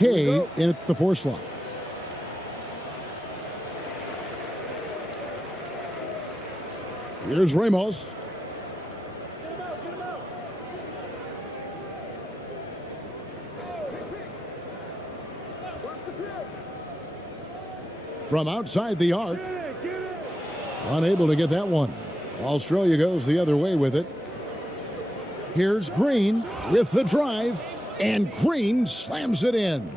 Bon2K in at the 4 slot. Here's Ramos. From outside the arc. Unable to get that one. Australia goes the other way with it. Here's Green with the drive, and Green slams it in.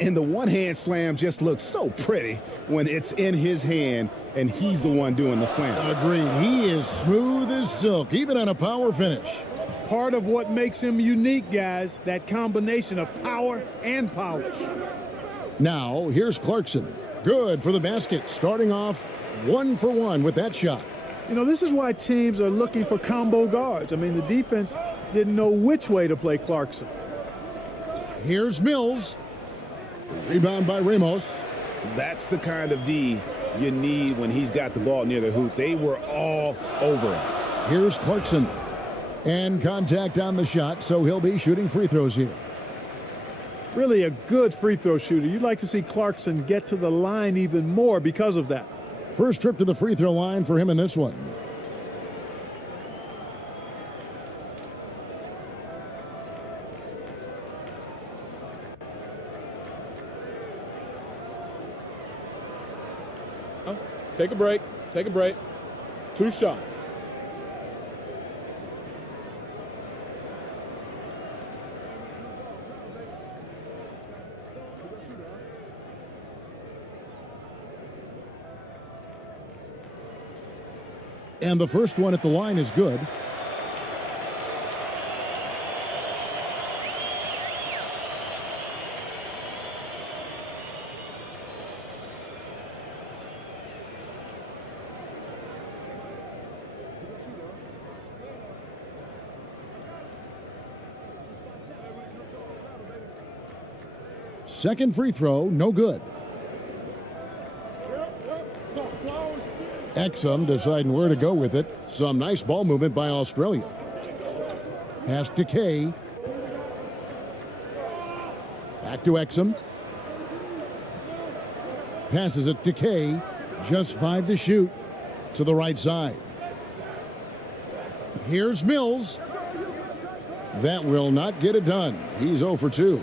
And the one-hand slam just looks so pretty when it's in his hand and he's the one doing the slam. Agreed. He is smooth as silk, even on a power finish. Part of what makes him unique, guys, that combination of power and polish. Now, here's Clarkson. Good for the basket, starting off 1 for 1 with that shot. You know, this is why teams are looking for combo guards. I mean, the defense didn't know which way to play Clarkson. Here's Mills. Rebound by Ramos. That's the kind of D you need when he's got the ball near the hoop. They were all over him. Here's Clarkson. And contact on the shot, so he'll be shooting free throws here. Really a good free throw shooter. You'd like to see Clarkson get to the line even more because of that. First trip to the free throw line for him in this one. Take a break. Take a break. 2 shots. And the first one at the line is good. Second free throw, no good. Exum deciding where to go with it. Some nice ball movement by Australia. Pass to K. Back to Exum. Passes it to K. Just 5 to shoot. To the right side. Here's Mills. That will not get it done. He's 0 for 2.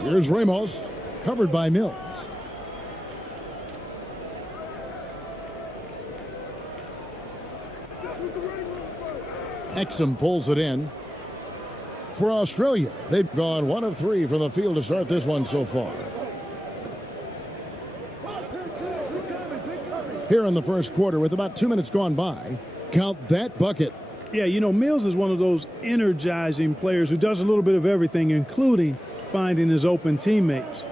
Here's Ramos. Covered by Mills. Exum pulls it in. For Australia, they've gone 1 of 3 from the field to start this one so far. Here in the first quarter with about 2 minutes gone by. Count that bucket. Yeah, you know, Mills is one of those energizing players who does a little bit of everything, including finding his open teammates.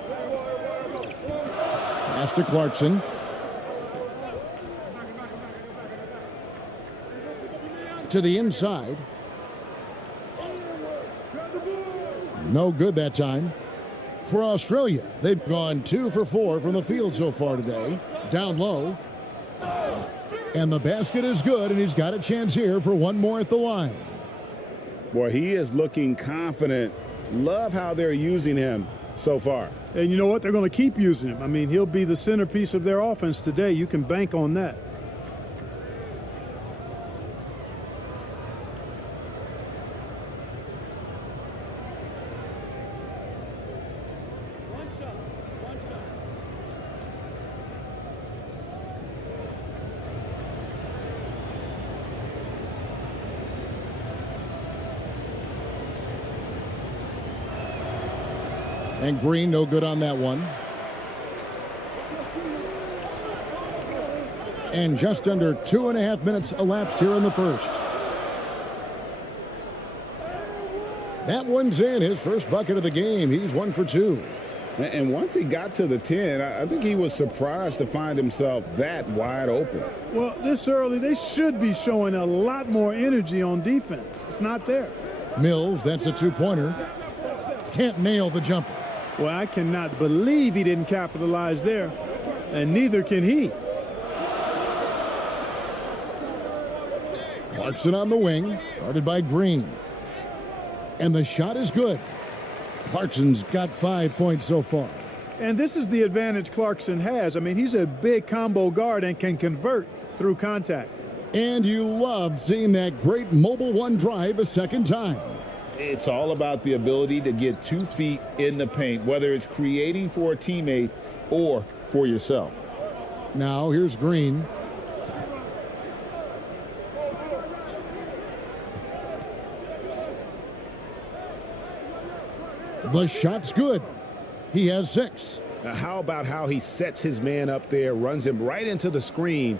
Pass to Clarkson. To the inside. No good that time. For Australia, they've gone 2 for 4 from the field so far today. Down low. And the basket is good, and he's got a chance here for one more at the line. Boy, he is looking confident. Love how they're using him so far. And you know what? They're going to keep using him. I mean, he'll be the centerpiece of their offense today. You can bank on that. And Green, no good on that one. And just under 2.5 minutes elapsed here in the first. That one's in, his first bucket of the game. He's 1 for 2. And once he got to the 10, I think he was surprised to find himself that wide open. Well, this early, they should be showing a lot more energy on defense. It's not there. Mills, that's a 2-pointer. Can't nail the jumper. Well, I cannot believe he didn't capitalize there, and neither can he. Clarkson on the wing, guarded by Green. And the shot is good. Clarkson's got 5 points so far. And this is the advantage Clarkson has. I mean, he's a big combo guard and can convert through contact. And you love seeing that great mobile one drive a second time. It's all about the ability to get 2 feet in the paint, whether it's creating for a teammate or for yourself. Now here's Green. The shot's good. He has 6. Now, how about how he sets his man up there, runs him right into the screen,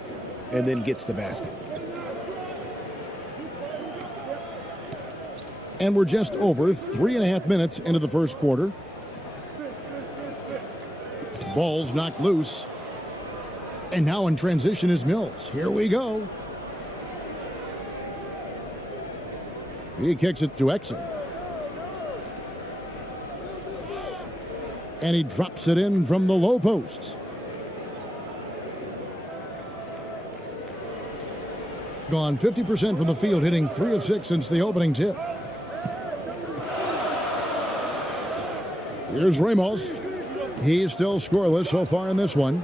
and then gets the basket? And we're just over 3.5 minutes into the first quarter. Ball's knocked loose. And now in transition is Mills. Here we go. He kicks it to Exum. And he drops it in from the low post. Gone 50% from the field, hitting 3 of 6 since the opening tip. Here's Ramos. He's still scoreless so far in this one.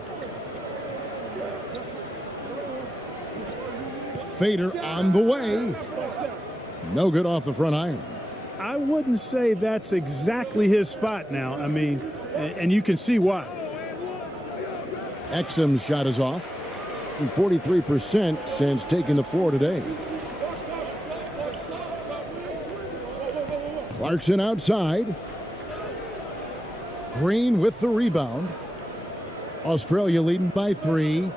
Fader on the way. No good off the front iron. I wouldn't say that's exactly his spot now. I mean, and you can see why. Exum's shot is off. 43% since taking the floor today. Clarkson outside. Green with the rebound. Australia leading by 3.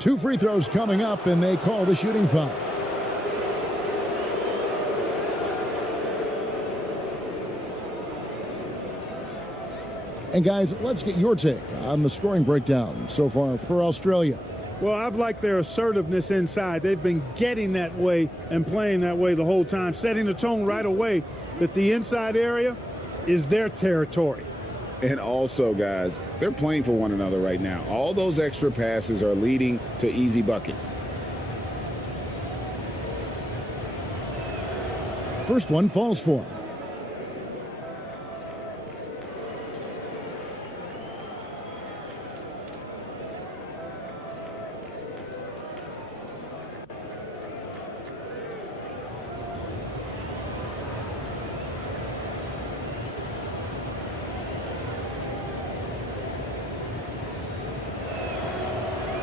2 free throws coming up, and they call the shooting foul. And guys, let's get your take on the scoring breakdown so far for Australia. Well, I've liked their assertiveness inside. They've been getting that way and playing that way the whole time, setting the tone right away that the inside area is their territory. And also, guys, they're playing for one another right now. All those extra passes are leading to easy buckets. First one falls for him.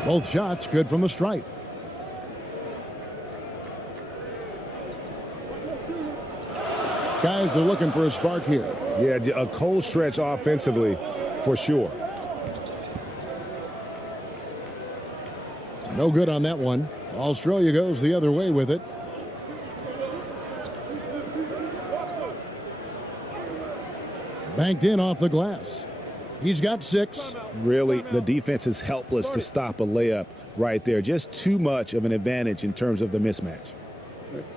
Both shots good from the stripe. Guys are looking for a spark here. Yeah, a cold stretch offensively for sure. No good on that one. Australia goes the other way with it. Banked in off the glass. He's got 6. Really, the defense is helpless to stop a layup right there. Just too much of an advantage in terms of the mismatch.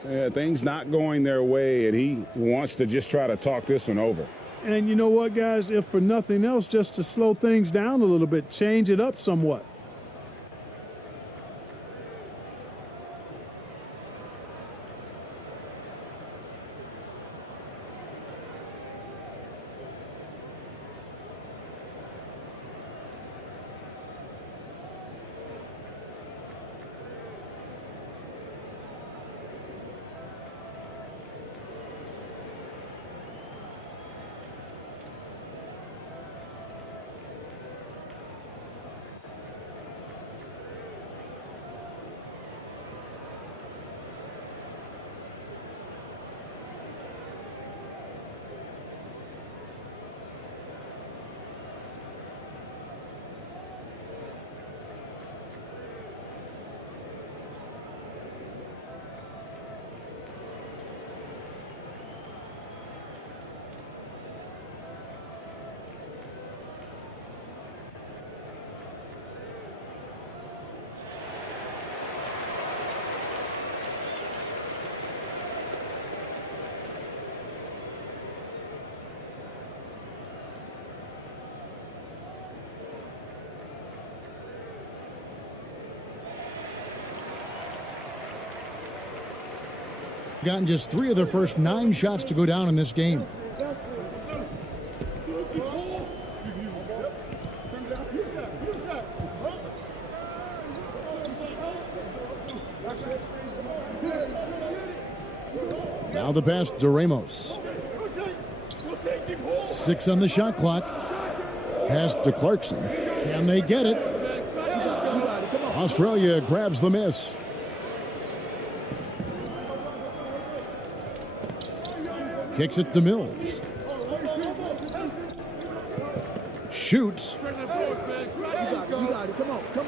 Yeah, things not going their way, and he wants to just try to talk this one over. And you know what, guys? If for nothing else, just to slow things down a little bit, change it up somewhat. Gotten just 3 of their first 9 shots to go down in this game. Now the pass to Ramos. 6 on the shot clock. Pass to Clarkson. Can they get it? Australia grabs the miss. Kicks it to Mills. Shoots.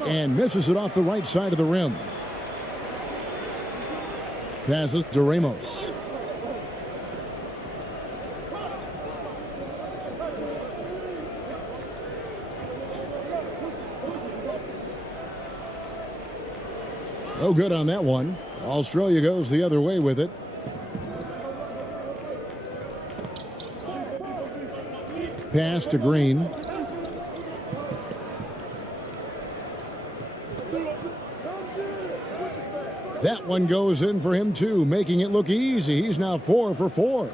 And misses it off the right side of the rim. Passes to Ramos. No good on that one. Australia goes the other way with it. Pass to Green. That one goes in for him too, making it look easy. He's now 4 for 4.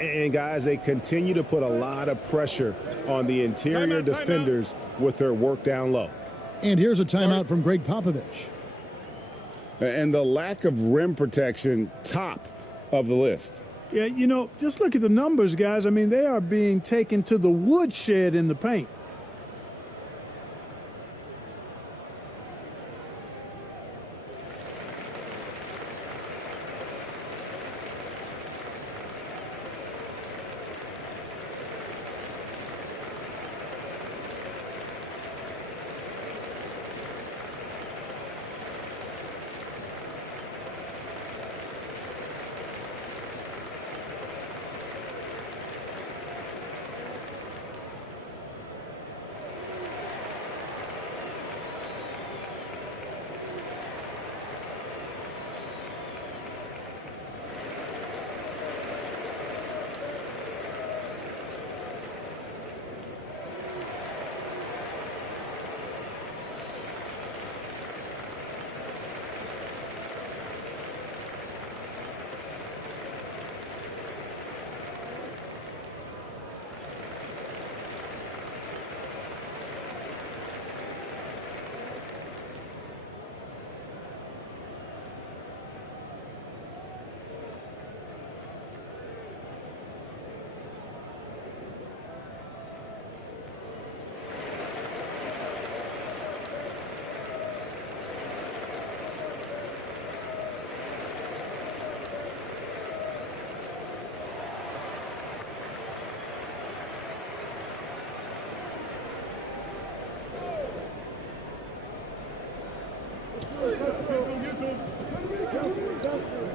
And guys, they continue to put a lot of pressure on the interior defenders with their work down low. And here's a timeout from Greg Popovich. And the lack of rim protection, top of the list. Yeah, you know, just look at the numbers, guys. I mean, they are being taken to the woodshed in the paint.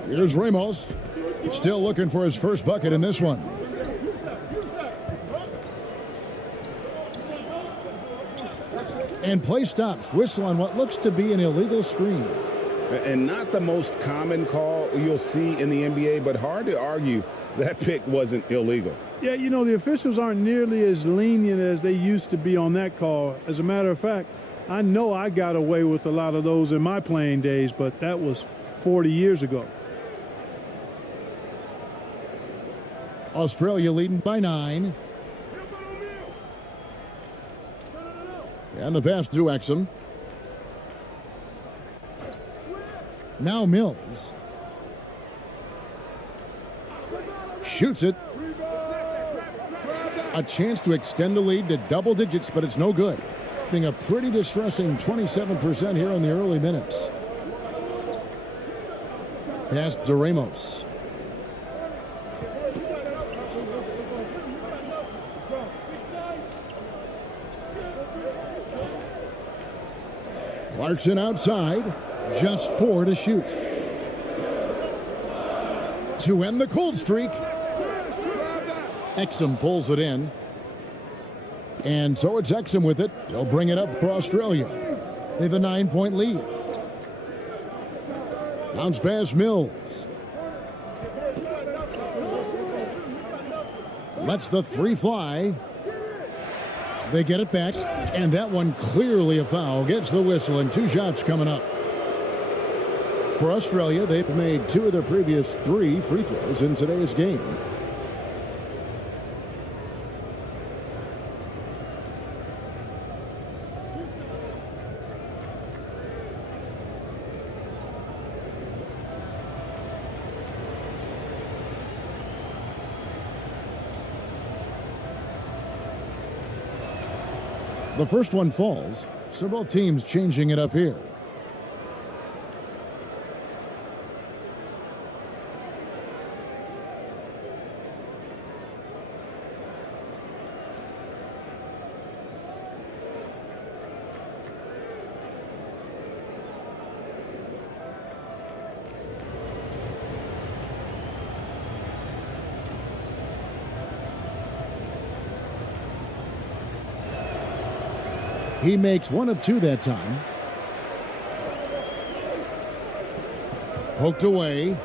Here's Ramos. Still looking for his first bucket in this one. And play stops. Whistle on what looks to be an illegal screen. And not the most common call you'll see in the NBA, but hard to argue that pick wasn't illegal. Yeah, you know, the officials aren't nearly as lenient as they used to be on that call. As a matter of fact, I know I got away with a lot of those in my playing days, but that was 40 years ago. Australia leading by 9. And the pass to Exum. Now Mills. Shoots it. A chance to extend the lead to double digits, but it's no good. Being a pretty distressing 27% here in the early minutes. Pass to Ramos. Clarkson outside, just 4 to shoot. To end the cold streak, Exum pulls it in. And so it's Exum with it. He'll bring it up for Australia. They have a 9-point lead. Bounce pass Mills. Lets the 3 fly. They get it back, and that one clearly a foul. Gets the whistle, and 2 shots coming up. For Australia, they've made 2 of their previous 3 free throws in today's game. The first one falls, so both teams changing it up here. He makes 1 of 2 that time. Poked away.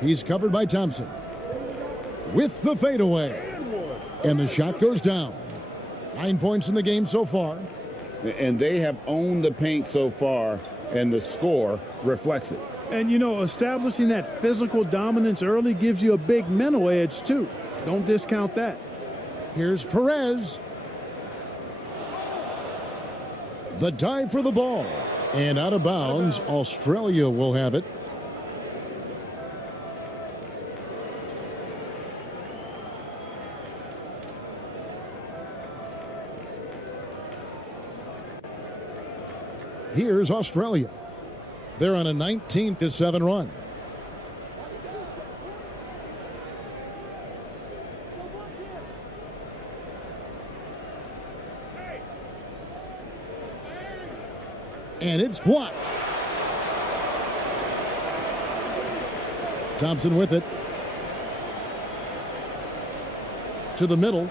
He's covered by Thompson. With the fadeaway. And the shot goes down. 9 points in the game so far. And they have owned the paint so far, and the score reflects it. And, you know, establishing that physical dominance early gives you a big mental edge, too. Don't discount that. Here's Perez. The dive for the ball. And out of bounds, Australia will have it. Here's Australia. They're on a 19-7 run. And it's blocked. Thompson with it. To the middle.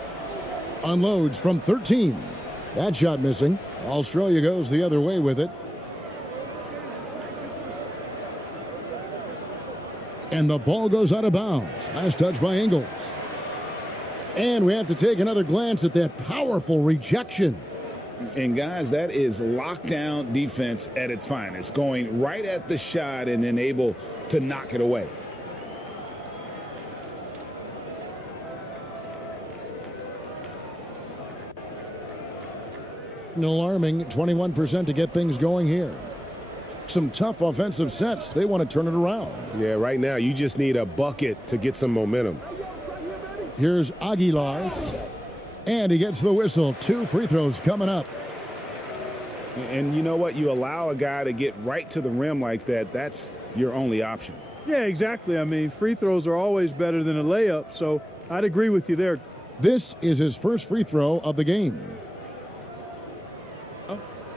Unloads from 13. That shot missing. Australia goes the other way with it. And the ball goes out of bounds. Nice touch by Ingles. And we have to take another glance at that powerful rejection. And guys, that is lockdown defense at its finest, going right at the shot and then able to knock it away. An alarming 21% to get things going here. Some tough offensive sets. They want to turn it around. Yeah, right now you just need a bucket to get some momentum. Here's Aguilar. And he gets the whistle. 2 free throws coming up. And you know what? You allow a guy to get right to the rim like that, that's your only option. Yeah, exactly. I mean, free throws are always better than a layup, so I'd agree with you there. This is his first free throw of the game.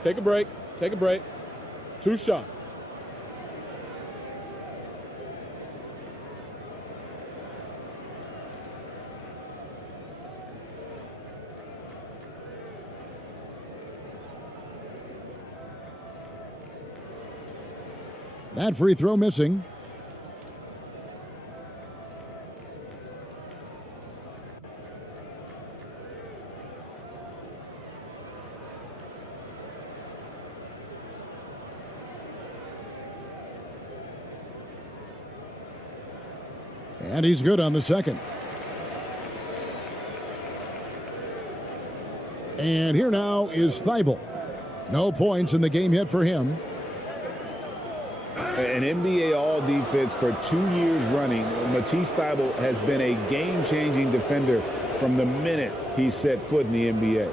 Take a break. Take a break. 2 shots. That free throw missing. And he's good on the second. And here now is Thibault. No points in the game yet for him. An NBA All-Defense for 2 years running. Matisse Thybulle has been a game-changing defender from the minute he set foot in the NBA.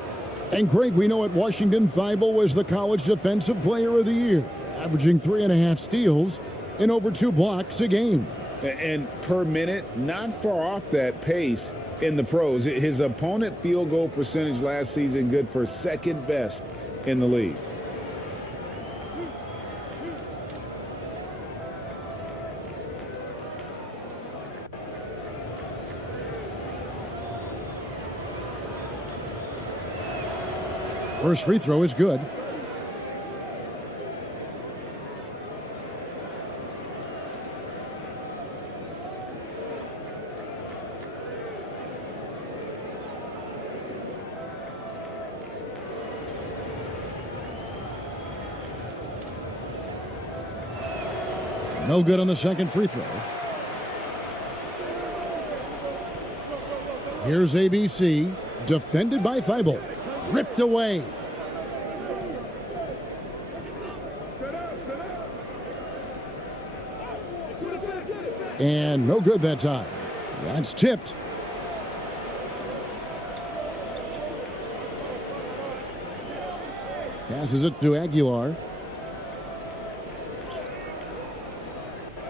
And Craig, we know at Washington, Thibault was the College Defensive Player of the Year, averaging 3.5 steals and over 2 blocks a game. And per minute, not far off that pace in the pros. His opponent field goal percentage last season good for second best in the league. First free throw is good. No good on the second free throw. Here's ABC, defended by Thibault. Ripped away. And no good that time. That's tipped. Passes it to Aguilar.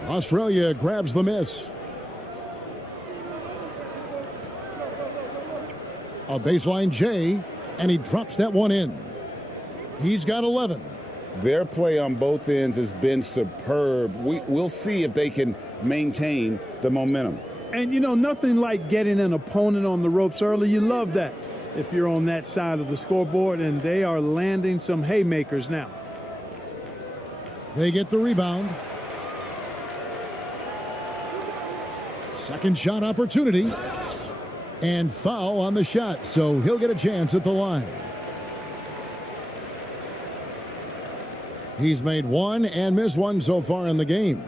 Australia grabs the miss. A baseline J, and he drops that one in. He's got 11. Their play on both ends has been superb. We'll see if they can maintain the momentum. And, you know, nothing like getting an opponent on the ropes early. You love that if you're on that side of the scoreboard, and they are landing some haymakers now. They get the rebound. Second shot opportunity. And foul on the shot, so he'll get a chance at the line. He's made one and missed one so far in the game.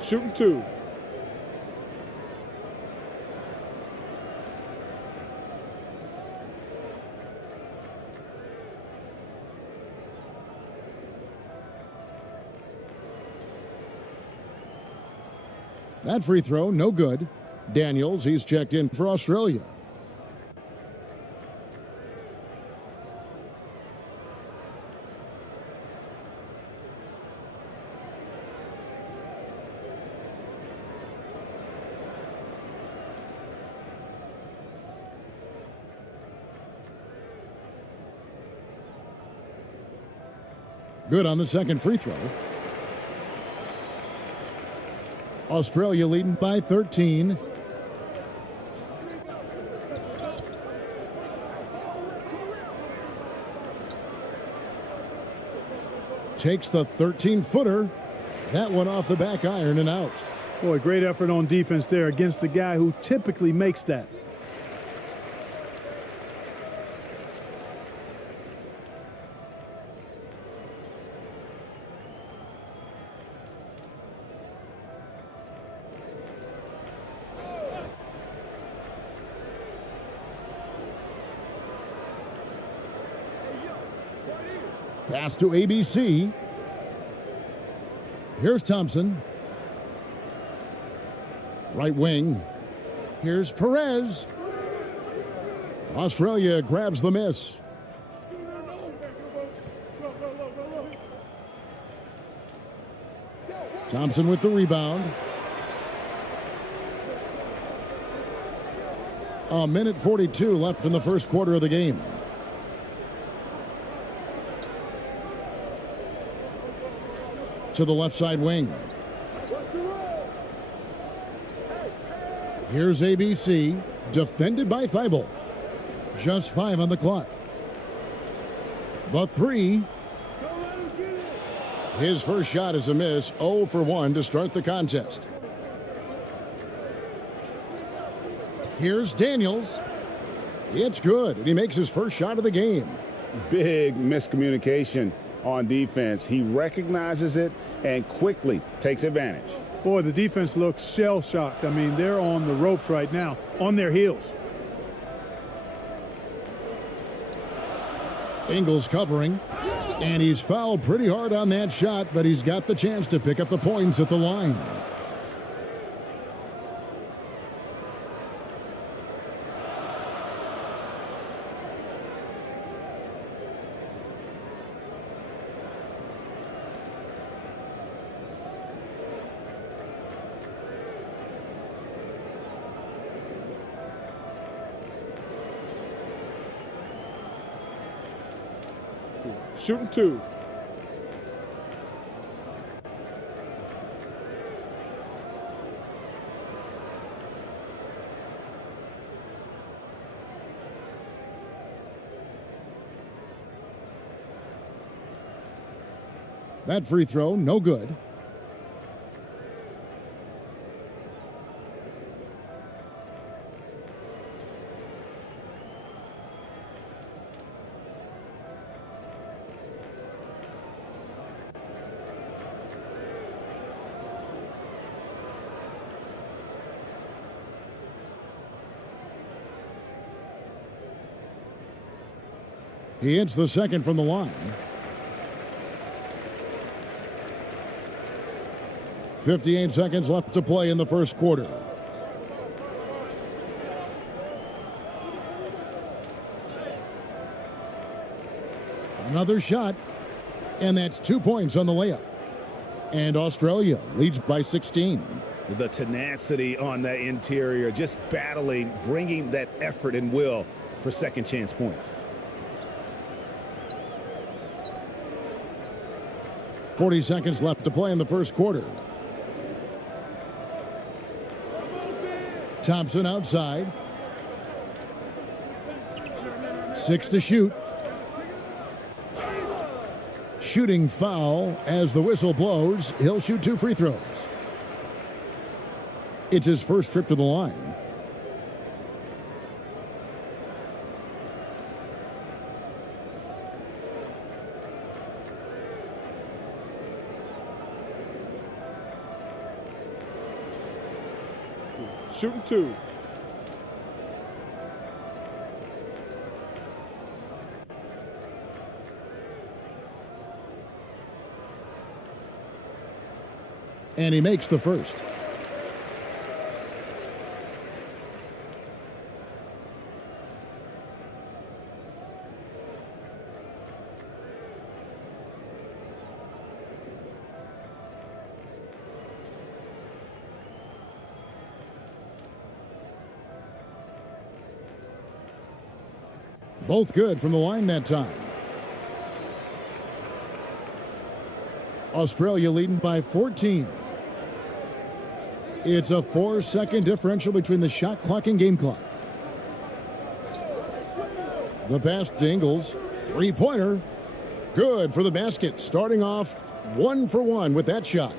Shooting 2. That free throw, no good. Daniels, he's checked in for Australia. Good on the second free throw. Australia leading by 13. Takes the 13-footer. That one off the back iron and out. Boy, great effort on defense there against a guy who typically makes that. Pass to ABC. Here's Thompson. Right wing. Here's Perez. Australia grabs the miss. Thompson with the rebound. A minute 42 left in the first quarter of the game. To the left side wing. Here's ABC, defended by Thibault. Just 5 on the clock. The three. His first shot is a miss, 0 for 1 to start the contest. Here's Daniels. It's good, and he makes his first shot of the game. Big miscommunication on defense. He recognizes it and quickly takes advantage. Boy, the defense looks shell-shocked. I mean, they're on the ropes right now, on their heels. Ingles covering, and he's fouled pretty hard on that shot, but he's got the chance to pick up the points at the line. Shooting 2. That free throw, no good. He hits the second from the line. 58 seconds left to play in the first quarter. Another shot, and that's 2 points on the layup. And Australia leads by 16. The tenacity on that interior, just battling, bringing that effort and will for second chance points. 40 seconds left to play in the first quarter. Thompson outside. 6 to shoot. Shooting foul as the whistle blows. He'll shoot 2 free throws. It's his first trip to the line. Shooting 2. And he makes the first. Both good from the line that time. Australia leading by 14. It's a 4-second differential between the shot clock and game clock. The pass to Ingles. Three-pointer. Good for the basket. Starting off 1 for 1 with that shot.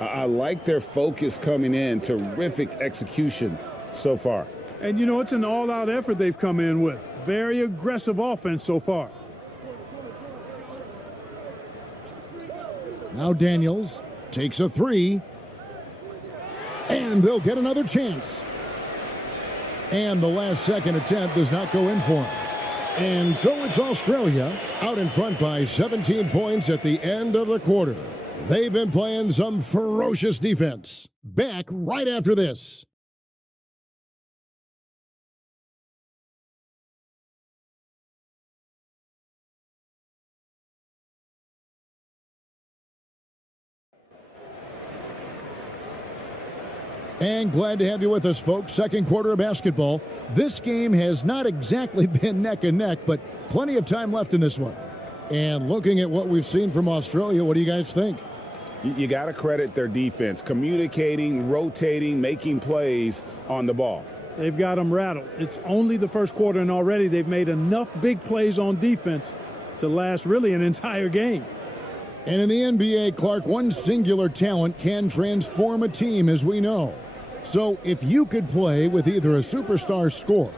I like their focus coming in. Terrific execution so far. And, you know, it's an all-out effort they've come in with. Very aggressive offense so far. Now Daniels takes a 3. And they'll get another chance. And the last second attempt does not go in for him. And so it's Australia out in front by 17 points at the end of the quarter. They've been playing some ferocious defense. Back right after this. And glad to have you with us, folks. Second quarter of basketball. This game has not exactly been neck and neck, but plenty of time left in this one. And looking at what we've seen from Australia, what do you guys think? You got to credit their defense, communicating, rotating, making plays on the ball. They've got them rattled. It's only the first quarter, and already they've made enough big plays on defense to last really an entire game. And in the NBA, Clark, one singular talent can transform a team, as we know. So if you could play with either a superstar scorer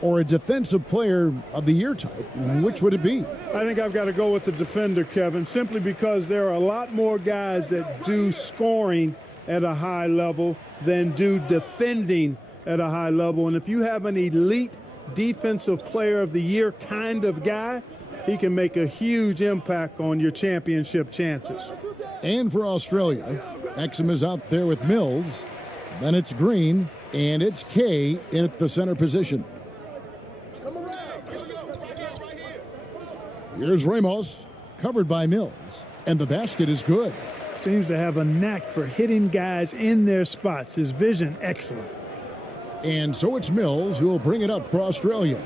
or a defensive player of the year type, which would it be? I think I've got to go with the defender, Kevin, simply because there are a lot more guys that do scoring at a high level than do defending at a high level. And if you have an elite defensive player of the year kind of guy, he can make a huge impact on your championship chances. And for Australia, Exum is out there with Mills. Then it's Green, and it's Kay at the center position. Here's Ramos, covered by Mills, and the basket is good. Seems to have a knack for hitting guys in their spots. His vision, excellent. And so it's Mills who will bring it up for Australia.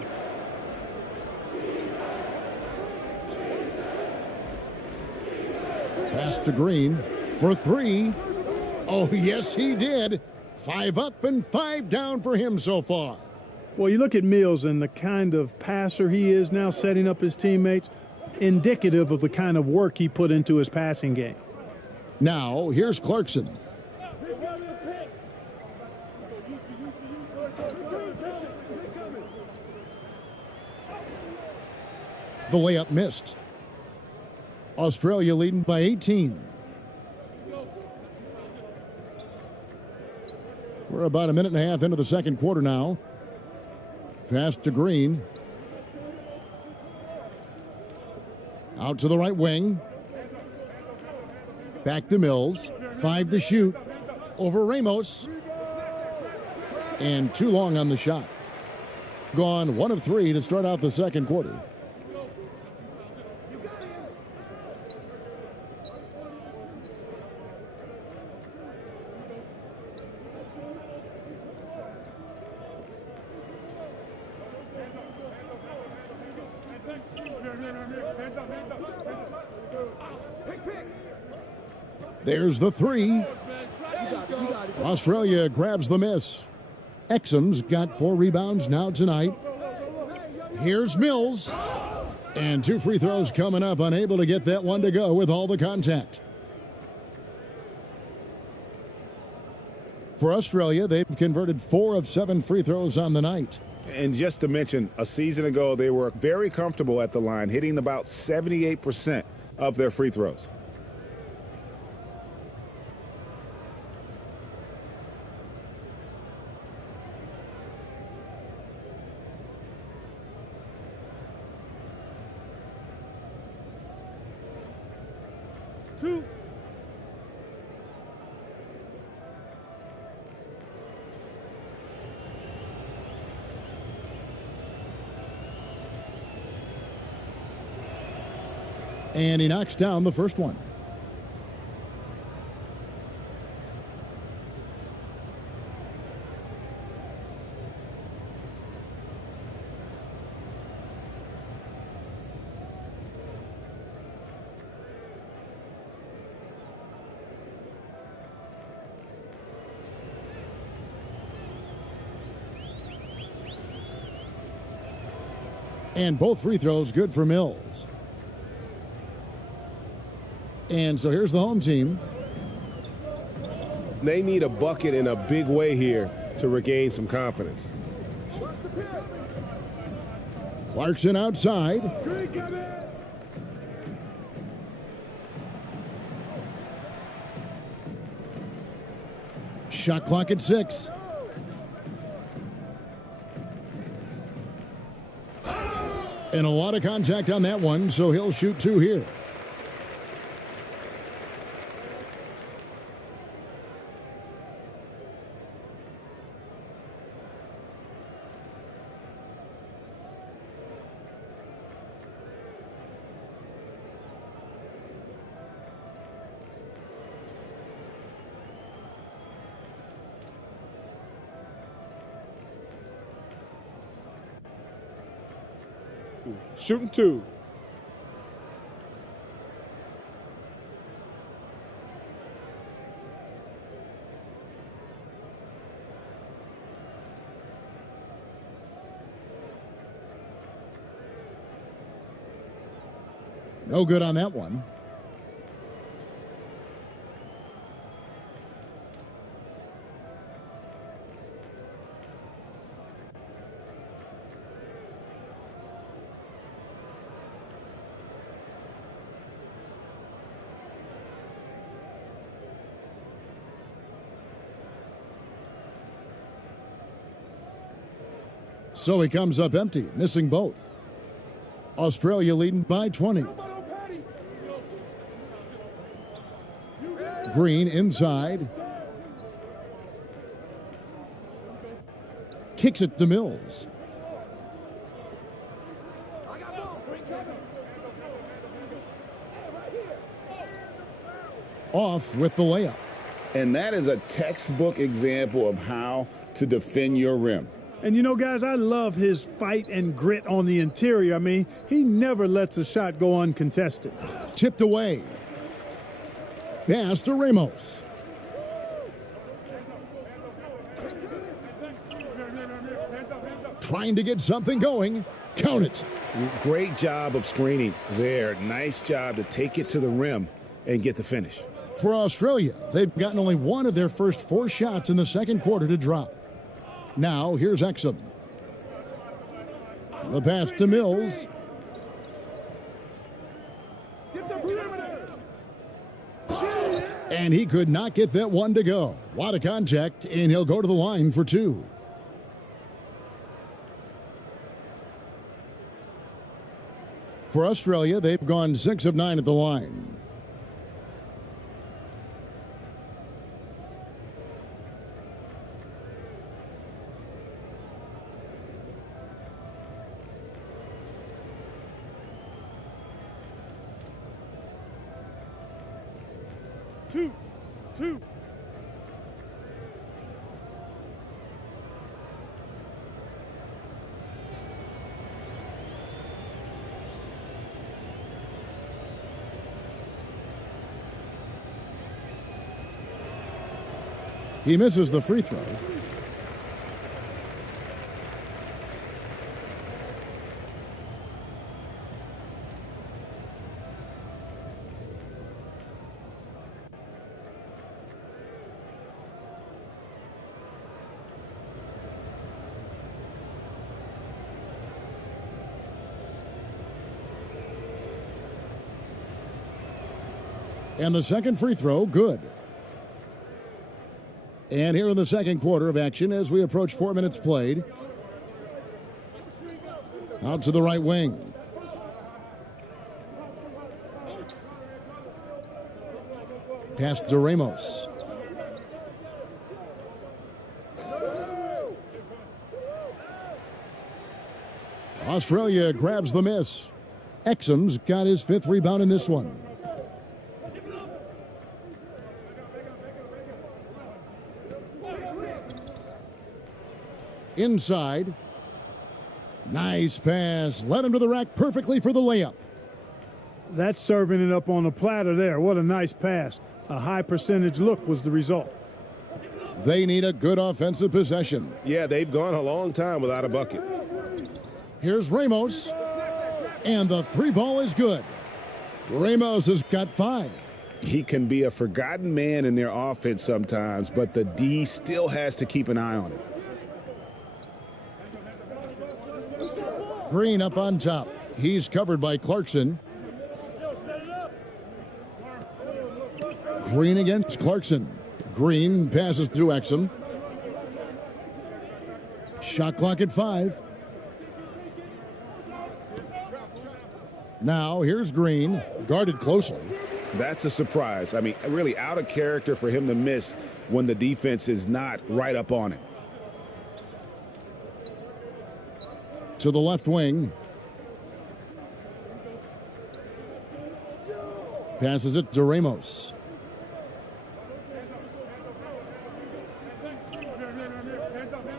Pass to Green for 3. Oh, yes, he did. 5 up and 5 down for him so far. Well, you look at Mills and the kind of passer he is now, setting up his teammates. indicative of the kind of work he put into his passing game. Now, here's Clarkson. The layup missed. Australia leading by 18. We're about a minute and a half into the second quarter now. Pass to Green. Out to the right wing. Back to Mills. 5 to shoot. Over Ramos. And too long on the shot. Gone 1 of 3 to start out the second quarter. There's the 3. Australia grabs the miss. Exum's got 4 rebounds now tonight. Here's Mills. And 2 free throws coming up, unable to get that one to go with all the contact. For Australia, they've converted 4 of 7 free throws on the night. And just to mention, a season ago, they were very comfortable at the line, hitting about 78% of their free throws. And he knocks down the first one. And both free throws good for Mills. And so here's the home team. They need a bucket in a big way here to regain some confidence. Clarkson outside. Shot clock at 6. And a lot of contact on that one, so he'll shoot 2 here. Shooting 2. No good on that one. So he comes up empty, missing both. Australia leading by 20. Green inside. Kicks it to Mills. Off with the layup. And that is a textbook example of how to defend your rim. And you know, guys, I love his fight and grit on the interior. I mean, he never lets a shot go uncontested. Tipped away. Pass to Ramos. Trying to get something going. Count it. Great job of screening there. Nice job to take it to the rim and get the finish. For Australia, they've gotten only one of their first 4 shots in the second quarter to drop. Now, here's Exum. The pass to Mills. And he could not get that one to go. A lot of contact, and he'll go to the line for 2. For Australia, they've gone 6 of 9 at the line. Two. He misses the free throw. And the second free throw, good. And here in the second quarter of action as we approach 4 minutes played. Out to the right wing. Pass to Ramos. Australia grabs the miss. Exum's got his 5th rebound in this one. Inside. Nice pass. Led him to the rack perfectly for the layup. That's serving it up on a platter there. What a nice pass. A high percentage look was the result. They need a good offensive possession. Yeah, they've gone a long time without a bucket. Here's Ramos. And the 3 ball is good. Ramos has got 5. He can be a forgotten man in their offense sometimes, but the D still has to keep an eye on him. Green up on top. He's covered by Clarkson. Green against Clarkson. Green passes to Exum. Shot clock at 5. Now here's Green, guarded closely. That's a surprise. I mean, really out of character for him to miss when the defense is not right up on him. To the left wing. Passes it to Ramos.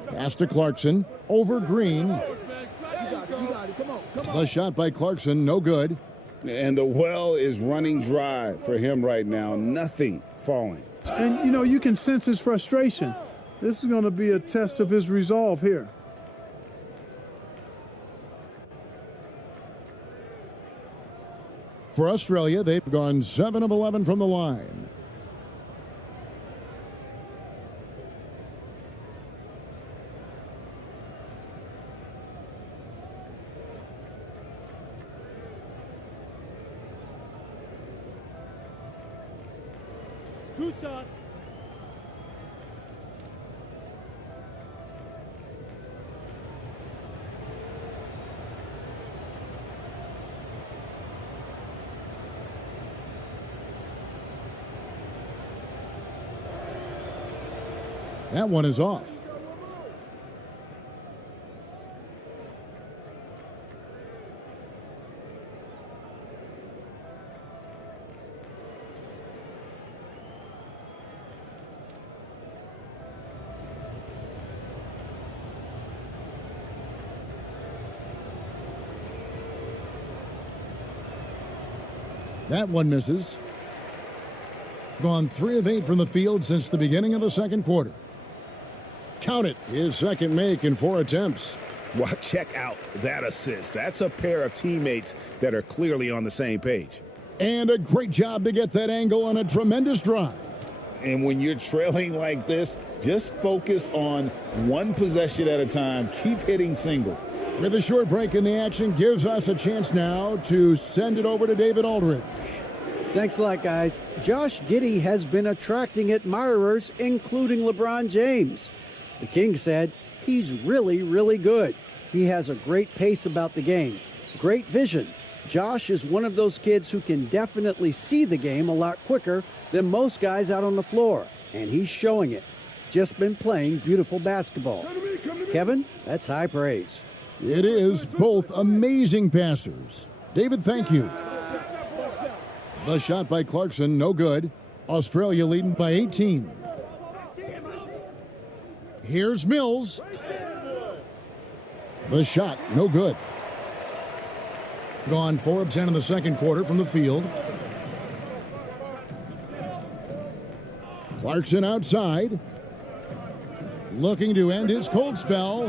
Pass to Clarkson. Over Green. The shot by Clarkson, no good. And the well is running dry for him right now. Nothing falling. And, you know, you can sense his frustration. This is going to be a test of his resolve here. For Australia, they've gone 7 of 11 from the line. Two shots. That one is off. That one misses. Gone 3 of 8 from the field since the beginning of the second quarter. Count it, his second make in 4 attempts. Well, check out that assist. That's a pair of teammates that are clearly on the same page. And a great job to get that angle on a tremendous drive. And when you're trailing like this, just focus on one possession at a time. Keep hitting singles. With a short break in the action, gives us a chance now to send it over to David Aldridge. Thanks a lot, guys. Josh Giddey has been attracting admirers, including LeBron James. The King said he's really, really good. He has a great pace about the game, great vision. Josh is one of those kids who can definitely see the game a lot quicker than most guys out on the floor, and he's showing it. Just been playing beautiful basketball. Kevin, that's high praise. It is both amazing passers. David, thank you. The shot by Clarkson, no good. Australia leading by 18. Here's Mills. The shot, no good. Gone 4 of 10 in the second quarter from the field. Clarkson outside. Looking to end his cold spell.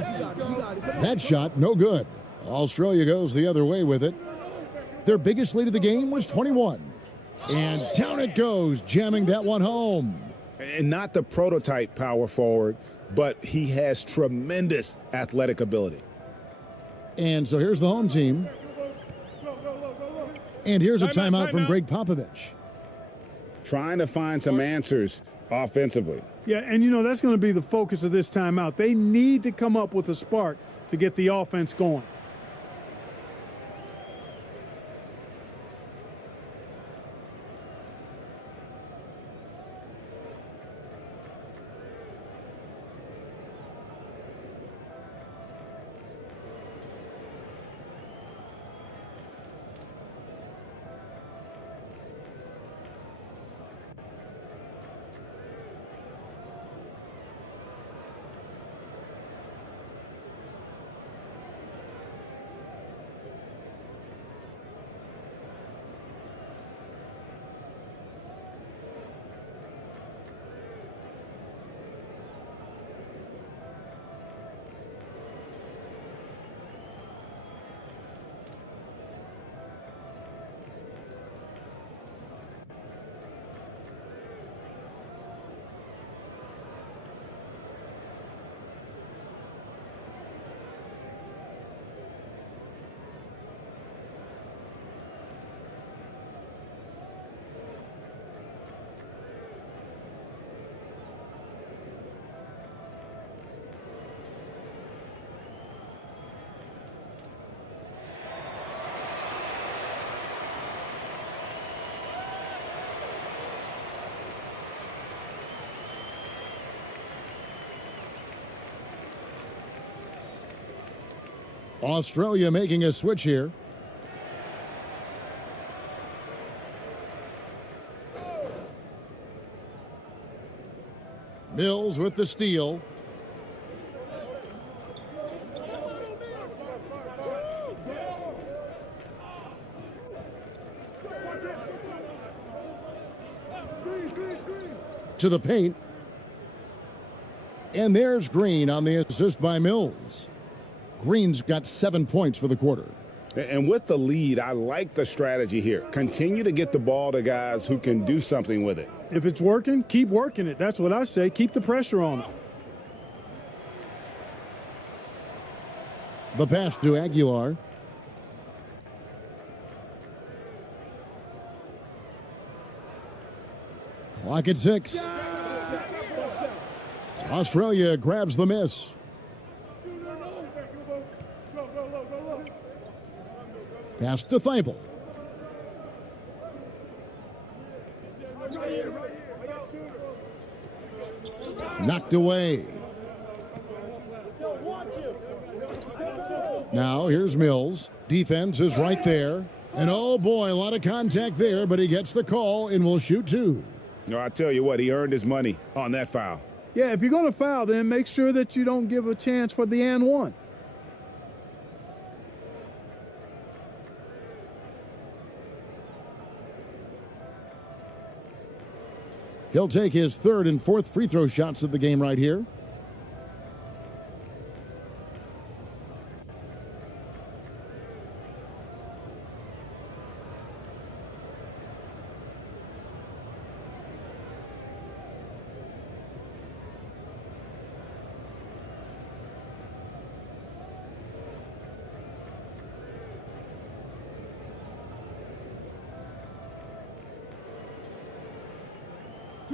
That shot, no good. Australia goes the other way with it. Their biggest lead of the game was 21. And down it goes, jamming that one home. And not the prototype power forward, but he has tremendous athletic ability. And so here's the home team. And here's a timeout from Greg Popovich. Trying to find some answers offensively. Yeah, and you know, that's going to be the focus of this timeout. They need to come up with a spark to get the offense going. Australia making a switch here. Mills with the steal. To the paint. And there's Green on the assist by Mills. Green's got 7 points for the quarter. And with the lead, I like the strategy here. Continue to get the ball to guys who can do something with it. If it's working, keep working it. That's what I say. Keep the pressure on it. The pass to Aguilar. Clock at 6. Australia grabs the miss. Pass to Thibault. Knocked away. Now here's Mills. Defense is right there. And oh boy, a lot of contact there, but he gets the call and will shoot 2. No, I tell you what, he earned his money on that foul. Yeah, if you're going to foul, then make sure that you don't give a chance for the and one. He'll take his 3rd and 4th free throw shots of the game right here.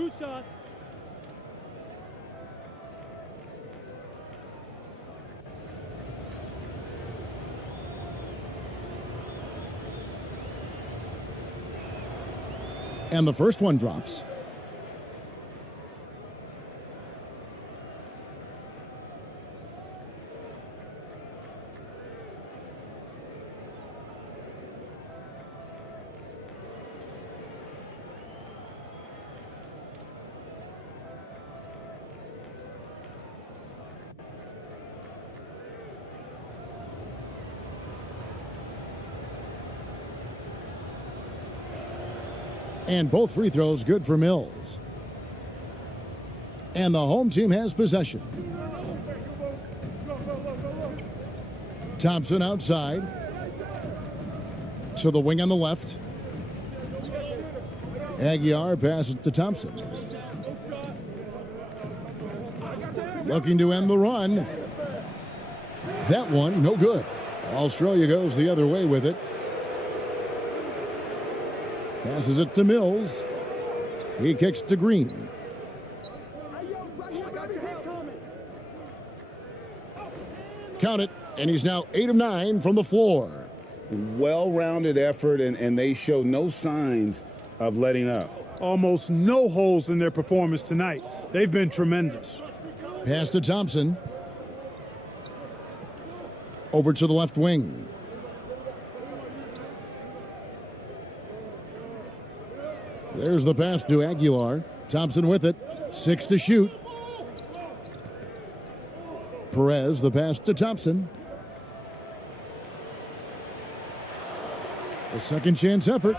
2 shots. And the first one drops. And both free throws good for Mills. And the home team has possession. Thompson outside. To the wing on the left. Aguiar passes to Thompson. Looking to end the run. That one, no good. Australia goes the other way with it. Passes it to Mills. He kicks to Green. Count it, and he's now 8 of 9 from the floor. Well-rounded effort, and they show no signs of letting up. Almost no holes in their performance tonight. They've been tremendous. Pass to Thompson. Over to the left wing. There's the pass to Aguilar. Thompson with it. 6 to shoot. Perez, the pass to Thompson. A second chance effort.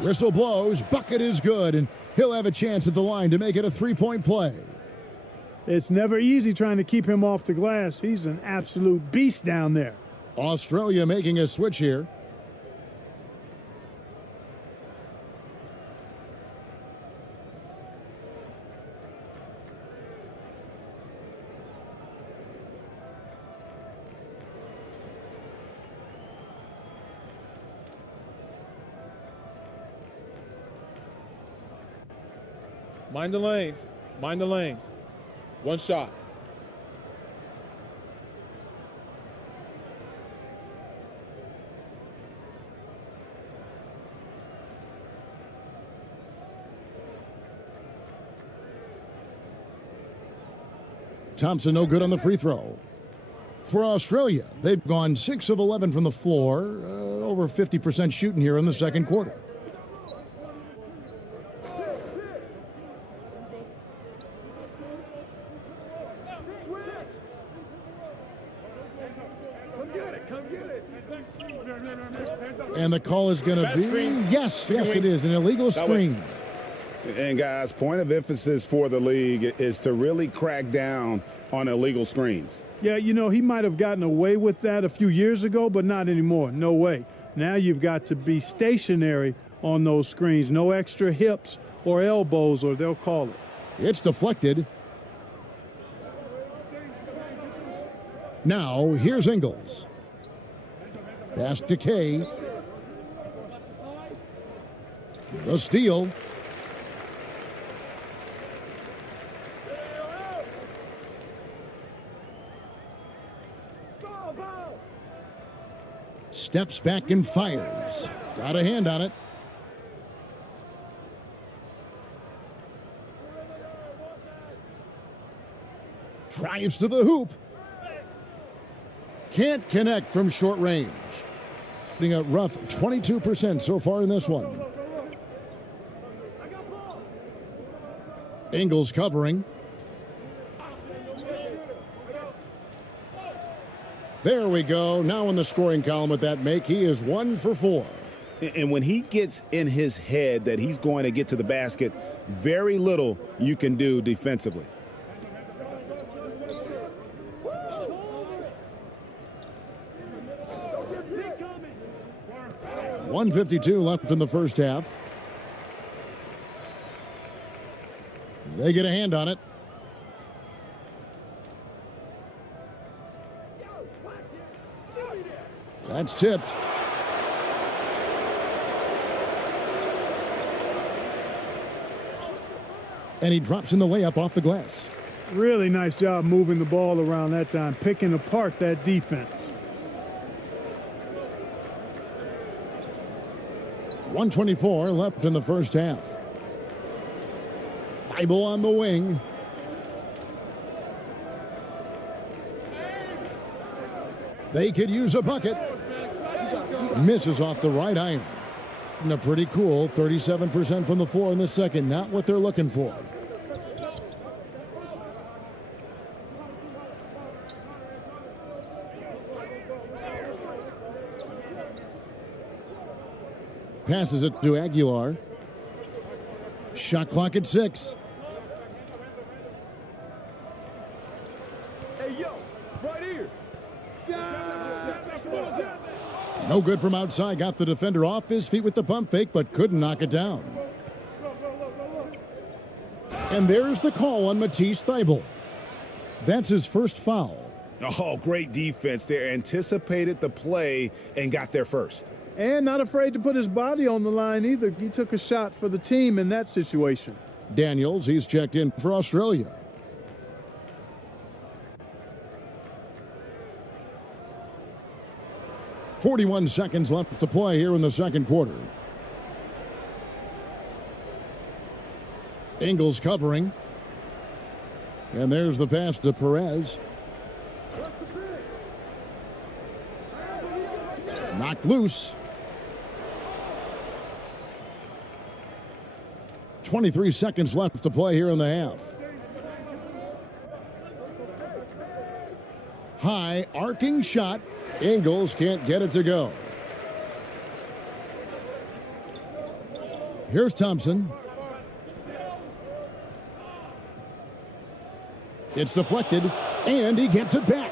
Whistle blows. Bucket is good, and he'll have a chance at the line to make it a 3-point play. It's never easy trying to keep him off the glass. He's an absolute beast down there. Australia making a switch here. Mind the lanes. Mind the lanes. One shot. Thompson no good on the free throw. For Australia, they've gone 6 of 11 from the floor, over 50% shooting here in the second quarter. And the call is going to be, yes, it is, an illegal screen. And guys, point of emphasis for the league is to really crack down on illegal screens. Yeah, you know, he might have gotten away with that a few years ago, but not anymore. No way. Now you've got to be stationary on those screens. No extra hips or elbows, or they'll call it. It's deflected. Now, here's Ingles. Pass to K. The steal. Steps back and fires. Got a hand on it. Drives to the hoop. Can't connect from short range. Getting a rough 22% so far in this one. Ingles covering. There we go. Now in the scoring column with that make, he is 1 for 4. And when he gets in his head that he's going to get to the basket, very little you can do defensively. .152 left in the first half. They get a hand on it. That's tipped. And he drops in the layup off the glass. Really nice job moving the ball around that time, picking apart that defense. 1:24 left in the first half. Thibault on the wing. They could use a bucket. Misses off the right iron. And a pretty cool 37% from the floor in the second. Not what they're looking for. Passes it to Aguilar. Shot clock at 6. Hey, yo, right here. No good from outside. Got the defender off his feet with the pump fake, but couldn't knock it down. And there's the call on Matisse Thybulle. That's his first foul. Oh, great defense there. Anticipated the play and got there first. And not afraid to put his body on the line either. He took a shot for the team in that situation. Daniels, he's checked in for Australia. .41 seconds left to play here in the second quarter. Ingles covering. And there's the pass to Perez. Knocked loose. 23 seconds left to play here in the half. High arcing shot. Ingles can't get it to go. Here's Thompson. It's deflected, and he gets it back.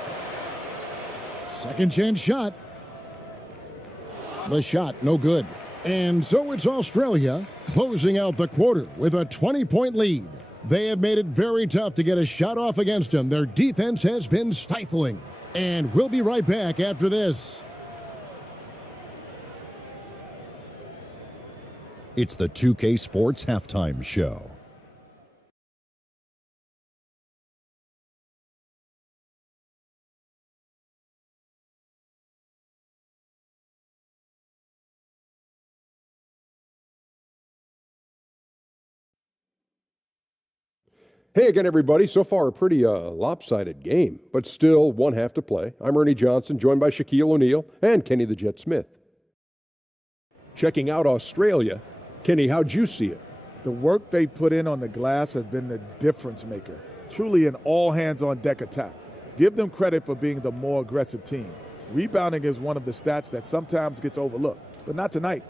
Second chance shot. The shot, no good. And so it's Australia closing out the quarter with a 20-point lead. They have made it very tough to get a shot off against them. Their defense has been stifling. And we'll be right back after this. It's the 2K Sports Halftime Show. Hey again, everybody. So far, a pretty lopsided game, but still one half to play. I'm Ernie Johnson, joined by Shaquille O'Neal and Kenny the Jet Smith. Checking out Australia. Kenny, how'd you see it? The work they put in on the glass has been the difference maker. Truly an all-hands-on-deck attack. Give them credit for being the more aggressive team. Rebounding is one of the stats that sometimes gets overlooked, but not tonight.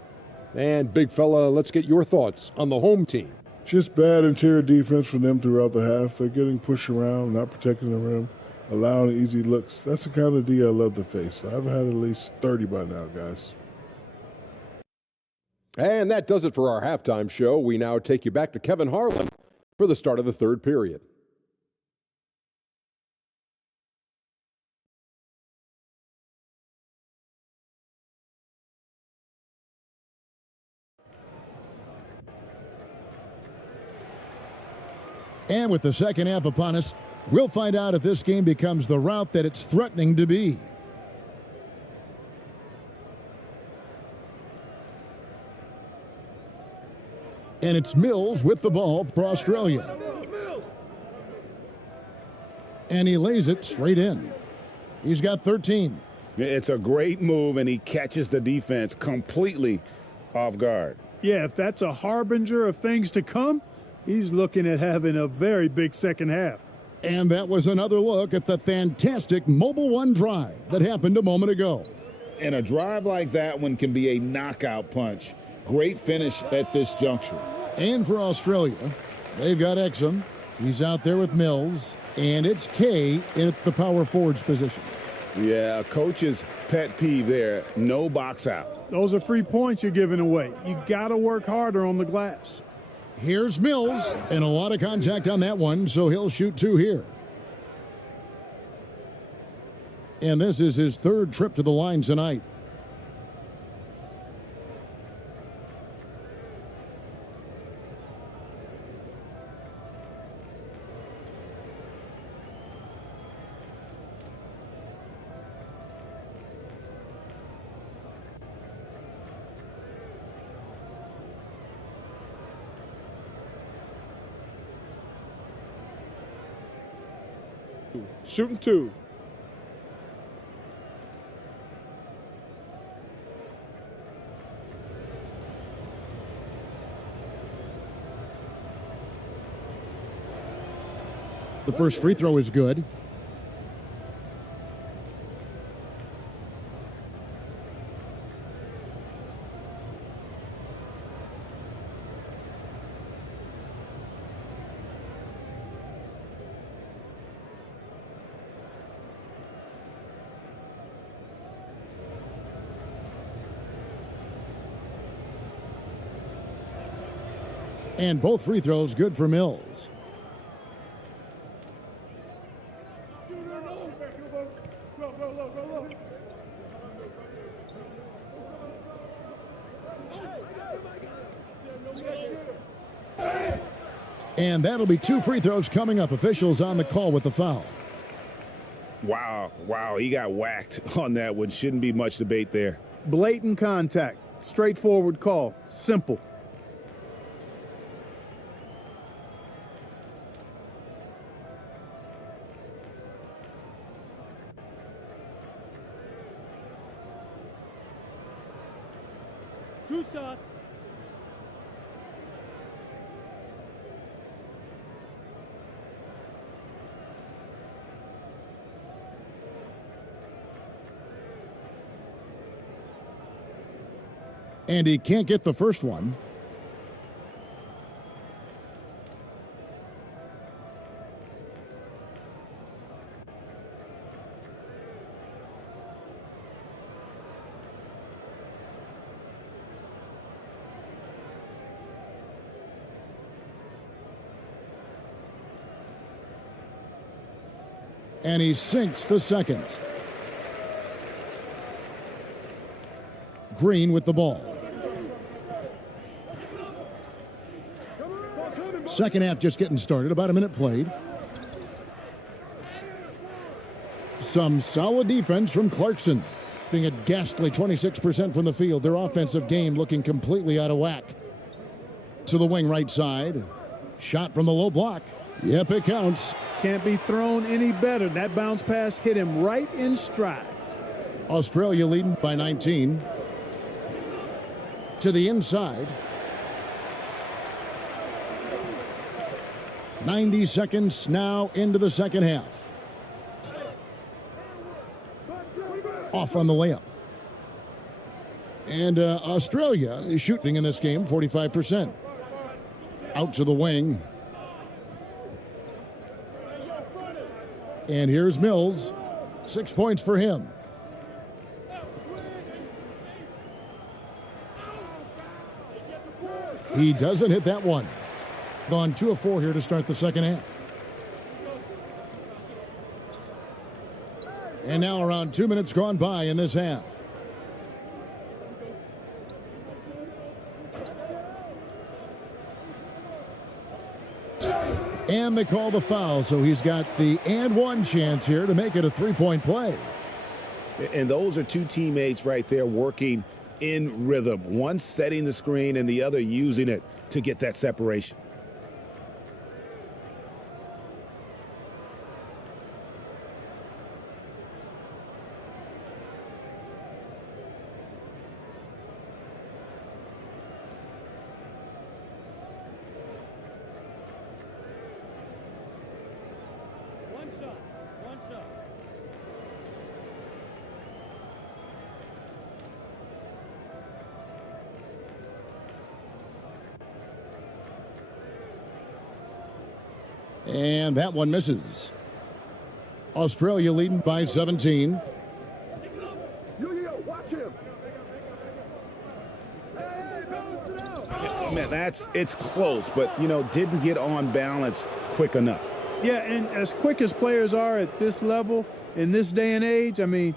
And big fella, let's get your thoughts on the home team. Just bad interior defense from them throughout the half. They're getting pushed around, not protecting the rim, allowing easy looks. That's the kind of D I love to face. I've had at least 30 by now, guys. And that does it for our halftime show. We now take you back to Kevin Harlan for the start of the third period. And with the second half upon us, we'll find out if this game becomes the route that it's threatening to be. And it's Mills with the ball for Australia. And he lays it straight in. He's got 13. It's a great move, and he catches the defense completely off guard. Yeah, if that's a harbinger of things to come, he's looking at having a very big second half. And that was another look at the fantastic Mobile One drive that happened a moment ago. And a drive like that one can be a knockout punch. Great finish at this juncture. And for Australia, they've got Exum. He's out there with Mills. And it's Kay at the power forwards position. Yeah, coach's pet peeve there. No box out. Those are free points you're giving away. You got to work harder on the glass. Here's Mills, and a lot of contact on that one, so he'll shoot two here. And this is his third trip to the line tonight. Shooting 2. The first free throw is good. And both free throws good for Mills. And that'll be 2 free throws coming up. Officials on the call with the foul. Wow, he got whacked on that one. Shouldn't be much debate there. Blatant contact. Straightforward call. Simple. Two shots. And he can't get the first one. And he sinks the second. Green with the ball. Second half just getting started, about a minute played. Some solid defense from Clarkson, being a ghastly 26% from the field. Their offensive game looking completely out of whack. To the wing right side. Shot from the low block. Yep, it counts. Can't be thrown any better. That bounce pass hit him right in stride. Australia leading by 19. To the inside. 90 seconds now into the second half. Off on the layup. And Australia is shooting in this game 45%. Out to the wing. And here's Mills. 6 points for him. He doesn't hit that one. Gone 2 of 4 here to start the second half. And now around 2 minutes gone by in this half. And they call the foul, so he's got the and one chance here to make it a 3-point play. And those are 2 teammates right there working in rhythm. One setting the screen and the other using it to get that separation. One shot. And that one misses. Australia leading by 17. Watch him. Man, it's close, but, didn't get on balance quick enough. Yeah, and as quick as players are at this level, in this day and age, I mean,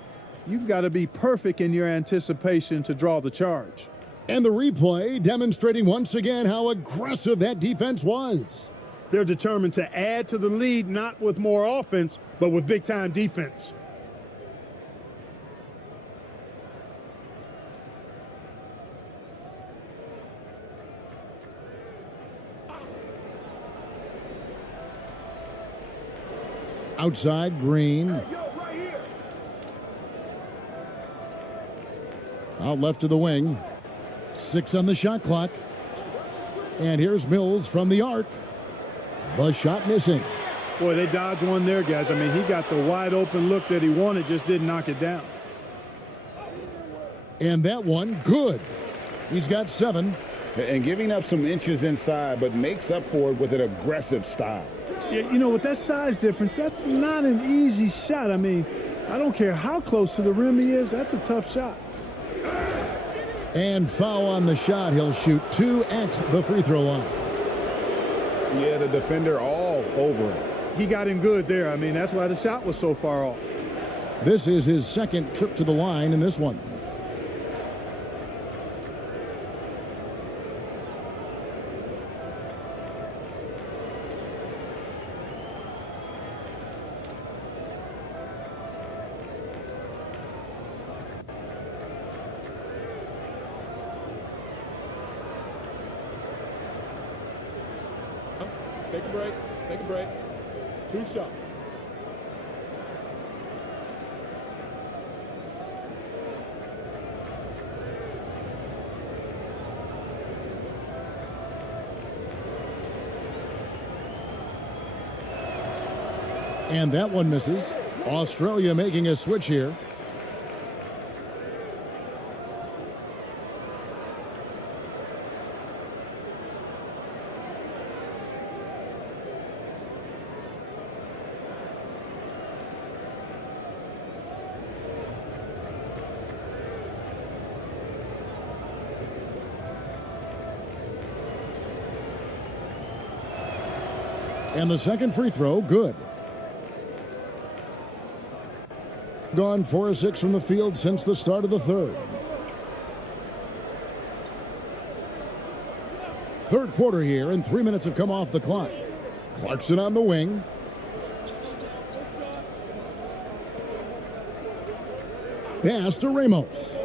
you've got to be perfect in your anticipation to draw the charge. And the replay demonstrating once again how aggressive that defense was. They're determined to add to the lead, not with more offense, but with big-time defense. Outside, Green. Out left to the wing. 6 on the shot clock. And here's Mills from the arc. The shot missing. Boy, they dodged one there, guys. I mean, he got the wide open look that he wanted, just didn't knock it down. And that one, good. He's got 7. And giving up some inches inside, but makes up for it with an aggressive style. Yeah, you know, with that size difference, that's not an easy shot. I mean, I don't care how close to the rim he is, that's a tough shot. And foul on the shot. He'll shoot 2 at the free throw line. Yeah, the defender all over him. He got him good there. I mean, that's why the shot was so far off. This is his second trip to the line in this one. Take a break. Take a break. 2 shots. And that one misses. Australia making a switch here. And the second free throw, good. Gone 4 of 6 from the field since the start of the third. Third quarter here, and 3 minutes have come off the clock. Clarkson on the wing. Pass to Ramos.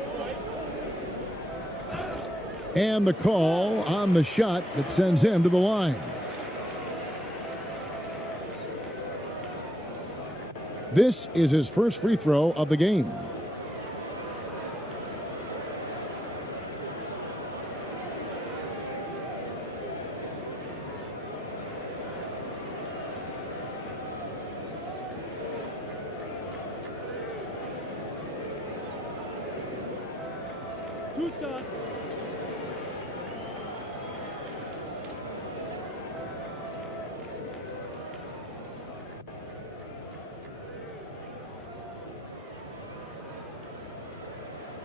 And the call on the shot that sends him to the line. This is his first free throw of the game. Two shots.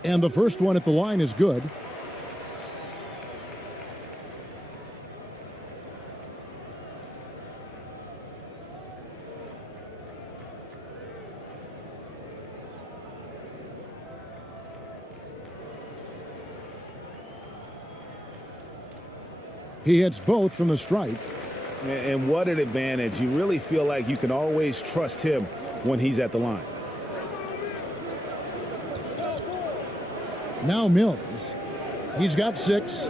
And the first one at the line is good. He hits both from the stripe. And what an advantage. You really feel like you can always trust him when he's at the line. Now Mills. He's got 6.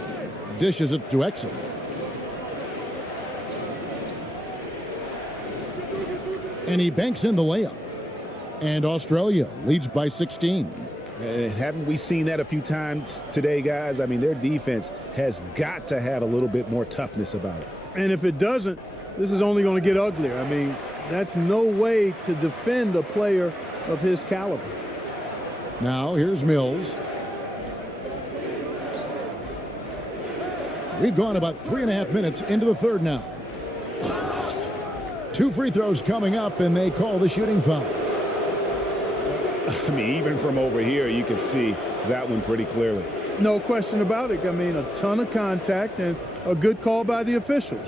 Dishes it to Exum. And he banks in the layup. And Australia leads by 16. And haven't we seen that a few times today, guys? I mean, their defense has got to have a little bit more toughness about it. And if it doesn't, this is only going to get uglier. I mean, that's no way to defend a player of his caliber. Now here's Mills. We've gone about 3.5 minutes into the third now. 2 free throws coming up, and they call the shooting foul. I mean, even from over here, you can see that one pretty clearly. No question about it. I mean, a ton of contact and a good call by the officials.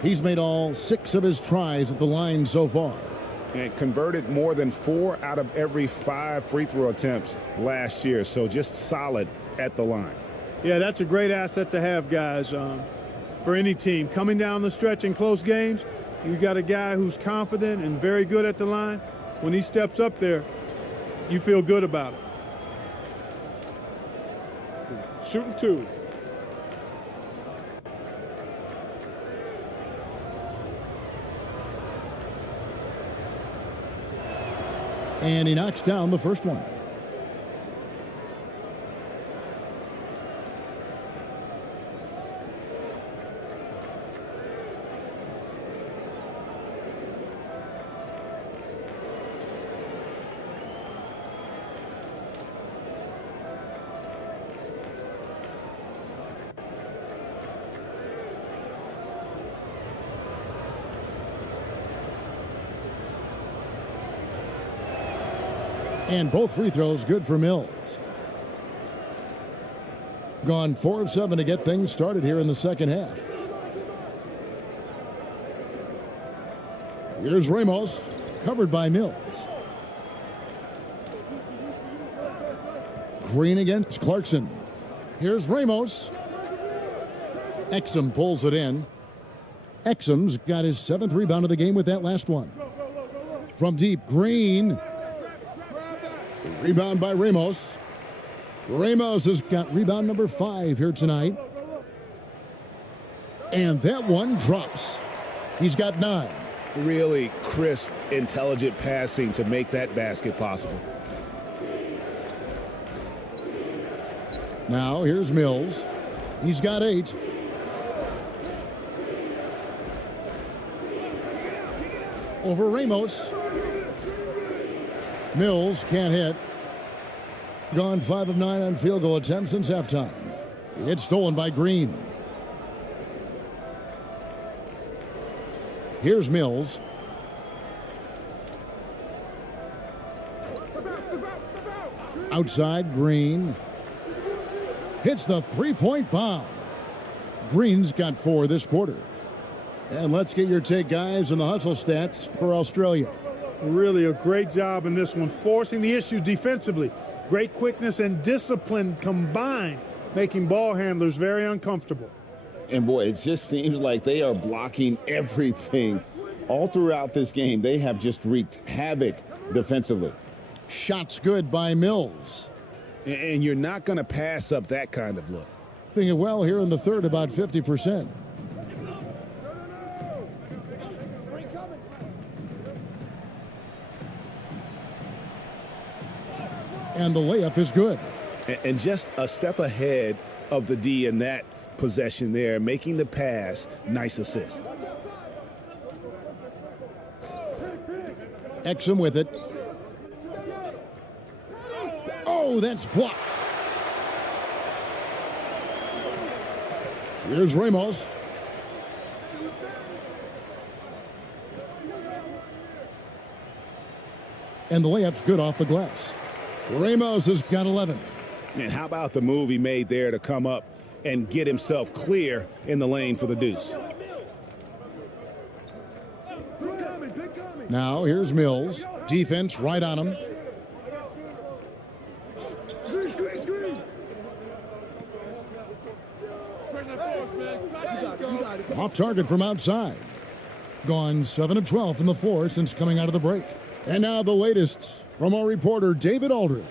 He's made all 6 of his tries at the line so far. And converted more than 4 out of every 5 free throw attempts last year. So just solid at the line. Yeah, that's a great asset to have, guys, for any team. Coming down the stretch in close games, you got a guy who's confident and very good at the line. When he steps up there, you feel good about it. Shooting 2. And he knocks down the first one. And both free throws good for Mills. Gone 4 of 7 to get things started here in the second half. Here's Ramos, covered by Mills. Green against Clarkson. Here's Ramos. Exum pulls it in. Exum's got his 7th rebound of the game with that last one. From deep, Green. Rebound by Ramos. Ramos has got rebound number 5 here tonight. And that one drops. He's got 9. Really crisp, intelligent passing to make that basket possible. Now here's Mills. He's got 8. Over Ramos. Mills can't hit. Gone 5 of 9 on field goal attempts since halftime. It's stolen by Green. Here's Mills. Outside, Green. Hits the three-point bomb. Green's got 4 this quarter. And let's get your take, guys, on the hustle stats for Australia. Really a great job in this one, forcing the issue defensively. Great quickness and discipline combined, making ball handlers very uncomfortable. And boy, it just seems like they are blocking everything. All throughout this game, they have just wreaked havoc defensively. Shots good by Mills. And you're not going to pass up that kind of look. Doing it well here in the third, about 50%. And the layup is good. And just a step ahead of the D in that possession there, making the pass. Nice assist. Exum with it. Oh, that's blocked. Here's Ramos. And the layup's good off the glass. Ramos has got 11. And how about the move he made there to come up and get himself clear in the lane for the deuce? Now here's Mills. Defense right on him. Off target from outside. Gone 7 of 12 from the floor since coming out of the break. And now the latest from our reporter, David Aldridge.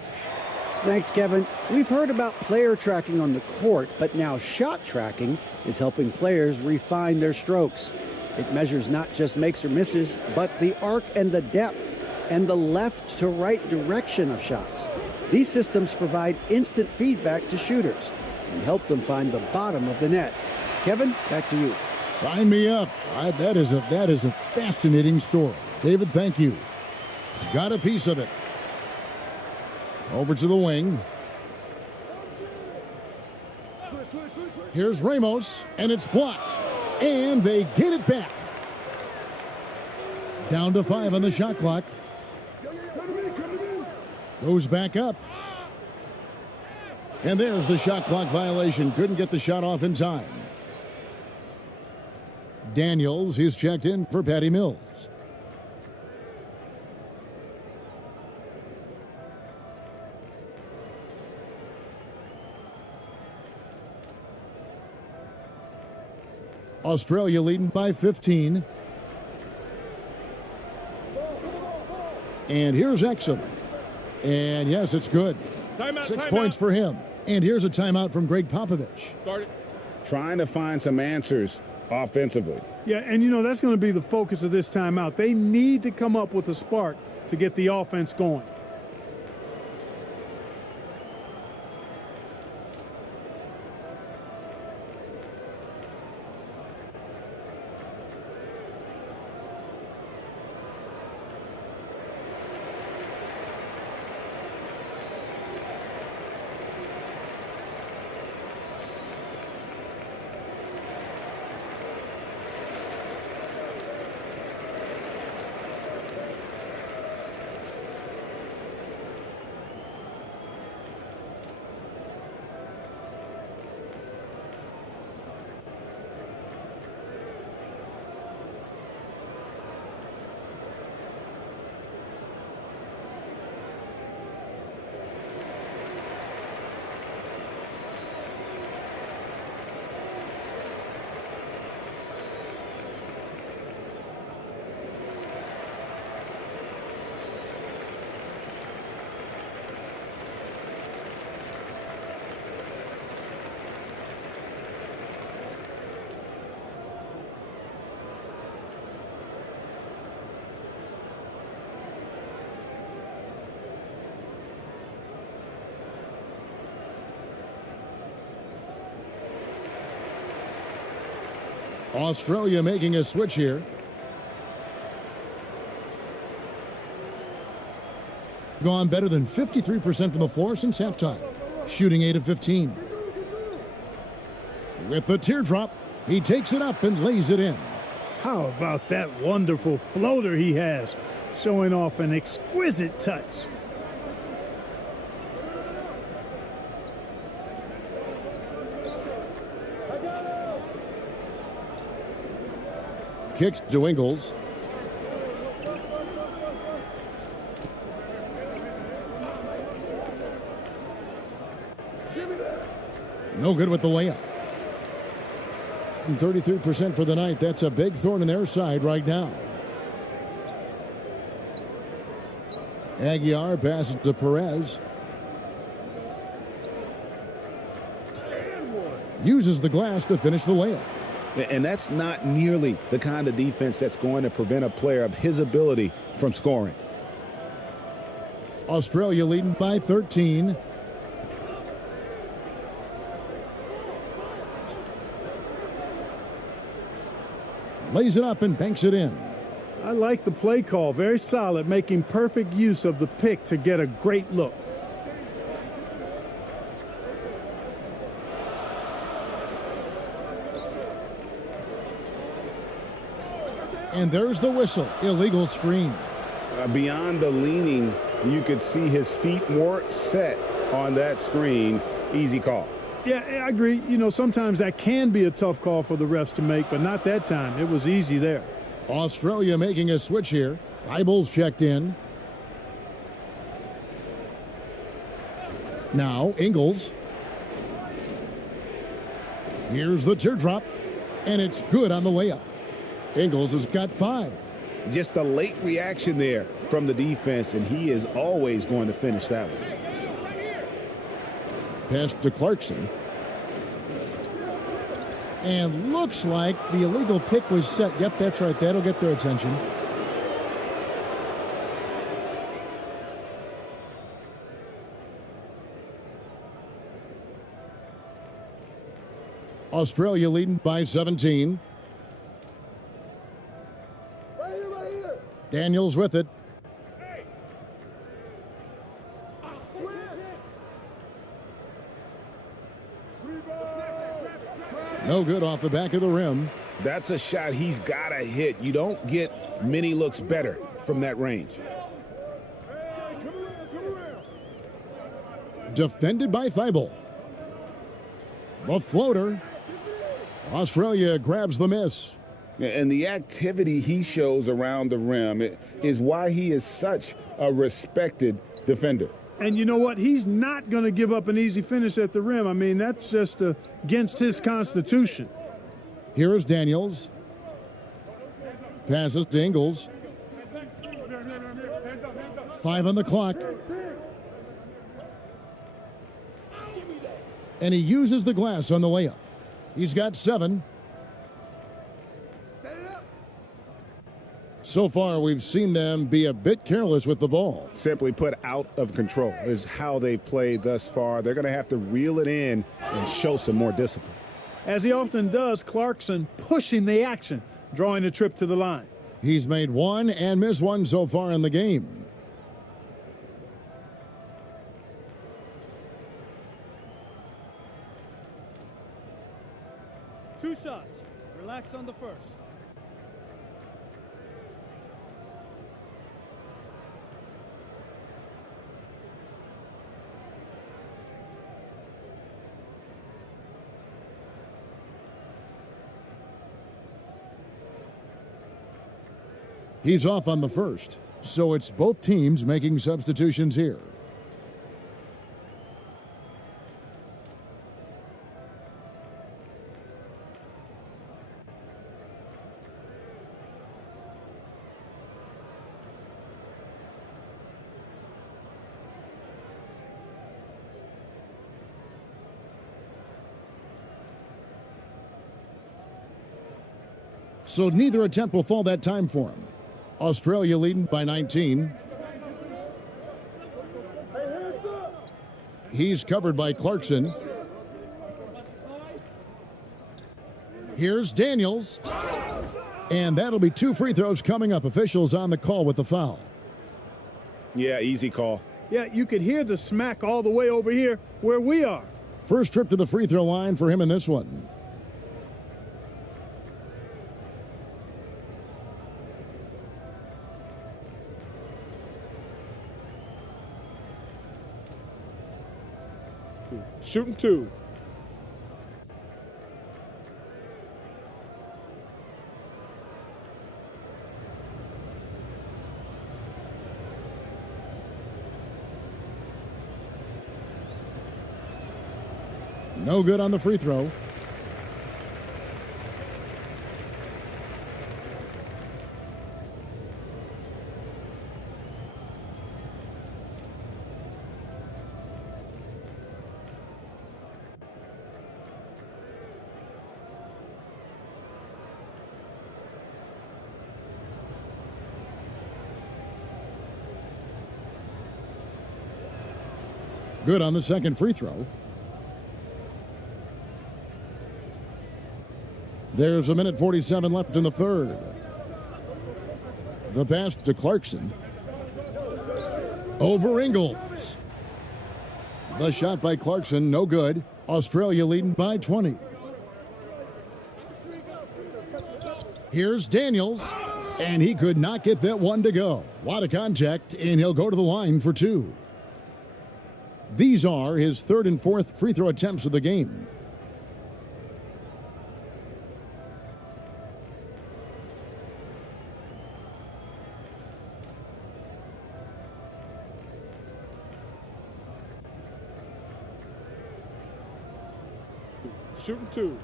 Thanks, Kevin. We've heard about player tracking on the court, but now shot tracking is helping players refine their strokes. It measures not just makes or misses, but the arc and the depth and the left to right direction of shots. These systems provide instant feedback to shooters and help them find the bottom of the net. Kevin, back to you. Sign me up. That is a fascinating story. David, thank you. Got a piece of it. Over to the wing. Here's Ramos, and it's blocked. And they get it back. Down to 5 on the shot clock. Goes back up. And there's the shot clock violation. Couldn't get the shot off in time. Daniels is checked in for Patty Mills. Australia leading by 15. And here's Exum. And yes, it's good. Timeout, 6 points for him. And here's a timeout from Greg Popovich. Start it. Trying to find some answers offensively. Yeah, and you know, that's going to be the focus of this timeout. They need to come up with a spark to get the offense going. Australia making a switch here. Gone better than 53% from the floor since halftime. Shooting 8 of 15. With the teardrop, he takes it up and lays it in. How about that wonderful floater he has, showing off an exquisite touch. Kicks to Ingles. No good with the layup. 33% for the night. That's a big thorn in their side right now. Aguiar passes to Perez. Uses the glass to finish the layup. And that's not nearly the kind of defense that's going to prevent a player of his ability from scoring. Australia leading by 13. Lays it up and banks it in. I like the play call. Very solid, making perfect use of the pick to get a great look. And there's the whistle. Illegal screen. Beyond the leaning, you could see his feet more set on that screen. Easy call. Yeah, I agree. You know, sometimes that can be a tough call for the refs to make, but not that time. It was easy there. Australia making a switch here. Thibault's checked in. Now Ingles. Here's the teardrop, and it's good on the layup. Ingles has got 5. Just a late reaction there from the defense, and he is always going to finish that one. Pass to Clarkson. And looks like the illegal pick was set. Yep, that's right. That'll get their attention. Australia leading by 17. Daniels with it. No good off the back of the rim. That's a shot he's got to hit. You don't get many looks better from that range. Defended by Thibault. The floater. Australia grabs the miss. And the activity he shows around the rim is why he is such a respected defender. And you know what? He's not going to give up an easy finish at the rim. I mean, that's just against his constitution. Here is Daniels. Passes to Ingles. 5 on the clock. And he uses the glass on the layup. He's got 7. So far, we've seen them be a bit careless with the ball. Simply put, out of control is how they've played thus far. They're going to have to reel it in and show some more discipline. As he often does, Clarkson pushing the action, drawing a trip to the line. He's made one and missed one so far in the game. Two shots. Relax on the first. He's off on the first, so it's both teams making substitutions here. So neither attempt will fall that time for him. Australia leading by 19. He's covered by Clarkson. Here's Daniels. And that'll be 2 free throws coming up. Officials on the call with the foul. Yeah, easy call. Yeah, you could hear the smack all the way over here where we are. First trip to the free throw line for him in this one. Shooting 2. No good on the free throw. Good on the second free throw. There's a minute 47 left in the third. The pass to Clarkson. Over Ingles. The shot by Clarkson, no good. Australia leading by 20. Here's Daniels, and he could not get that one to go. A lot of contact, and he'll go to the line for 2. These are his third and fourth free throw attempts of the game. Shooting 2.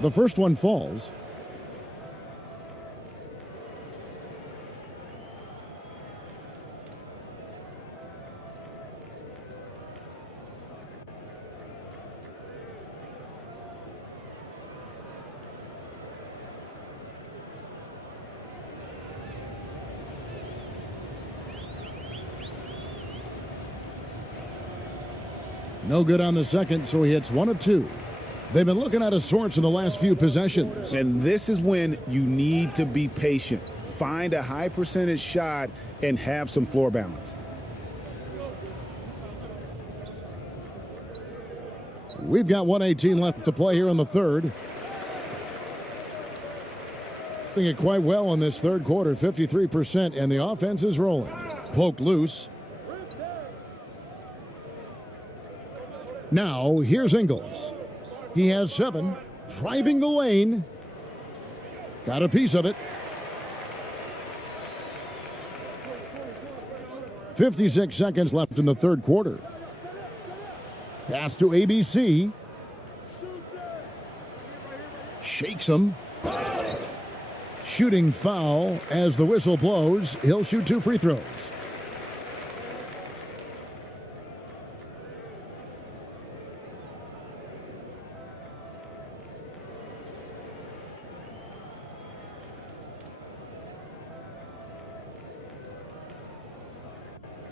The first one falls. No good on the second, so he hits 1 of 2. They've been looking out of sorts in the last few possessions. And this is when you need to be patient. Find a high percentage shot and have some floor balance. We've got 1:18 left to play here in the third. Doing it quite well in this third quarter, 53%, and the offense is rolling. Poked loose. Now, here's Ingles. He has 7, driving the lane. Got a piece of it. 56 seconds left in the third quarter. Pass to ABC. Shakes him. Shooting foul as the whistle blows. He'll shoot 2 free throws.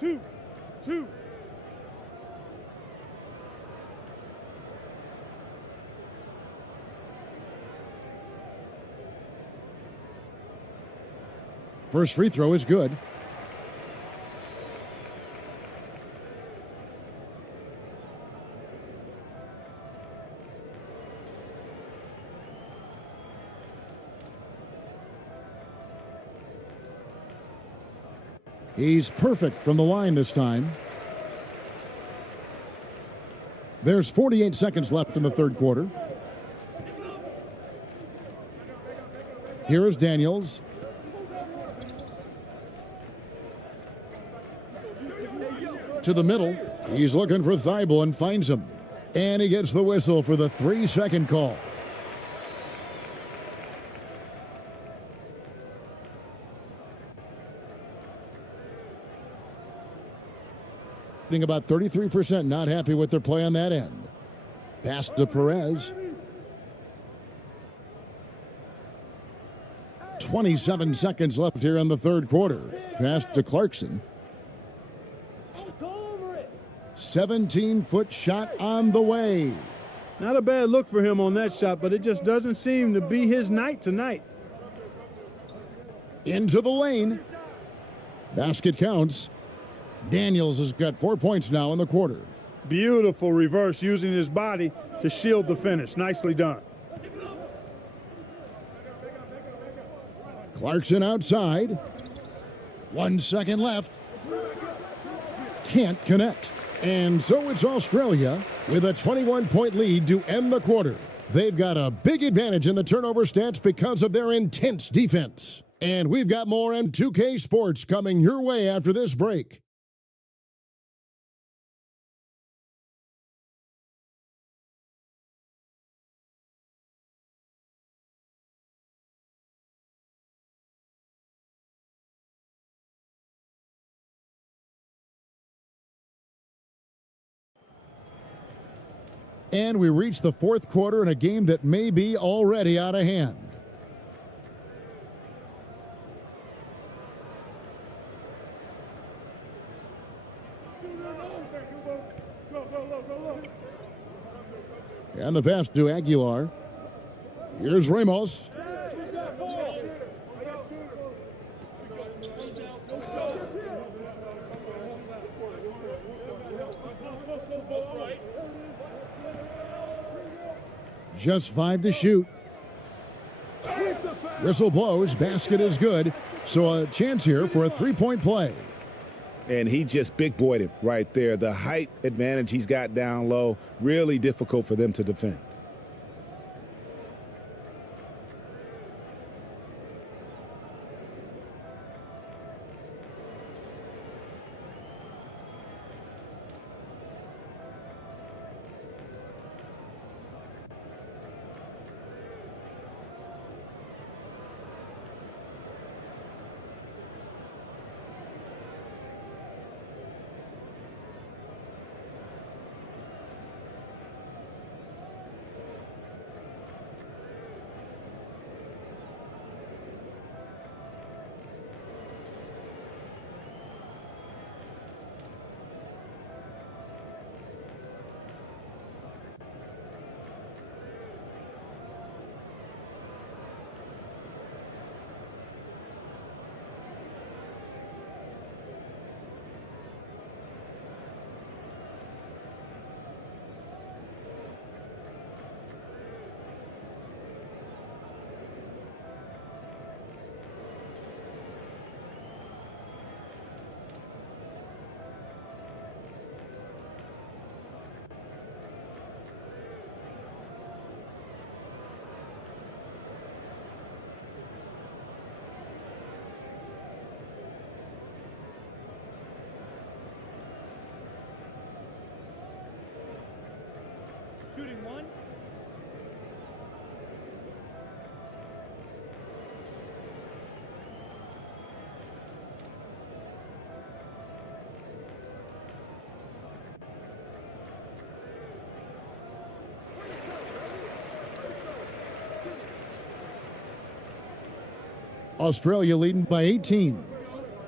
Two. First free throw is good. He's perfect from the line this time. There's 48 seconds left in the third quarter. Here is Daniels. To the middle. He's looking for Thibault and finds him. And he gets the whistle for the 3-second call. About 33% not happy with their play on that end. Pass to Perez. 27 seconds left here in the third quarter. Pass to Clarkson. 17-foot shot on the way. Not a bad look for him on that shot, but it just doesn't seem to be his night tonight. Into the lane. Basket counts. Daniels has got 4 points now in the quarter. Beautiful reverse using his body to shield the finish. Nicely done. Clarkson outside. 1 second left. Can't connect. And so it's Australia with a 21-point lead to end the quarter. They've got a big advantage in the turnover stats because of their intense defense. And we've got more M2K Sports coming your way after this break. And we reach the fourth quarter in a game that may be already out of hand. And the pass to Aguilar. Here's Ramos. Just 5 to shoot. Whistle blows, basket is good. So a chance here for a three-point play. And he just big boyed it right there. The height advantage he's got down low, really difficult for them to defend. Shooting one. Australia leading by 18.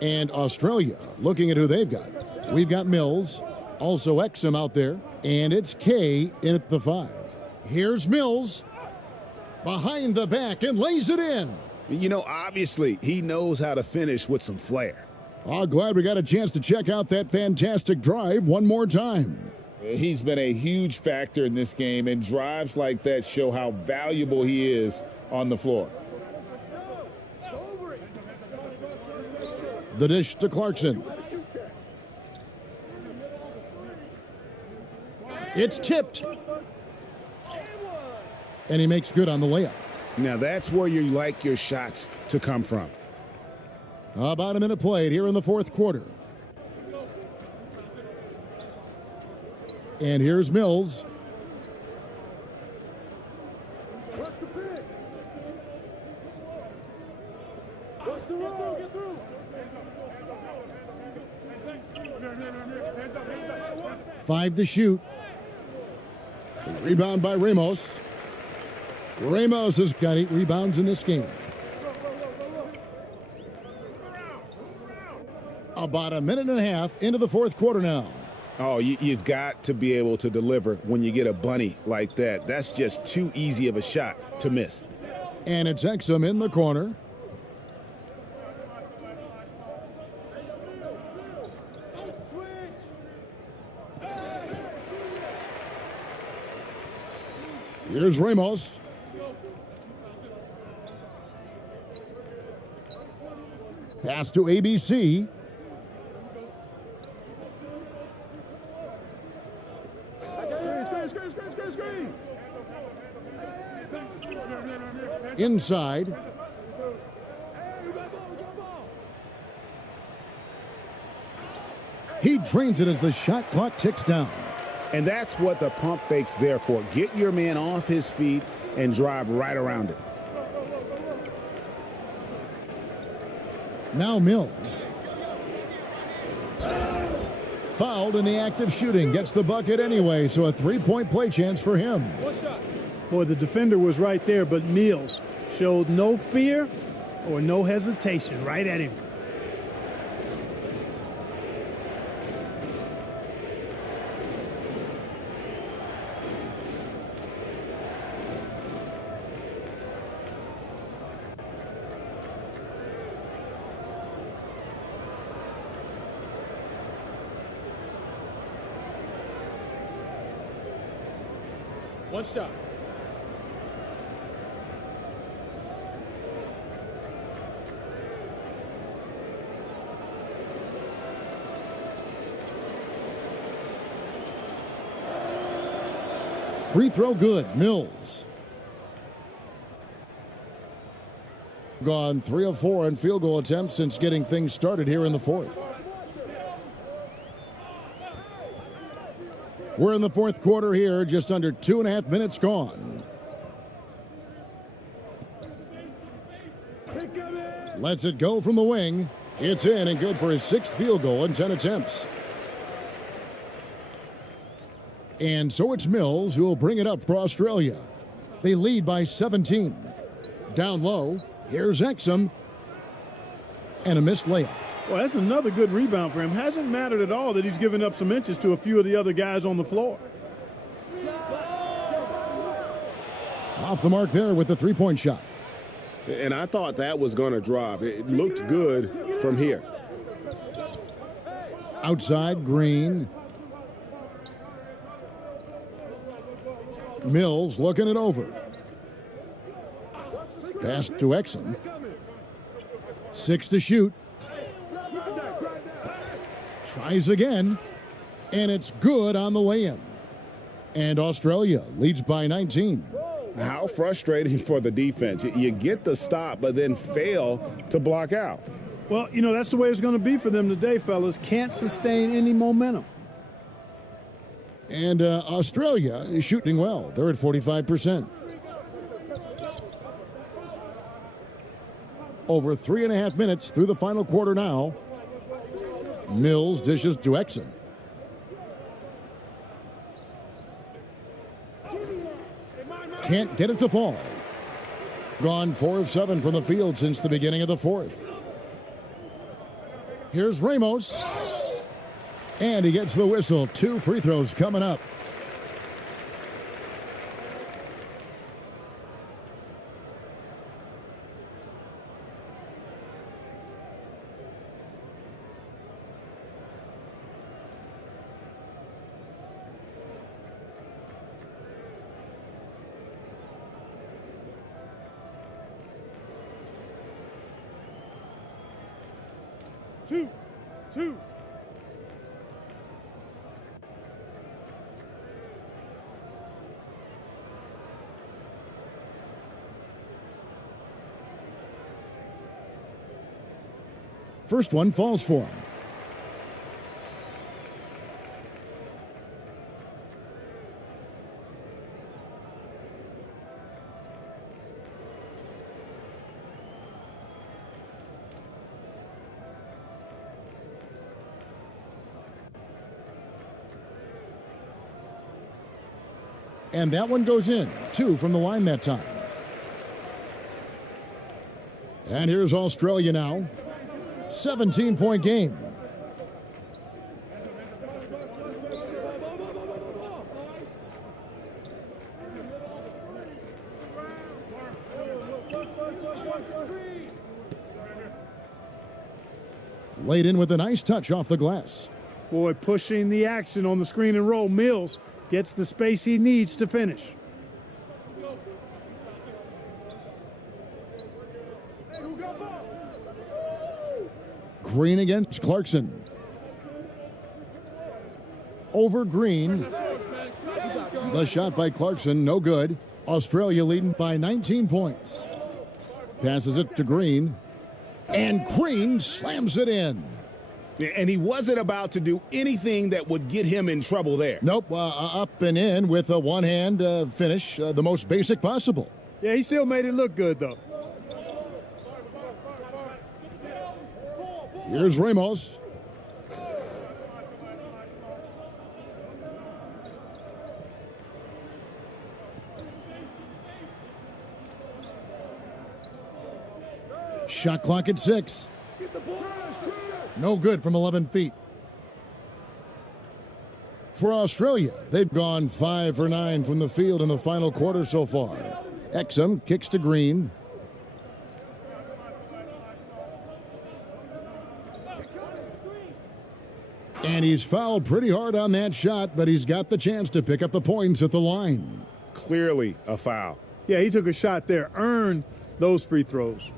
And Australia, looking at who they've got. We've got Mills, also Exum out there, and it's K in at the 5. Here's Mills, behind the back, and lays it in. You know, obviously, he knows how to finish with some flair. Oh, glad we got a chance to check out that fantastic drive one more time. He's been a huge factor in this game, and drives like that show how valuable he is on the floor. The dish to Clarkson. It's tipped. And he makes good on the layup. Now that's where you like your shots to come from. About a minute played here in the fourth quarter. And here's Mills. Get through. 5 to shoot. Rebound by Ramos. Ramos has got 8 rebounds in this game. About a minute and a half into the fourth quarter now. Oh, you've got to be able to deliver when you get a bunny like that. That's just too easy of a shot to miss. And it's Exum in the corner. Here's Ramos. Pass to ABC. Inside. He drains it as the shot clock ticks down. And that's what the pump fake's there for. Get your man off his feet and drive right around it. Now Mills. Fouled in the act of shooting. Gets the bucket anyway, so a three-point play chance for him. Boy, the defender was right there, but Mills showed no fear or no hesitation right at him. One shot. Free throw good. Mills. Gone 3 of 4 in field goal attempts since getting things started here in the fourth. We're in the fourth quarter here, just under 2.5 minutes gone. Lets it go from the wing. It's in and good for his 6th field goal in 10 attempts. And so it's Mills who will bring it up for Australia. They lead by 17. Down low, here's Exum. And a missed layup. Well, that's another good rebound for him. Hasn't mattered at all that he's given up some inches to a few of the other guys on the floor. Off the mark there with the three-point shot. And I thought that was going to drop. It looked good from here. Outside, Green. Mills looking it over. Pass to Exum. 6 to shoot. Tries again, and it's good on the way in. And Australia leads by 19. How frustrating for the defense. You get the stop, but then fail to block out. Well, you know, that's the way it's going to be for them today, fellas. Can't sustain any momentum. And Australia is shooting well. They're at 45%. Over 3.5 minutes through the final quarter now. Mills dishes to Exum. Can't get it to fall. Gone 4 of 7 from the field since the beginning of the fourth. Here's Ramos. And he gets the whistle. 2 free throws coming up. Two. First one falls for him. And that one goes in. 2 from the line that time. And here's Australia now. 17-point game. Laid in with a nice touch off the glass. Boy, pushing the action on the screen and roll. Mills gets the space he needs to finish. Green against Clarkson. Over Green. The shot by Clarkson, no good. Australia leading by 19 points. Passes it to Green. And Green slams it in. And he wasn't about to do anything that would get him in trouble there. Nope, up and in with a one-hand finish, the most basic possible. Yeah, he still made it look good, though. Here's Ramos. Shot clock at 6. No good from 11 feet. For Australia, they've gone 5 for 9 from the field in the final quarter so far. Exum kicks to Green. And he's fouled pretty hard on that shot, but he's got the chance to pick up the points at the line. Clearly a foul. Yeah, he took a shot there, earned those free throws.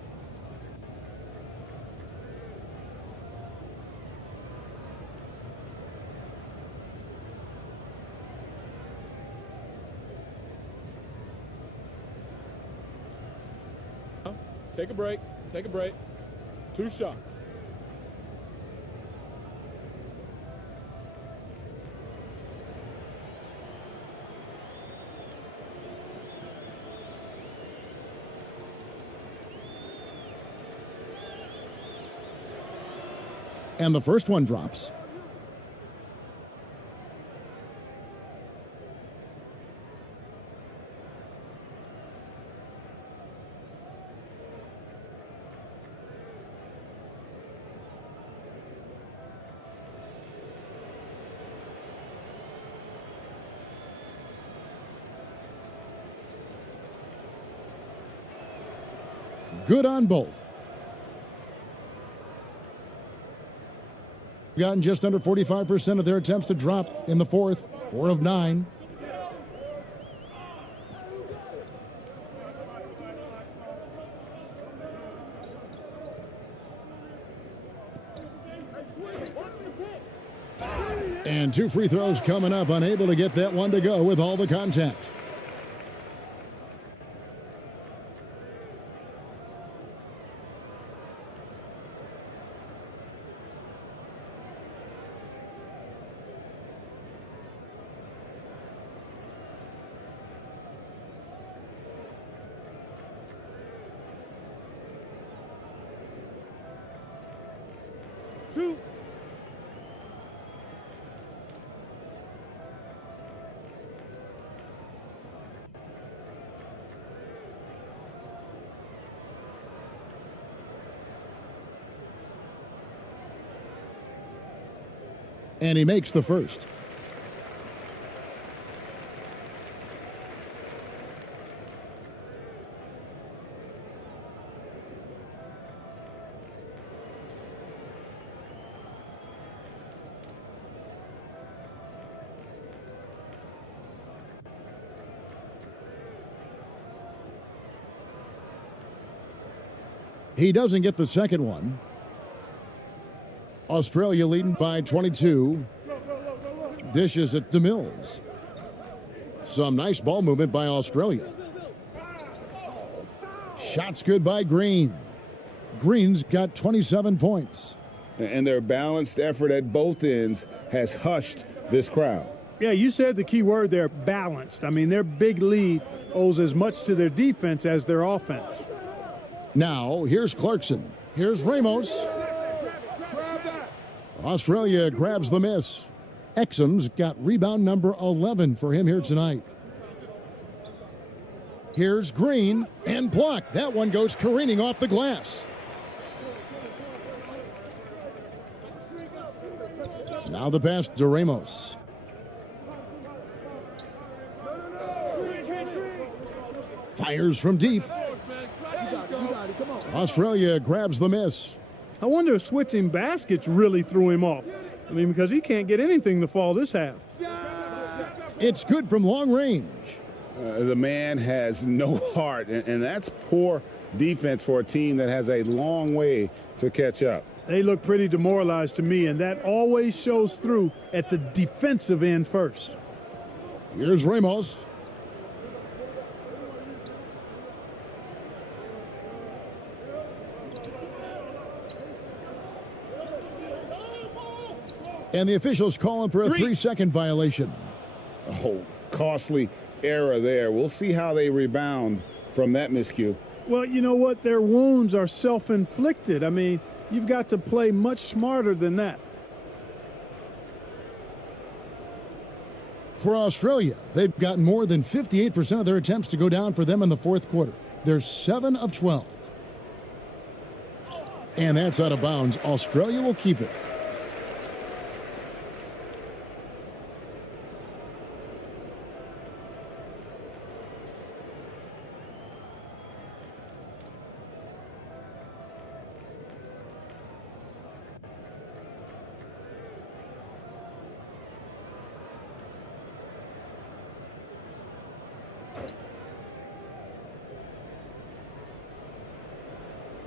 Take a break. Take a break. 2 shots. And the first one drops. Good on both. Gotten just under 45% of their attempts to drop in the fourth. 4 of 9. And 2 free throws coming up. Unable to get that one to go with all the contact. And he makes the first. He doesn't get the second one. Australia leading by 22. Dishes it to Mills. Some nice ball movement by Australia. Shots good by Green. Green's got 27 points. And their balanced effort at both ends has hushed this crowd. Yeah, you said the key word there, balanced. I mean, their big lead owes as much to their defense as their offense. Now, here's Clarkson. Here's Ramos. Australia grabs the miss. Exum's got rebound number 11 for him here tonight. Here's Green and blocked. That one goes careening off the glass. Now the pass to Ramos. Fires from deep. Australia grabs the miss. I wonder if switching baskets really threw him off. I mean, because he can't get anything to fall this half. It's good from long range. The man has no heart, and that's poor defense for a team that has a long way to catch up. They look pretty demoralized to me, and that always shows through at the defensive end first. Here's Ramos. And the officials calling for a 3-second violation. Oh, costly error there. We'll see how they rebound from that miscue. Well, you know what? Their wounds are self-inflicted. I mean, you've got to play much smarter than that. For Australia, they've gotten more than 58% of their attempts to go down for them in the fourth quarter. They're 7 of 12. And that's out of bounds. Australia will keep it.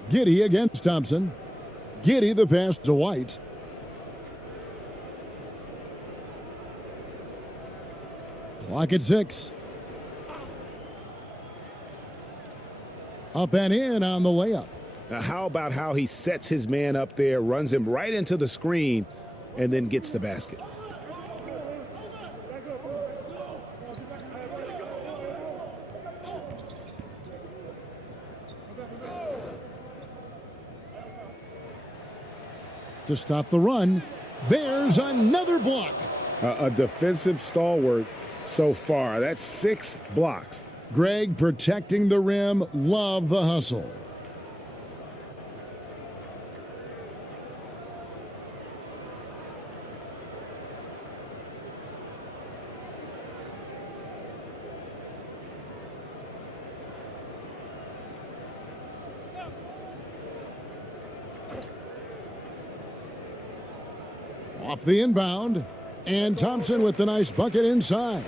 Giddey against Thompson. Giddey the pass to White. Clock at 6. Up and in on the layup. Now, how about how he sets his man up there, runs him right into the screen, and then gets the basket? To stop the run, there's another block. A defensive stalwart so far. That's 6 blocks. Greg protecting the rim. Love the hustle. Off the inbound, and Thompson with the nice bucket inside.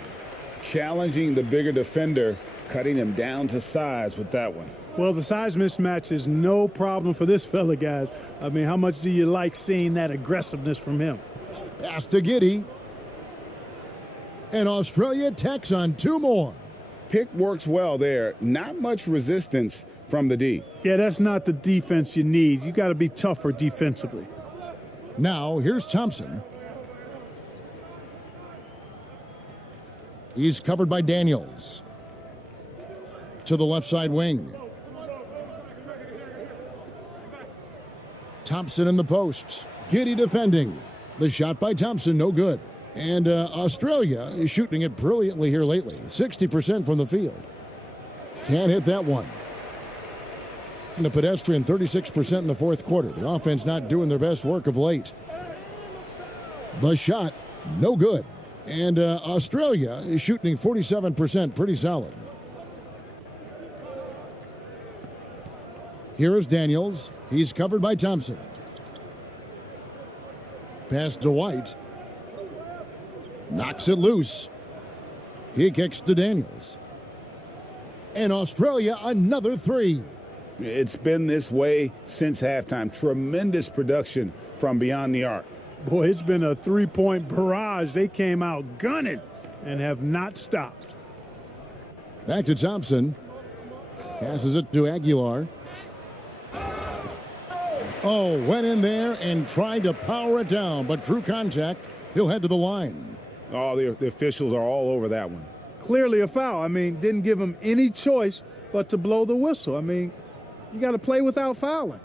Challenging the bigger defender, cutting him down to size with that one. Well, the size mismatch is no problem for this fella, guys. I mean, how much do you like seeing that aggressiveness from him? Pass to Giddey. And Australia tacks on 2 more. Pick works well there. Not much resistance from the D. Yeah, that's not the defense you need. You got to be tougher defensively. Now, here's Thompson. He's covered by Daniels. To the left side wing. Thompson in the post. Giddey defending. The shot by Thompson, no good. And Australia is shooting it brilliantly here lately. 60% from the field. Can't hit that one. And the pedestrian 36% in the fourth quarter. The offense not doing their best work of late. The shot, no good. And Australia is shooting 47%, pretty solid. Here is Daniels. He's covered by Thompson. Pass to White. Knocks it loose. He kicks to Daniels. And Australia, another three. It's been this way since halftime. Tremendous production from beyond the arc. Boy, it's been a three-point barrage. They came out gunning and have not stopped. Back to Thompson. Passes it to Aguilar. Oh, went in there and tried to power it down, but true contact, he'll head to the line. Oh, the officials are all over that one. Clearly a foul. I mean, didn't give him any choice but to blow the whistle. I mean, you got to play without fouling.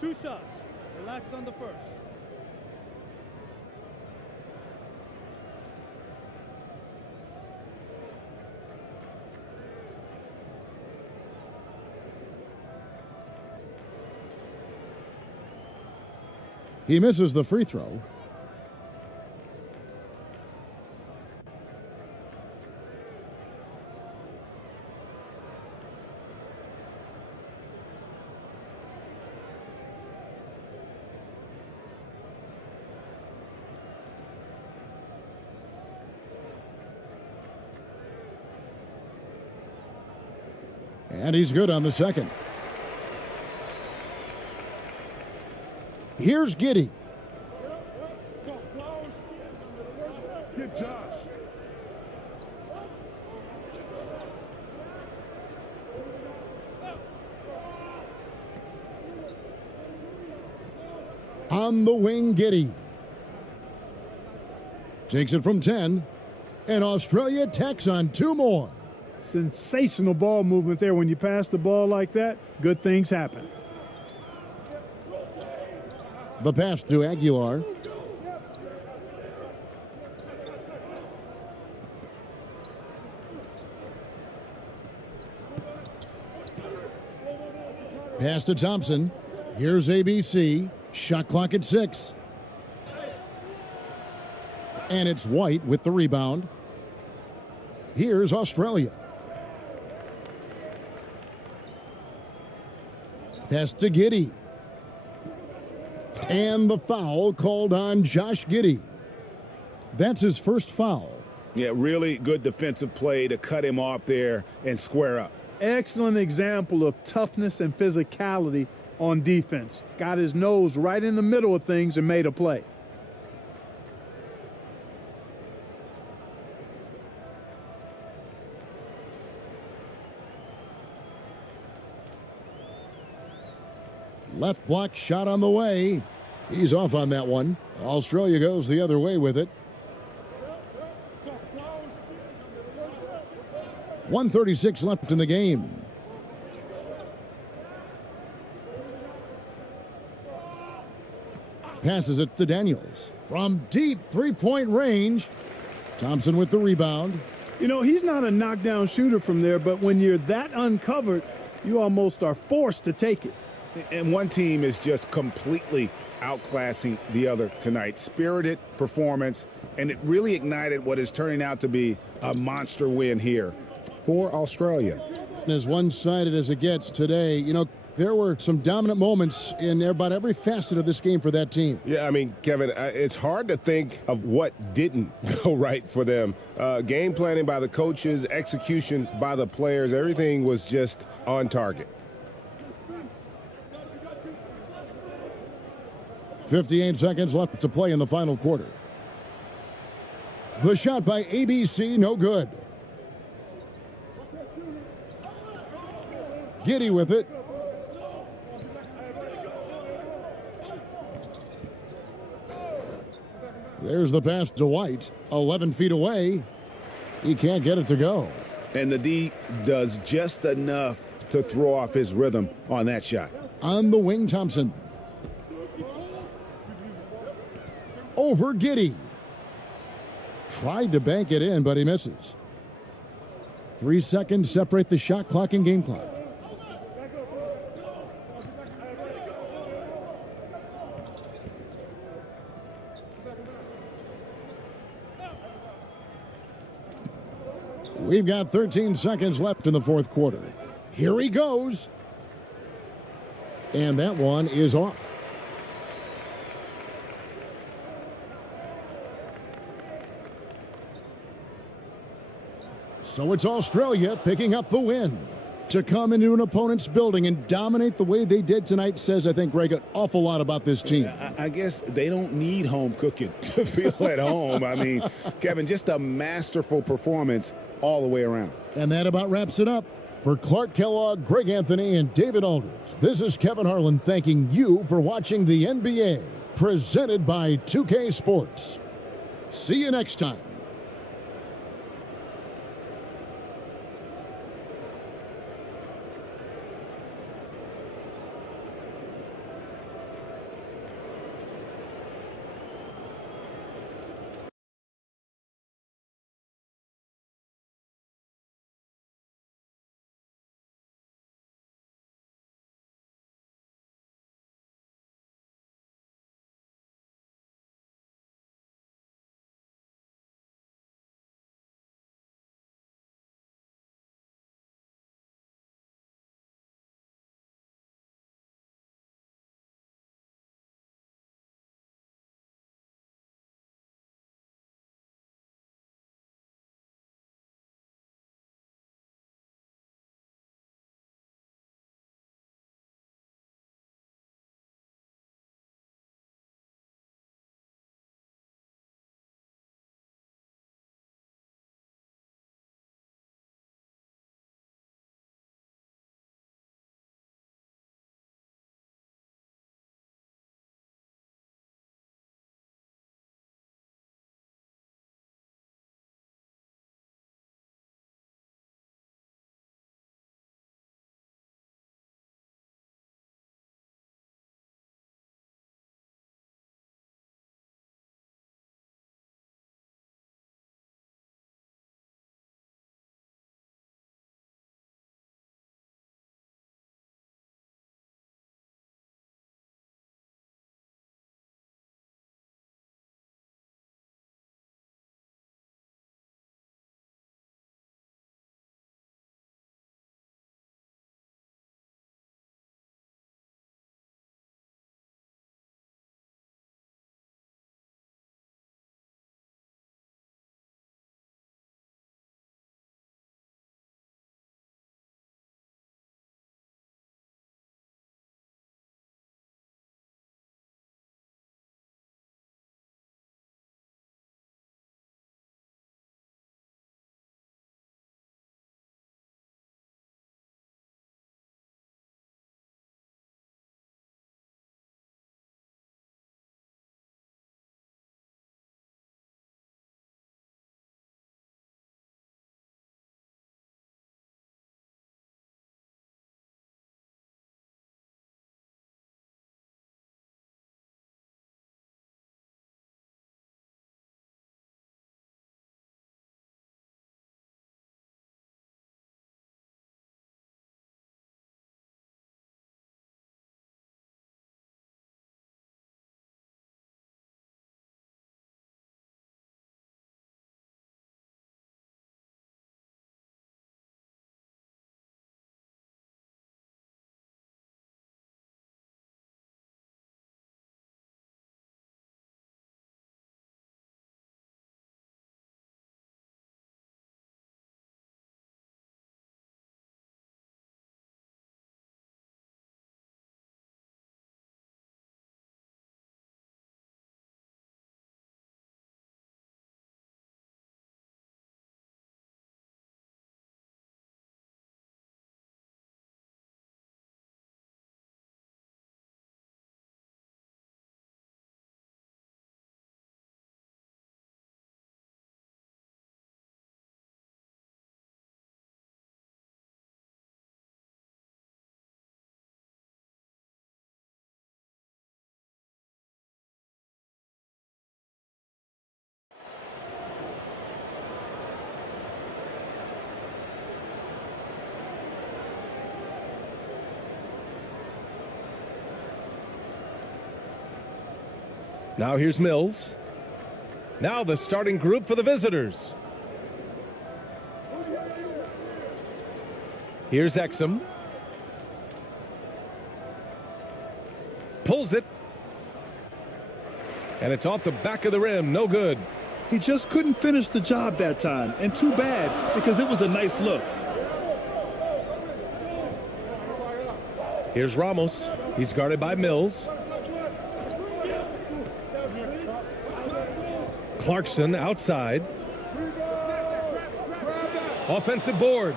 Two shots. Relax on the first. He misses the free throw. And he's good on the second. Here's Giddey. Get Josh. On the wing, Giddey. Takes it from 10. And Australia tacks on two more. Sensational ball movement there. When you pass the ball like that, good things happen. The pass to Aguilar. Pass to Thompson. Here's ABC. Shot clock at 6. And it's White with the rebound. Here's Australia. Pass to Giddey. And the foul called on Josh Giddey. That's his first foul. Yeah, really good defensive play to cut him off there and square up. Excellent example of toughness and physicality on defense. Got his nose right in the middle of things and made a play. Left block shot on the way. He's off on that one. Australia goes the other way with it. 1:36 left in the game. Passes it to Daniels. From deep three-point range. Thompson with the rebound. You know, he's not a knockdown shooter from there, but when you're that uncovered, you almost are forced to take it. And one team is just completely outclassing the other tonight. Spirited performance, and it really ignited what is turning out to be a monster win here for Australia. As one-sided as it gets today, you know, there were some dominant moments in about every facet of this game for that team. Yeah, I mean, Kevin, it's hard to think of what didn't go right for them. Game planning by the coaches, execution by the players, everything was just on target. 58 seconds left to play in the final quarter. The shot by ABC, no good. Giddey with it. There's the pass to White, 11 feet away. He can't get it to go. And the D does just enough to throw off his rhythm on that shot. On the wing, Thompson. over Giddey. Tried to bank it in, but he misses. 3 seconds separate the shot clock and game clock. We've got 13 seconds left in the fourth quarter. Here he goes. And that one is off. So it's Australia picking up the win. To come into an opponent's building and dominate the way they did tonight says, I think, Greg, an awful lot about this team. I guess they don't need home cooking to feel at home. I mean, Kevin, just a masterful performance all the way around. And that about wraps it up. For Clark Kellogg, Greg Anthony, and David Aldridge, this is Kevin Harlan thanking you for watching the NBA, presented by 2K Sports. See you next time. Now here's Mills. Now the starting group for the visitors. Here's Exum. Pulls it. And it's off the back of the rim. No good. He just couldn't finish the job that time. And too bad, because it was a nice look. Here's Ramos. He's guarded by Mills. Clarkson outside. Offensive board.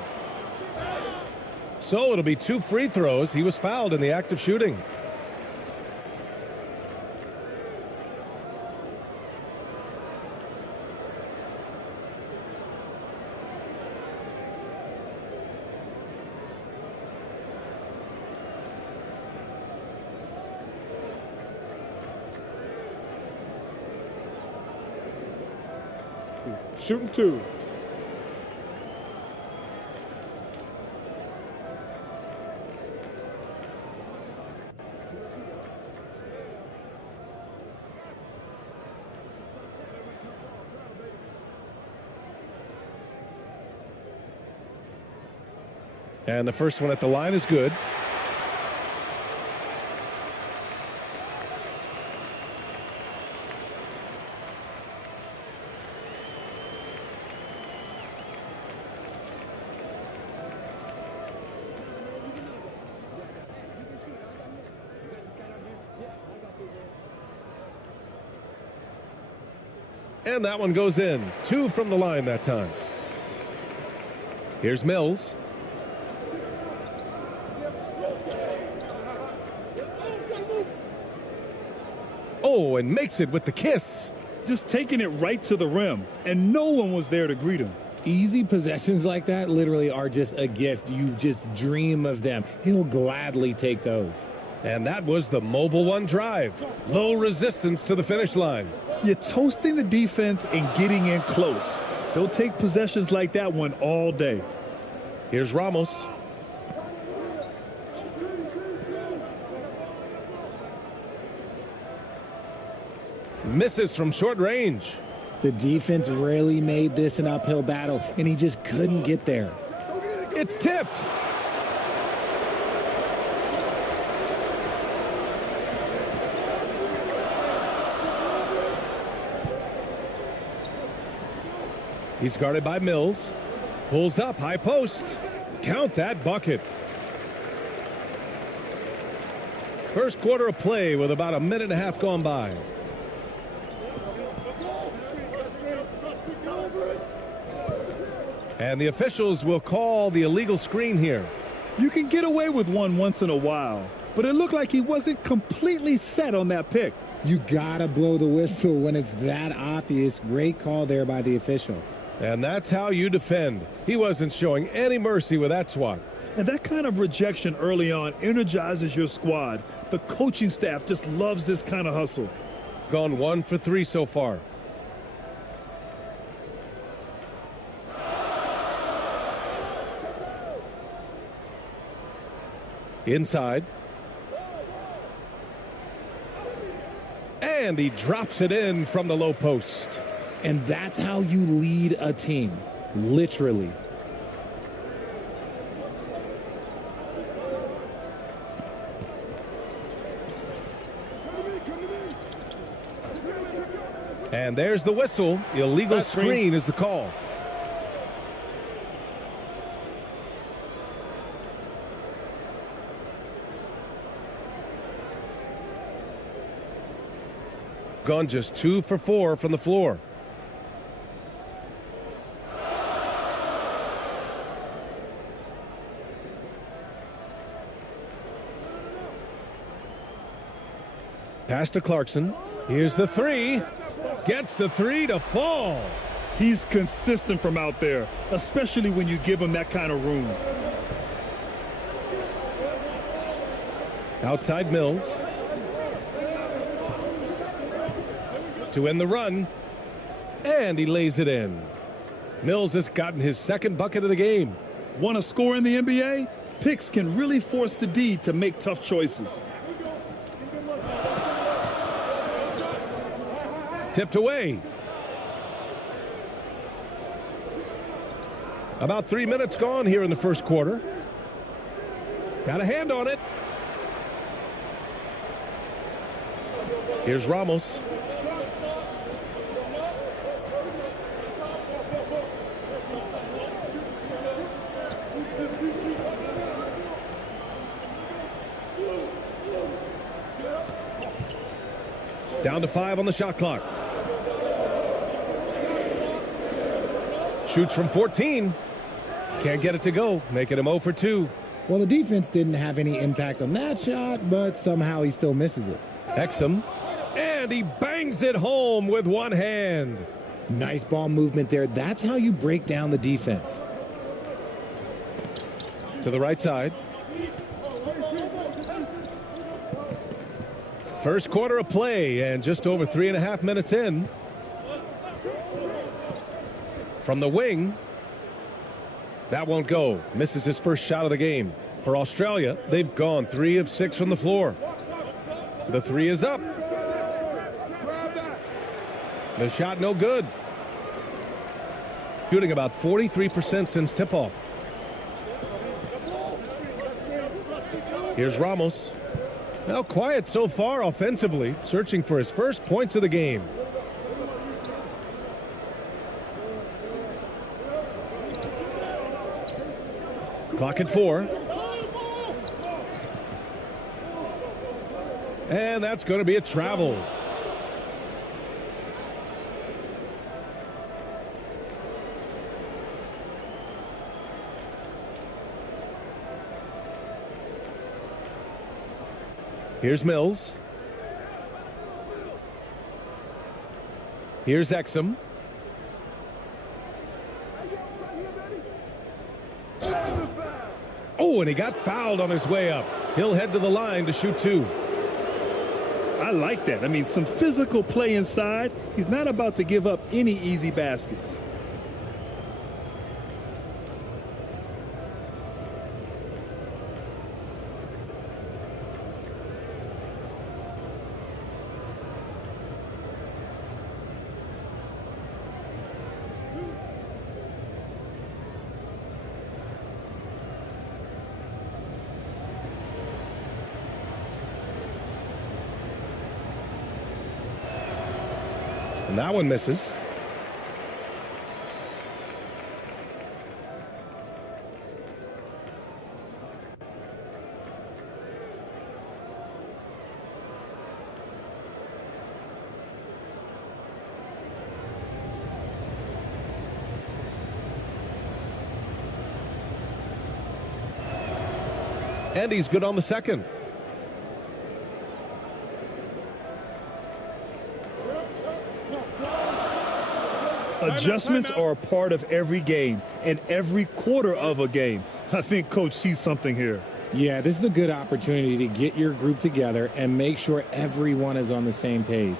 So it'll be 2 free throws. He was fouled in the act of shooting. Shooting 2. And the first one at the line is good. And that one goes in. 2 from the line that time. Here's Mills. Oh, and makes it with the kiss. Just taking it right to the rim, and no one was there to greet him. Easy possessions like that literally are just a gift. You just dream of them. He'll gladly take those. And that was the mobile one drive. Low resistance to the finish line. You're toasting the defense and getting in close. They'll take possessions like that one all day. Here's Ramos. Misses from short range. The defense really made this an uphill battle, and he just couldn't get there. It's tipped. He's guarded by Mills. Pulls up, high post. Count that bucket. First quarter of play with about 1.5 minutes gone by. And the officials will call the illegal screen here. You can get away with one once in a while, but it looked like he wasn't completely set on that pick. You gotta blow the whistle when it's that obvious. Great call there by the official. And that's how you defend. He wasn't showing any mercy with that swat. And that kind of rejection early on energizes your squad. The coaching staff just loves this kind of hustle. Gone 1 for 3 so far. Inside. And he drops it in from the low post. And that's how you lead a team, literally. And there's the whistle. Illegal screen is the call. Gone just 2 for 4 from the floor. Pass to Clarkson. Here's the 3. Gets the 3 to fall. He's consistent from out there, especially when you give him that kind of room. Outside Mills. To end the run. And he lays it in. Mills has gotten his second bucket of the game. Want to score in the NBA? Picks can really force the D to make tough choices. Tipped away. About 3 minutes gone here in the first quarter. Got a hand on it. Here's Ramos. Down to 5 on the shot clock. Shoots from 14. Can't get it to go, making him 0 for 2. Well, the defense didn't have any impact on that shot, but somehow he still misses it. Exum. And he bangs it home with one hand. Nice ball movement there. That's how you break down the defense. To the right side. First quarter of play and just over 3.5 minutes in. From the wing. That won't go. Misses his first shot of the game. For Australia, they've gone 3 of 6 from the floor. The 3 is up. The shot no good. Shooting about 43% since tip-off. Here's Ramos. Now quiet so far offensively, searching for his first points of the game. Clock at 4. And that's going to be a travel. Here's Mills. Here's Exum. Oh, and he got fouled on his way up. He'll head to the line to shoot 2. I like that. I mean, some physical play inside. He's not about to give up any easy baskets. And that one misses. And he's good on the second. Adjustments are a part of every game and every quarter of a game. I think Coach sees something here. Yeah, this is a good opportunity to get your group together and make sure everyone is on the same page.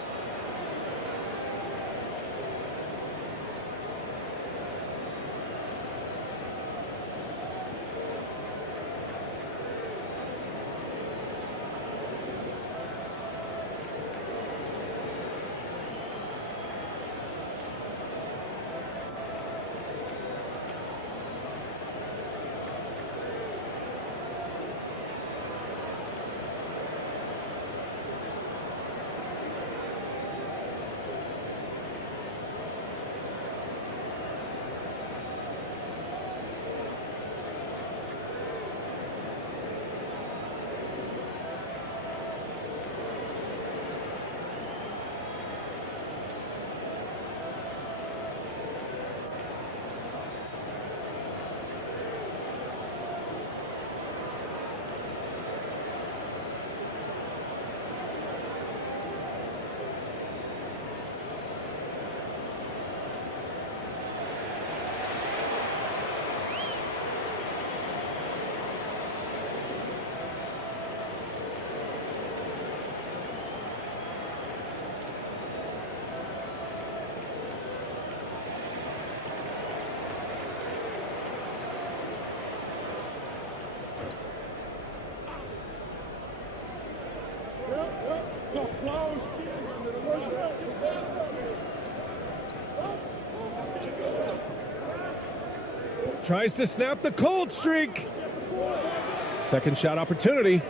Tries to snap the cold streak. Second shot opportunity.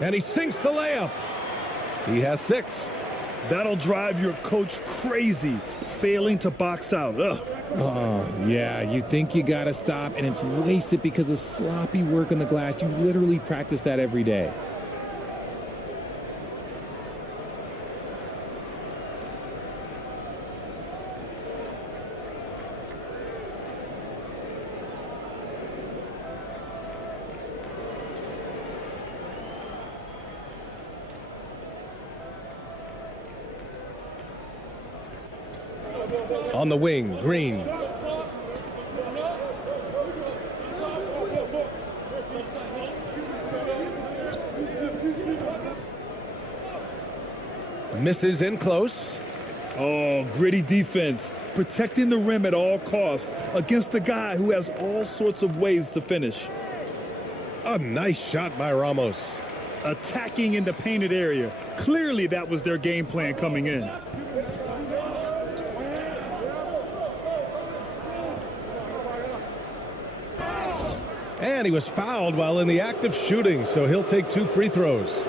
And he sinks the layup. He has 6. That'll drive your coach crazy, failing to box out. Ugh. Oh, yeah, you think you got to stop, and it's wasted because of sloppy work on the glass. You literally practice that every day. On the wing, Green. Misses in close. Oh, gritty defense. Protecting the rim at all costs against a guy who has all sorts of ways to finish. A nice shot by Ramos. Attacking in the painted area. Clearly that was their game plan coming in. And he was fouled while in the act of shooting, so he'll take 2 free throws.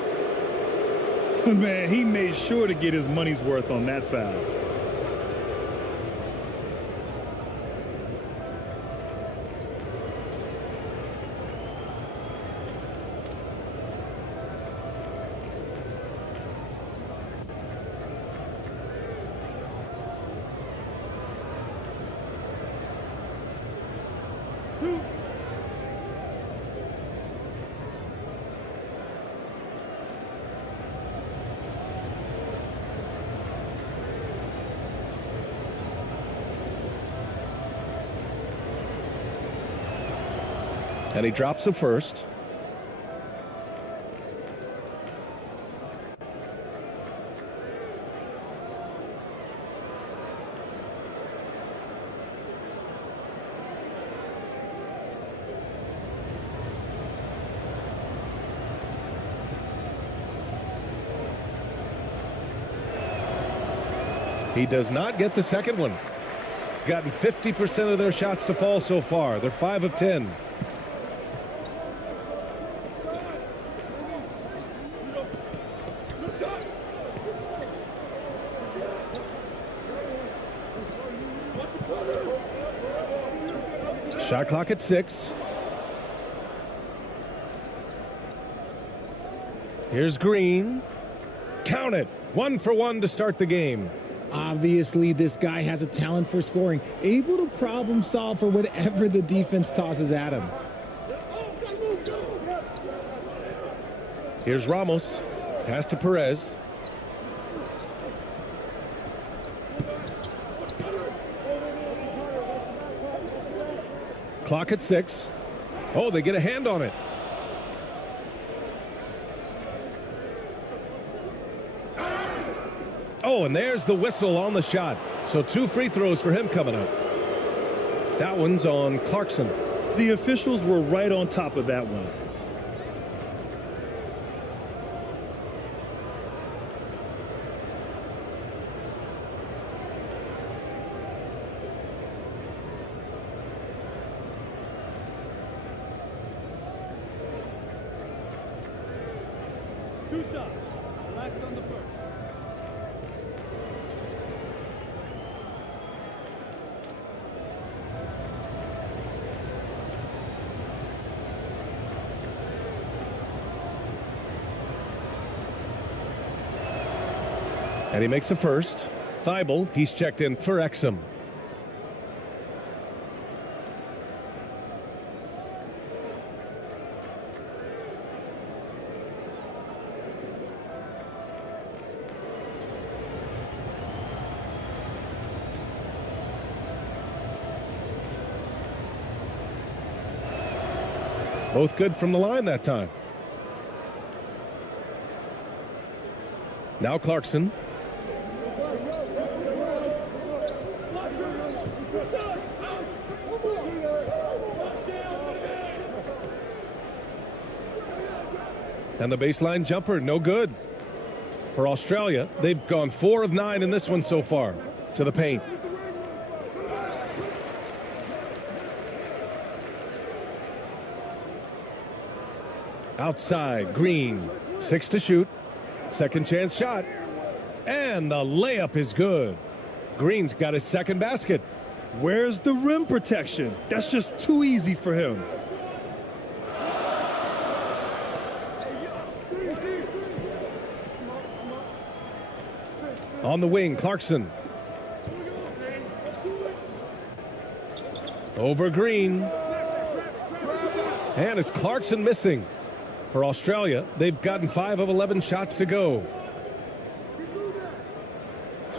Man, he made sure to get his money's worth on that foul. And he drops the first. He does not get the second one. Gotten 50% of their shots to fall so far. They're 5 of 10. Shot clock at 6. Here's Green. Count it. 1 for 1 to start the game. Obviously, this guy has a talent for scoring, able to problem solve for whatever the defense tosses at him. Here's Ramos. Pass to Perez. Clock at 6. Oh, they get a hand on it. Oh, and there's the whistle on the shot. So 2 free throws for him coming up. That one's on Clarkson. The officials were right on top of that one. Two shots. Relax on the first. And he makes the first. Thibault, he's checked in for Exum. Both good from the line that time. Now Clarkson. And the baseline jumper, no good. For Australia, they've gone 4 of 9 in this one so far. To the paint. Outside, Green. 6 to shoot. Second chance shot. And the layup is good. Green's got his second basket. Where's the rim protection? That's just too easy for him. On the wing, Clarkson. Over Green. And it's Clarkson missing. For Australia, they've gotten 5 of 11 shots to go.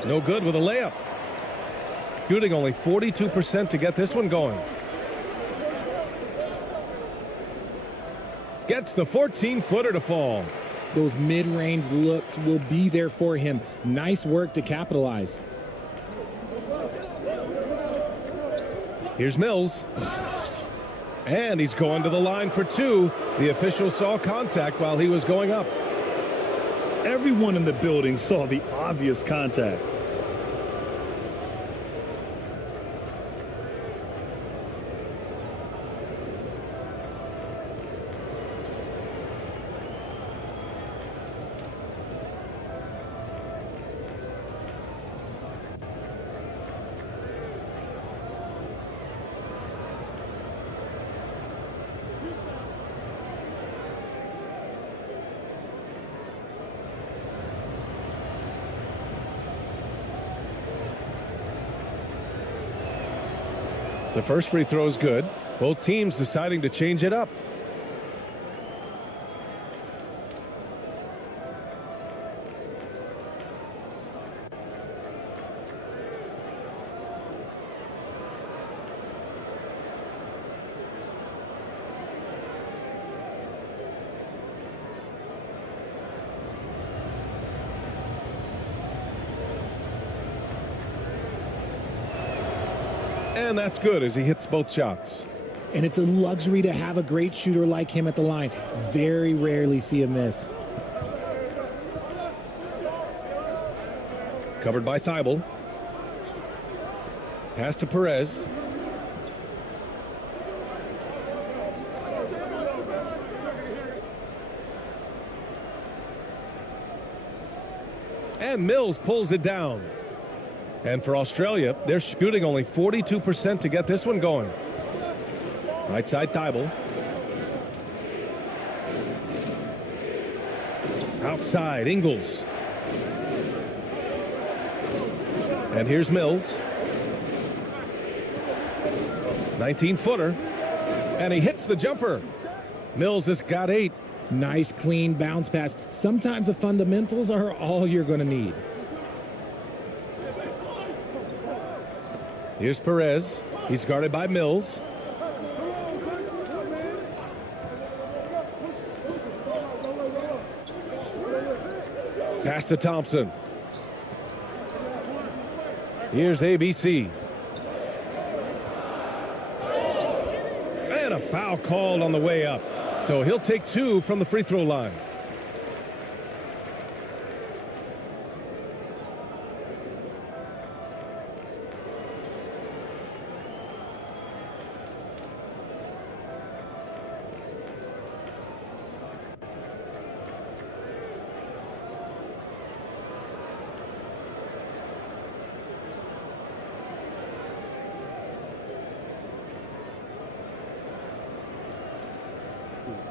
No good with a layup. Shooting only 42% to get this one going. Gets the 14-footer to fall. Those mid-range looks will be there for him. Nice work to capitalize. Here's Mills. And he's going to the line for 2. The official saw contact while he was going up. Everyone in the building saw the obvious contact. The first free throw is good. Both teams deciding to change it up. And that's good as he hits both shots. And it's a luxury to have a great shooter like him at the line. Very rarely see a miss. Covered by Thibault. Pass to Perez. And Mills pulls it down. And for Australia, they're shooting only 42% to get this one going. Right side, Thibault. Outside, Ingles. And here's Mills. 19-footer. And he hits the jumper. Mills has got 8. Nice, clean bounce pass. Sometimes the fundamentals are all you're going to need. Here's Perez. He's guarded by Mills. Pass to Thompson. Here's ABC. And a foul called on the way up. So he'll take 2 from the free throw line.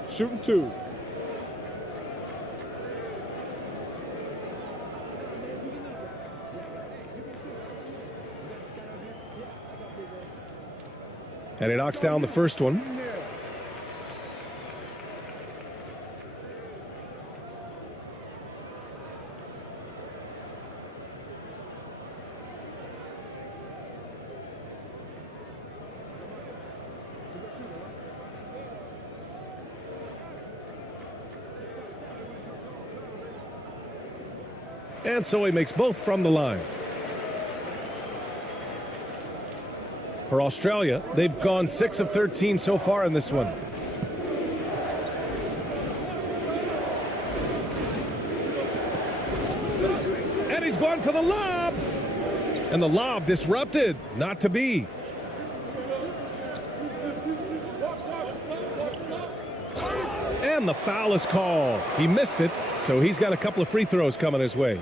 Shooting 2. And he knocks down the first one. And so he makes both from the line. For Australia, they've gone 6 of 13 so far in this one. And he's gone for the lob. And the lob disrupted. Not to be. And the foul is called. He missed it, so he's got a couple of free throws coming his way.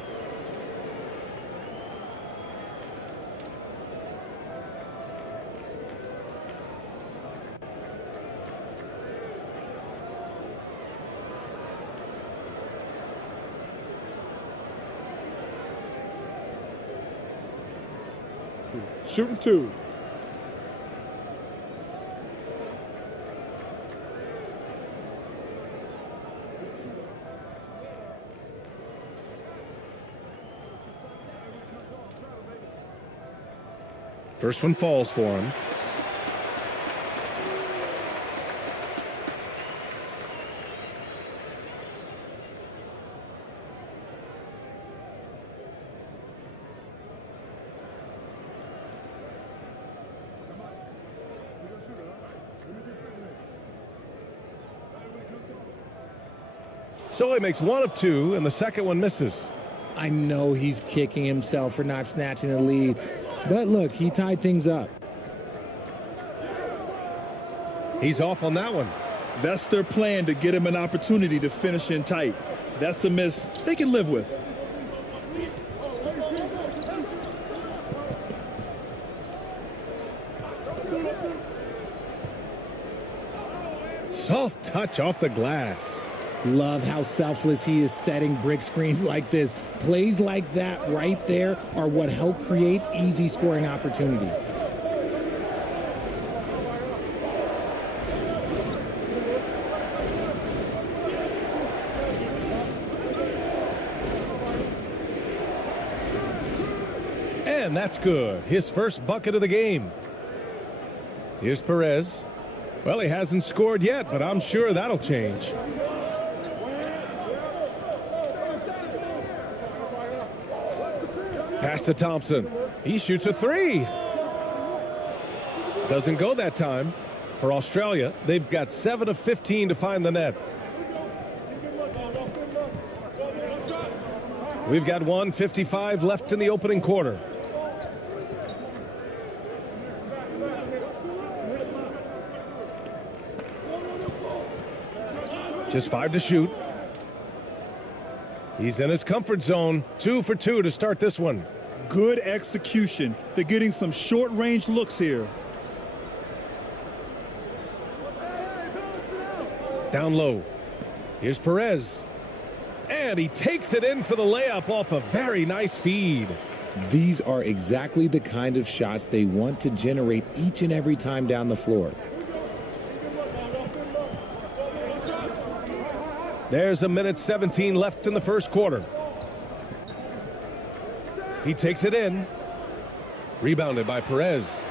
Shooting 2. First one falls for him. So he makes 1 of 2, and the second one misses. I know he's kicking himself for not snatching the lead, but look, he tied things up. He's off on that one. That's their plan, to get him an opportunity to finish in tight. That's a miss they can live with. Soft touch off the glass. Love how selfless he is setting brick screens like this. Plays like that right there are what help create easy scoring opportunities. And that's good. His first bucket of the game. Here's Perez. Well, he hasn't scored yet, but I'm sure that'll change. Pass to Thompson. He shoots a 3. Doesn't go that time. For Australia, they've got 7 of 15 to find the net. We've got 1:55 left in the opening quarter. Just 5 to shoot. He's in his comfort zone. 2 for 2 to start this one. Good execution. They're getting some short-range looks here. Down low. Here's Perez. And he takes it in for the layup off a very nice feed. These are exactly the kind of shots they want to generate each and every time down the floor. There's 1:17 left in the first quarter. He takes it in. Rebounded by Perez.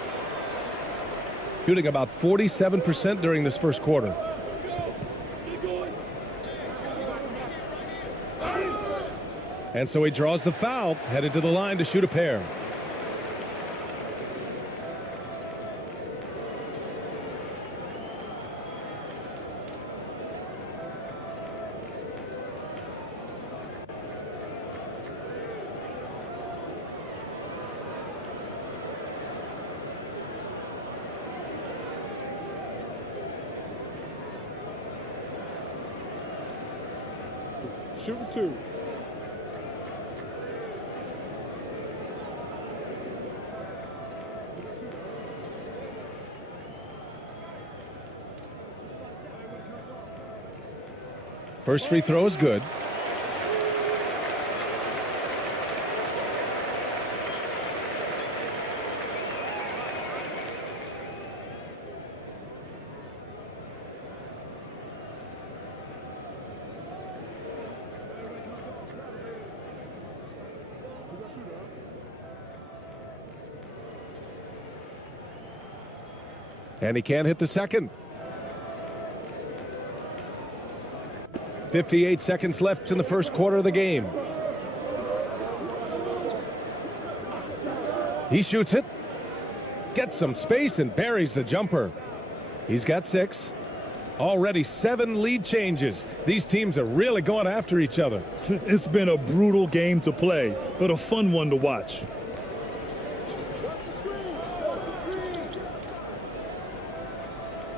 Shooting about 47% during this first quarter. And so he draws the foul, headed to the line to shoot a pair. Shooting 2. First free throw is good. And he can't hit the second. 58 seconds left in the first quarter of the game. He shoots it. Gets some space and buries the jumper. He's got 6. Already 7 lead changes. These teams are really going after each other. It's been a brutal game to play, but a fun one to watch.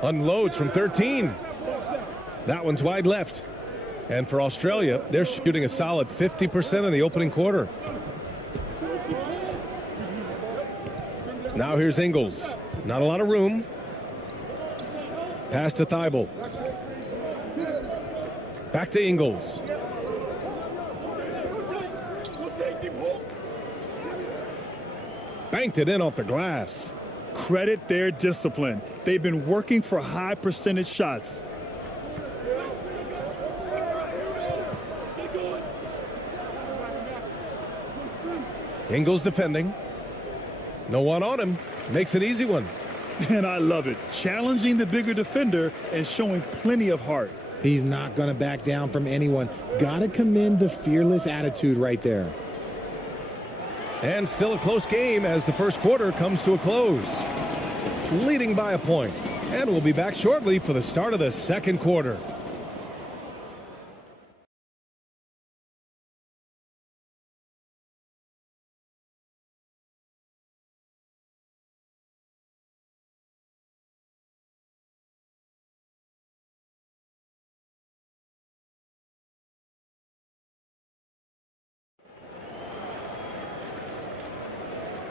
Unloads from 13. That one's wide left. And for Australia, they're shooting a solid 50% in the opening quarter. Now here's Ingles. Not a lot of room. Pass to Thibault. Back to Ingles. Banked it in off the glass. Credit their discipline. They've been working for high percentage shots. Ingles defending. No one on him. Makes an easy one. And I love it. Challenging the bigger defender and showing plenty of heart. He's not going to back down from anyone. Got to commend the fearless attitude right there. And still a close game as the first quarter comes to a close. Leading by a point. And we'll be back shortly for the start of the second quarter.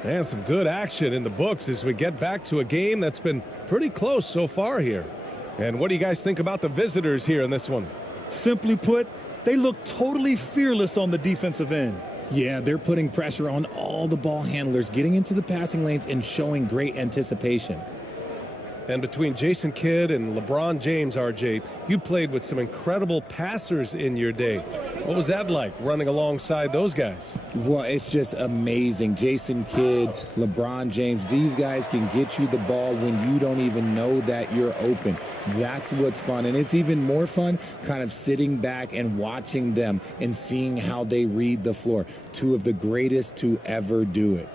And some good action in the books as we get back to a game that's been pretty close so far here. And what do you guys think about the visitors here in this one? Simply put, they look totally fearless on the defensive end. Yeah, they're putting pressure on all the ball handlers, getting into the passing lanes and showing great anticipation. And between Jason Kidd and LeBron James, RJ, you played with some incredible passers in your day. What was that like, running alongside those guys? Well, it's just amazing. Jason Kidd, LeBron James, these guys can get you the ball when you don't even know that you're open. That's what's fun. And it's even more fun kind of sitting back and watching them and seeing how they read the floor. Two of the greatest to ever do it.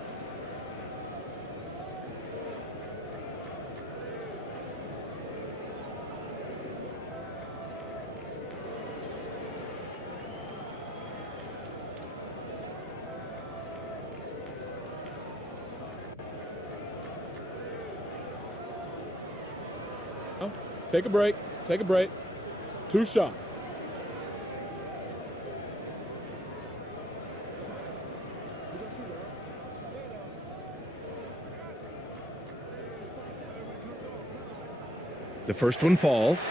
Take a break. Take a break. 2 shots. The first one falls.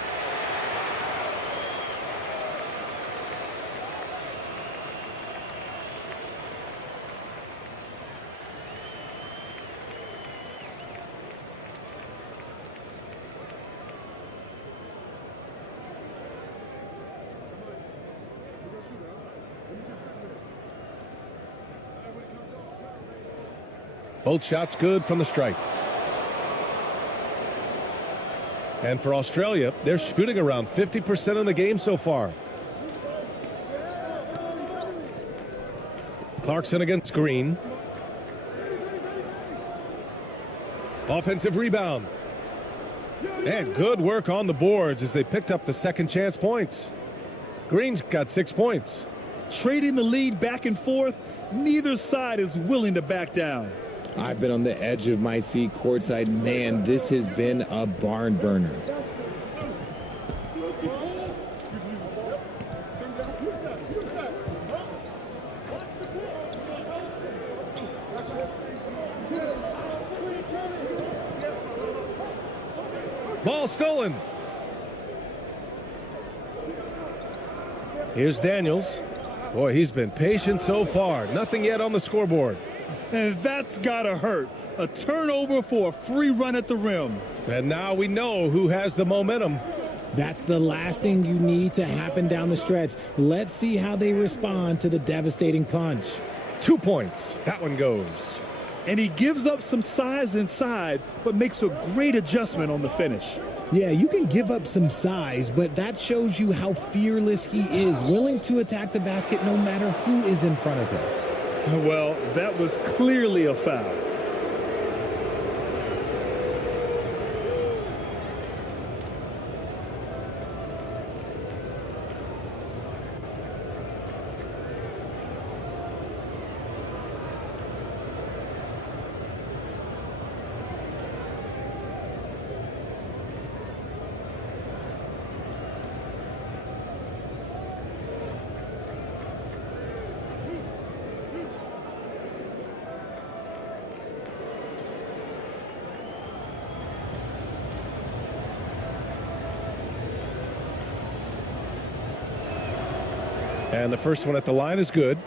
Both shots good from the stripe. And for Australia, they're shooting around 50% in the game so far. Clarkson against Green. Offensive rebound. And good work on the boards as they picked up the second chance points. Green's got 6 points. Trading the lead back and forth, neither side is willing to back down. I've been on the edge of my seat courtside. Man, this has been a barn burner. Ball stolen. Here's Daniels. Boy, he's been patient so far. Nothing yet on the scoreboard. And that's gotta hurt. A turnover for a free run at the rim. And now we know who has the momentum. That's the last thing you need to happen down the stretch. Let's see how they respond to the devastating punch. 2 points. That one goes. And he gives up some size inside, but makes a great adjustment on the finish. Yeah, you can give up some size, but that shows you how fearless he is, willing to attack the basket no matter who is in front of him. Well, that was clearly a foul. And the first one at the line is good.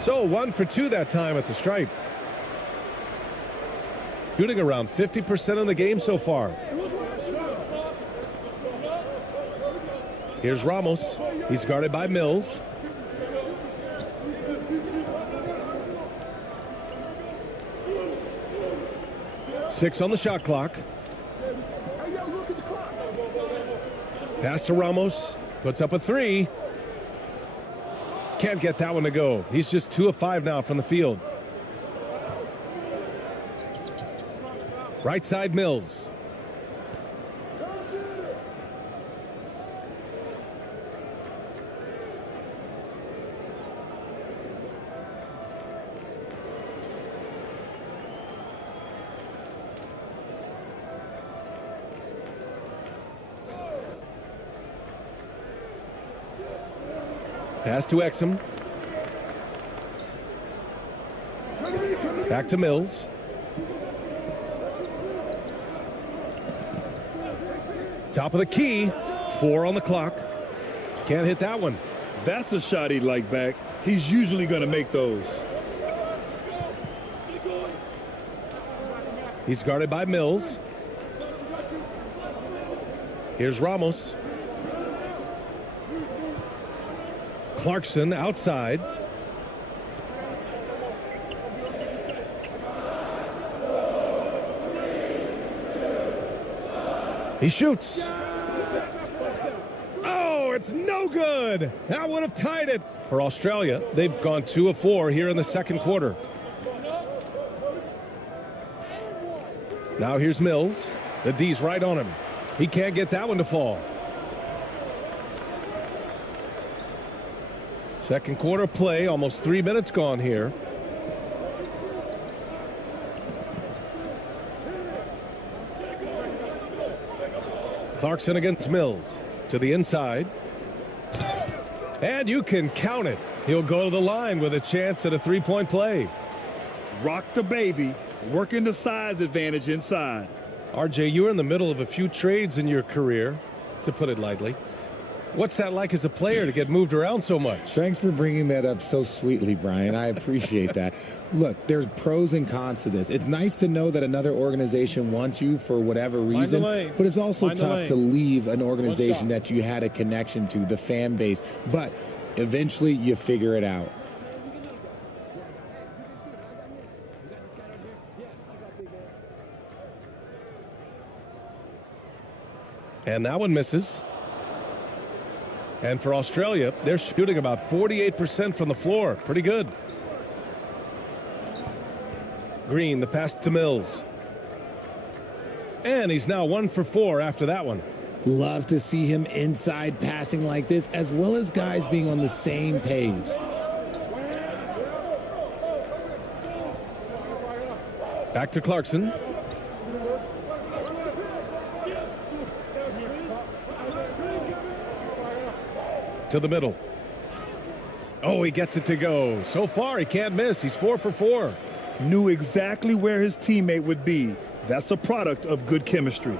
So 1 for 2 that time at the stripe. Shooting around 50% in the game so far. Here's Ramos. He's guarded by Mills. Six on the shot clock. Pass to Ramos. Puts up a three. Can't get that one to go. He's just 2 of 5 now from the field. Right side Mills. Pass to Exum. Back to Mills. Top of the key. 4 on the clock. Can't hit that one. That's a shot he'd like back. He's usually going to make those. He's guarded by Mills. Here's Ramos. Clarkson outside. He shoots. Oh, it's no good. That would have tied it. For Australia, they've gone 2 of 4 here in the second quarter. Now here's Mills. The D's right on him. He can't get that one to fall. Second quarter play, almost 3 minutes gone here. Clarkson against Mills. To the inside. And you can count it. He'll go to the line with a chance at a three-point play. Rock the baby, working the size advantage inside. RJ, you were in the middle of a few trades in your career, to put it lightly. What's that like as a player to get moved around so much? Thanks for bringing that up so sweetly, Brian. I appreciate that. Look, there's pros and cons to this. It's nice to know that another organization wants you for whatever reason, but it's also tough to leave an organization that you had a connection to, the fan base. But eventually you figure it out. And that one misses. And for Australia, they're shooting about 48% from the floor. Pretty good. Green, the pass to Mills. And he's now 1 for 4 after that one. Love to see him inside passing like this, as well as guys being on the same page. Back to Clarkson. To the middle. Oh, he gets it to go. So far, he can't miss. He's 4 for 4. Knew exactly where his teammate would be. That's a product of good chemistry.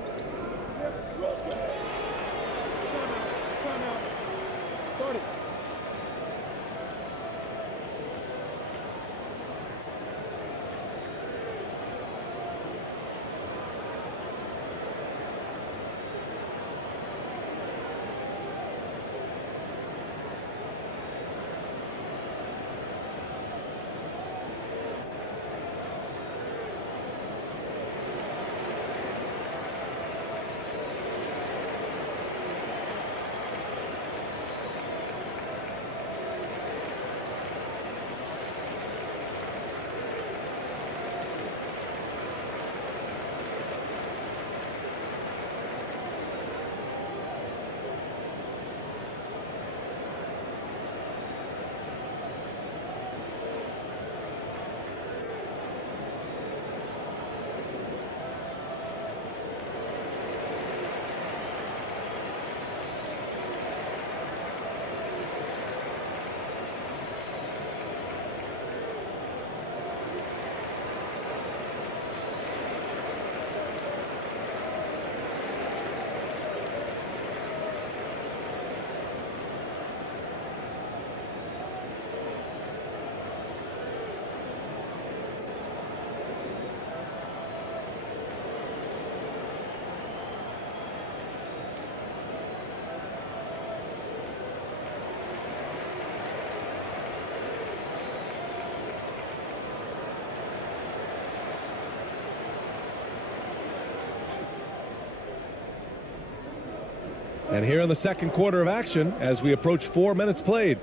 And here in the second quarter of action as we approach 4 minutes played.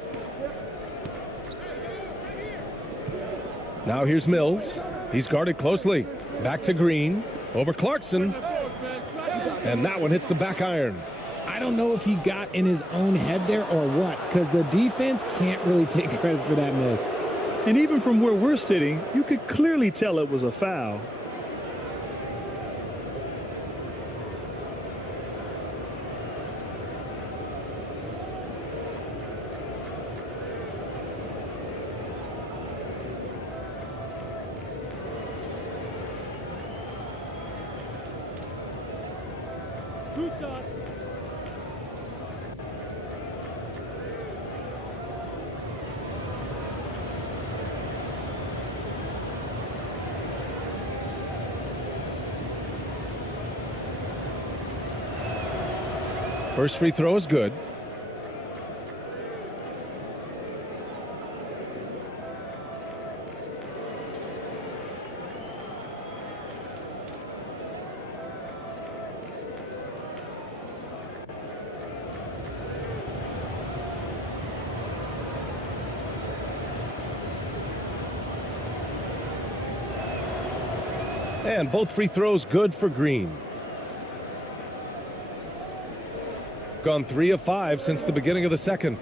Now here's Mills. He's guarded closely. Back to Green. Over Clarkson. And that one hits the back iron. I don't know if he got in his own head there or what, because the defense can't really take credit for that miss. And even from where we're sitting, you could clearly tell it was a foul. Two shots. First free throw is good. And both free throws good for Green. Gone 3 of 5 since the beginning of the second.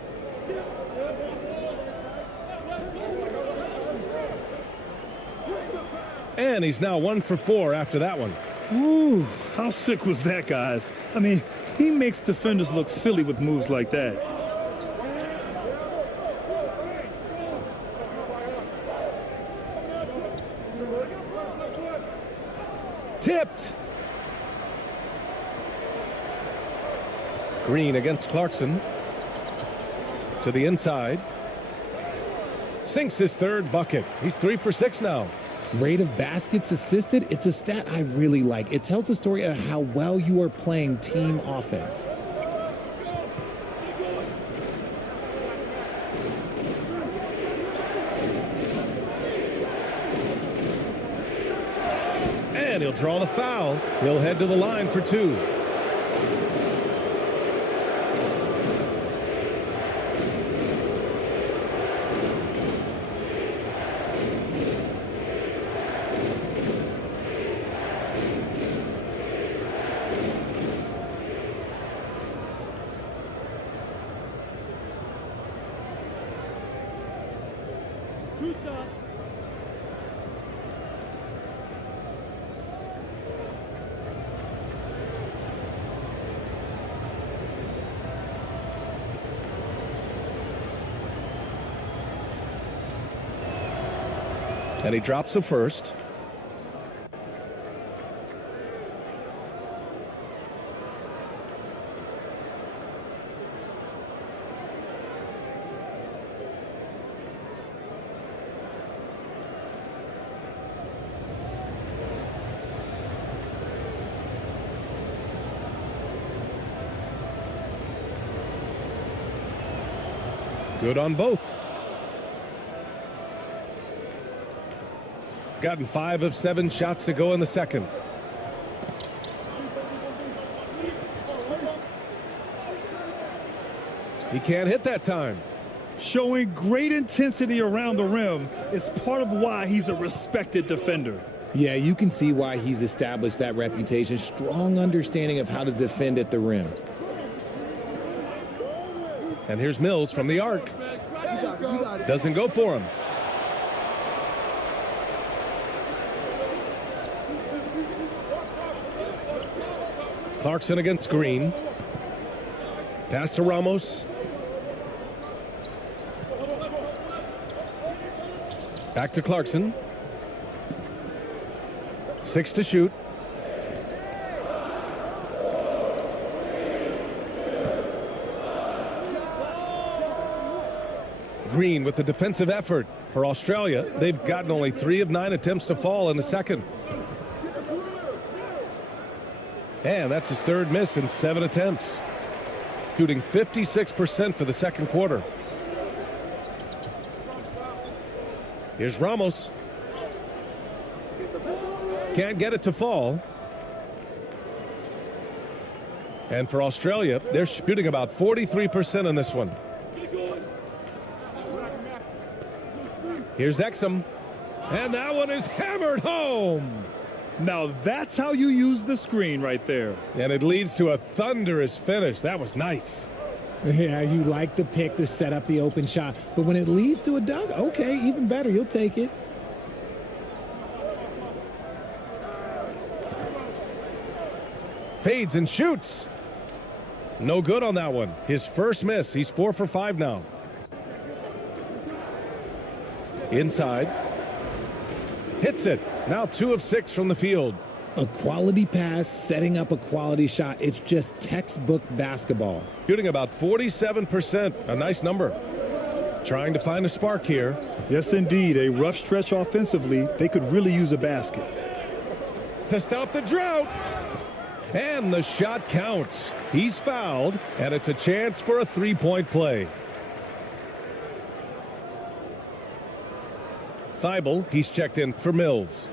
And he's now 1 for 4 after that one. Ooh, how sick was that, guys? I mean, he makes defenders look silly with moves like that. Tipped. Green against Clarkson. To the inside. Sinks his third bucket. He's 3 for 6 now. Rate of baskets assisted, it's a stat I really like. It tells the story of how well you are playing team offense. And he'll draw the foul. He'll head to the line for 2. Two shots. And he drops the first. Good on both. Gotten 5 of 7 shots to go in the second. He can't hit that time. Showing great intensity around the rim is part of why he's a respected defender. Yeah, you can see why he's established that reputation. Strong understanding of how to defend at the rim. And here's Mills from the arc. Doesn't go for him. Clarkson against Green. Pass to Ramos. Back to Clarkson. 6 to shoot. Green with the defensive effort for Australia. They've gotten only 3 of 9 attempts to fall in the second. And that's his third miss in 7 attempts. Shooting 56% for the second quarter. Here's Ramos. Can't get it to fall. And for Australia, they're shooting about 43% on this one. Here's Exum. And that one is hammered home. Now that's how you use the screen right there. And it leads to a thunderous finish. That was nice. Yeah, you like the pick to set up the open shot. But when it leads to a dunk, okay, even better. You'll take it. Fades and shoots. No good on that one. His first miss. He's 4 for 5 now. Inside. Hits it. Now 2 of 6 from the field. A quality pass, setting up a quality shot. It's just textbook basketball. Shooting about 47%. A nice number. Trying to find a spark here. Yes, indeed. A rough stretch offensively. They could really use a basket. To stop the drought. And the shot counts. He's fouled, and it's a chance for a three-point play. Thibault, he's checked in for Mills.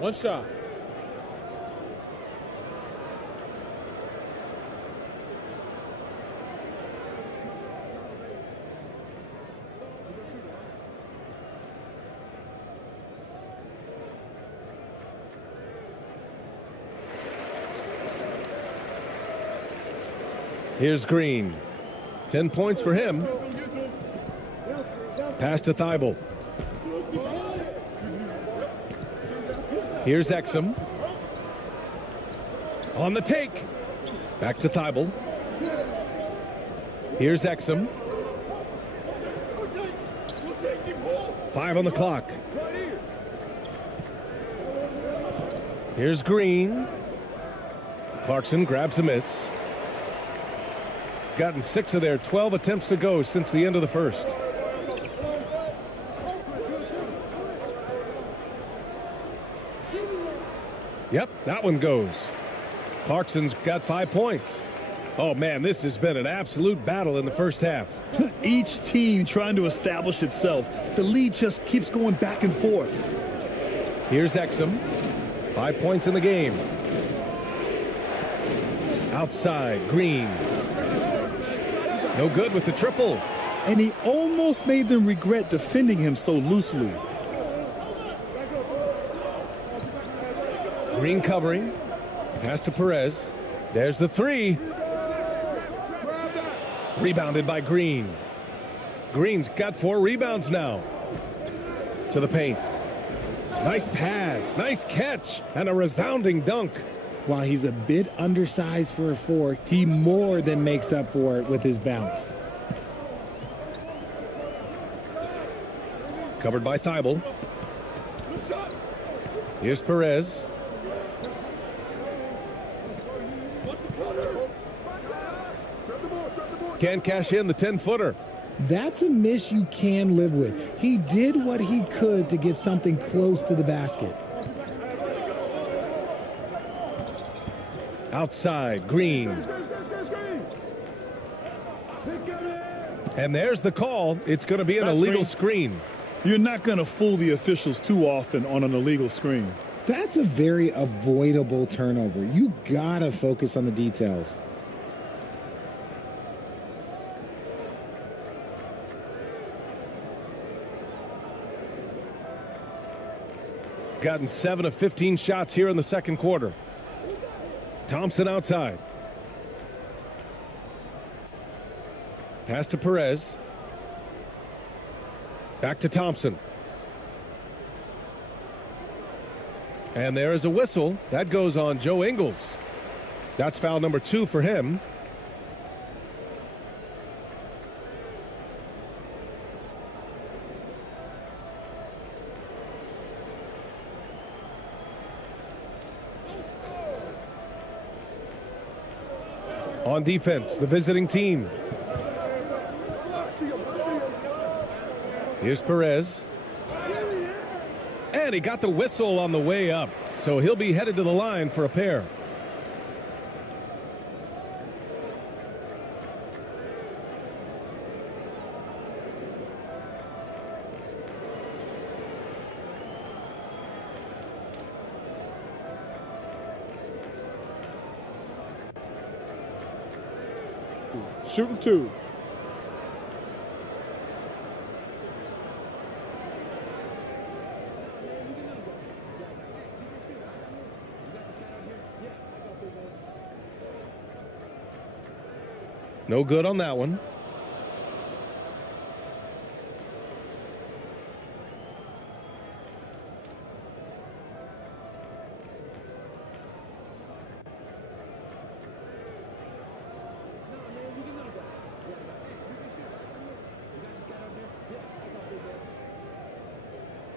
One shot. Here's Green. 10 points for him. Pass to Thibault. Here's Exum. On the take. Back to Thibault. Here's Exum. 5 on the clock. Here's Green. Clarkson grabs a miss. Gotten 6 of their 12 attempts to go since the end of the first. Yep, that one goes. Clarkson's got 5 points. Oh, man, this has been an absolute battle in the first half. Each team trying to establish itself. The lead just keeps going back and forth. Here's Exum. 5 points in the game. Outside, Green. No good with the triple. And he almost made them regret defending him so loosely. Green covering. Pass to Perez. There's the 3. Rebounded by Green. Green's got 4 rebounds now. To the paint. Nice pass. Nice catch. And a resounding dunk. While he's a bit undersized for a 4, he more than makes up for it with his bounce. Covered by Thibault. Here's Perez. Can't cash in the 10-footer. That's a miss you can live with. He did what he could to get something close to the basket. Outside, Green. And there's the call. It's going to be an illegal screen. You're not going to fool the officials too often on an illegal screen. That's a very avoidable turnover. You gotta focus on the details. Gotten 7 of 15 shots here in the second quarter. Thompson outside. Pass to Perez. Back to Thompson. And there is a whistle. That goes on Joe Ingles. That's foul number 2 for him. On defense, the visiting team. Here's Perez. And he got the whistle on the way up. So he'll be headed to the line for a pair. Shooting 2. No good on that one.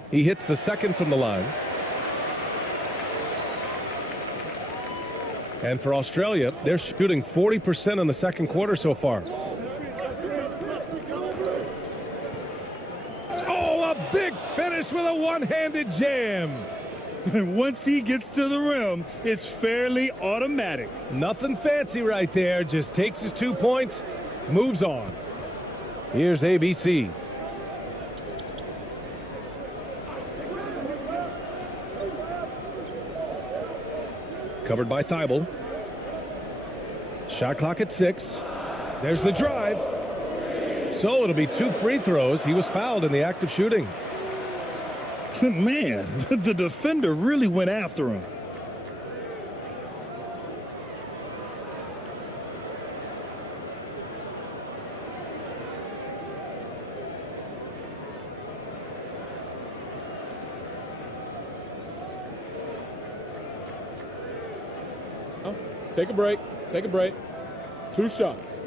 He hits the second from the line. And for Australia, they're shooting 40% in the second quarter so far. Oh, a big finish with a one-handed jam. And once he gets to the rim, it's fairly automatic. Nothing fancy right there. Just takes his 2 points, moves on. Here's ABC. Covered by Thibault. Shot clock at 6. There's the drive. So it'll be 2 free throws. He was fouled in the act of shooting. Man, the defender really went after him. Take a break. Take a break. 2 shots.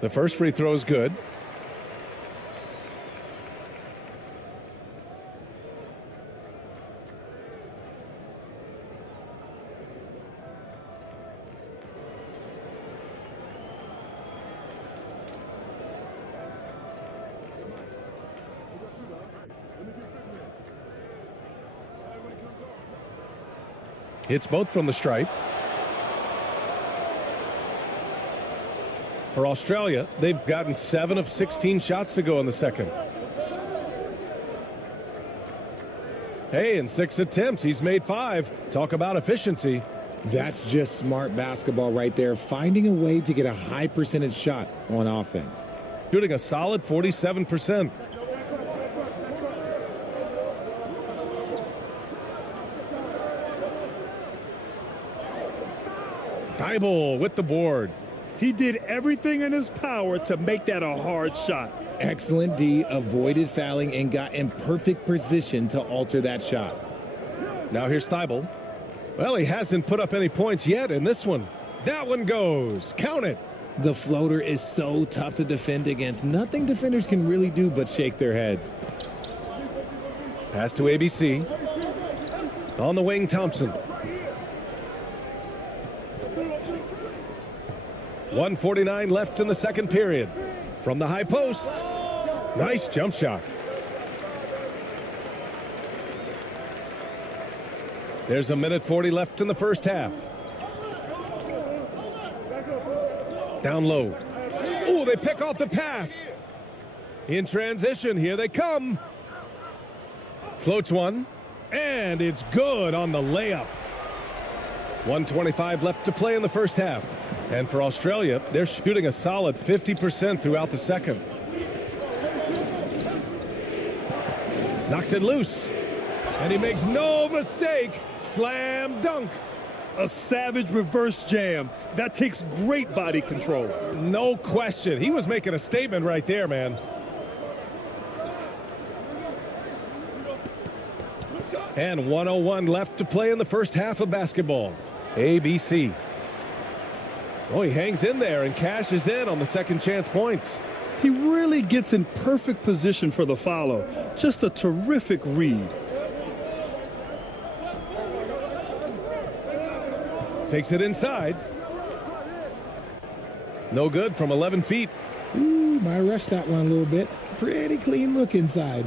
The first free throw is good. Hits both from the stripe. For Australia, they've gotten 7 of 16 shots to go in the second. Hey, in 6 attempts, he's made 5. Talk about efficiency. That's just smart basketball right there, finding a way to get a high percentage shot on offense. Shooting a solid 47%. Thibault with the board. He did everything in his power to make that a hard shot. Excellent D, avoided fouling and got in perfect position to alter that shot. Now here's Thibault. Well, he hasn't put up any points yet in this one. That one goes. Count it. The floater is so tough to defend against. Nothing defenders can really do but shake their heads. Pass to ABC. On the wing, Thompson. 1:49 left in the second period. From the high post. Nice jump shot. There's a minute 40 left in the first half. Down low. Oh, they pick off the pass. In transition, here they come. Floats one, and it's good on the layup. 1:25 left to play in the first half. And for Australia, they're shooting a solid 50% throughout the second. Knocks it loose. And he makes no mistake. Slam dunk. A savage reverse jam. That takes great body control. No question. He was making a statement right there, man. And 1:01 left to play in the first half of basketball. ABC. Oh, he hangs in there and cashes in on the second chance points. He really gets in perfect position for the follow. Just a terrific read. Takes it inside. No good from 11 feet. Ooh, might rush that one a little bit. Pretty clean look inside.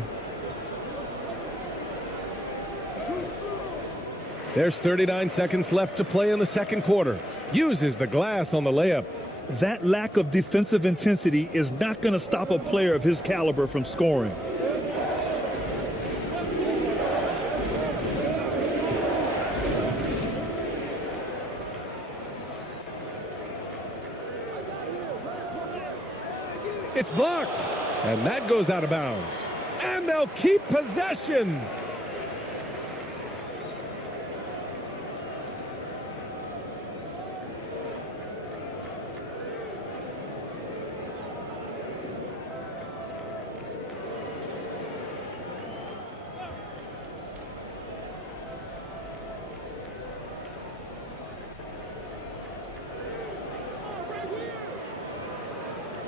There's 39 seconds left to play in the second quarter. Uses the glass on the layup. That lack of defensive intensity is not going to stop a player of his caliber from scoring. It's blocked, and that goes out of bounds. And they'll keep possession.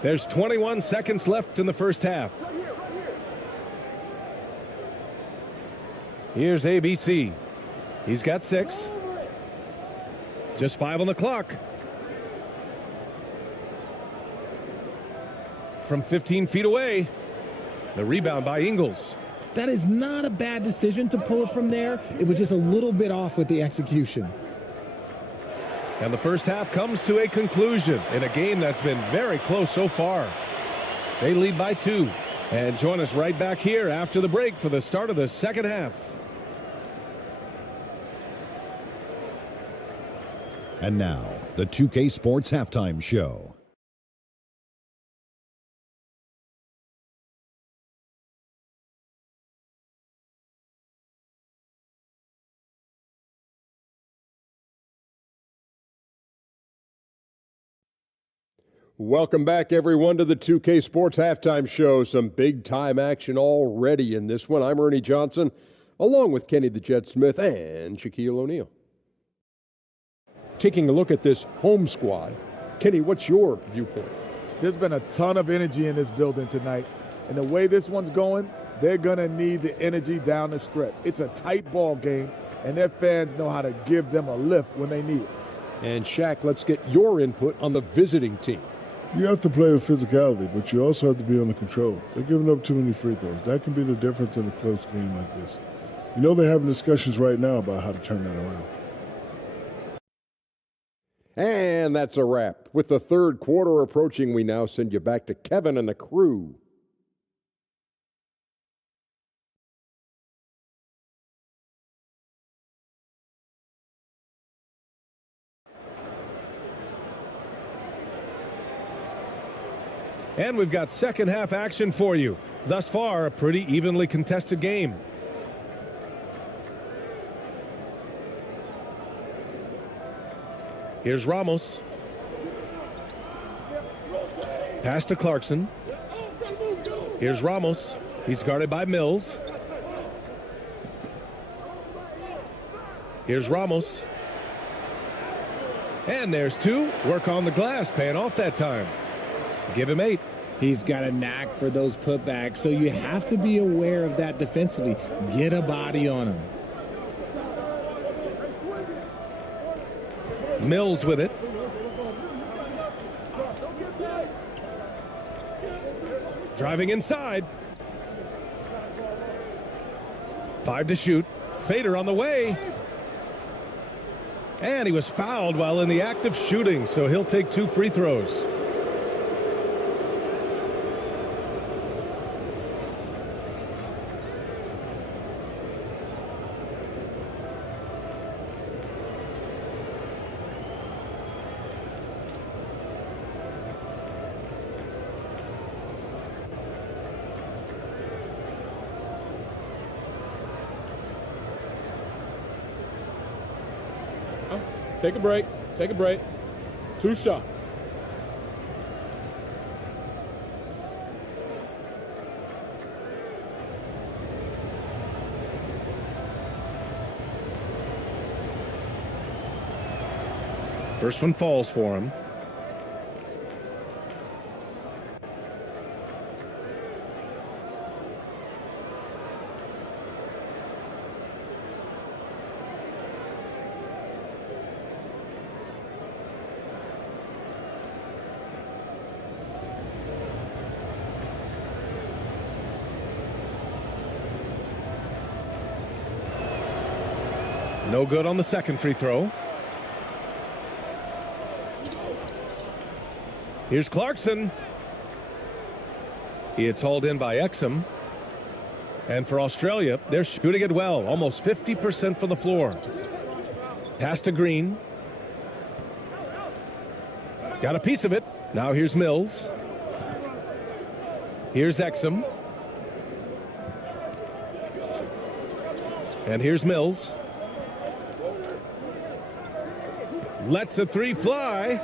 There's 21 seconds left in the first half. Here's ABC. He's got 6. Just 5 on the clock. From 15 feet away, the rebound by Ingles. That is not a bad decision to pull it from there. It was just a little bit off with the execution. And the first half comes to a conclusion in a game that's been very close so far. They lead by 2. And join us right back here after the break for the start of the second half. And now, the 2K Sports Halftime Show. Welcome back, everyone, to the 2K Sports Halftime Show. Some big-time action already in this one. I'm Ernie Johnson, along with Kenny the Jet Smith and Shaquille O'Neal. Taking a look at this home squad, Kenny, what's your viewpoint? There's been a ton of energy in this building tonight. And the way this one's going, they're going to need the energy down the stretch. It's a tight ball game, and their fans know how to give them a lift when they need it. And Shaq, let's get your input on the visiting team. You have to play with physicality, but you also have to be under control. They're giving up too many free throws. That can be the difference in a close game like this. You know they're having discussions right now about how to turn that around. And that's a wrap. With the third quarter approaching, we now send you back to Kevin and the crew. And we've got second half action for you. Thus far, a pretty evenly contested game. Here's Ramos. Pass to Clarkson. Here's Ramos. He's guarded by Mills. Here's Ramos. And there's 2. Work on the glass, paying off that time. Give him 8. He's got a knack for those putbacks, so you have to be aware of that defensively. Get a body on him. Mills with it. Driving inside. 5 to shoot. Fader on the way. And he was fouled while in the act of shooting, so he'll take 2 free throws. Take a break. Take a break. 2 shots. First one falls for him. No good on the second free throw. Here's Clarkson. It's hauled in by Exum. And for Australia, they're shooting it well, almost 50% from the floor. Pass to Green. Got a piece of it. Now here's Mills. Here's Exum. And here's Mills. Lets the three fly.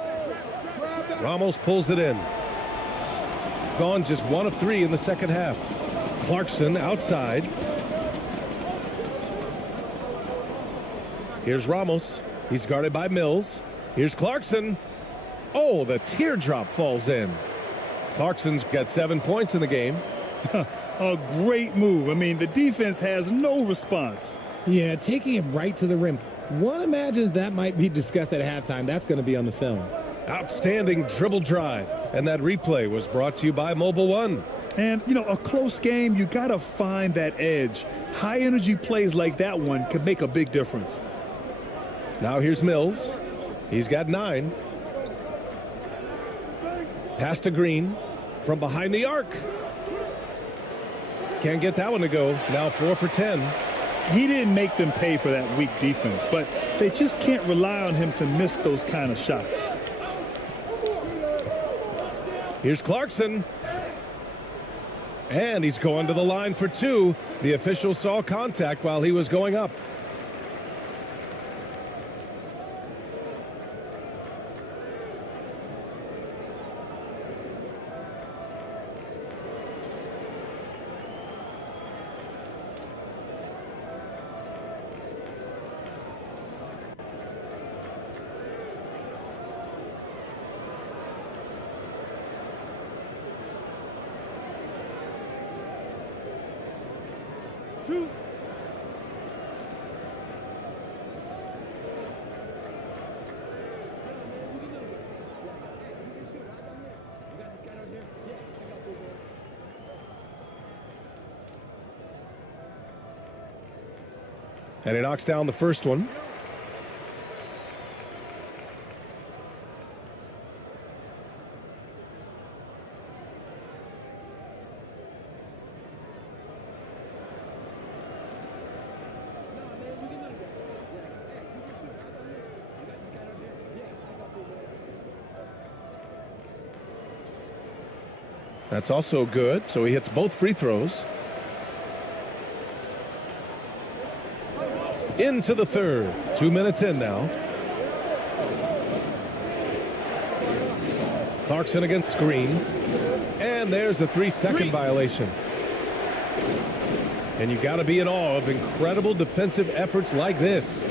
Ramos pulls it in. Gone just 1 of 3 in the second half. Clarkson outside. Here's Ramos. He's guarded by Mills. Here's Clarkson. Oh, the teardrop falls in. Clarkson's got 7 points in the game. A great move. I mean, the defense has no response. Yeah, taking it right to the rim. One imagines that might be discussed at halftime. That's going to be on the film. Outstanding dribble drive. And that replay was brought to you by Mobile One. And, you know, a close game, you got to find that edge. High-energy plays like that one could make a big difference. Now here's Mills. He's got 9. Pass to Green from behind the arc. Can't get that one to go. Now 4 for 10. He didn't make them pay for that weak defense, but they just can't rely on him to miss those kind of shots. Here's Clarkson. And he's going to the line for 2. The official saw contact while he was going up. And he knocks down the first one. That's also good. So he hits both free throws. Into the third. 2 minutes in now. Clarkson against Green. And there's a 3-second violation. And you got to be in awe of incredible defensive efforts like this.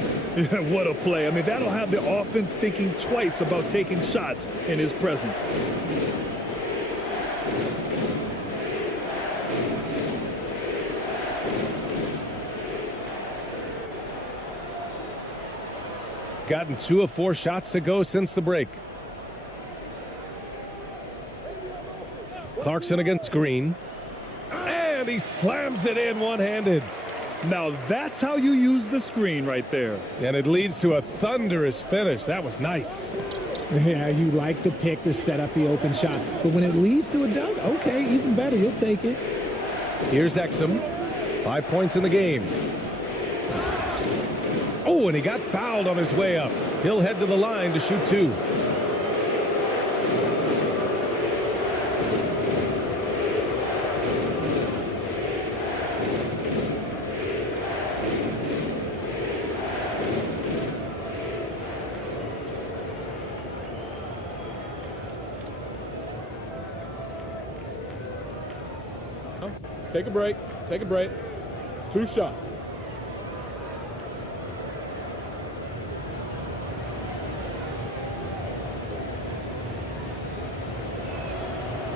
What a play. I mean, that'll have the offense thinking twice about taking shots in his presence. Gotten 2 of 4 shots to go since the break. Clarkson against Green. And he slams it in one-handed. Now that's how you use the screen right there. And it leads to a thunderous finish. That was nice. Yeah, you like the pick to set up the open shot. But when it leads to a dunk, okay, even better. You'll take it. Here's Exum. 5 points in the game. Oh, and he got fouled on his way up. He'll head to the line to shoot 2. Take a break. Take a break. 2 shots.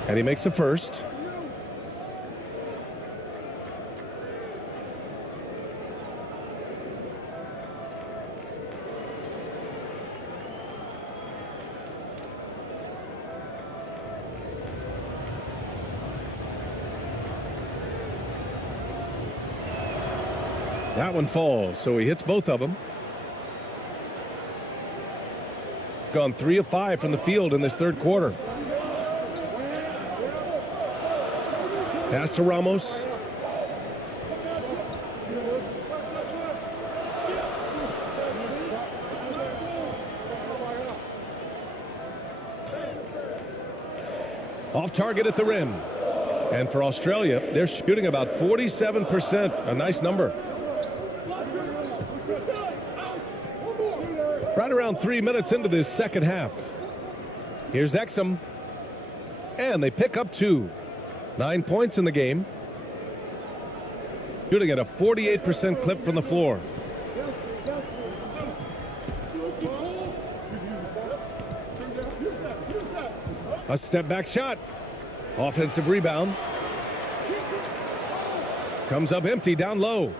And he makes the first. That one falls, so he hits both of them. gone 3 of 5 from the field in this third quarter. Pass to Ramos. Off target at the rim. And for Australia, they're shooting about 47%, a nice number. Right around 3 minutes into this second half. Here's Exum. And they pick up 2. 9 points in the game. Shooting at a 48% clip from the floor. A step back shot. Offensive rebound. Comes up empty down low.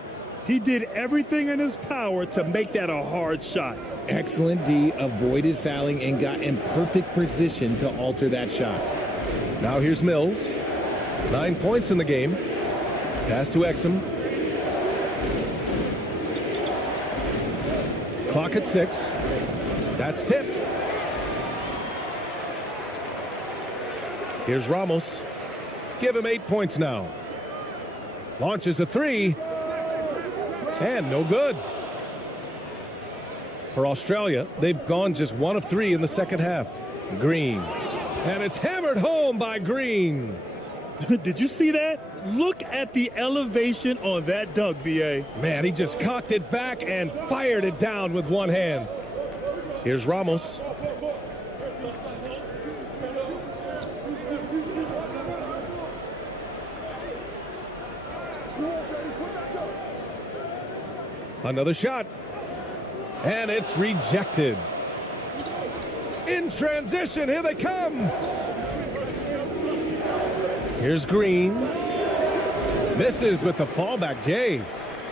He did everything in his power to make that a hard shot. Excellent D, avoided fouling and got in perfect position to alter that shot. Now here's Mills. 9 points in the game. Pass to Exum. Clock at 6. That's tipped. Here's Ramos. Give him 8 points now. Launches a 3. And no good. For Australia, they've gone just 1 of 3 in the second half. Green. And it's hammered home by Green. Did you see that? Look at the elevation on that dunk, B.A. Man, he just cocked it back and fired it down with one hand. Here's Ramos. Another shot. And it's rejected. In transition, here they come. Here's Green. Misses with the fallback, Jay.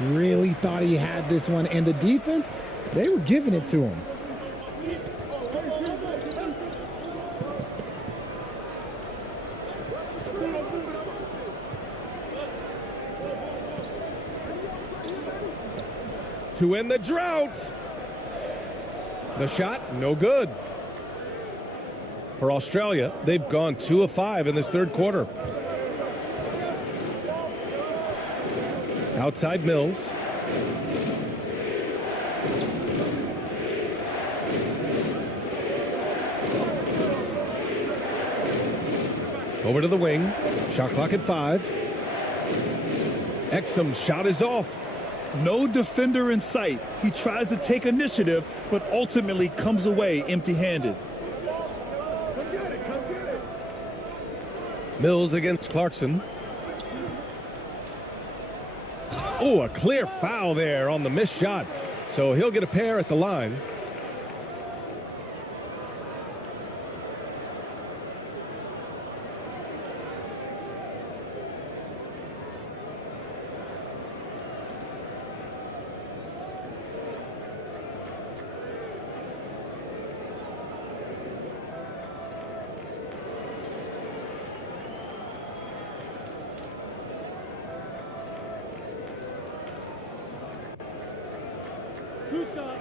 Really thought he had this one, and the defense, they were giving it to him. To end the drought. The shot, no good. For Australia, they've gone 2 of 5 in this third quarter. Outside Mills. Over to the wing. Shot clock at 5. Exum's shot is off. No defender in sight. He tries to take initiative, but ultimately comes away empty-handed. Mills against Clarkson. Oh, a clear foul there on the missed shot. So he'll get a pair at the line. Two shot.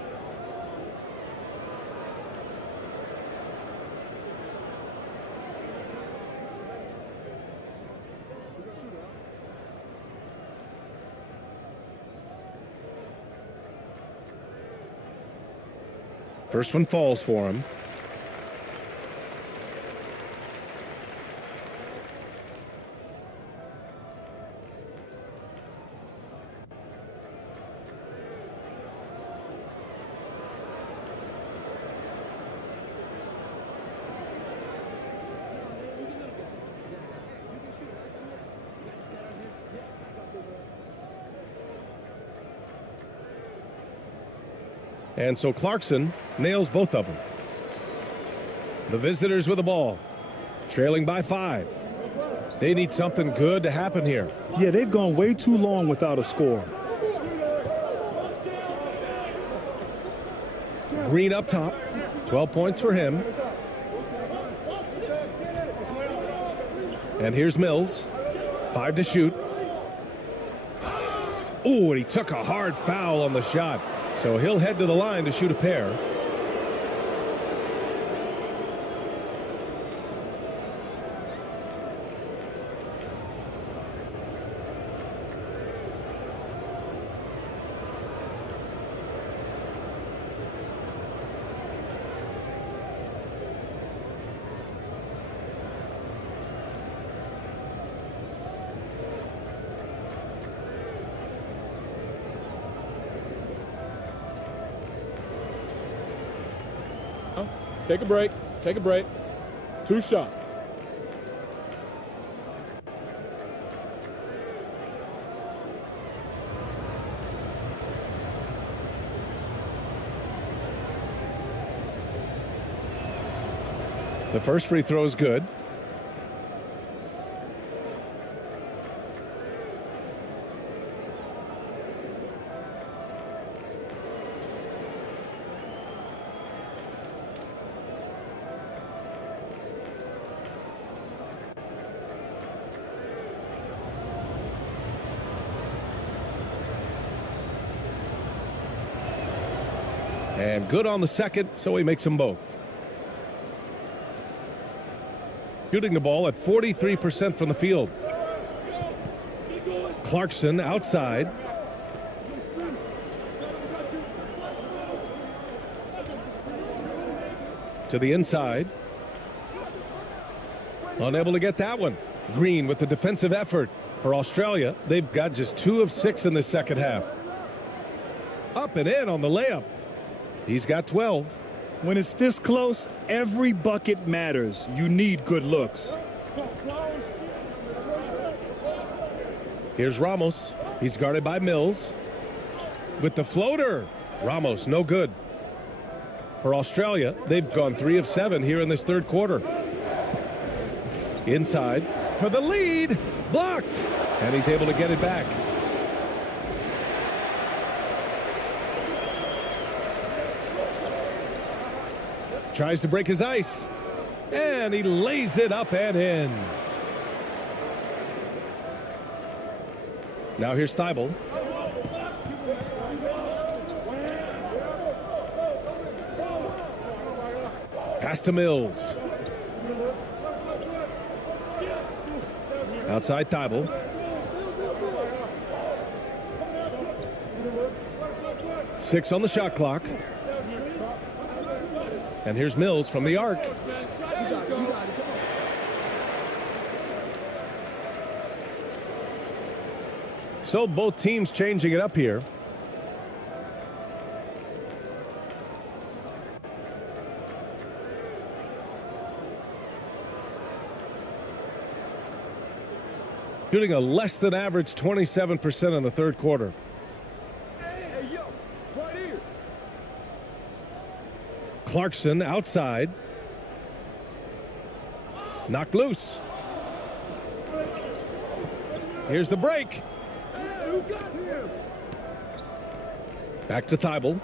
First one falls for him. And so Clarkson nails both of them. The visitors with the ball, trailing by 5. They need something good to happen here. Yeah, they've gone way too long without a score. Green up top, 12 points for him. And here's Mills, 5 to shoot. Ooh, and he took a hard foul on the shot. So he'll head to the line to shoot a pair. Take a break. Take a break. 2 shots. The first free throw is good. And good on the second, so he makes them both. Shooting the ball at 43% from the field. Clarkson outside. To the inside. Unable to get that one. Green with the defensive effort for Australia. They've got just 2 of 6 in the second half. Up and in on the layup. He's got 12. When it's this close, every bucket matters. You need good looks. Here's Ramos. He's guarded by Mills. With the floater. Ramos, no good. For Australia, they've gone 3 of 7 here in this third quarter. Inside for the lead. Blocked. And he's able to get it back. Tries to break his ice. And he lays it up and in. Now here's Thibault. Pass to Mills. Outside Thibault. Six on the shot clock. And here's Mills from the arc. So both teams changing it up here. Shooting a less than average 27% in the third quarter. Clarkson outside. Knocked loose. Here's the break. Back to Thibault.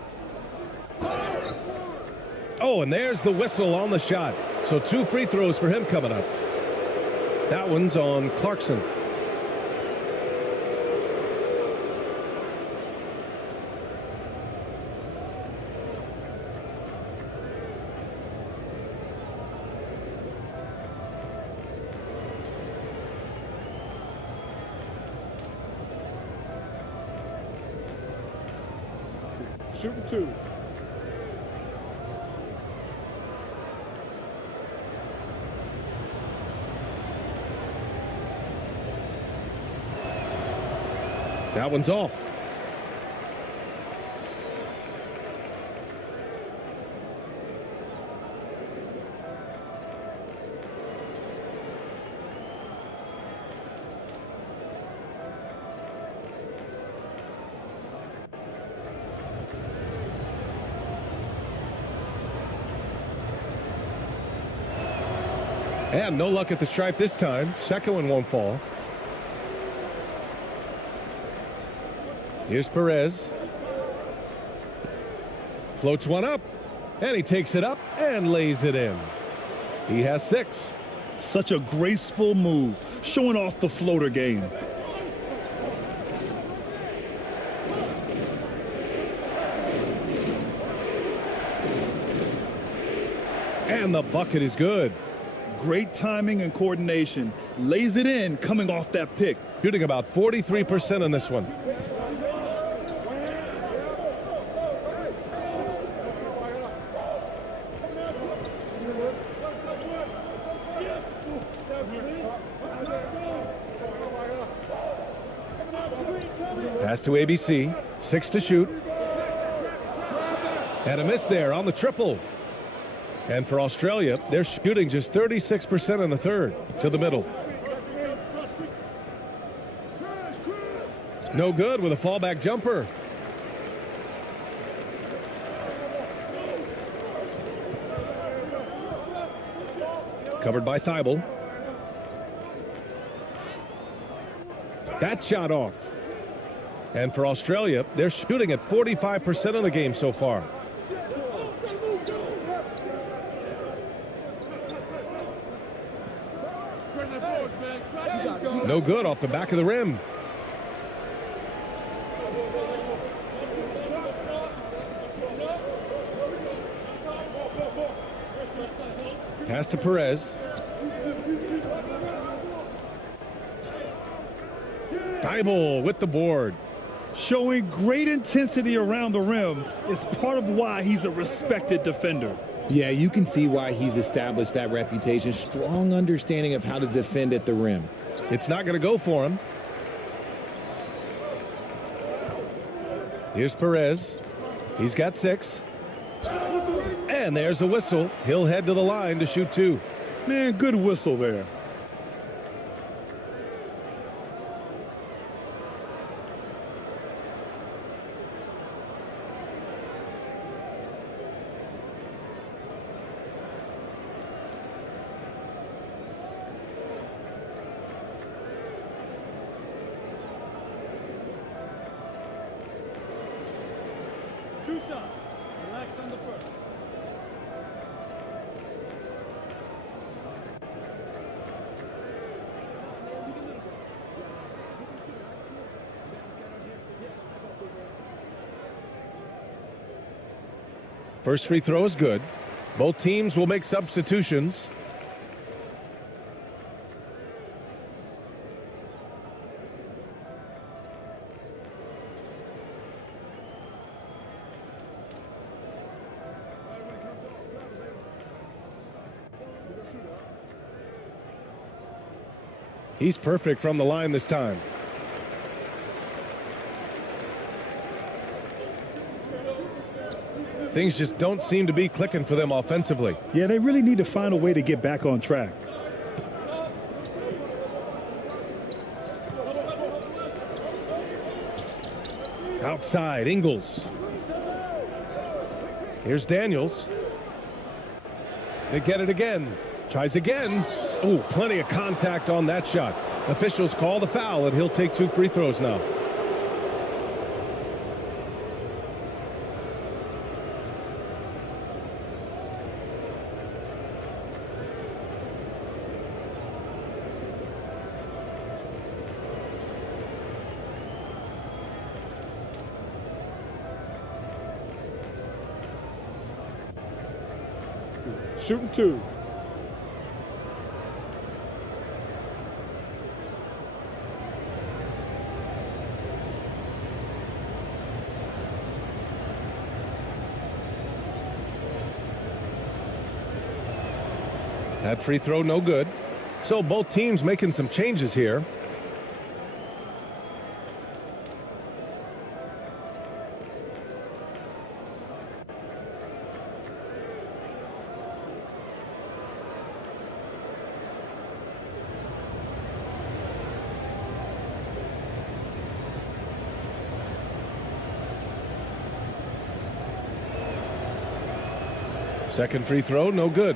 Oh, and there's the whistle on the shot. So 2 free throws for him coming up. That one's on Clarkson. Shooting 2. That one's off. And no luck at the stripe this time. Second one won't fall. Here's Perez. Floats one up. And he takes it up and lays it in. He has 6. Such a graceful move, showing off the floater game. And the bucket is good. Great timing and coordination. Lays it in coming off that pick. Shooting about 43% on this one. Pass to ABC. 6 to shoot. And a miss there on the triple. And for Australia, they're shooting just 36% in the third. To the middle. No good with a fallback jumper. Covered by Thibault. That shot off. And for Australia, they're shooting at 45% of the game so far. No good off the back of the rim. Pass to Perez. Thibault with the board. Showing great intensity around the rim is part of why he's a respected defender. Yeah, you can see why he's established that reputation. Strong understanding of how to defend at the rim. It's not going to go for him. Here's Perez. He's got 6. And there's a whistle. He'll head to the line to shoot 2. Man, good whistle there. Two shots. Relax on the first. First free throw is good. Both teams will make substitutions. He's perfect from the line this time. Things just don't seem to be clicking for them offensively. Yeah, they really need to find a way to get back on track. Outside, Ingles. Here's Daniels. They get it again. Tries again. Oh, plenty of contact on that shot. Officials call the foul, and he'll take 2 free throws now. Shooting 2. That free throw no good. So both teams making some changes here. Second free throw, no good.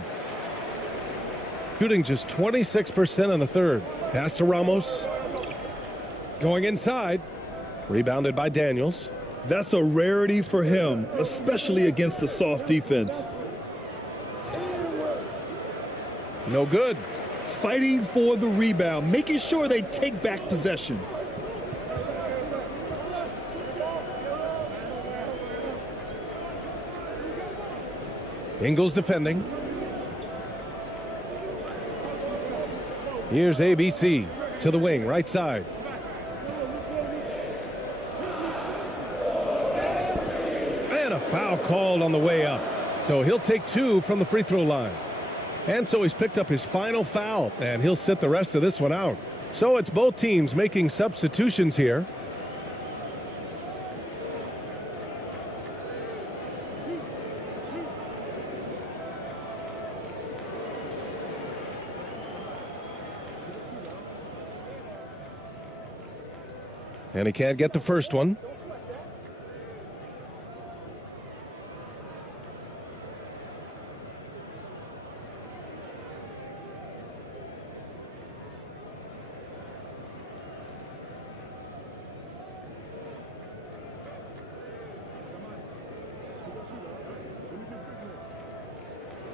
Shooting just 26% in the third. Pass to Ramos. Going inside. Rebounded by Daniels. That's a rarity for him, especially against the soft defense. No good. Fighting for the rebound, making sure they take back possession. Ingles defending. Here's ABC to the wing, right side. And a foul called on the way up. So he'll take 2 from the free throw line. And so he's picked up his final foul, and he'll sit the rest of this one out. So it's both teams making substitutions here. And he can't get the first one.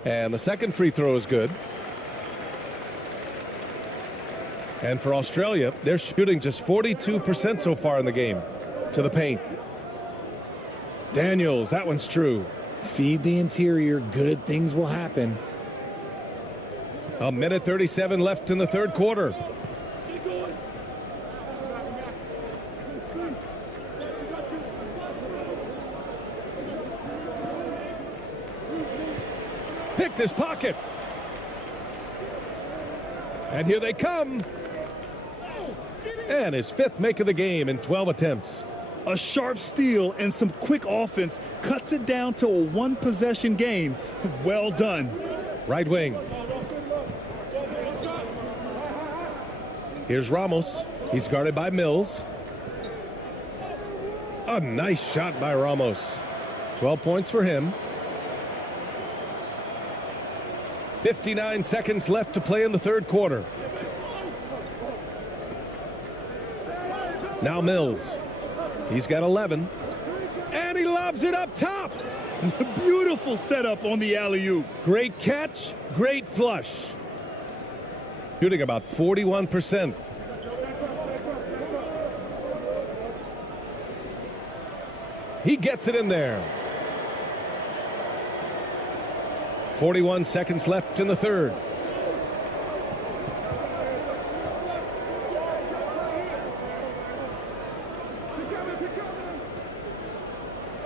And the second free throw is good. And for Australia, they're shooting just 42% so far in the game. To the paint. Daniels, that one's true. Feed the interior, good things will happen. A minute 37 left in the third quarter. Picked his pocket. And here they come. And his fifth make of the game in 12 attempts. A sharp steal and some quick offense cuts it down to a one-possession game. Well done. Right wing. Here's Ramos. He's guarded by Mills. A nice shot by Ramos. 12 points for him. 59 seconds left to play in the third quarter. Now Mills. He's got 11. And he lobs it up top. Beautiful setup on the alley-oop. Great catch, great flush. Shooting about 41%. He gets it in there. 41 seconds left in the third.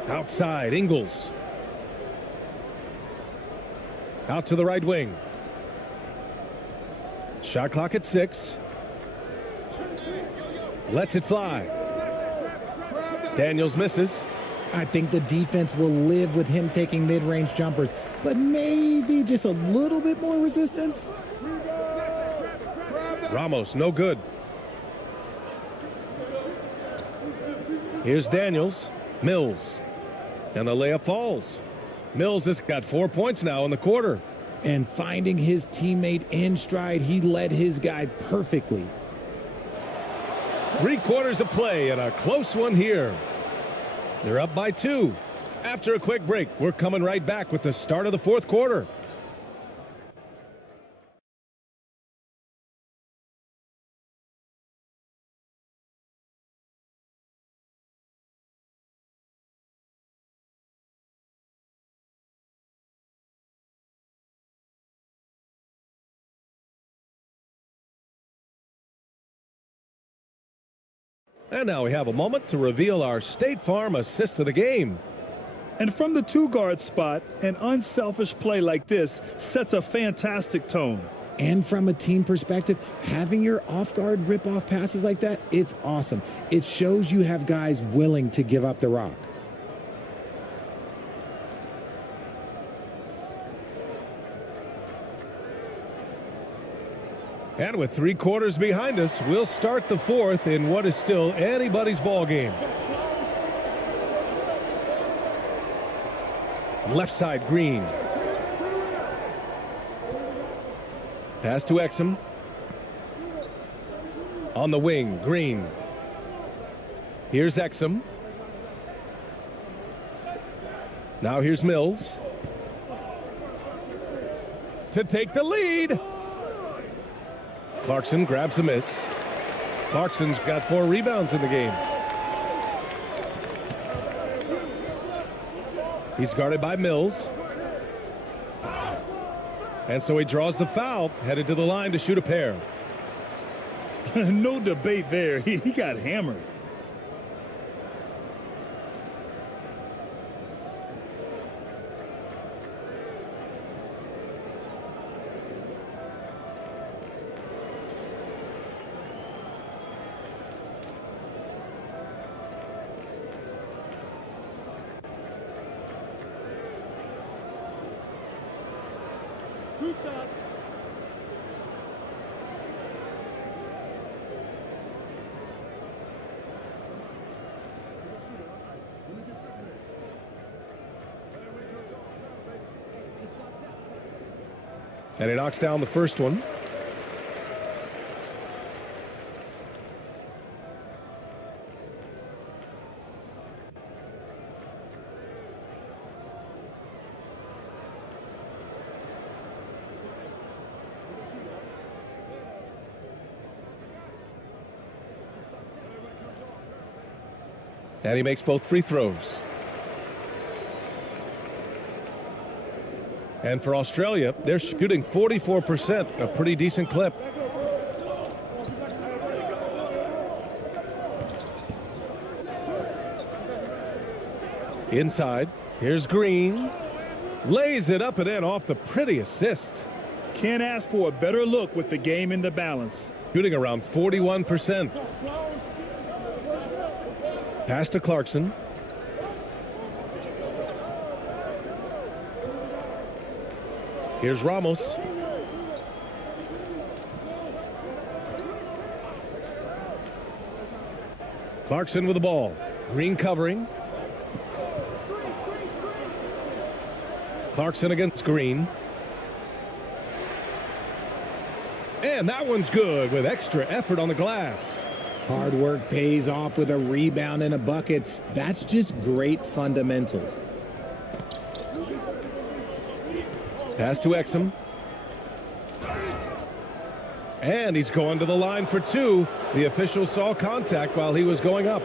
Outside, Ingles. Out to the right wing. Shot clock at 6. Lets it fly. Daniels misses. I think the defense will live with him taking mid-range jumpers, but maybe just a little bit more resistance. Ramos, no good. Here's Daniels. Mills. And the layup falls. Mills has got 4 points now in the quarter. And finding his teammate in stride, he led his guy perfectly. 3 quarters of play and a close one here. They're up by 2. After a quick break, we're coming right back with the start of the fourth quarter. And now we have a moment to reveal our State Farm assist of the game. And from the two-guard spot, an unselfish play like this sets a fantastic tone. And from a team perspective, having your off-guard rip-off passes like that, it's awesome. It shows you have guys willing to give up the rock. And with 3 quarters behind us, we'll start the fourth in what is still anybody's ball game. Left side, Green. Pass to Exum. On the wing, Green. Here's Exum. Now here's Mills. To take the lead. Clarkson grabs a miss. Clarkson's got 4 rebounds in the game. He's guarded by Mills. And so he draws the foul, headed to the line to shoot a pair. No debate there. He got hammered. And he knocks down the first one. And he makes both free throws. And for Australia, they're shooting 44%, a pretty decent clip. Inside, here's Green. Lays it up and in off the pretty assist. Can't ask for a better look with the game in the balance. Shooting around 41%. Pass to Clarkson. Here's Ramos. Clarkson with the ball. Green covering. Clarkson against Green. And that one's good with extra effort on the glass. Hard work pays off with a rebound and a bucket. That's just great fundamentals. Pass to Exum. And he's going to the line for two. The official saw contact while he was going up.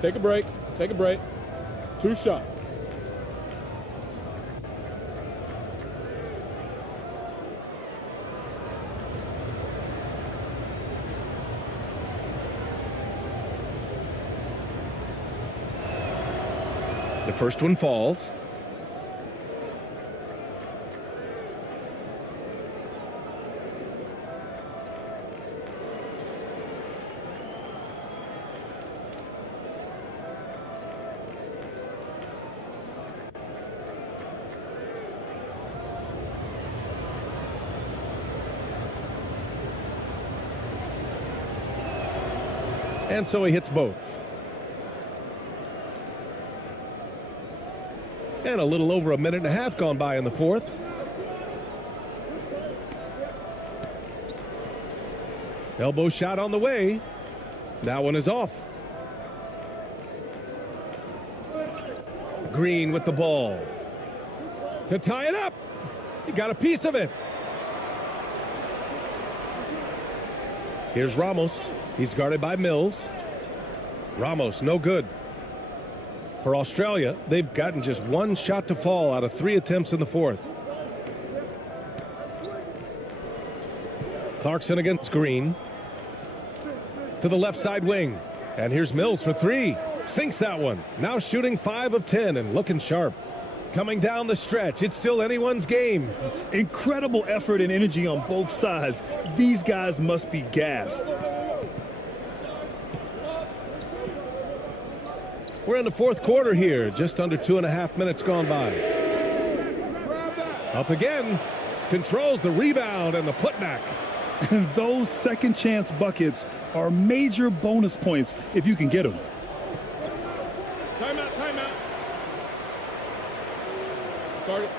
Take a break. Take a break. 2 shots. The first one falls. And so he hits both. And a little over a minute and a half gone by in the fourth. Elbow shot on the way. That one is off. Green with the ball. To tie it up. He got a piece of it. Here's Ramos. He's guarded by Mills. Ramos, no good. For Australia, they've gotten just 1 shot to fall out of 3 attempts in the fourth. Clarkson against Green. To the left side wing. And here's Mills for 3. Sinks that one. Now shooting 5 of 10 and looking sharp. Coming down the stretch, it's still anyone's game. Incredible effort and energy on both sides. These guys must be gassed. We're in the fourth quarter here, just under 2.5 minutes gone by. Up again, controls the rebound and the putback. And those second chance buckets are major bonus points if you can get them. Timeout, timeout. Start it.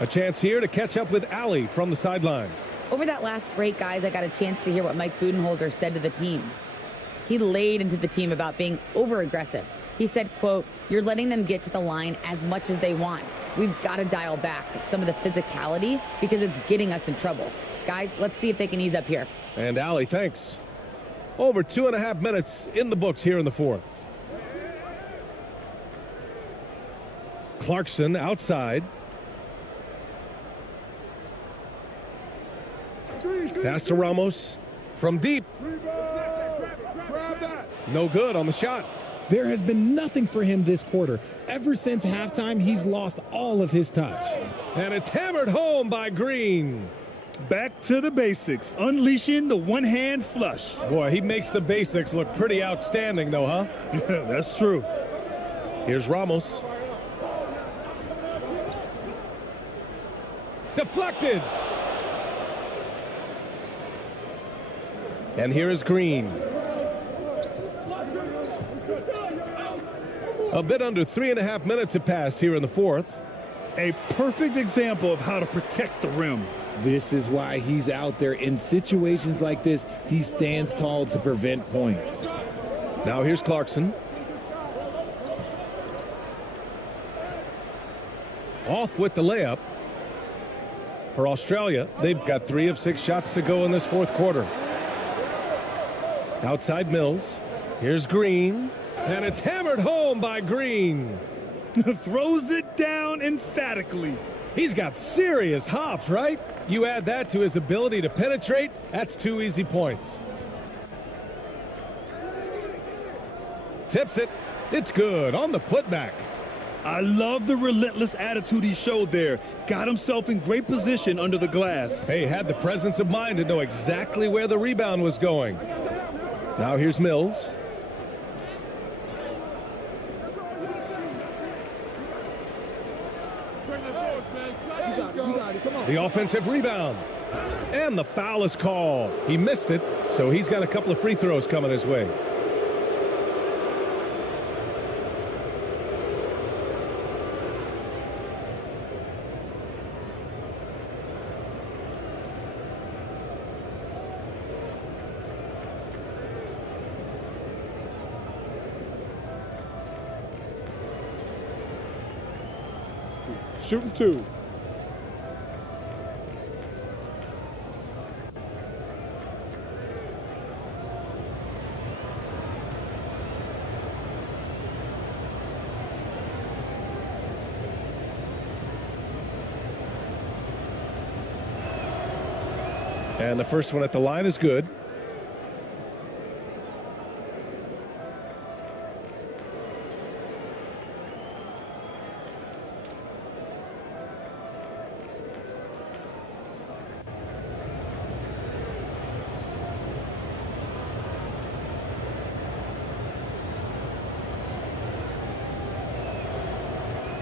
A chance here to catch up with Allie from the sideline. Over that last break, guys, I got a chance to hear what Mike Budenholzer said to the team. He laid into the team about being over-aggressive. He said, quote, "You're letting them get to the line as much as they want. We've got to dial back some of the physicality because it's getting us in trouble. Guys, let's see if they can ease up here." And Allie, thanks. Over 2.5 minutes in the books here in the fourth. Clarkson outside. Pass to Ramos from deep. No good on the shot. There has been nothing for him this quarter. Ever since halftime, he's lost all of his touch. And it's hammered home by Green. Back to the basics, unleashing the one-hand flush. Boy, he makes the basics look pretty outstanding, though, huh? That's true. Here's Ramos. Deflected. And here is Green. A bit under 3.5 minutes have passed here in the fourth. A perfect example of how to protect the rim. This is why he's out there. In situations like this, he stands tall to prevent points. Now here's Clarkson. Off with the layup. For Australia, they've got 3 of 6 shots to go in this fourth quarter. Outside Mills. Here's Green. And it's hammered home by Green. Throws it down emphatically. He's got serious hops, right? You add that to his ability to penetrate, that's 2 easy points. Tips it. It's good on the putback. I love the relentless attitude he showed there. Got himself in great position under the glass. Hey, had the presence of mind to know exactly where the rebound was going. Now here's Mills. The offensive rebound. And the foul is called. He missed it, so he's got a couple of free throws coming his way. Shooting 2. And the first one at the line is good.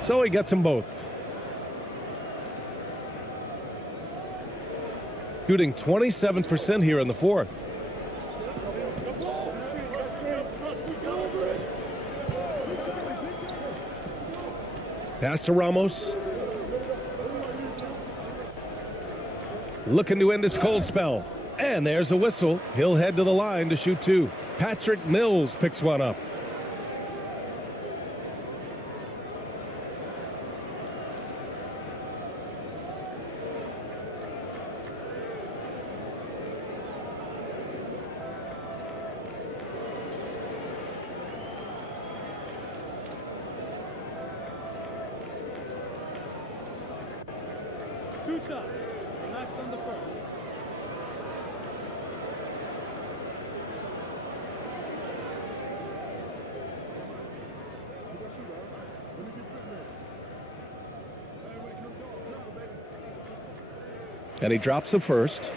So he gets them both. Shooting 27% here in the fourth. Pass to Ramos. Looking to end this cold spell. And there's a whistle. He'll head to the line to shoot 2. Patrick Mills picks one up. Two shots. Relax on the first. And he drops the first.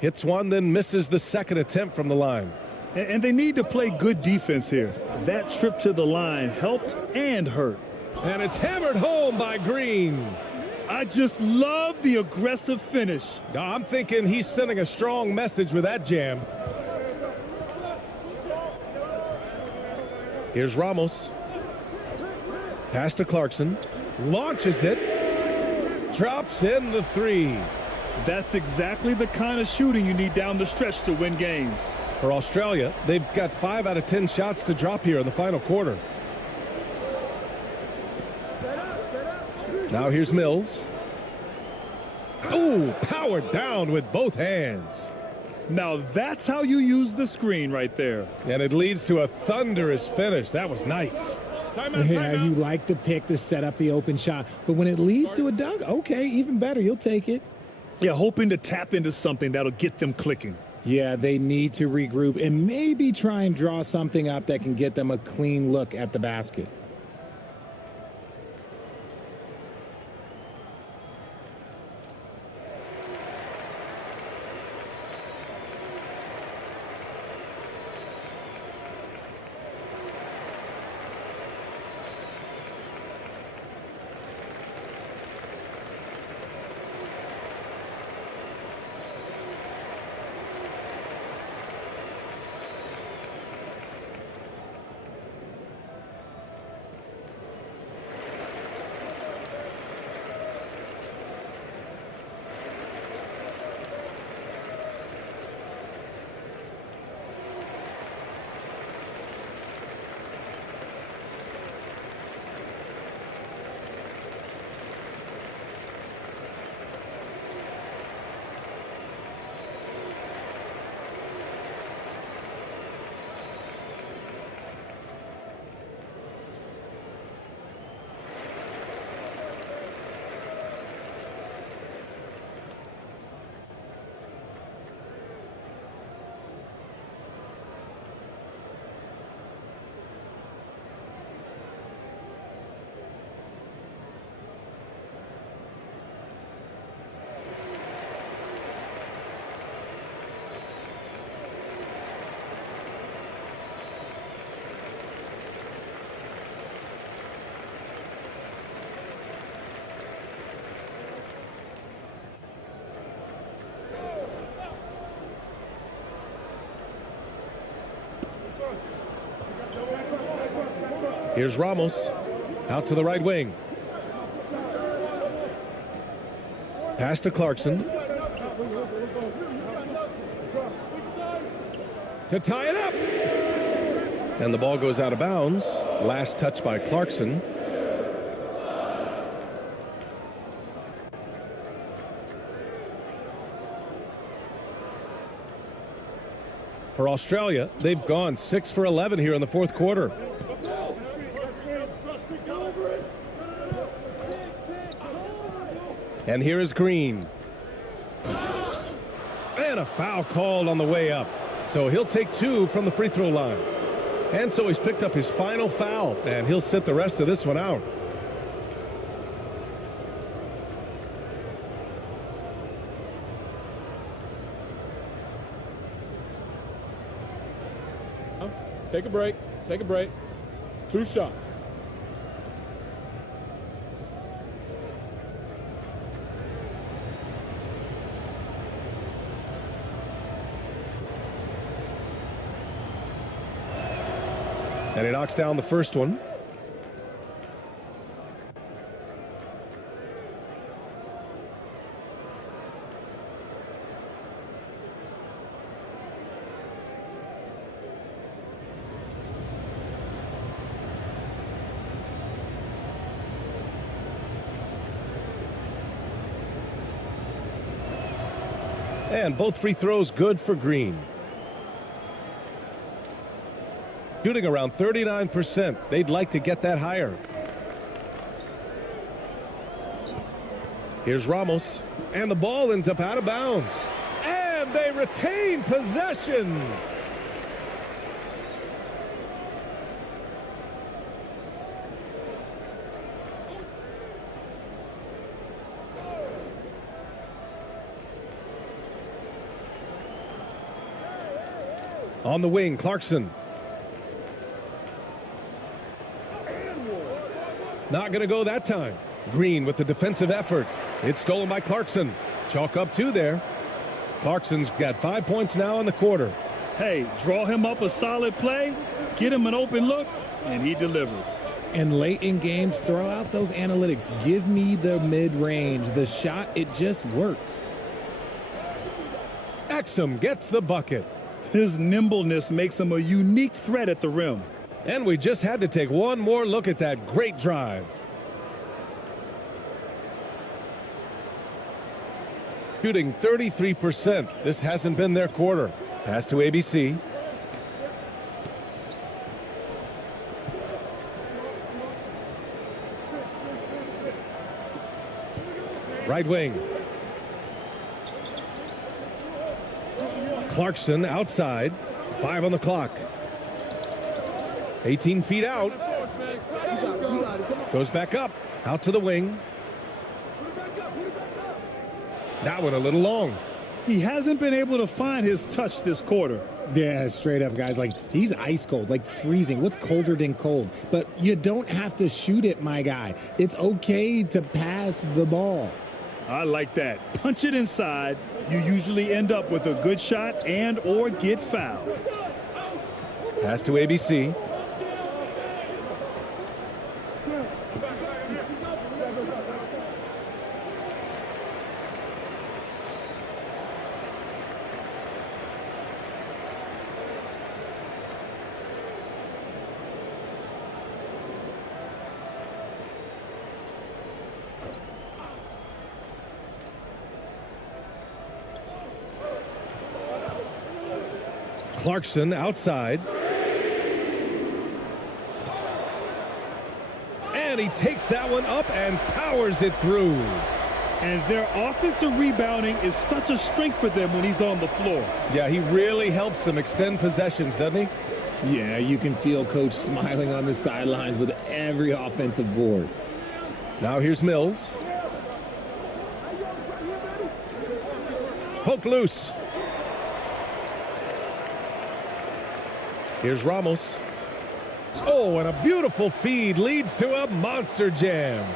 Hits one, then misses the second attempt from the line. And they need to play good defense here. That trip to the line helped and hurt. And it's hammered home by Green. I just love the aggressive finish. I'm thinking he's sending a strong message with that jam. Here's Ramos. Pass to Clarkson. Launches it. Drops in the three. That's exactly the kind of shooting you need down the stretch to win games. For Australia, they've got 5 out of 10 shots to drop here in the final quarter. Now here's Mills. Ooh, powered down with both hands. Now that's how you use the screen right there. And it leads to a thunderous finish. That was nice. Yeah, you like the pick to set up the open shot. But when it leads to a dunk, okay, even better. You'll take it. Yeah, hoping to tap into something that'll get them clicking. Yeah, they need to regroup and maybe try and draw something up that can get them a clean look at the basket. Here's Ramos. Out to the right wing. Pass to Clarkson. To tie it up. And the ball goes out of bounds. Last touch by Clarkson. For Australia, they've gone 6 for 11 here in the fourth quarter. And here is Green. And a foul called on the way up. So he'll take 2 from the free throw line. And so he's picked up his final foul, and he'll sit the rest of this one out. Take a break. Take a break. 2 shots. And he knocks down the first one. And both free throws good for Green. Shooting around 39%. They'd like to get that higher. Here's Ramos. And the ball ends up out of bounds. And they retain possession. On the wing, Clarkson. Not going to go that time. Green with the defensive effort. It's stolen by Clarkson. Chalk up 2 there. Clarkson's got 5 points now in the quarter. Hey, draw him up a solid play, get him an open look, and he delivers. And late in games, throw out those analytics. Give me the mid-range. The shot, it just works. Exum gets the bucket. His nimbleness makes him a unique threat at the rim. And we just had to take one more look at that great drive. Shooting 33%. This hasn't been their quarter. Pass to ABC. Right wing. Clarkson outside. 5 on the clock. 18 feet out. Goes back up. Out to the wing. That one a little long. He hasn't been able to find his touch this quarter. Yeah, straight up, guys. Like, he's ice cold, like freezing. What's colder than cold? But you don't have to shoot it, my guy. It's okay to pass the ball. I like that. Punch it inside. You usually end up with a good shot and or get fouled. Pass to ABC. Clarkson outside. And he takes that one up and powers it through. And their offensive rebounding is such a strength for them when he's on the floor. Yeah, he really helps them extend possessions, doesn't he? Yeah, you can feel Coach smiling on the sidelines with every offensive board. Now here's Mills. Poke loose. Here's Ramos. Oh, and a beautiful feed leads to a monster jam.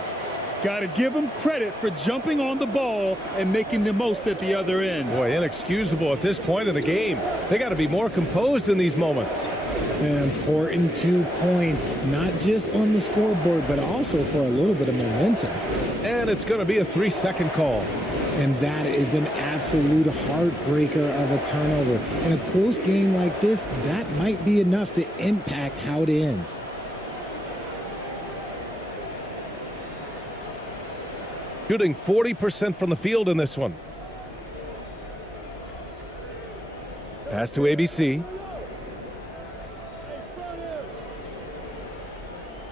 Got to give him credit for jumping on the ball and making the most at the other end. Boy, inexcusable at this point of the game. They got to be more composed in these moments. An important 2 points, not just on the scoreboard, but also for a little bit of momentum. And it's going to be a 3-second call. And that is an absolute heartbreaker of a turnover. In a close game like this, that might be enough to impact how it ends. Shooting 40% from the field in this one. Pass to ABC.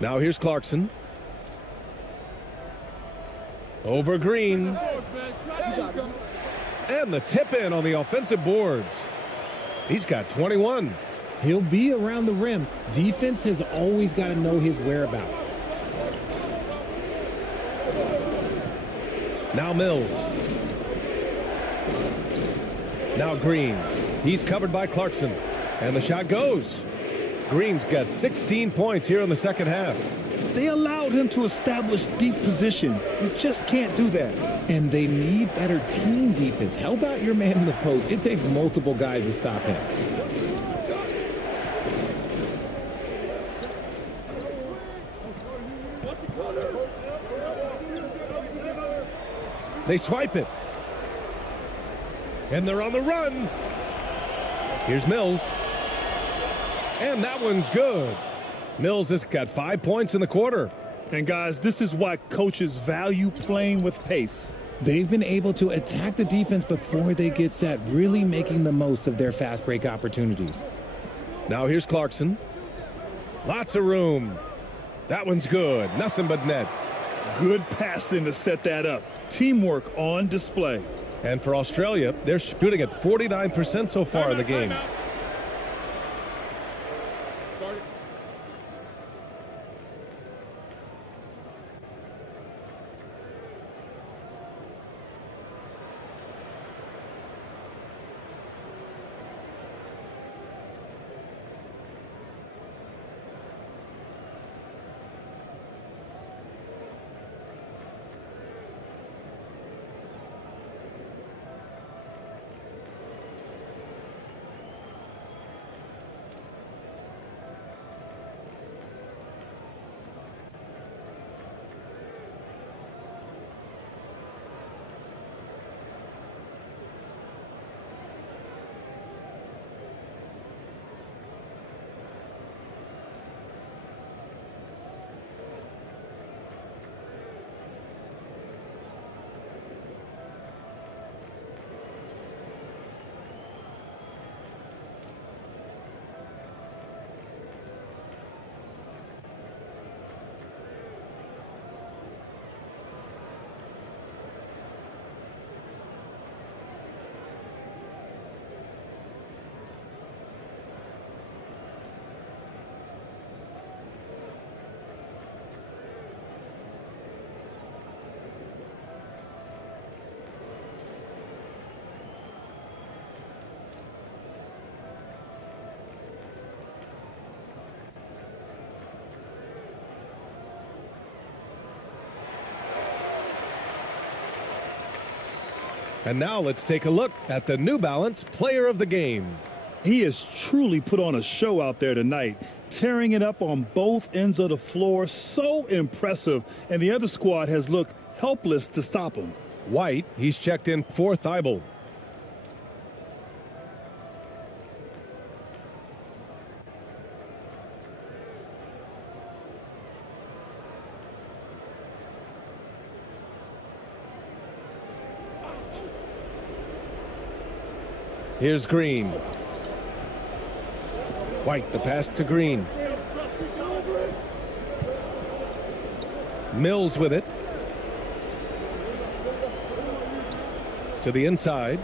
Now here's Clarkson. Over Green. And the tip in on the offensive boards. He's got 21. He'll be around the rim. Defense has always got to know his whereabouts. Now Mills. Now Green. He's covered by Clarkson. And the shot goes. Green's got 16 points here in the second half. They allowed him to establish deep position. You just can't do that. And they need better team defense. Help out your man in the post. It takes multiple guys to stop him. They swipe it. And they're on the run. Here's Mills. And that one's good. Mills has got 5 points in the quarter. And guys, this is why coaches value playing with pace. They've been able to attack the defense before they get set, really making the most of their fast break opportunities. Now here's Clarkson. Lots of room. That one's good. Nothing but net. Good passing to set that up. Teamwork on display. And for Australia, they're shooting at 49% so far in the game. And now let's take a look at the New Balance Player of the Game. He has truly put on a show out there tonight, tearing it up on both ends of the floor. So impressive, and the other squad has looked helpless to stop him. White, he's checked in for Thibault. Here's Green. White, the pass to Green. Mills with it. To the inside.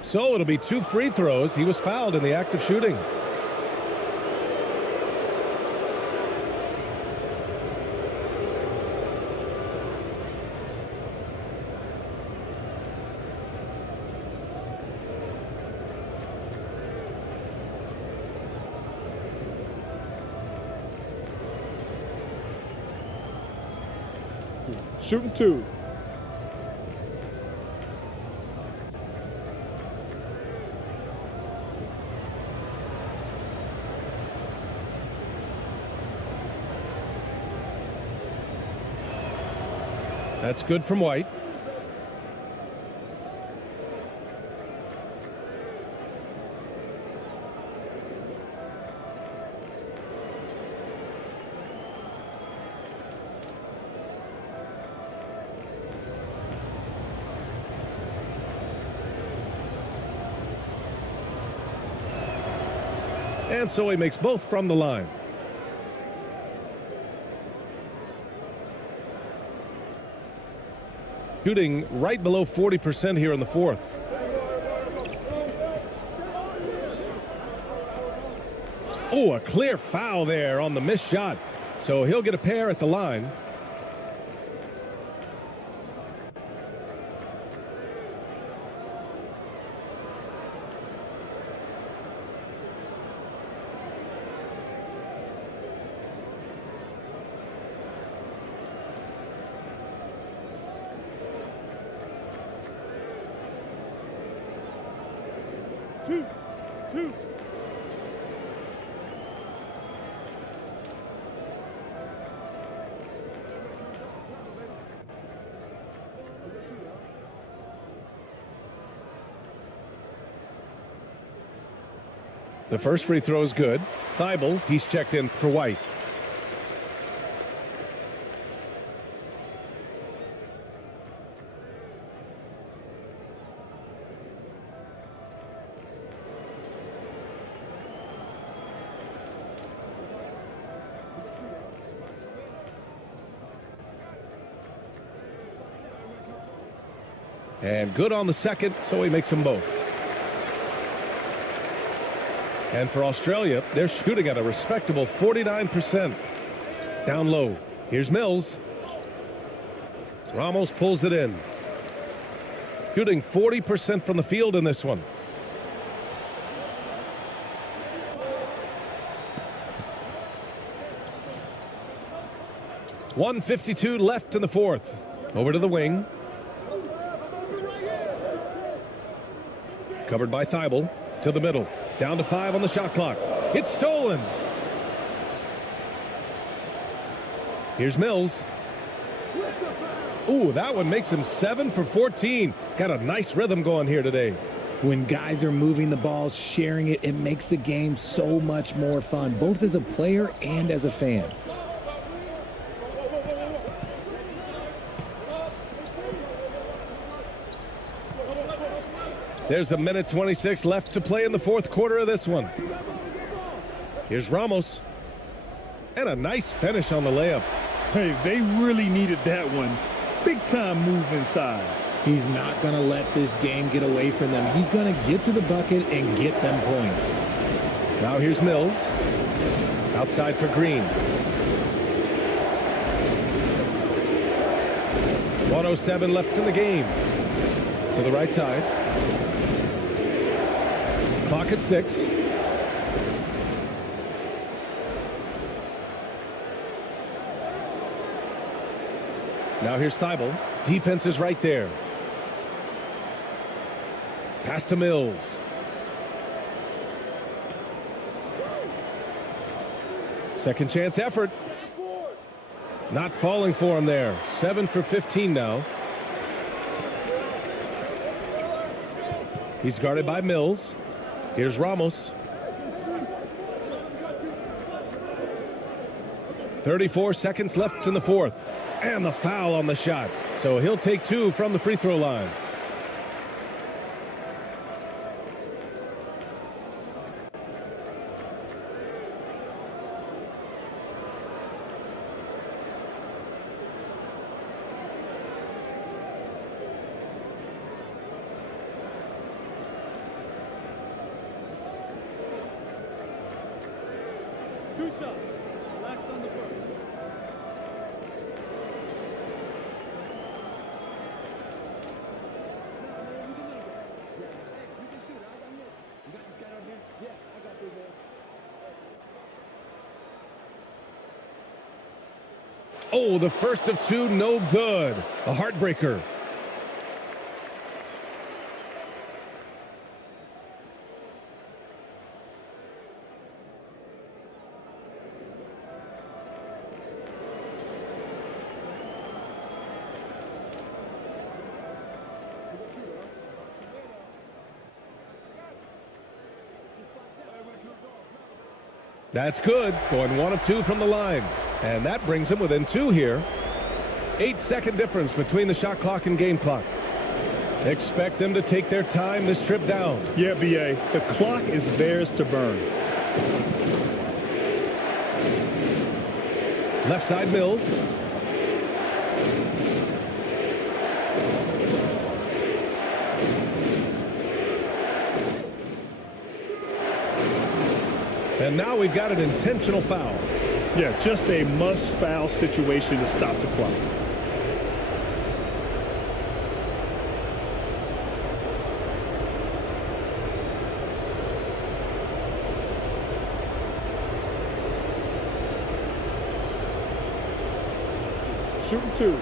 So it'll be 2 free throws. He was fouled in the act of shooting. Shooting 2. That's good from White. And so he makes both from the line. Shooting right below 40% here in the fourth. Oh, a clear foul there on the missed shot. So he'll get a pair at the line. Two. The first free throw is good. Thibault, he's checked in for White. And good on the second, so he makes them both. And for Australia, they're shooting at a respectable 49%. Down low. Here's Mills. Ramos pulls it in. Shooting 40% from the field in this one. .152 left in the fourth. Over to the wing. Covered by Thibault. To the middle. Down to 5 on the shot clock. It's stolen. Here's Mills. Ooh, that one makes him 7 for 14. Got a nice rhythm going here today. When guys are moving the ball, sharing it, it makes the game so much more fun, both as a player and as a fan. There's 1:26 left to play in the fourth quarter of this one. Here's Ramos. And a nice finish on the layup. Hey, they really needed that one. Big time move inside. He's not going to let this game get away from them. He's going to get to the bucket and get them points. Now here's Mills. Outside for Green. 1:07 left in the game. To the right side. Clock at 6. Now here's Thibault. Defense is right there. Pass to Mills. Second chance effort. Not falling for him there. 7 for 15 now. He's guarded by Mills. Here's Ramos. 34 seconds left in the fourth. And the foul on the shot. So he'll take 2 from the free throw line. Two shots. Relax on the first. Oh, the first of 2, no good. A heartbreaker. That's good. Going 1 of 2 from the line. And that brings him within 2 here. 8-second difference between the shot clock and game clock. Expect them to take their time this trip down. Yeah, B.A. The clock is theirs to burn. Left side Mills. And now we've got an intentional foul. Yeah, just a must-foul situation to stop the clock. Shooting 2.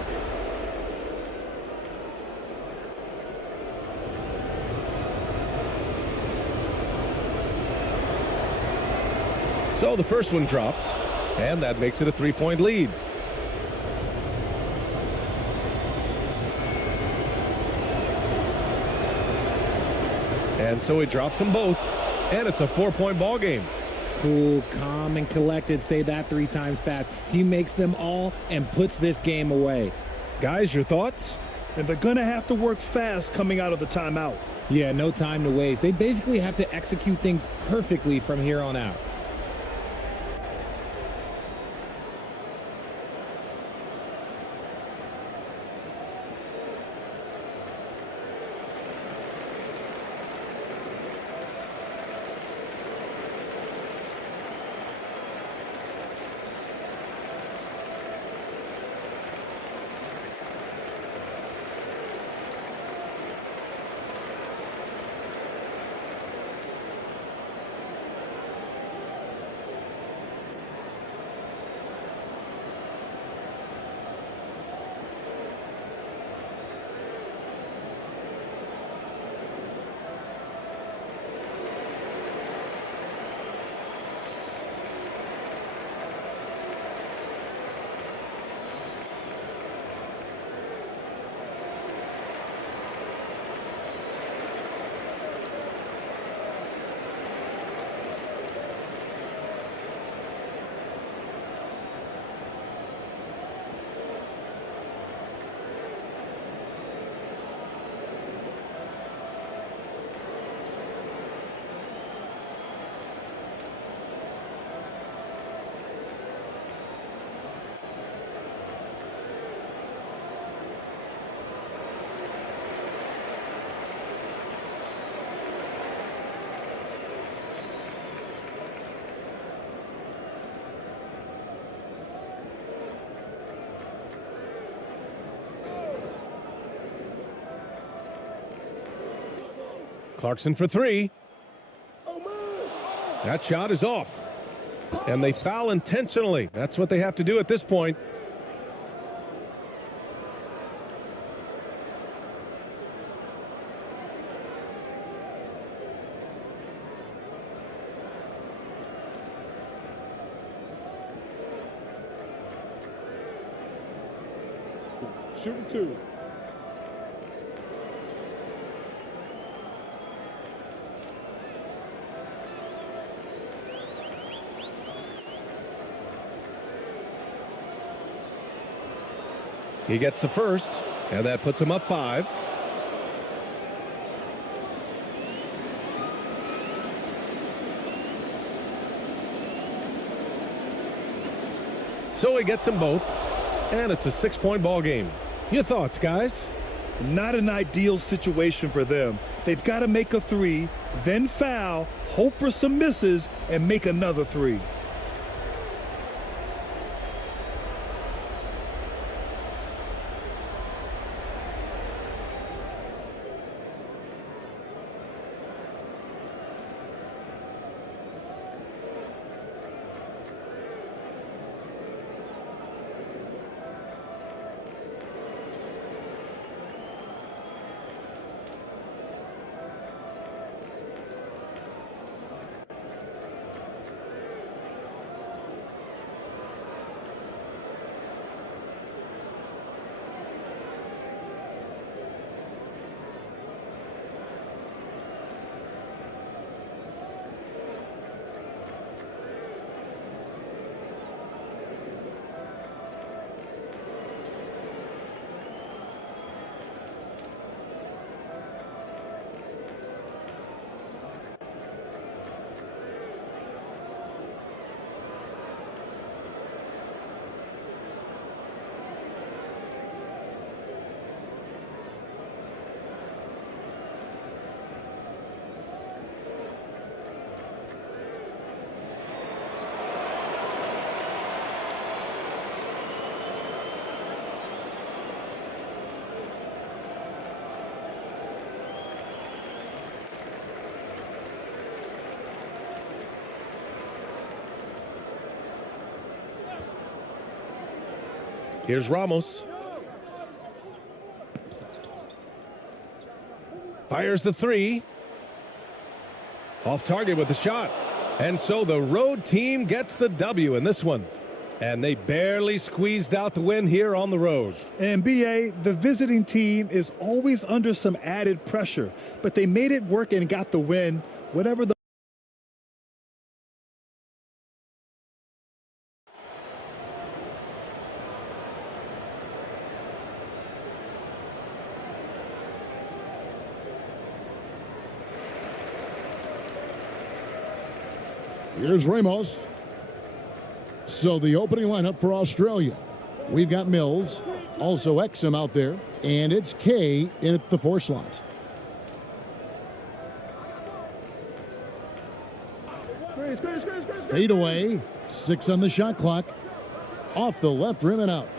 So the first one drops, and that makes it a 3-point lead. And so he drops them both, and it's a 4-point ball game. Cool, calm, and collected. Say that 3 times fast. He makes them all and puts this game away. Guys, your thoughts? And they're going to have to work fast coming out of the timeout. Yeah, no time to waste. They basically have to execute things perfectly from here on out. Clarkson for 3. That shot is off. And they foul intentionally. That's what they have to do at this point. Shooting 2. He gets the first, and that puts him up 5. So he gets them both, and it's a 6-point ball game. Your thoughts, guys? Not an ideal situation for them. They've got to make a 3, then foul, hope for some misses, and make another 3. Here's Ramos. Fires the 3. Off target with the shot. And so the road team gets the W in this one. And they barely squeezed out the win here on the road. And BA, the visiting team is always under some added pressure, but they made it work and got the win, whatever the Here's Ramos. So the opening lineup for Australia. We've got Mills, also Exum out there, and it's K in at the 4 slot. Fade away, 6 on the shot clock. Off the left rim and out.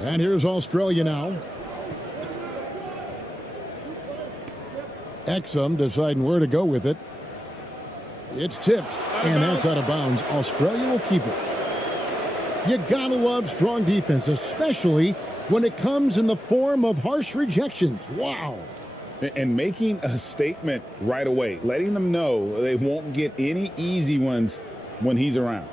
And here's Australia now. Exum deciding where to go with it. It's tipped, and that's out of bounds. Australia will keep it. You gotta love strong defense, especially when it comes in the form of harsh rejections. Wow. And making a statement right away, letting them know they won't get any easy ones when he's around.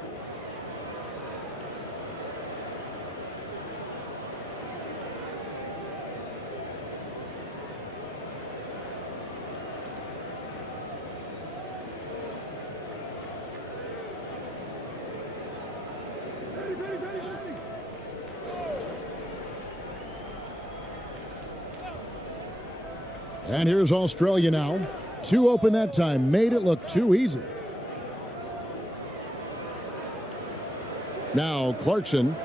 And here's Australia now. 2 open that time. Made it look too easy. Now Clarkson.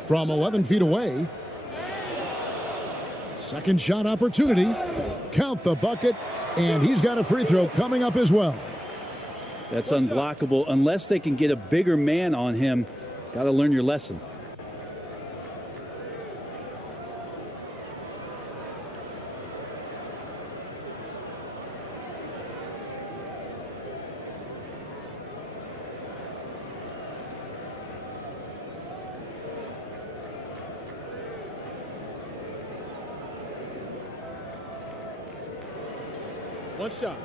From 11 feet away. Second shot opportunity. Count the bucket. And he's got a free throw coming up as well. That's unblockable unless they can get a bigger man on him. Got to learn your lesson. One shot.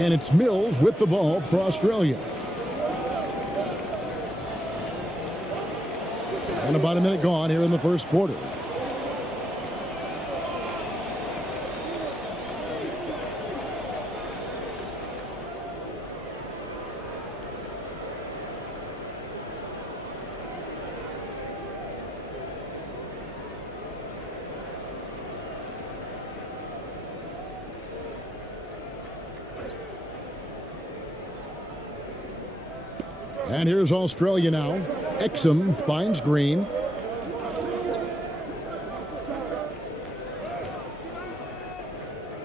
And it's Mills with the ball for Australia. And about a minute gone here in the first quarter. And here's Australia now. Exum finds Green.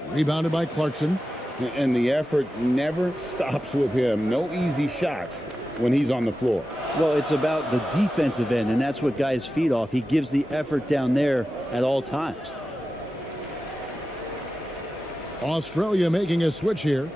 Rebounded by Clarkson. And the effort never stops with him. No easy shots when he's on the floor. Well, it's about the defensive end, and that's what guys feed off. He gives the effort down there at all times. Australia making a switch here.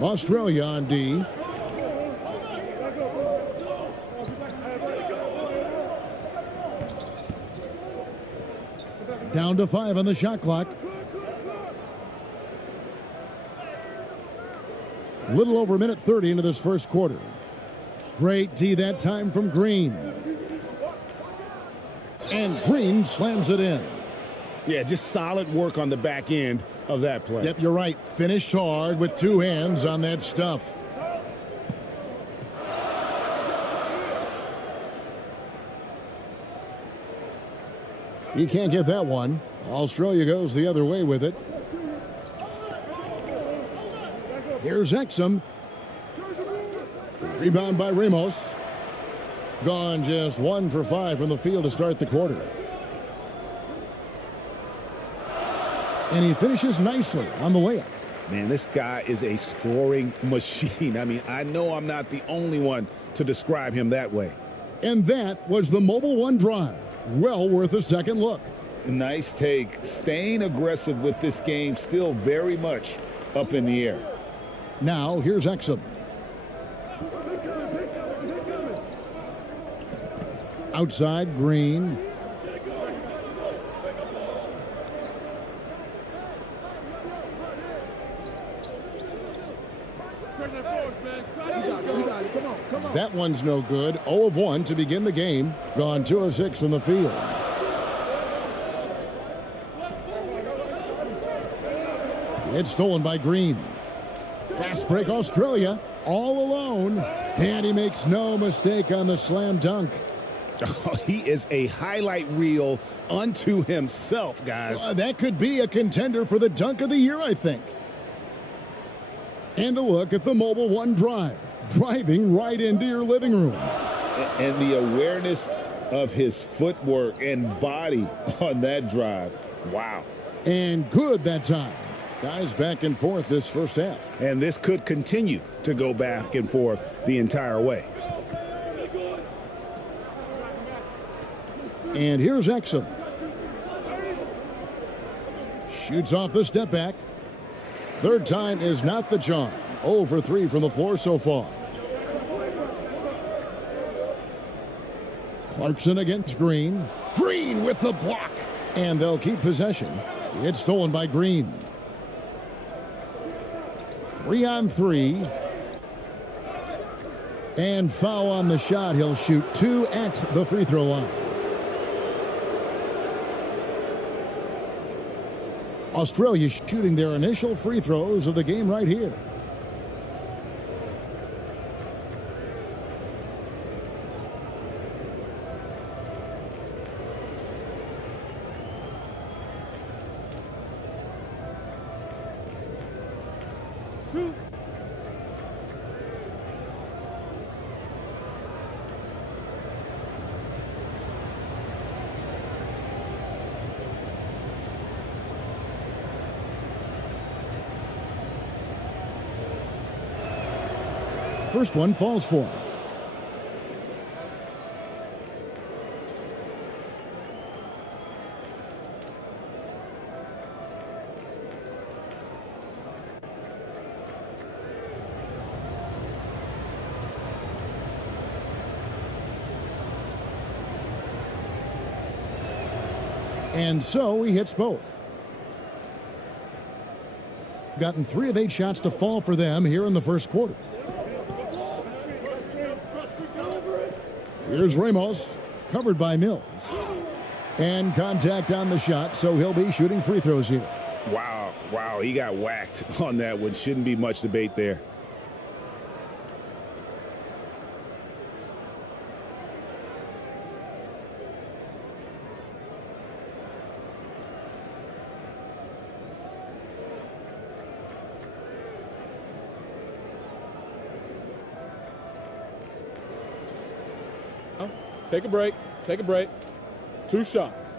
Australia on D. Down to 5 on the shot clock. A little over a minute 30 into this first quarter. Great D that time from Green. And Green slams it in. Yeah, just solid work on the back end of that play. Yep, you're right. Finished hard with 2 hands on that stuff. He can't get that one. Australia goes the other way with it. Here's Exum. Rebound by Ramos. Gone just 1 for 5 from the field to start the quarter. And he finishes nicely on the layup. Man, this guy is a scoring machine. I mean, I know I'm not the only one to describe him that way. And that was the Mobile One drive. Well worth a second look. Nice take. Staying aggressive with this game, still very much up in the air. Now, here's Exum. Outside, Green. That one's no good. 0 of 1 to begin the game. Gone 2 of 6 from the field. It's stolen by Green. Fast break Australia. All alone. And he makes no mistake on the slam dunk. Oh, he is a highlight reel unto himself, guys. That could be a contender for the dunk of the year, I think. And a look at the Mobile One drive. Driving right into your living room. And the awareness of his footwork and body on that drive. Wow. And good that time. Guys back and forth this first half. And this could continue to go back and forth the entire way. And here's Exum. Shoots off the step back. Third time is not the charm. 0 for 3 from the floor so far. Clarkson against Green. Green with the block. And they'll keep possession. It's stolen by Green. 3 on 3. And foul on the shot. He'll shoot 2 at the free throw line. Australia shooting their initial free throws of the game right here. First one falls for him. And so he hits both. Gotten 3 of 8 shots to fall for them here in the first quarter. Here's Ramos, covered by Mills. And contact on the shot, so he'll be shooting free throws here. Wow, he got whacked on that one. Shouldn't be much debate there. Take a break. Take a break. 2 shots.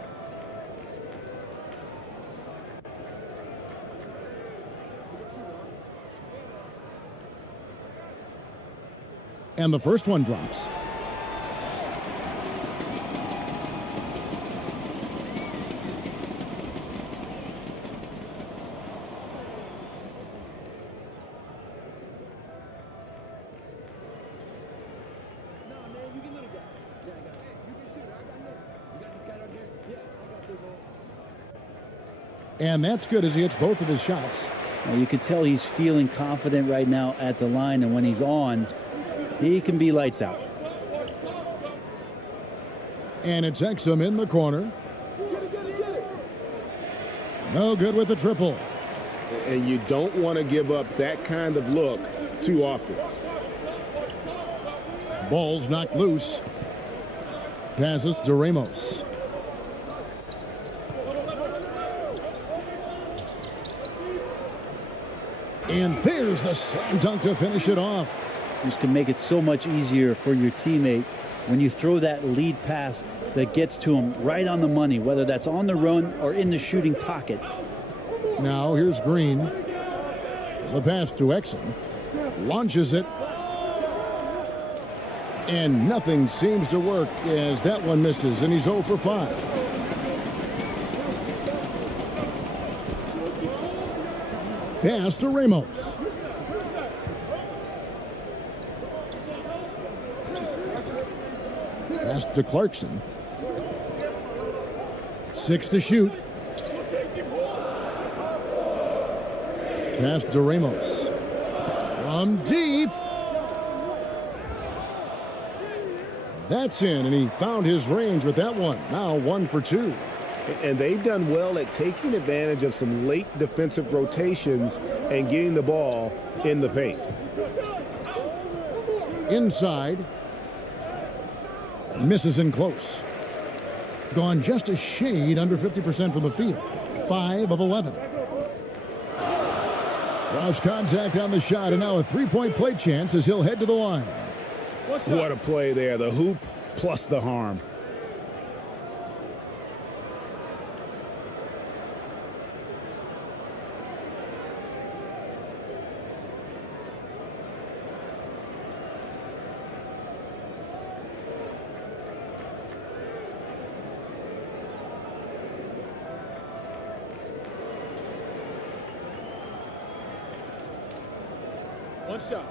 And the first one drops. And that's good as he hits both of his shots. Now you can tell he's feeling confident right now at the line, and when he's on, he can be lights out. And it's Exum in the corner. No good with the triple. And you don't want to give up that kind of look too often. Ball's knocked loose. Passes to Ramos. And there's the slam dunk to finish it off. This can make it so much easier for your teammate when you throw that lead pass that gets to him right on the money, whether that's on the run or in the shooting pocket. Now here's Green. The pass to Exum. Launches it. And nothing seems to work as that one misses, and he's 0 for 5. Pass to Ramos. Pass to Clarkson. 6 to shoot. Pass to Ramos. From deep. That's in, and he found his range with that one. Now 1 for 2. And they've done well at taking advantage of some late defensive rotations and getting the ball in the paint. Inside. Misses in close. Gone just a shade under 50% from the field. 5 of 11. Draws contact on the shot, and now a 3-point play chance as he'll head to the line. What a play there. The hoop plus the harm. One shot.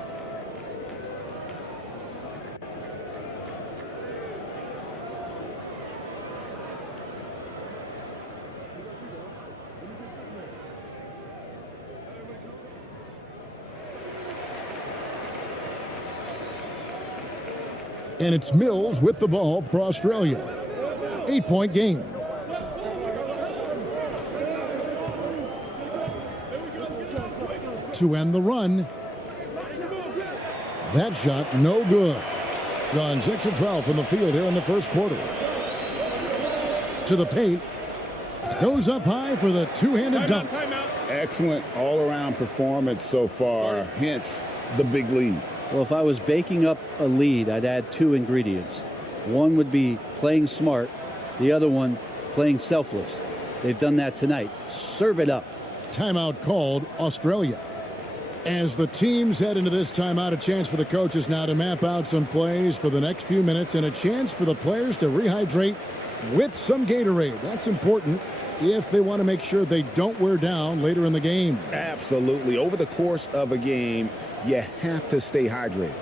And it's Mills with the ball for Australia. 8-point game. To end the run. That shot, no good. Gone 6 of 12 from the field here in the first quarter. To the paint. Goes up high for the two-handed dunk. Excellent all-around performance so far, hence the big lead. Well, if I was baking up a lead, I'd add 2 ingredients. One would be playing smart. The other one, playing selfless. They've done that tonight. Serve it up. Timeout called Australia. As the teams head into this timeout, a chance for the coaches now to map out some plays for the next few minutes and a chance for the players to rehydrate with some Gatorade. That's important if they want to make sure they don't wear down later in the game. Absolutely. Over the course of a game, you have to stay hydrated.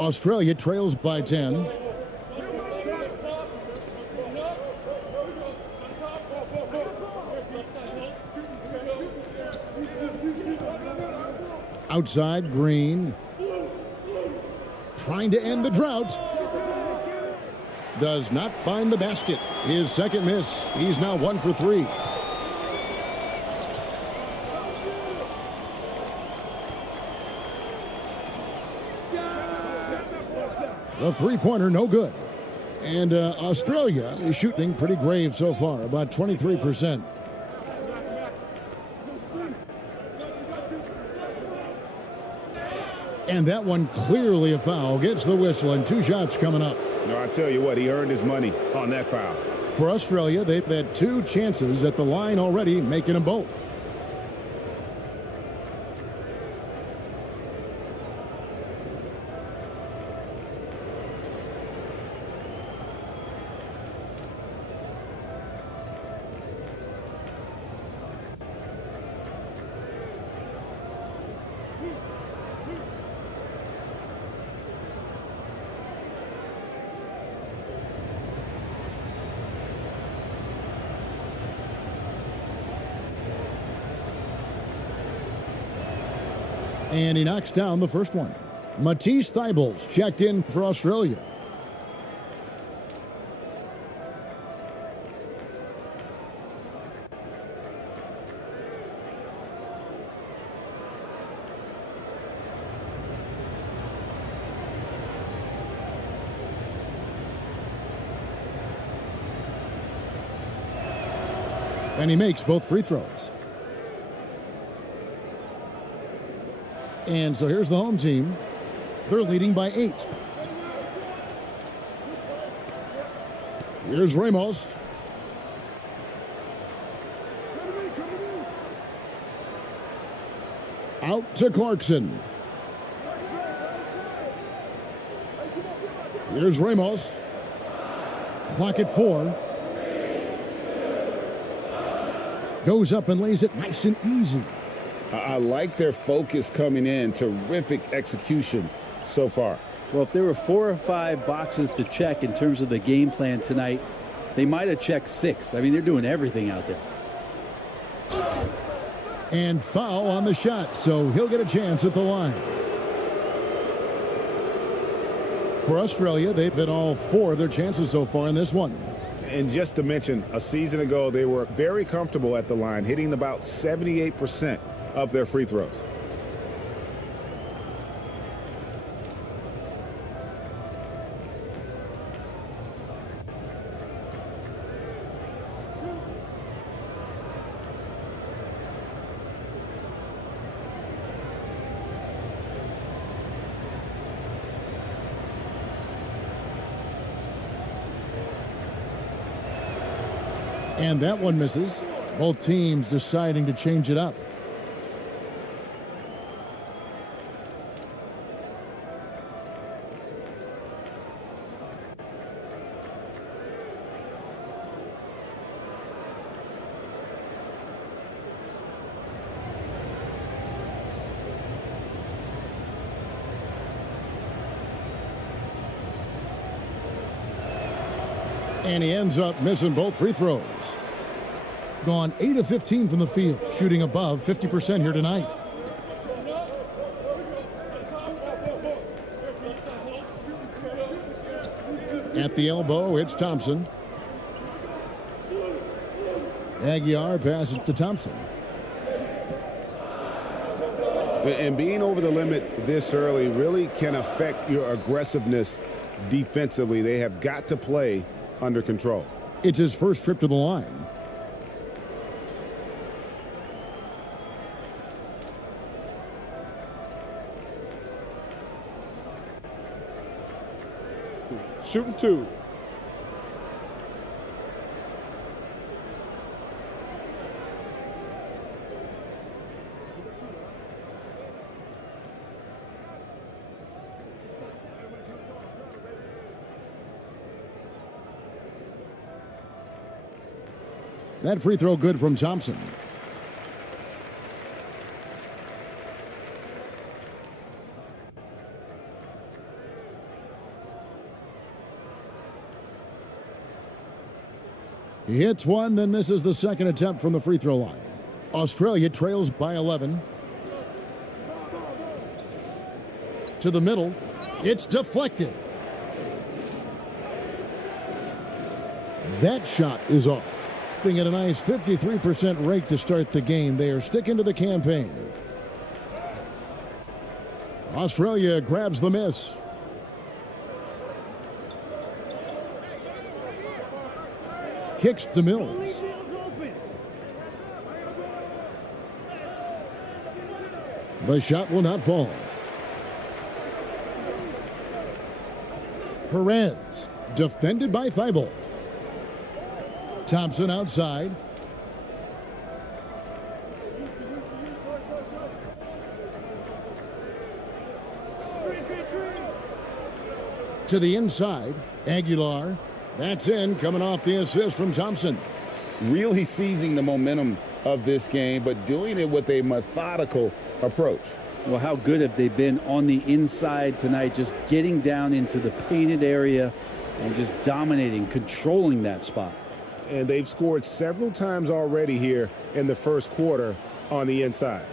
Australia trails by 10. Outside, Green. Trying to end the drought. Does not find the basket. His second miss. He's now 1 for 3. The three-pointer, no good. And Australia is shooting pretty grave so far, about 23%. And that one clearly a foul. Gets the whistle, and 2 shots coming up. No, I tell you what, he earned his money on that foul. For Australia, they've had 2 chances at the line already, making them both. And he knocks down the first one. Matisse Thybulles checked in for Australia. And he makes both free throws. And so here's the home team. They're leading by 8. Here's Ramos. Out to Clarkson. Here's Ramos. Clock at 4. Goes up and lays it nice and easy. I like their focus coming in. Terrific execution so far. Well, if there were 4 or 5 boxes to check in terms of the game plan tonight, they might have checked 6. I mean, they're doing everything out there. And foul on the shot, so he'll get a chance at the line. For Australia, they've hit all 4 of their chances so far in this one. And just to mention, a season ago, they were very comfortable at the line, hitting about 78% of their free throws. And that one misses. Both teams deciding to change it up. And he ends up missing both free throws. Gone 8 of 15 from the field, shooting above 50% here tonight. At the elbow, it's Thompson. Aguiar passes to Thompson. And being over the limit this early really can affect your aggressiveness defensively. They have got to play under control. It's his first trip to the line. Shooting 2. That free throw good from Thompson. He hits one, then misses the second attempt from the free throw line. Australia trails by 11. To the middle. It's deflected. That shot is off. Being at a nice 53% rate to start the game. They are sticking to the campaign. Australia grabs the miss. Kicks to Mills. The shot will not fall. Perez, defended by Thibault. Thompson outside. To the inside, Aguilar. That's in, coming off the assist from Thompson. Really seizing the momentum of this game, but doing it with a methodical approach. Well, how good have they been on the inside tonight, just getting down into the painted area and just dominating, controlling that spot. And they've scored several times already here in the first quarter on the inside.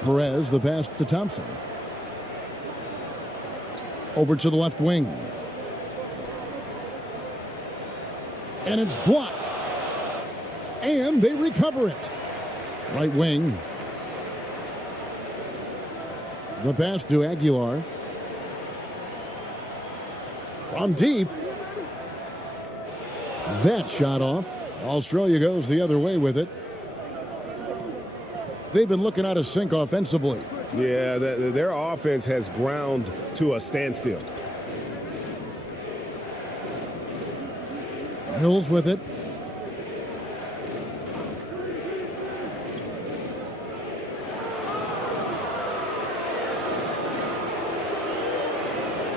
Perez, the pass to Thompson. Over to the left wing. And it's blocked. And they recover it. Right wing. The pass to Aguilar. From deep. That shot off. Australia goes the other way with it. They've been looking out of sync offensively. Yeah, their offense has ground to a standstill. Mills with it.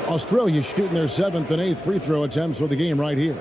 Australia shooting their 7th and 8th free throw attempts for the game right here.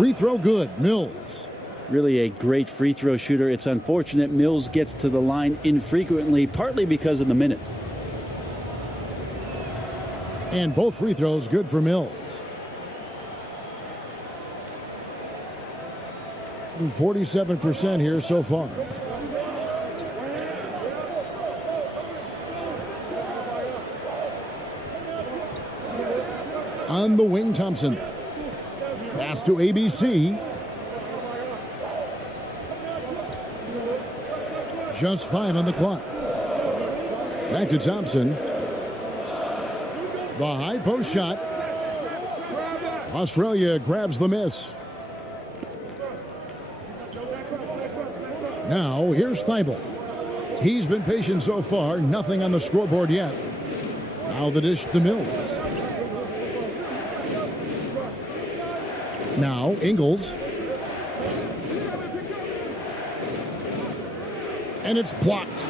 Free throw good, Mills. Really a great free throw shooter. It's unfortunate Mills gets to the line infrequently, partly because of the minutes. And both free throws good for Mills. 47% here so far. On the wing, Thompson. Pass to ABC. Just 5 on the clock. Back to Thompson. The high post shot. Australia grabs the miss. Now here's Thibault. He's been patient so far. Nothing on the scoreboard yet. Now the dish to Mills. Now Ingles. And it's blocked.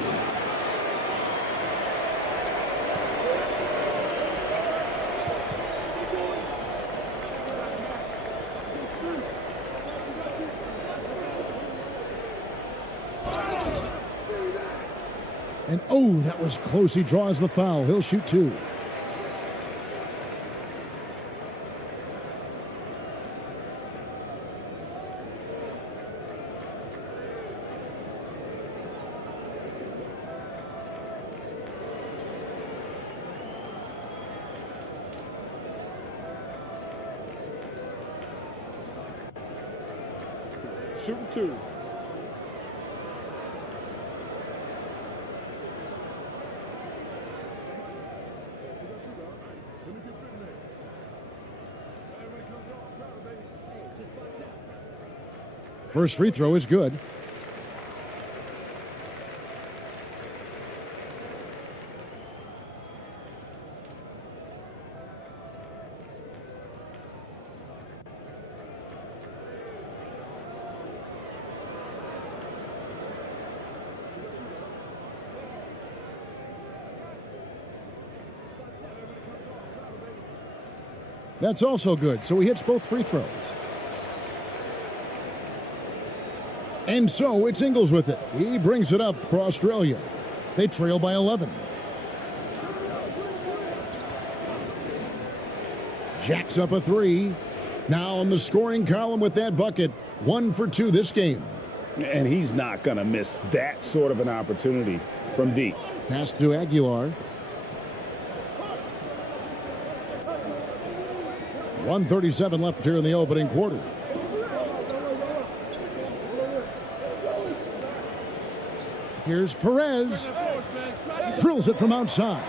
And oh, that was close. He draws the foul. He'll shoot 2. Shooting 2. First free throw is good. That's also good, so he hits both free throws. And so it's Ingles with it. He brings it up for Australia. They trail by 11. Jacks up a three. Now on the scoring column with that bucket. 1 for 2 this game. And he's not going to miss that sort of an opportunity from deep. Pass to Aguilar. 1:37 left here in the opening quarter. Here's Perez. Drills it from outside.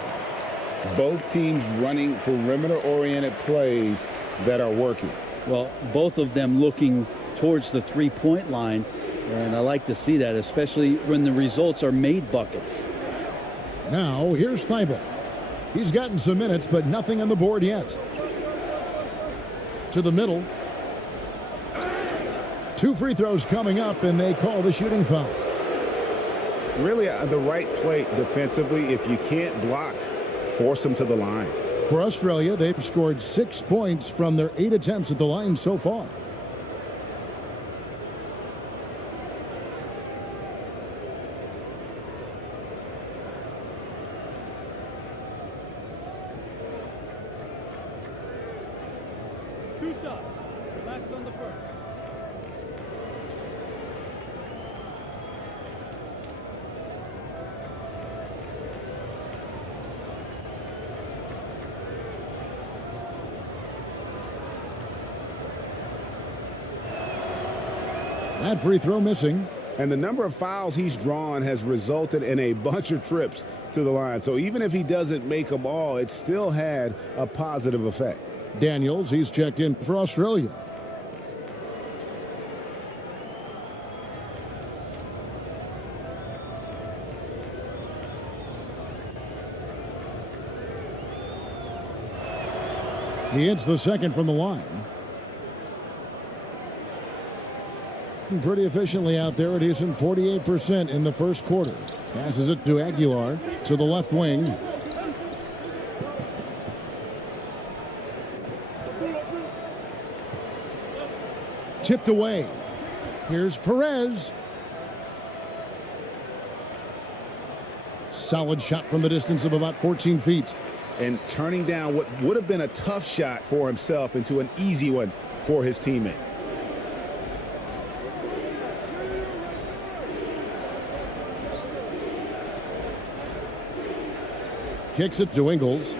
Both teams running perimeter-oriented plays that are working. Well, both of them looking towards the three-point line, and I like to see that, especially when the results are made buckets. Now, here's Thibault. He's gotten some minutes, but nothing on the board yet. To the middle. 2 free throws coming up, and they call the shooting foul. Really, the right play defensively. If you can't block, force them to the line. For Australia, they've scored 6 points from their 8 attempts at the line so far. Two shots. Relax on the first. That free throw missing. And the number of fouls he's drawn has resulted in a bunch of trips to the line. So even if he doesn't make them all, it still had a positive effect. Daniels, he's checked in for Australia. He hits the second from the line. Pretty efficiently out there. It is in 48% in the first quarter. Passes it to Aguilar to the left wing. Tipped away. Here's Perez. Solid shot from the distance of about 14 feet. And turning down what would have been a tough shot for himself into an easy one for his teammate. Kicks it to Ingles.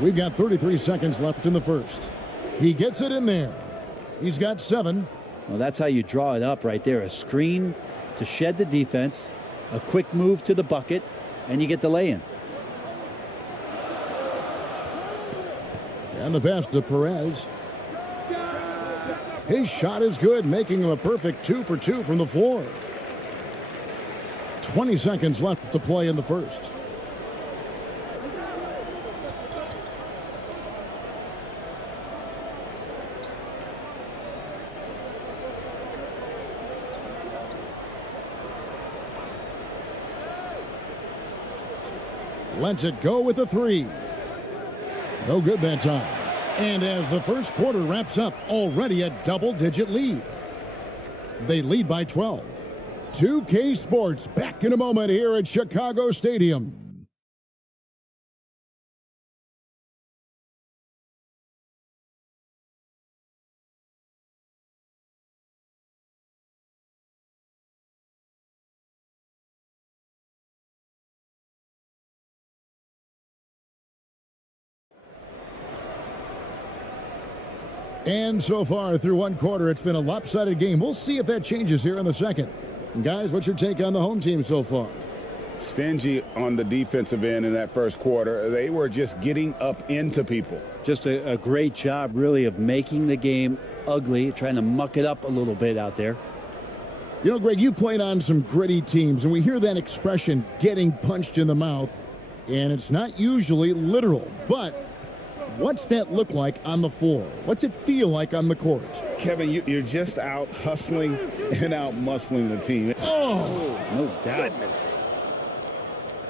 We've got 33 seconds left in the first. He gets it in there. He's got 7. Well, that's how you draw it up right there. A screen to shed the defense, a quick move to the bucket, and you get the lay-in. And the pass to Perez. His shot is good, making him a perfect 2 for 2 from the floor. 20 seconds left to play in the first. Lets it go with a 3. No good that time. And as the first quarter wraps up, already a double-digit lead. They lead by 12. 2K Sports back in a moment here at Chicago Stadium. And so far through one quarter, it's been a lopsided game. We'll see if that changes here in the second. And guys, what's your take on the home team so far? Stingy on the defensive end in that first quarter. They were just getting up into people. Just a great job, really, of making the game ugly, trying to muck it up a little bit out there. You know, Greg, you played on some gritty teams, and we hear that expression, getting punched in the mouth, and it's not usually literal, but what's that look like on the floor? What's it feel like on the court? Kevin, you're just out hustling and out muscling the team. Oh, no doubt. Goodness.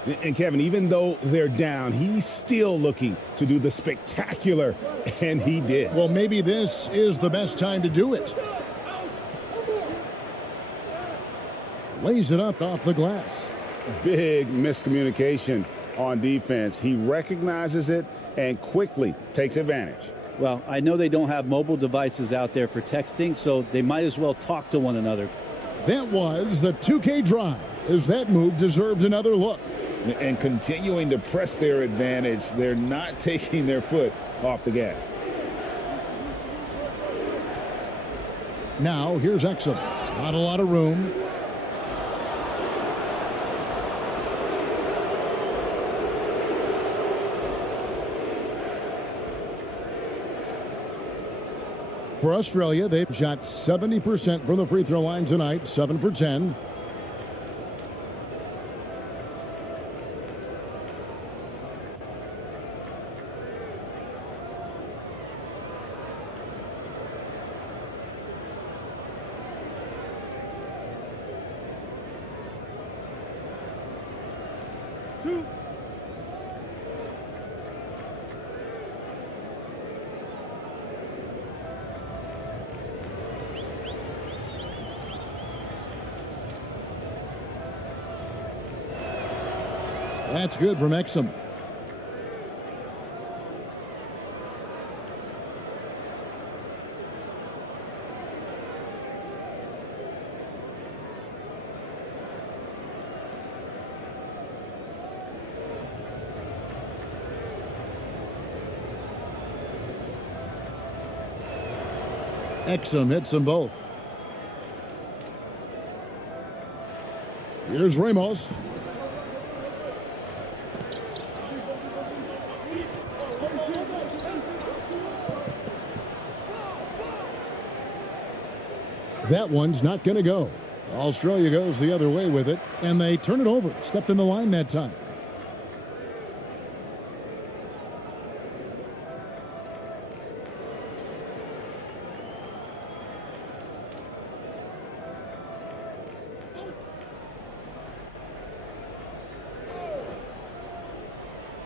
And Kevin, even though they're down, he's still looking to do the spectacular, and he did. Well, maybe this is the best time to do it. Lays it up off the glass. Big miscommunication on defense. He recognizes it and quickly takes advantage. Well, I know they don't have mobile devices out there for texting, so they might as well talk to one another. That was the 2K drive, as that move deserved another look. And continuing to press their advantage, they're not taking their foot off the gas. Now, here's Exum. Not a lot of room. For Australia, they've shot 70% from the free throw line tonight, 7 for 10. That's good from Exum. Exum hits them both. Here's Ramos. That one's not going to go. Australia goes the other way with it, and they turn it over. Stepped in the line that time.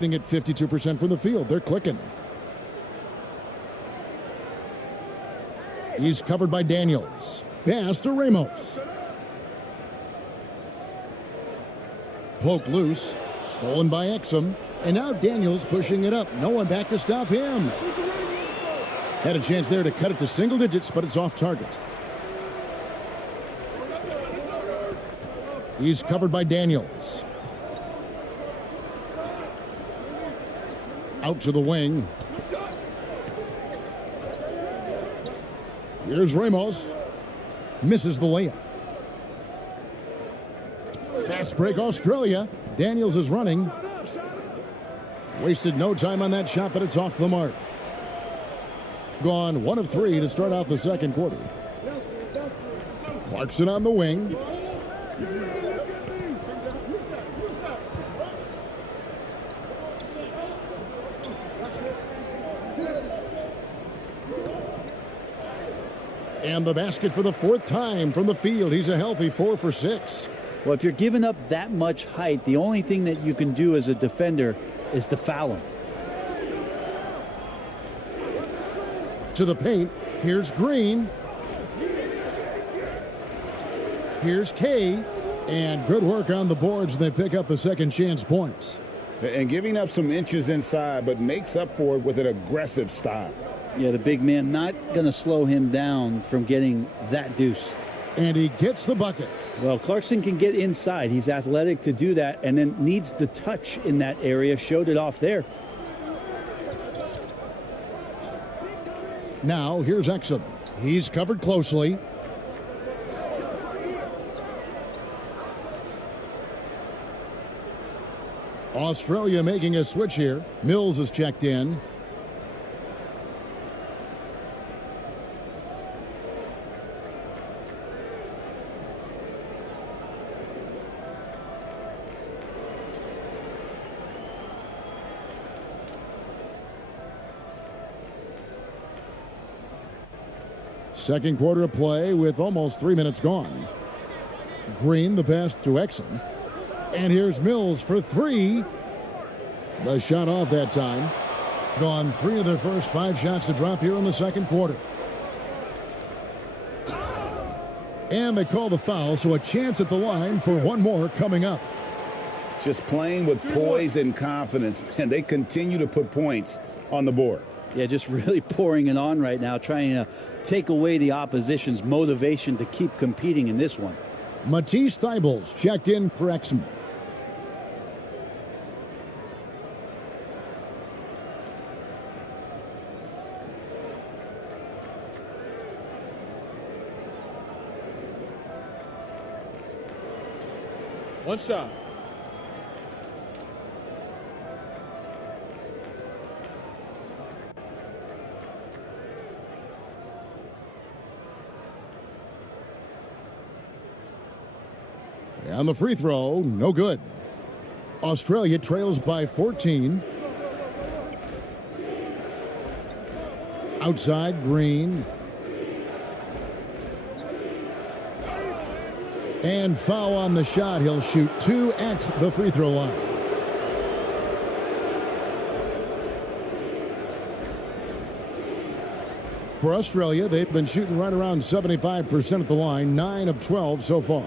At 52% from the field. They're clicking. He's covered by Daniels. Pass to Ramos. Poke loose. Stolen by Exum. And now Daniels pushing it up. No one back to stop him. Had a chance there to cut it to single digits, but it's off target. He's covered by Daniels. Out to the wing. Here's Ramos. Misses the layup. Fast break Australia. Daniels is running. Wasted no time on that shot, but it's off the mark. Gone 1 of 3 to start out the second quarter. Clarkson on the wing. And the basket for the 4th time from the field. He's a healthy 4 for 6. Well, if you're giving up that much height, the only thing that you can do as a defender is to foul him. To the paint. Here's Green. Here's K. And good work on the boards. They pick up the second chance points. And giving up some inches inside, but makes up for it with an aggressive stop. Yeah, the big man not going to slow him down from getting that deuce. And he gets the bucket. Well, Clarkson can get inside. He's athletic to do that, and then needs the touch in that area. Showed it off there. Now, here's Exum. He's covered closely. Australia making a switch here. Mills is checked in. Second quarter of play with almost 3 minutes gone. Green, the pass to Exum. And here's Mills for three. The shot off that time. Gone 3 of their first 5 shots to drop here in the second quarter. And they call the foul, so a chance at the line for one more coming up. Just playing with poise and confidence, man. They continue to put points on the board. Yeah, just really pouring it on right now, trying to take away the opposition's motivation to keep competing in this one. Matisse Thybulls checked in for Exum. One shot. And the free throw, no good. Australia trails by 14. Outside, Green. And foul on the shot. He'll shoot 2 at the free throw line. For Australia, they've been shooting right around 75% at the line, 9 of 12 so far.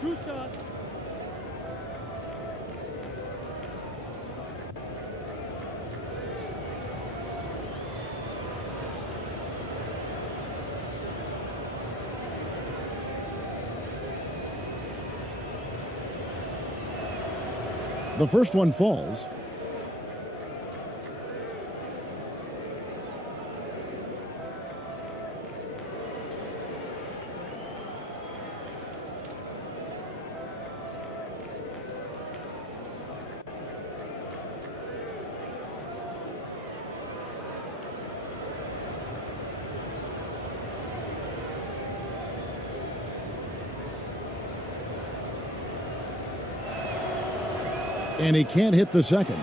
Two shots. The first one falls. And he can't hit the second.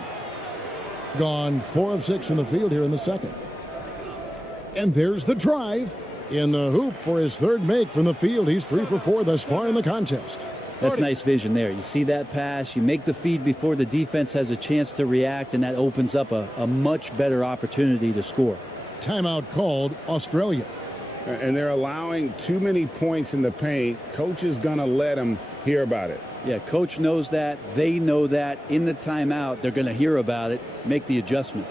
Gone 4 of 6 from the field here in the second. And there's the drive in the hoop for his third make from the field. He's 3 for 4 thus far in the contest. That's nice vision there. You see that pass, you make the feed before the defense has a chance to react, and that opens up a much better opportunity to score. Timeout called, Australia. And they're allowing too many points in the paint. Coach is going to let them hear about it. Yeah, coach knows that. They know that. In the timeout, they're going to hear about it, make the adjustment.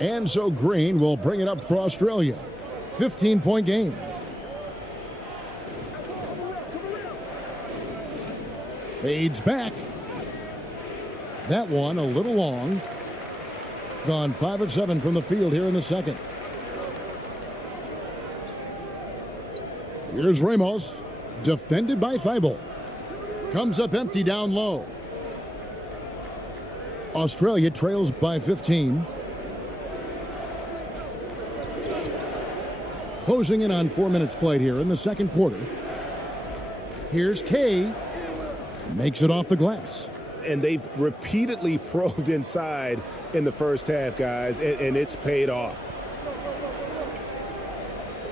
And so Green will bring it up for Australia. 15-point game. Fades back. That one a little long. Gone 5 of 7 from the field here in the second. Here's Ramos. Defended by Thibault. Comes up empty down low. Australia trails by 15. Closing in on 4 minutes played here in the second quarter. Here's K. Makes it off the glass. And they've repeatedly probed inside in the first half, guys, and it's paid off.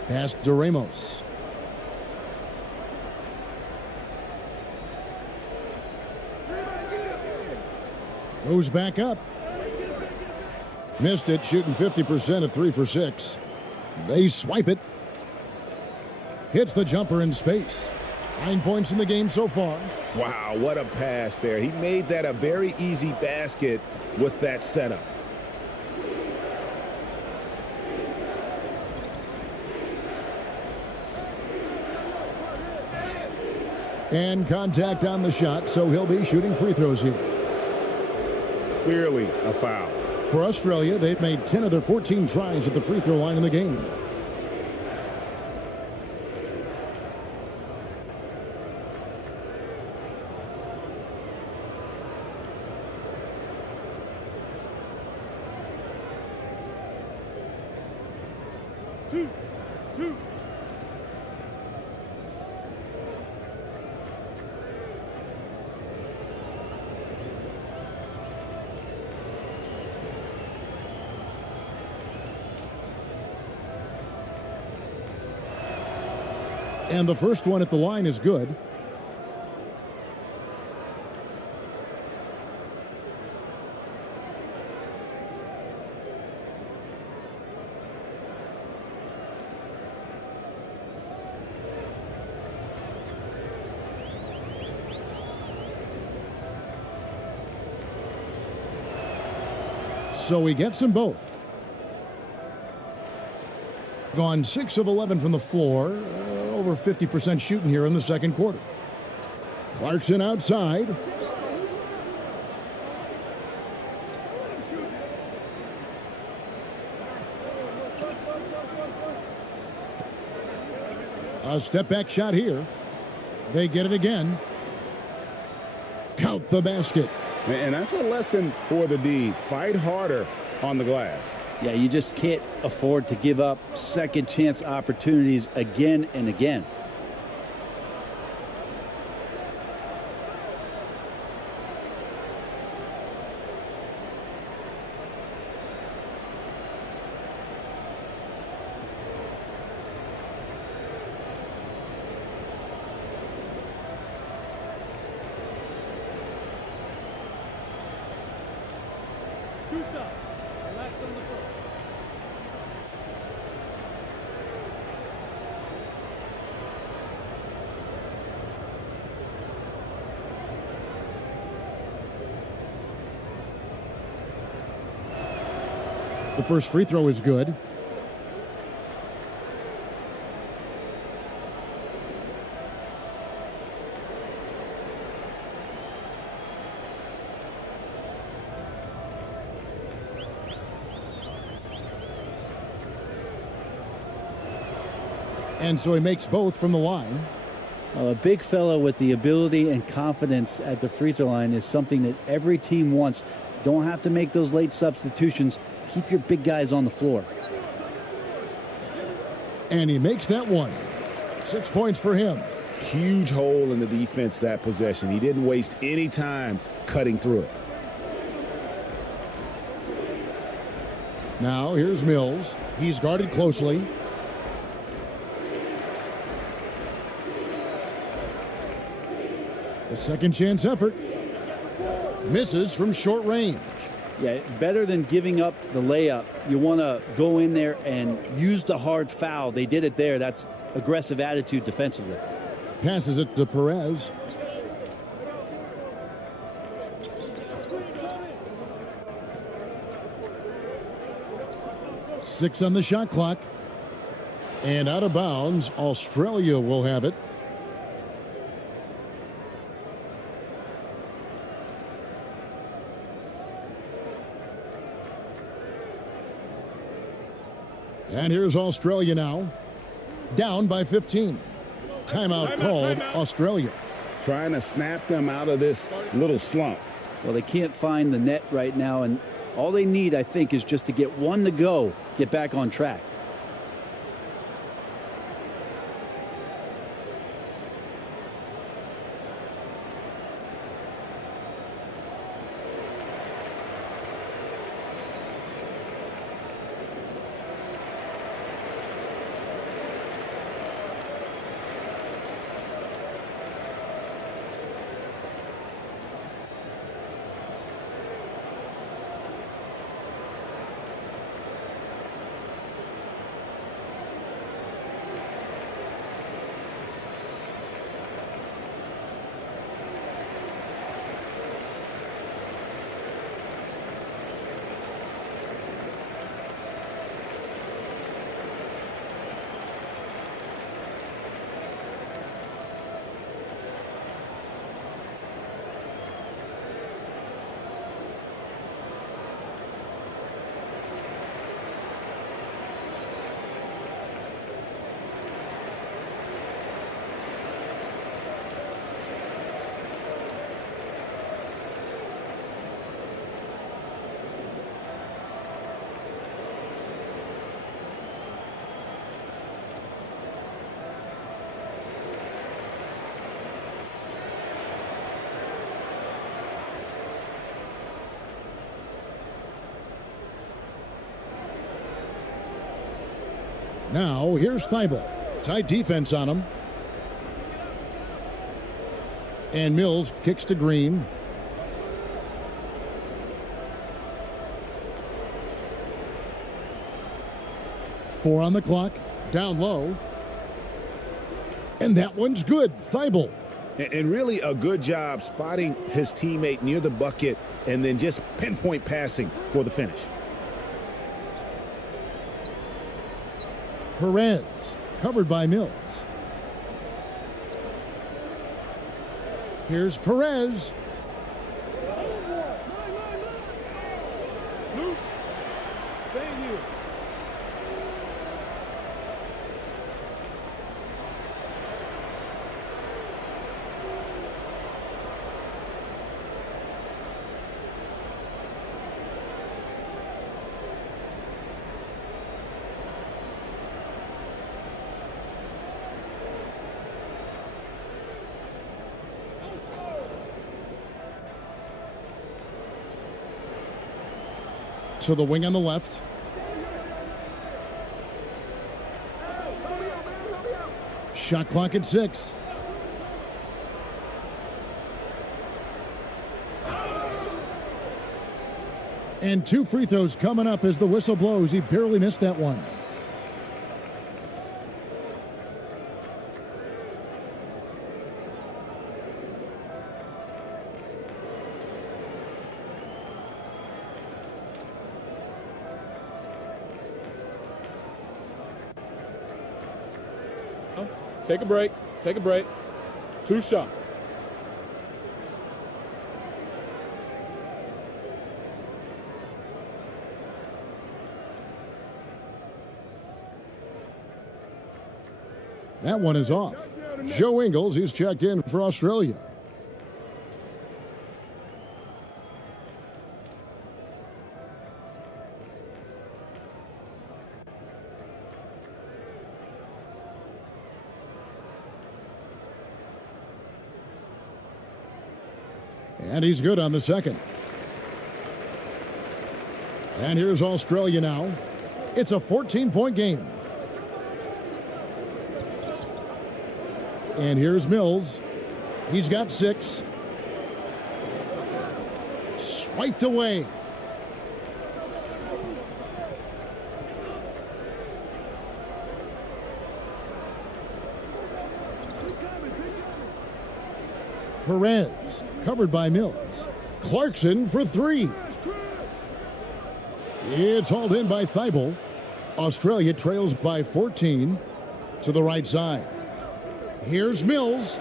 Pass to Ramos. Goes back up. Missed it, shooting 50% at 3 for 6. They swipe it. Hits the jumper in space. 9 points in the game so far. Wow, what a pass there. He made that a very easy basket with that setup. And contact on the shot, so he'll be shooting free throws here. Clearly a foul. For Australia, they've made 10 of their 14 tries at the free throw line in the game. Two. And the first one at the line is good. So he gets them both. Gone 6 of 11 from the floor. Over 50% shooting here in the second quarter. Clarkson outside. A step back shot here. They get it again. Count the basket. And that's a lesson for the D. Fight harder on the glass. Yeah, you just can't afford to give up second chance opportunities again and again. Two shots. And last on the first. The first free throw is good. And so he makes both from the line. A big fellow with the ability and confidence at the free throw line is something that every team wants. Don't have to make those late substitutions. Keep your big guys on the floor. And he makes that one. 6 points for him. Huge hole in the defense that possession. He didn't waste any time cutting through it. Now here's Mills. He's guarded closely. A second chance effort. Misses from short range. Yeah, better than giving up the layup. You want to go in there and use the hard foul. They did it there. That's aggressive attitude defensively. Passes it to Perez. Six on the shot clock. And out of bounds, Australia will have it. And here's Australia now. Down by 15. Timeout called, Australia. Trying to snap them out of this little slump. Well, they can't find the net right now, and all they need, I think, is just to get one to go, get back on track. Now, here's Thibault. Tight defense on him. And Mills kicks to Green. Four on the clock. Down low. And that one's good. Thibault. And really a good job spotting his teammate near the bucket and then just pinpoint passing for the finish. Perez, covered by Mills. Here's Perez. Loose. Stay here. To the wing on the left. Shot clock at 6. And 2 free throws coming up as the whistle blows. He barely missed that one. Take a break. Take a break. 2 shots. That one is off. Joe Ingles, he's checked in for Australia. And he's good on the second. And here's Australia now. It's a 14-point game. And here's Mills. He's got 6. Swiped away. Perez, covered by Mills. Clarkson for 3. It's hauled in by Thibault. Australia trails by 14 to the right side. Here's Mills.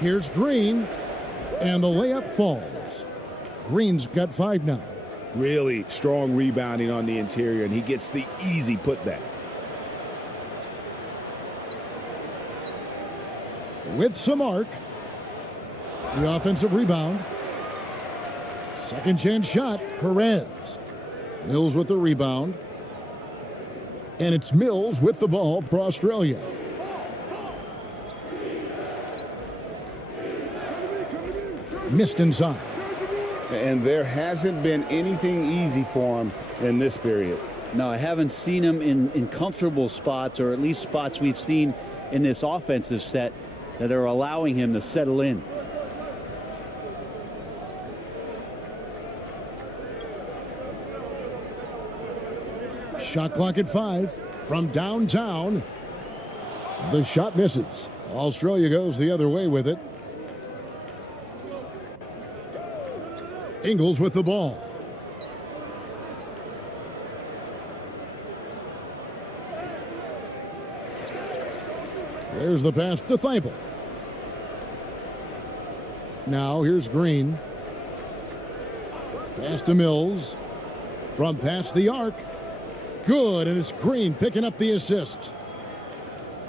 Here's Green. And the layup falls. Green's got 5 now. Really strong rebounding on the interior, and he gets the easy putback. With some arc. The offensive rebound. Second chance shot, Perez. Mills with the rebound. And it's Mills with the ball for Australia. Missed inside. And there hasn't been anything easy for him in this period. No, I haven't seen him in comfortable spots, or at least spots we've seen in this offensive set that are allowing him to settle in. Shot clock at 5 from downtown. The shot misses. Australia goes the other way with it. Ingles with the ball. There's the pass to Thibault. Now here's Green. Pass to Mills. From past the arc. Good, and it's Green picking up the assist.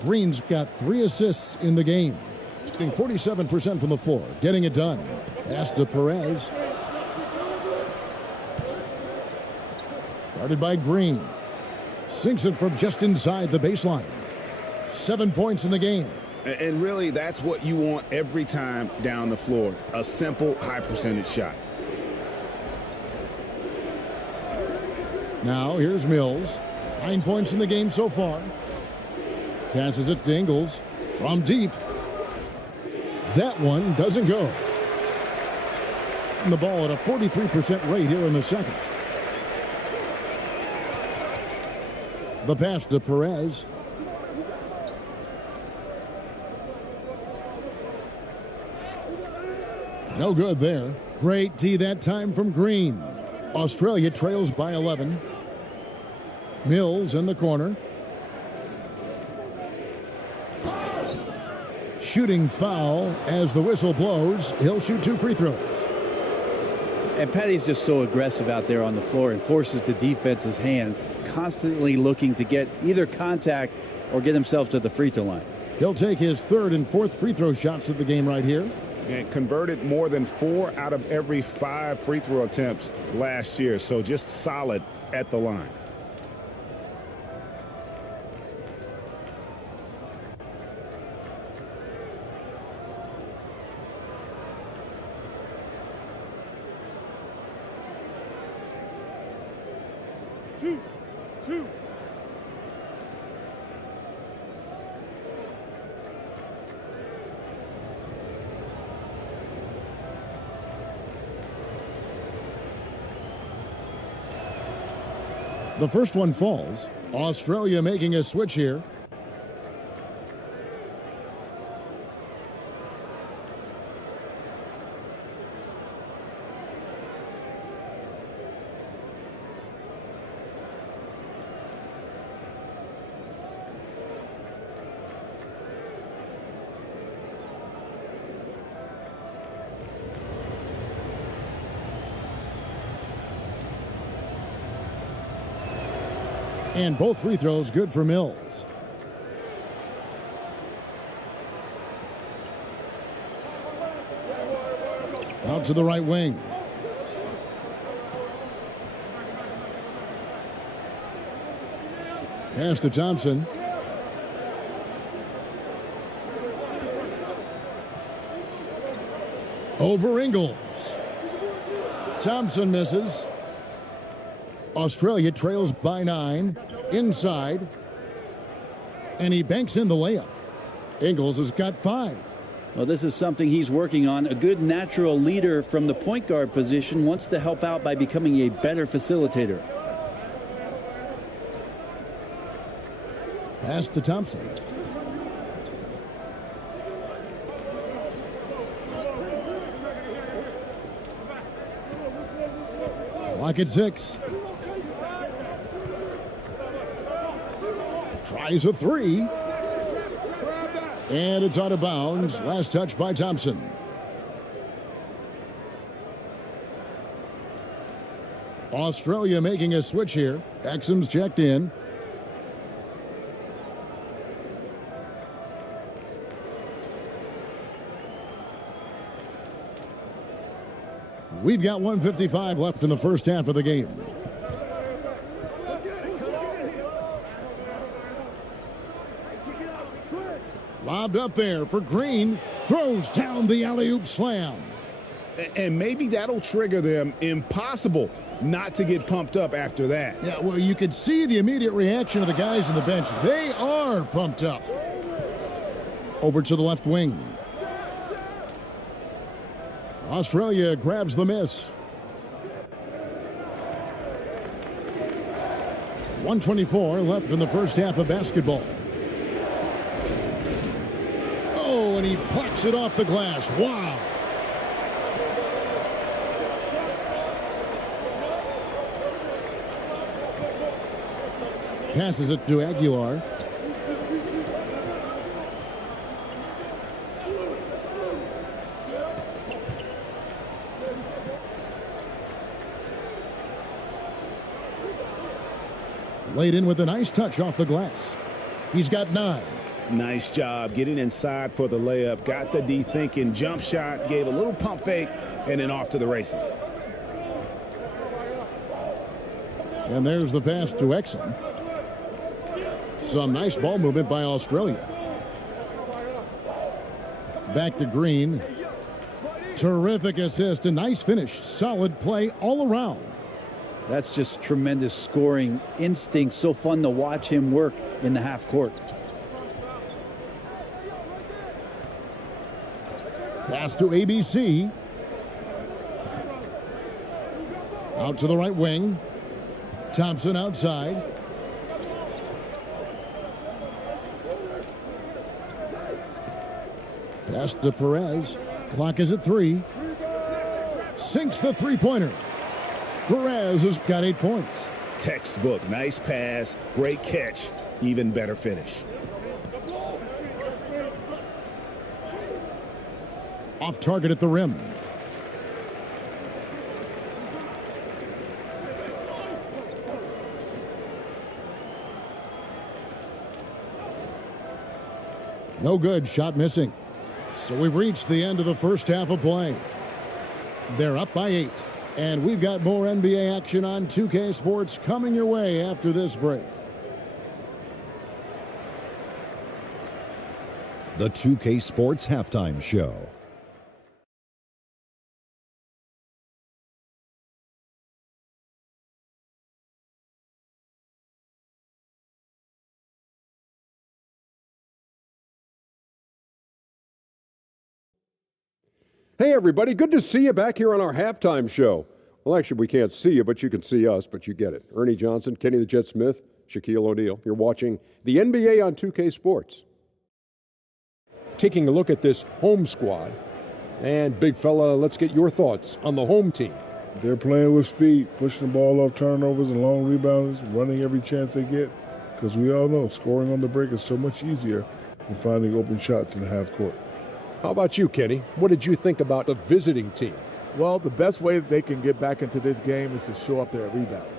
Green's got 3 assists in the game. Shooting 47% from the floor, getting it done. Pass to Perez. Guarded by Green. Sinks it from just inside the baseline. 7 points in the game. And really, that's what you want every time down the floor. A simple, high-percentage shot. Now, here's Mills. 9 points in the game so far. Passes it to Ingles from deep. That one doesn't go. And the ball at a 43% rate here in the second. The pass to Perez. No good there. Great D that time from Green. Australia trails by 11. Mills in the corner. Shooting foul as the whistle blows. He'll shoot 2 free throws. And Patty's just so aggressive out there on the floor and forces the defense's hand, constantly looking to get either contact or get himself to the free throw line. He'll take his 3rd and 4th free throw shots of the game right here. And converted more than 4 out of every 5 free throw attempts last year. So just solid at the line. Two. The first one falls. Australia making a switch here. And both free throws good for Mills. Out to the right wing. Pass to Thompson. Over Ingles. Thompson misses. Australia trails by 9. Inside. And he banks in the layup. Ingles has got 5. Well, this is something he's working on. A good natural leader from the point guard position wants to help out by becoming a better facilitator. Pass to Thompson. Clock at 6. Tries a 3. And it's out of bounds. Last touch by Thompson. Australia making a switch here. Exum's checked in. We've got 1:55 left in the first half of the game. Lobbed up there for Green. Throws down the alley-oop slam. And maybe that'll trigger them. Impossible not to get pumped up after that. Yeah, well, you could see the immediate reaction of the guys on the bench. They are pumped up. Over to the left wing. Australia grabs the miss. 1:24 left in the first half of basketball. Oh, and he plucks it off the glass. Wow. Passes it to Aguilar. Laid in with a nice touch off the glass. He's got 9. Nice job getting inside for the layup. Got the D thinking. Jump shot. Gave a little pump fake. And then off to the races. And there's the pass to Exum. Some nice ball movement by Australia. Back to Green. Terrific assist. A nice finish. Solid play all around. That's just tremendous scoring instinct. So fun to watch him work in the half court. Pass to ABC. Out to the right wing. Thompson outside. Pass to Perez. Clock is at 3. Sinks the three-pointer. Perez has got 8 points. Textbook. Nice pass. Great catch. Even better finish. Off target at the rim. No good. Shot missing. So we've reached the end of the first half of play. They're up by 8. And we've got more NBA action on 2K Sports coming your way after this break. The 2K Sports Halftime Show. Hey, everybody. Good to see you back here on our halftime show. Well, actually, we can't see you, but you can see us, but you get it. Ernie Johnson, Kenny the Jet Smith, Shaquille O'Neal. You're watching the NBA on 2K Sports. Taking a look at this home squad. And, big fella, let's get your thoughts on the home team. They're playing with speed, pushing the ball off turnovers and long rebounds, running every chance they get. Because we all know scoring on the break is so much easier than finding open shots in the half court. How about you, Kenny? What did you think about the visiting team? Well, the best way that they can get back into this game is to show up their rebound.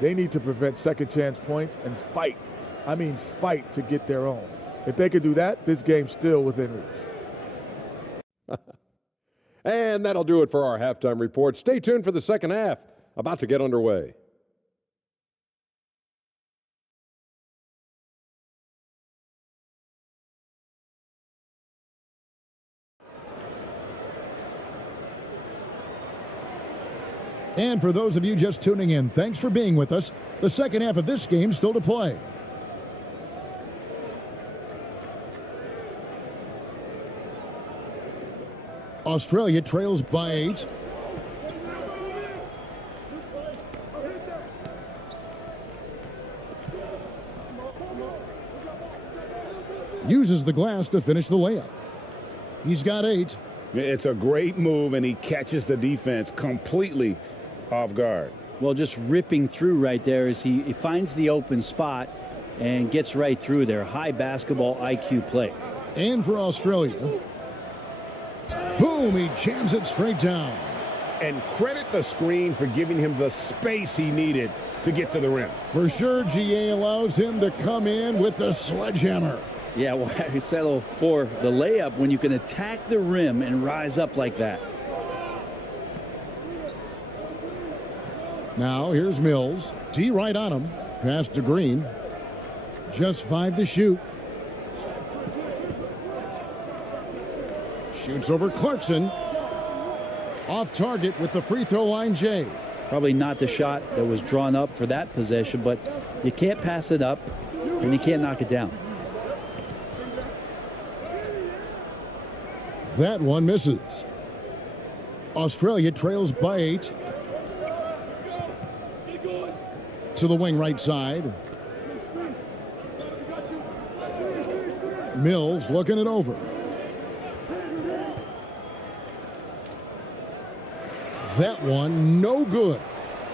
They need to prevent second chance points and fight. I mean, fight to get their own. If they can do that, this game's still within reach. And that'll do it for our halftime report. Stay tuned for the second half. About to get underway. And for those of you just tuning in, thanks for being with us. The second half of this game still to play. Australia trails by 8. Uses the glass to finish the layup. He's got 8. It's a great move, and he catches the defense completely off guard. Well, just ripping through right there as he finds the open spot and gets right through there. High basketball IQ play. And for Australia, boom, he jams it straight down. And credit the screen for giving him the space he needed to get to the rim. For sure, GA allows him to come in with the sledgehammer. Yeah, well, settle for the layup when you can attack the rim and rise up like that. Now, here's Mills. D right on him. Pass to Green. Just 5 to shoot. Shoots over Clarkson. Off target with the free throw line, Jay. Probably not the shot that was drawn up for that possession, but you can't pass it up and you can't knock it down. That one misses. Australia trails by 8. To the wing right side. Mills looking it over. That one no good.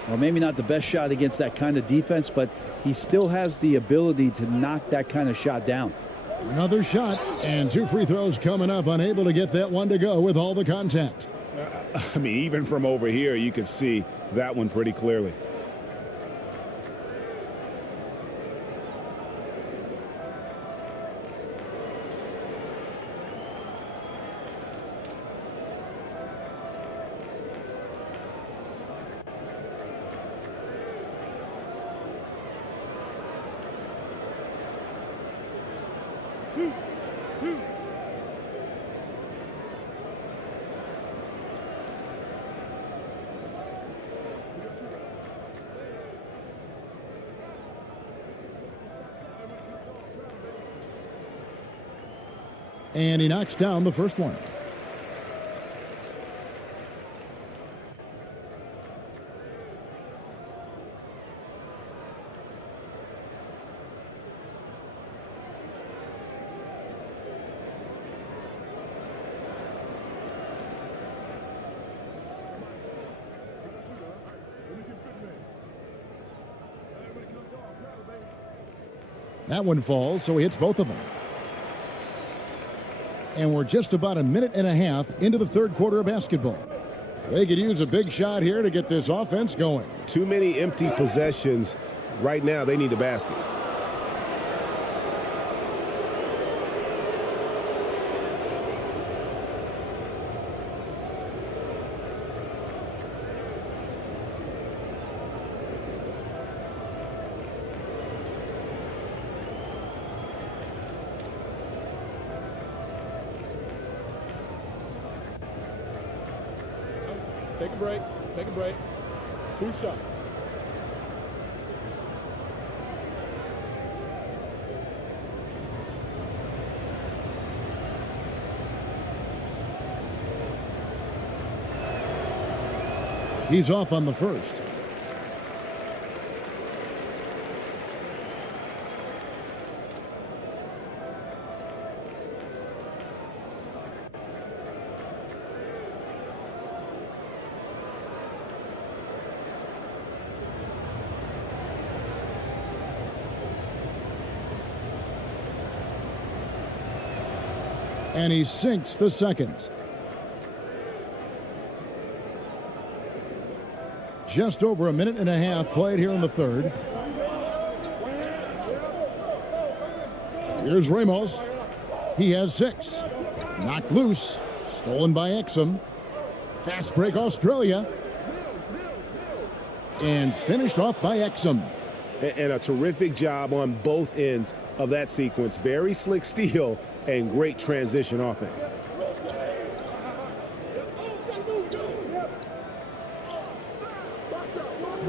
Well, maybe not the best shot against that kind of defense, but he still has the ability to knock that kind of shot down. Another shot and 2 free throws coming up. Unable to get that one to go with all the contact. I mean, even from over here, you could see that one pretty clearly. And he knocks down the first one. That one falls, so he hits both of them. And we're just about a minute and a half into the third quarter of basketball. They could use a big shot here to get this offense going. Too many empty possessions. Right now, they need a basket. Take a break. Take a break. 2 shots. He's off on the first. And he sinks the second. Just over a minute and a half played here in the third. Here's Ramos. He has 6. Knocked loose. Stolen by Exum. Fast break Australia. And finished off by Exum. And a terrific job on both ends of that sequence. Very slick steal and great transition offense.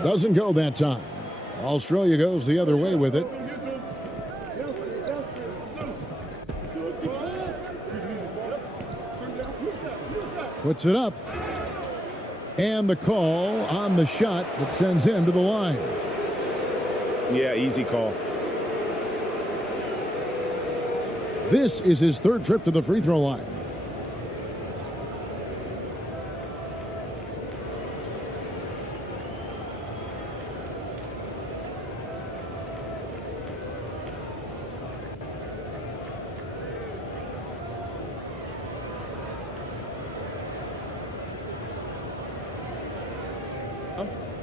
Doesn't go that time. Australia goes the other way with it. Puts it up. And the call on the shot that sends him to the line. Yeah, easy call. This is his third trip to the free throw line.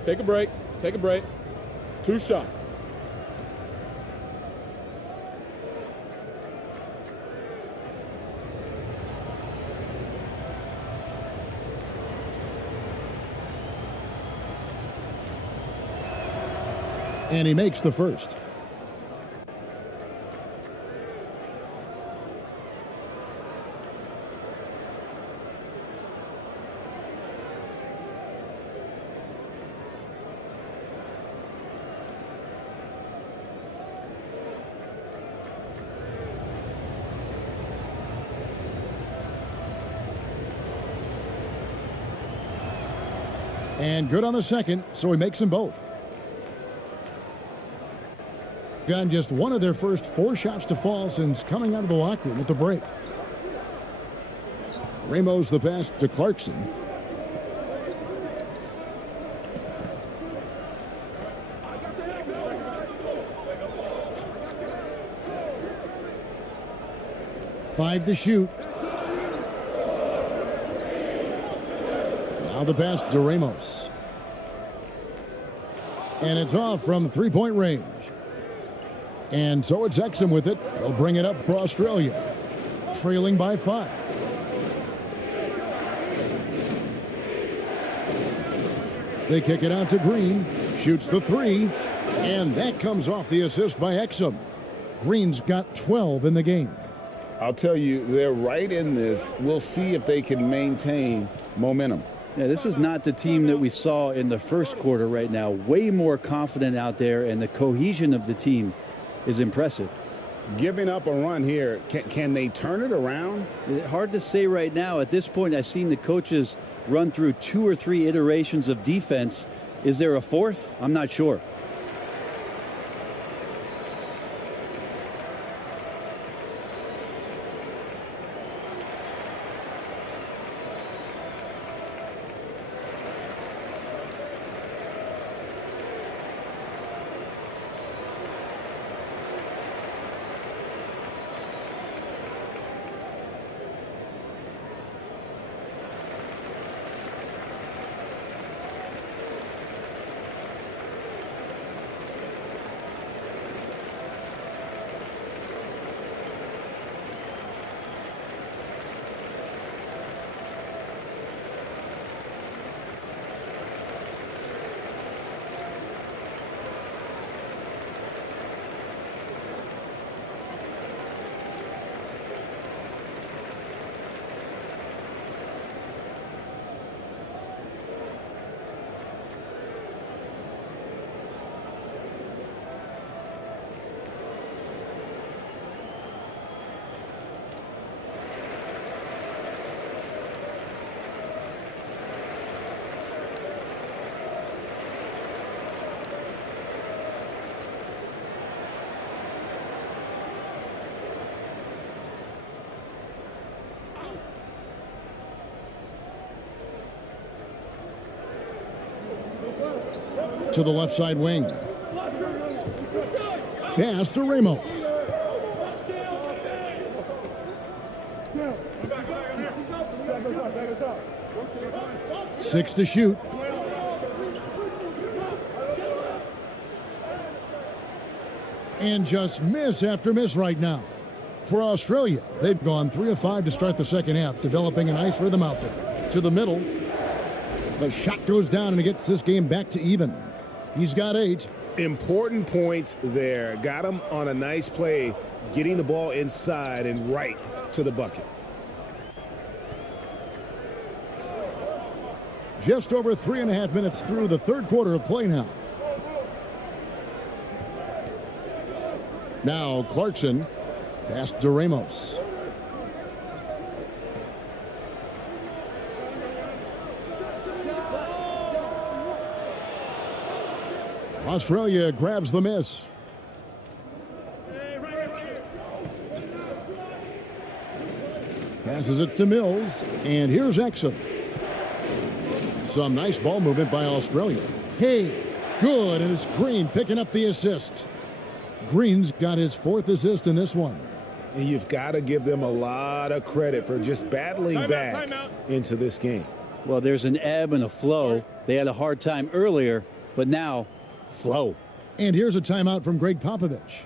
Take a break. Take a break. 2 shots. And he makes the first. And good on the second, so he makes them both. Gotten just one of their first 4 shots to fall since coming out of the locker room at the break. Ramos the pass to Clarkson. Five to shoot. Now the pass to Ramos. And it's off from three-point range. And so it's Exum with it. He'll bring it up for Australia. Trailing by 5. They kick it out to Green. Shoots the 3. And that comes off the assist by Exum. Green's got 12 in the game. I'll tell you, they're right in this. We'll see if they can maintain momentum. Yeah, this is not the team that we saw in the first quarter right now. Way more confident out there, and the cohesion of the team is impressive. giving up a run here. Can they turn it around? Hard to say right now. At this point, I've seen the coaches run through 2 or 3 iterations of defense. Is there a fourth? I'm not sure. To the left side wing. Pass to Ramos. Six to shoot. And just miss after miss right now. For Australia, they've gone 3 of 5 to start the second half, developing a nice rhythm out there. To the middle. The shot goes down and it gets this game back to even. He's got 8. Important points there. Got him on a nice play, getting the ball inside and right to the bucket. Just over 3.5 minutes through the third quarter of play now. Now Clarkson, pass to Ramos. Australia grabs the miss. Passes it to Mills, and here's Exum. Some nice ball movement by Australia. Hey, good, and it's Green picking up the assist. Green's got his 4th assist in this one. And you've got to give them a lot of credit for just battling back into this game. Well, there's an ebb and a flow. They had a hard time earlier, but now flow. And here's a timeout from Greg Popovich.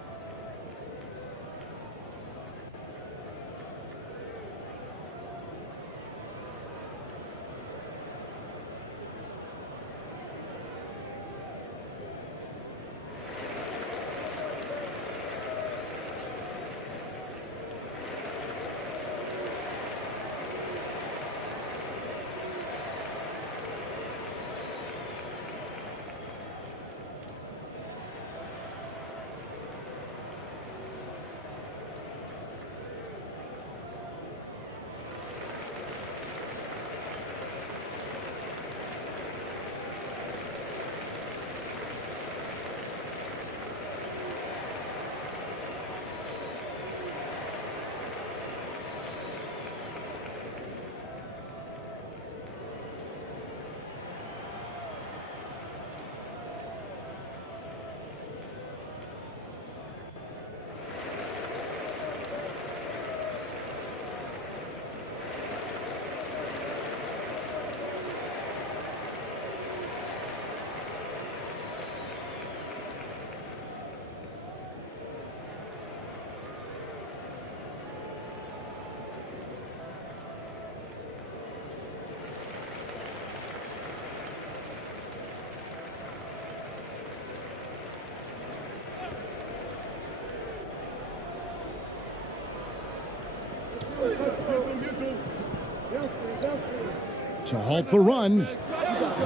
To halt the run.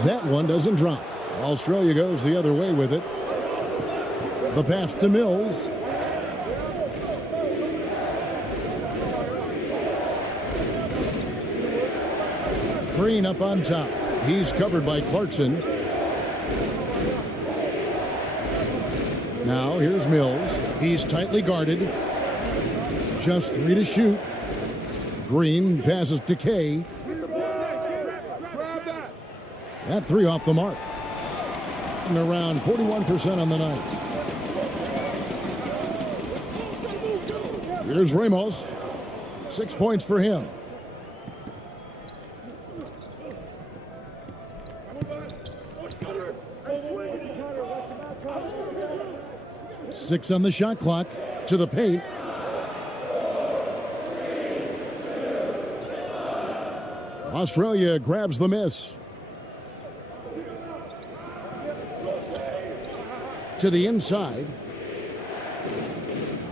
That one doesn't drop. Australia goes the other way with it. The pass to Mills. Green up on top. He's covered by Clarkson. Now here's Mills. He's tightly guarded. Just 3 to shoot. Green passes to Kay. That 3 off the mark. And around 41% on the night. Here's Ramos. 6 points for him. Six on the shot clock. To the paint. Australia grabs the miss. To the inside.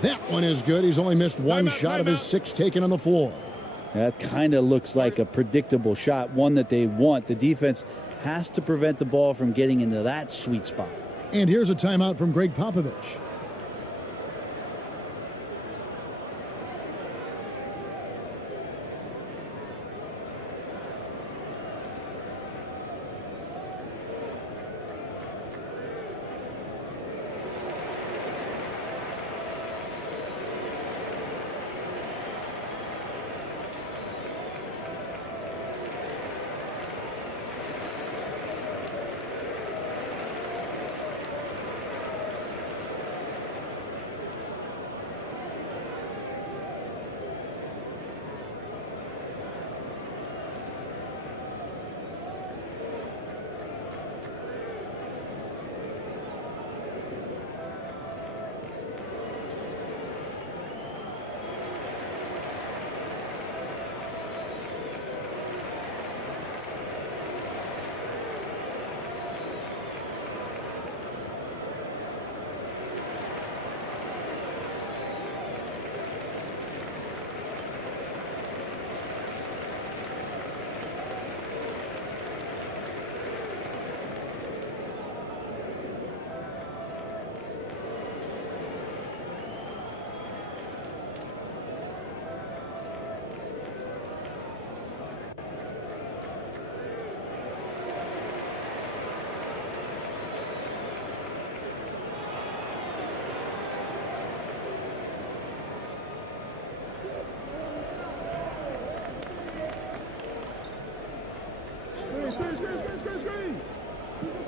That one is good. He's only missed one shot of his 6 taken on the floor. That kind of looks like a predictable shot, one that they want. The defense has to prevent the ball from getting into that sweet spot. And here's a timeout from Greg Popovich.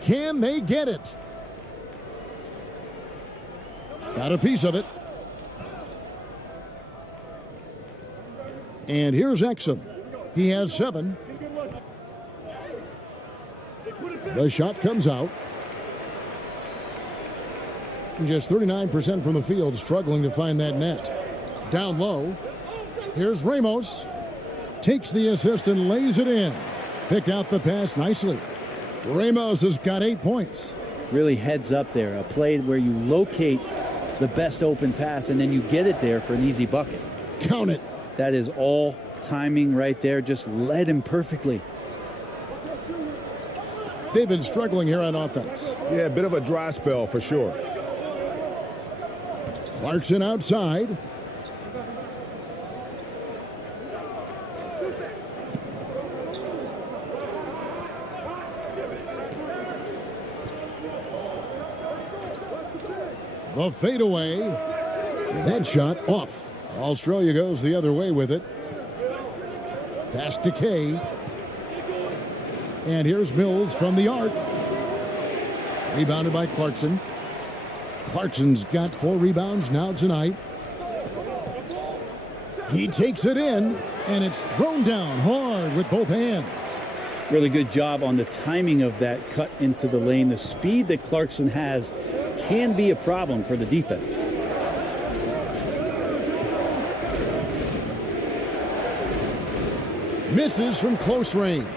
Can they get it? Got a piece of it. And here's Exum. He has 7. The shot comes out. Just 39% from the field, struggling to find that net. Down low. Here's Ramos. Takes the assist and lays it in. Picked out the pass nicely. Ramos has got 8 points. Really heads up there. A play where you locate the best open pass and then you get it there for an easy bucket. Count it. That is all timing right there. Just led him perfectly. They've been struggling here on offense. Yeah, a bit of a dry spell for sure. Clarkson outside. The fadeaway. That shot off. Australia goes the other way with it. Pass to Kay. And here's Mills from the arc. Rebounded by Clarkson. Clarkson's got 4 rebounds now tonight. He takes it in, and it's thrown down hard with both hands. Really good job on the timing of that cut into the lane. The speed that Clarkson has can be a problem for the defense. Misses from close range.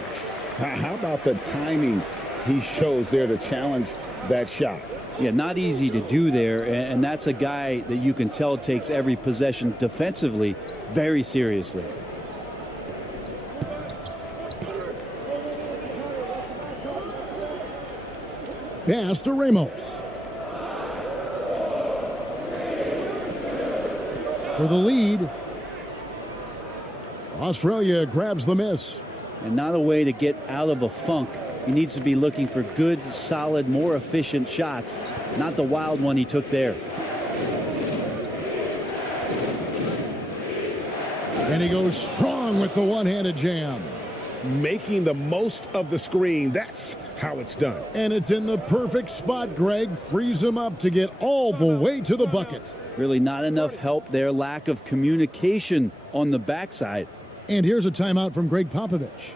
How about the timing he shows there to challenge that shot? Yeah, not easy to do there, and that's a guy that you can tell takes every possession defensively very seriously. Pass to Ramos. For the lead. Australia grabs the miss. and not a way to get out of a funk. He needs to be looking for good, solid, more efficient shots, not the wild one he took there. And he goes strong with the one-handed jam. Making the most of the screen. That's how it's done. And it's in the perfect spot, Greg. Frees him up to get all the way to the bucket. Really not enough help there. Lack of communication on the backside. And here's a timeout from Greg Popovich.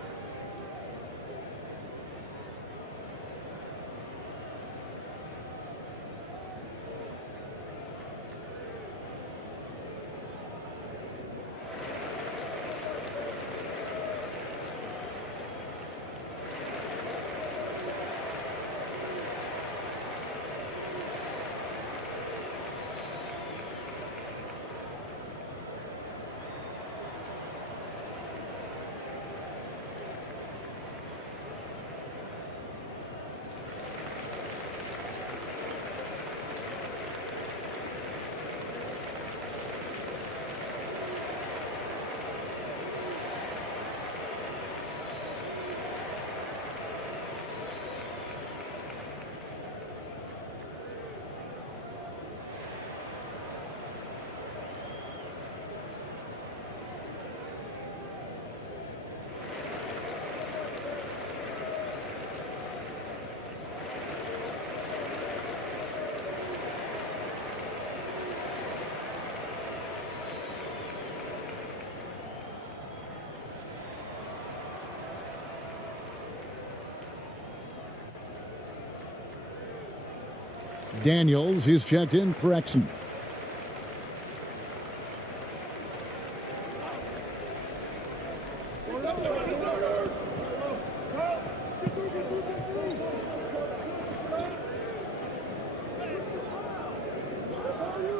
Daniels, he's checked in for Exum.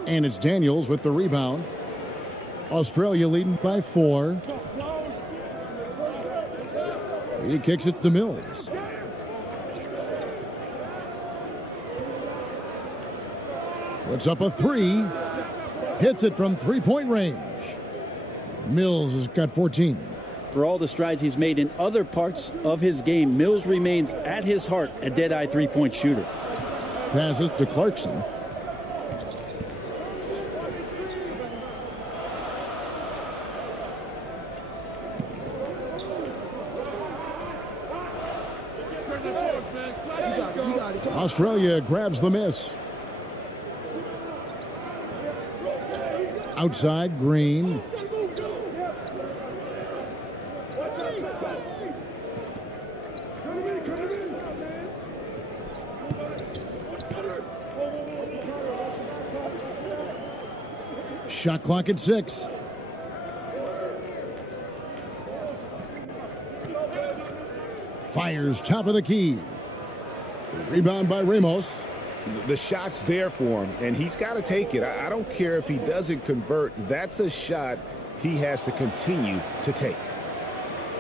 And it's Daniels with the rebound. Australia leading by 4. He kicks it to Mills. Puts up a 3. Hits it from three-point range. Mills has got 14. For all the strides he's made in other parts of his game, Mills remains at his heart a dead-eye three-point shooter. Passes to Clarkson. Australia grabs the miss. Outside, Green. Shot clock at 6. Fires top of the key. Rebound by Ramos. The shot's there for him, and he's got to take it. I don't care if he doesn't convert. That's a shot he has to continue to take.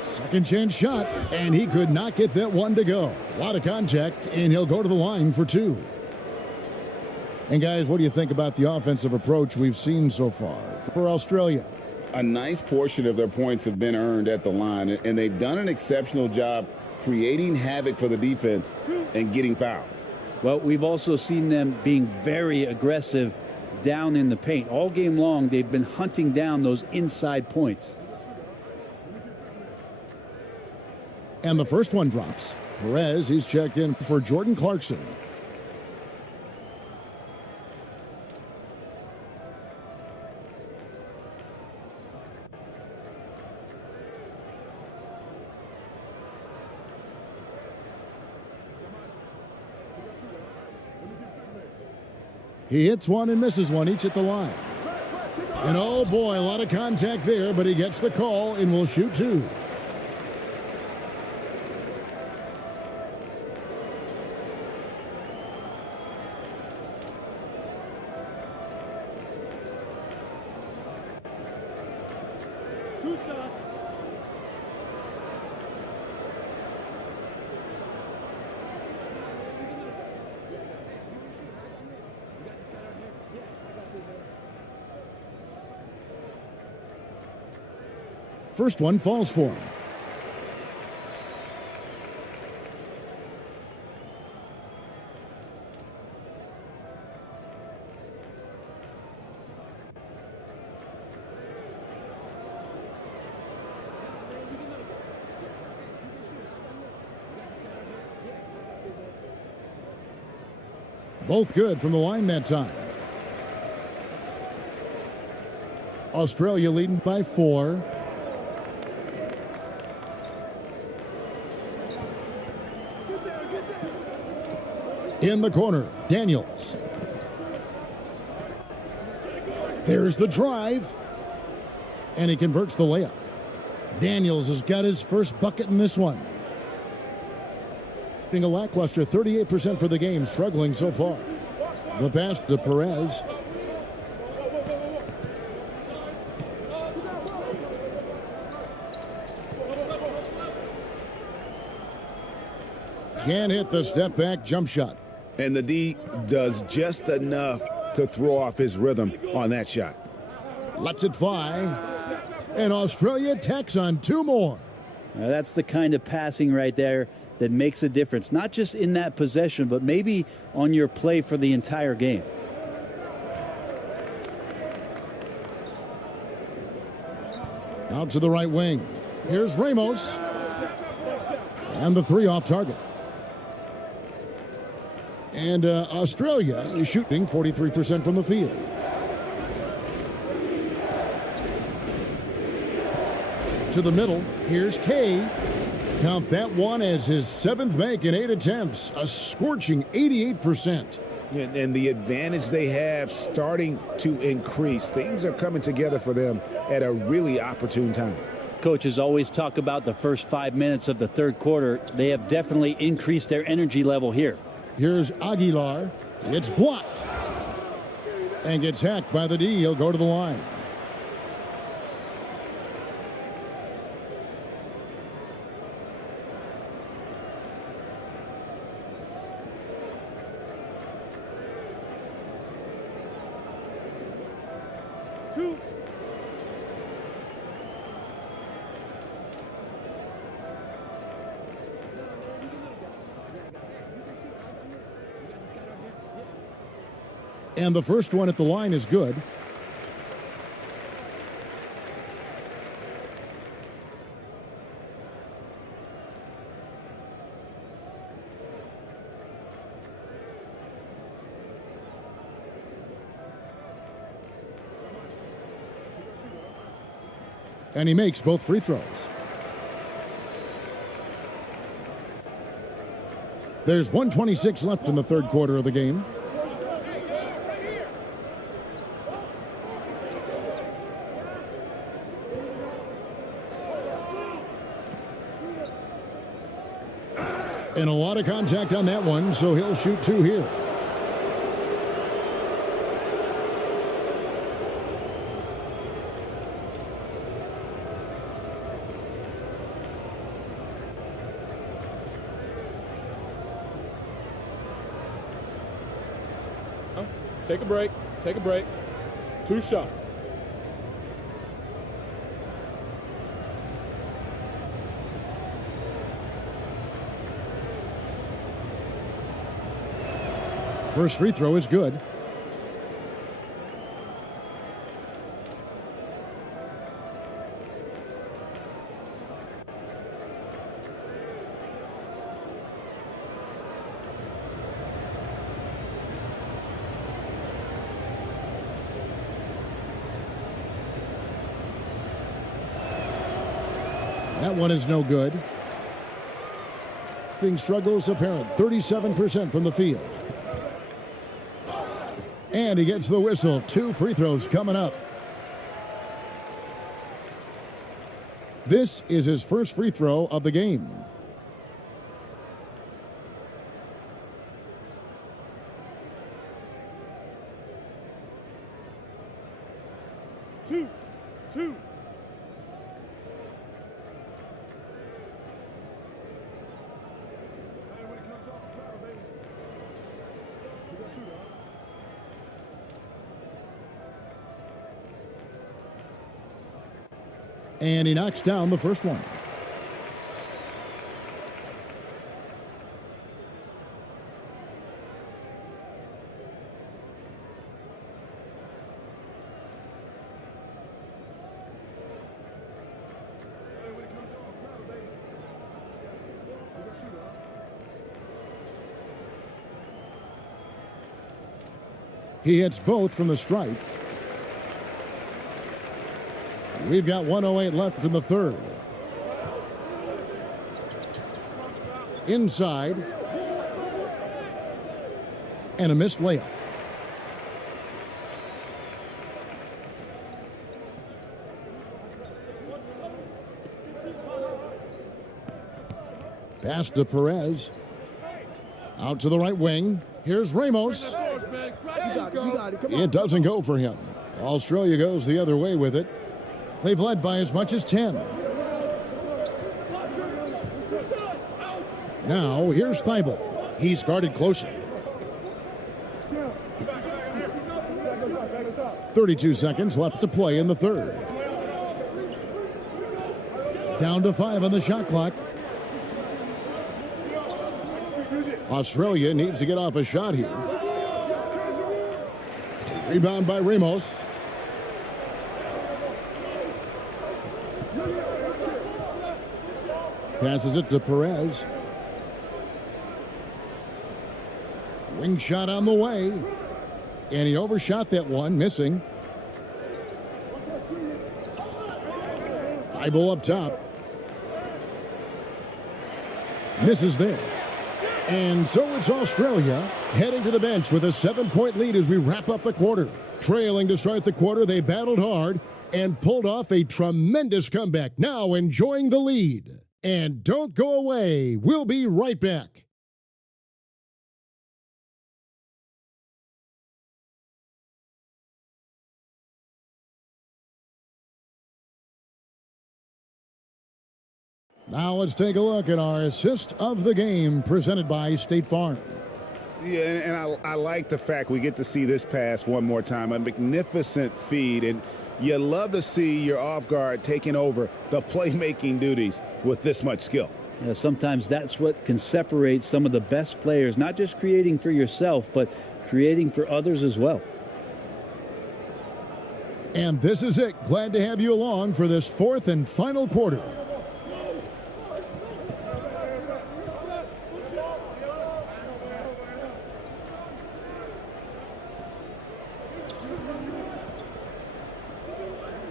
Second chance shot, and he could not get that one to go. A lot of contact, and he'll go to the line for 2. And guys, what do you think about the offensive approach we've seen so far for Australia? A nice portion of their points have been earned at the line, and they've done an exceptional job creating havoc for the defense and getting fouled. Well, we've also seen them being very aggressive down in the paint. All game long, they've been hunting down those inside points. And the first one drops. Perez, he's checked in for Jordan Clarkson. He hits one and misses one, each at the line. And oh boy, a lot of contact there, but he gets the call and will shoot 2. First one falls for him. Both good from the line that time. Australia leading by 4. In the corner, Daniels. There's the drive. And he converts the layup. Daniels has got his first bucket in this one. A lackluster 38% for the game, struggling so far. The pass to Perez. Can't hit the step back jump shot. And the D does just enough to throw off his rhythm on that shot. Lets it fly. And Australia tacks on 2 more. Now that's the kind of passing right there that makes a difference, not just in that possession, but maybe on your play for the entire game. Out to the right wing. Here's Ramos. And the 3 off target. And Australia is shooting 43% from the field. To the middle, here's Kay. Count that one as his 7th make in 8 attempts, a scorching 88%. And the advantage they have starting to increase. Things are coming together for them at a really opportune time. Coaches always talk about the first 5 minutes of the third quarter. They have definitely increased their energy level here. Here's Aguilar. It's blocked. And gets hacked by the D. He'll go to the line. And the first one at the line is good. And he makes both free throws. There's 1:26 left in the third quarter of the game. And a lot of contact on that one, so he'll shoot 2 here. Take a break. Take a break. 2 shots. First free throw is good. That one is no good. Shooting struggles apparent. 37% from the field. And he gets the whistle. 2 free throws coming up. This is his first free throw of the game. Two. And he knocks down the first one. He hits both from the stripe. We've got 1:08 left in the third. Inside. And a missed layup. Pass to Perez. Out to the right wing. Here's Ramos. It doesn't go for him. Australia goes the other way with it. They've led by as much as 10. Now, here's Thibault. He's guarded closely. 32 seconds left to play in the third. Down to 5 on the shot clock. Australia needs to get off a shot here. Rebound by Ramos. Passes it to Perez. Wing shot on the way. And he overshot that one, missing. Thibault up top. Misses there. And so it's Australia heading to the bench with a 7-point lead as we wrap up the quarter. Trailing to start the quarter, they battled hard and pulled off a tremendous comeback. Now enjoying the lead. And don't go away. We'll be right back. Now let's take a look at our assist of the game presented by State Farm. Yeah, and I like the fact we get to see this pass one more time. A magnificent feed, and you love to see your off guard taking over the playmaking duties with this much skill. Yeah, sometimes that's what can separate some of the best players, not just creating for yourself, but creating for others as well. And this is it. Glad to have you along for this fourth and final quarter.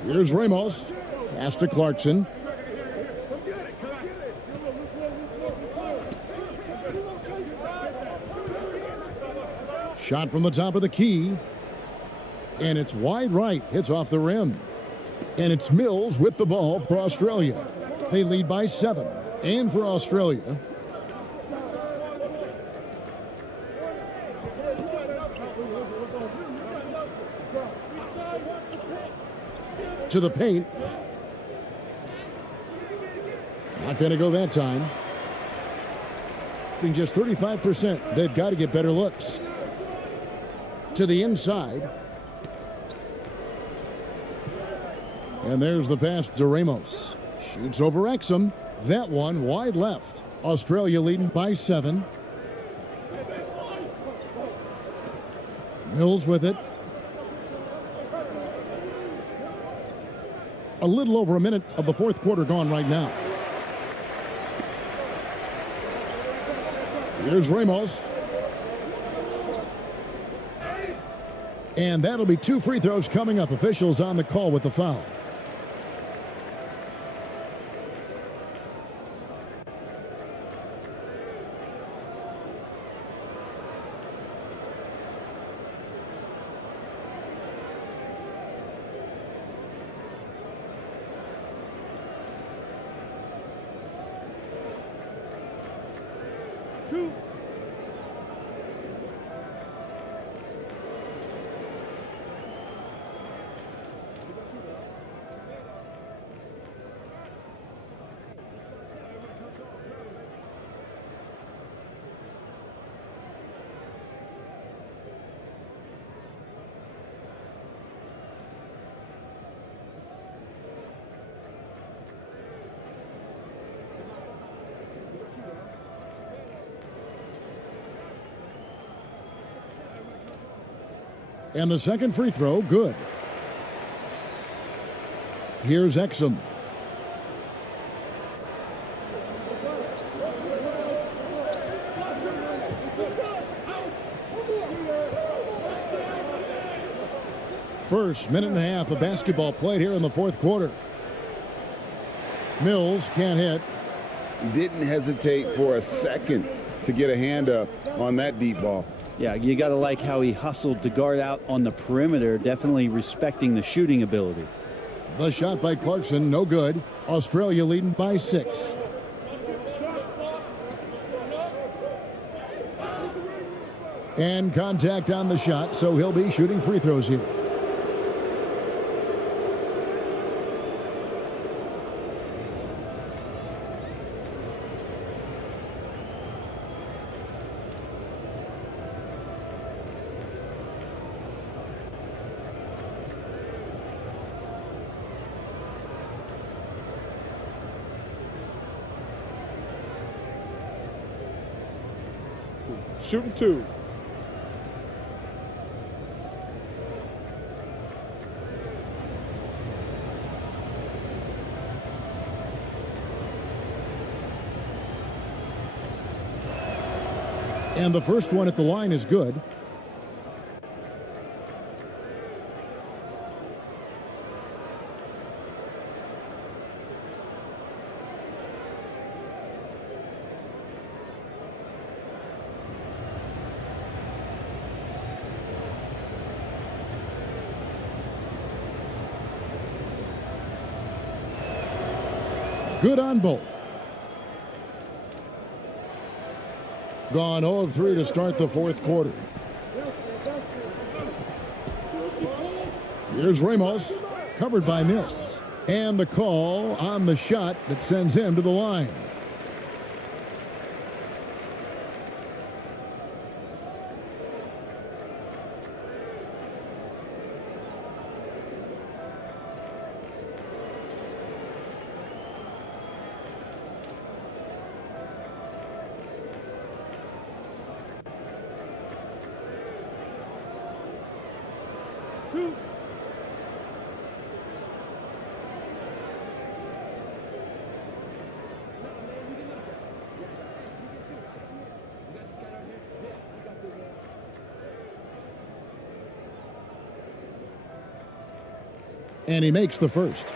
Here's Ramos. Pass to Clarkson. Shot from the top of the key. And it's wide right. Hits off the rim. And it's Mills with the ball for Australia. They lead by 7. And for Australia, to the paint. Not going to go that time. Being just 35%, they've got to get better looks. To the inside. And there's the pass to Ramos. Shoots over Exum. That one wide left. Australia leading by 7. Mills with it. A little over a minute of the fourth quarter gone right now. Here's Ramos. And that'll be 2 free throws coming up. Officials on the call with the foul. And the second free throw, good. Here's Exum. First minute and a half of basketball played here in the fourth quarter. Mills can't hit. Didn't hesitate for a second to get a hand up on that deep ball. Yeah, you got to like how he hustled to guard out on the perimeter, definitely respecting the shooting ability. The shot by Clarkson, no good. Australia leading by 6. And contact on the shot, so he'll be shooting free throws here. Shooting 2. And the first one at the line is good. Good on both. Gone 0 of 3 to start the fourth quarter. Here's Ramos, covered by Mills. And the call on the shot that sends him to the line. And he makes the first.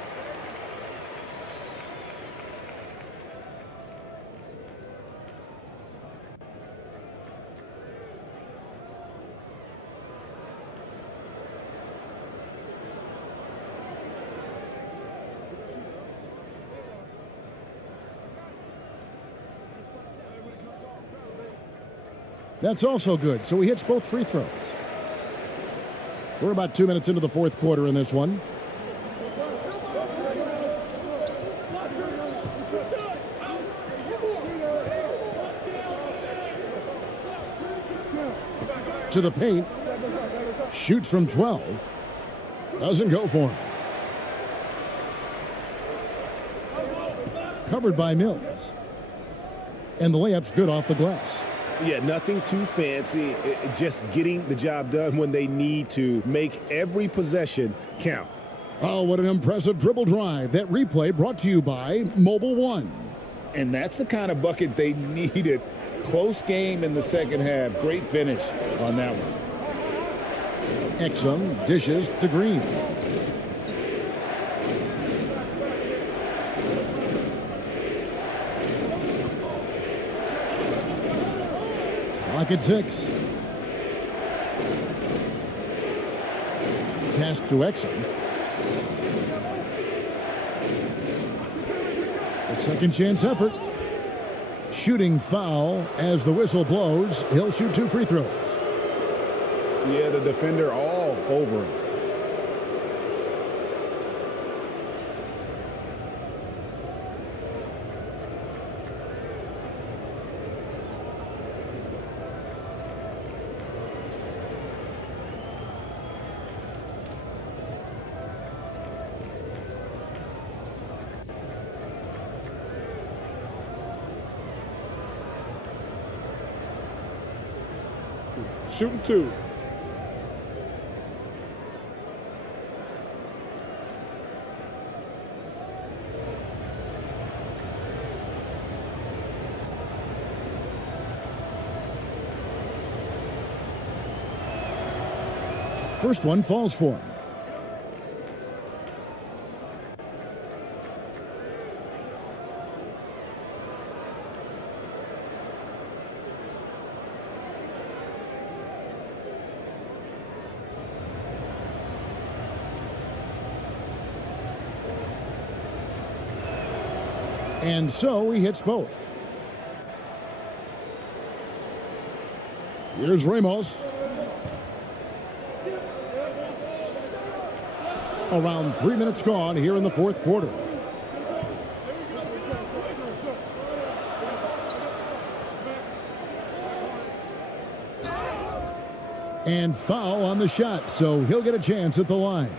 That's also good. So he hits both free throws. We're about 2 minutes into the fourth quarter in this one. To the paint. Shoots from 12. Doesn't go for him. Covered by Mills. And the layup's good off the glass. Yeah, nothing too fancy. Just getting the job done when they need to. Make every possession count. Oh, what an impressive dribble drive. That replay brought to you by Mobile One. And that's the kind of bucket they needed. Close game in the second half. Great finish on that one. Exum dishes to Green. Clock at 6. Pass to Exum. A second chance effort. Shooting foul as the whistle blows. He'll shoot 2 free throws. Yeah, the defender all over him. Shooting 2. First one falls for him. And so he hits both. Here's Ramos. Around 3 minutes gone here in the fourth quarter. And foul on the shot, so he'll get a chance at the line.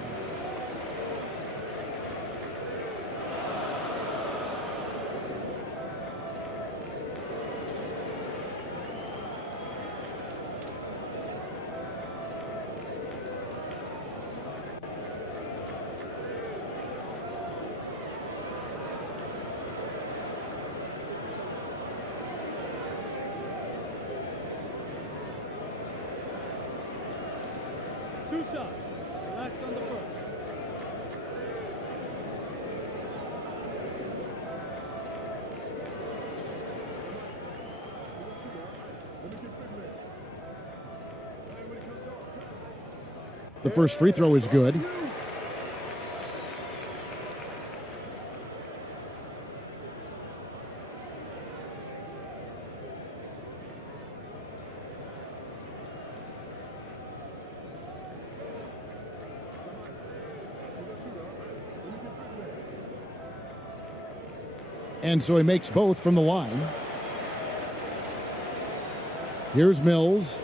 Two shots. Relax on the first. The first free throw is good. And so he makes both from the line. Here's Mills.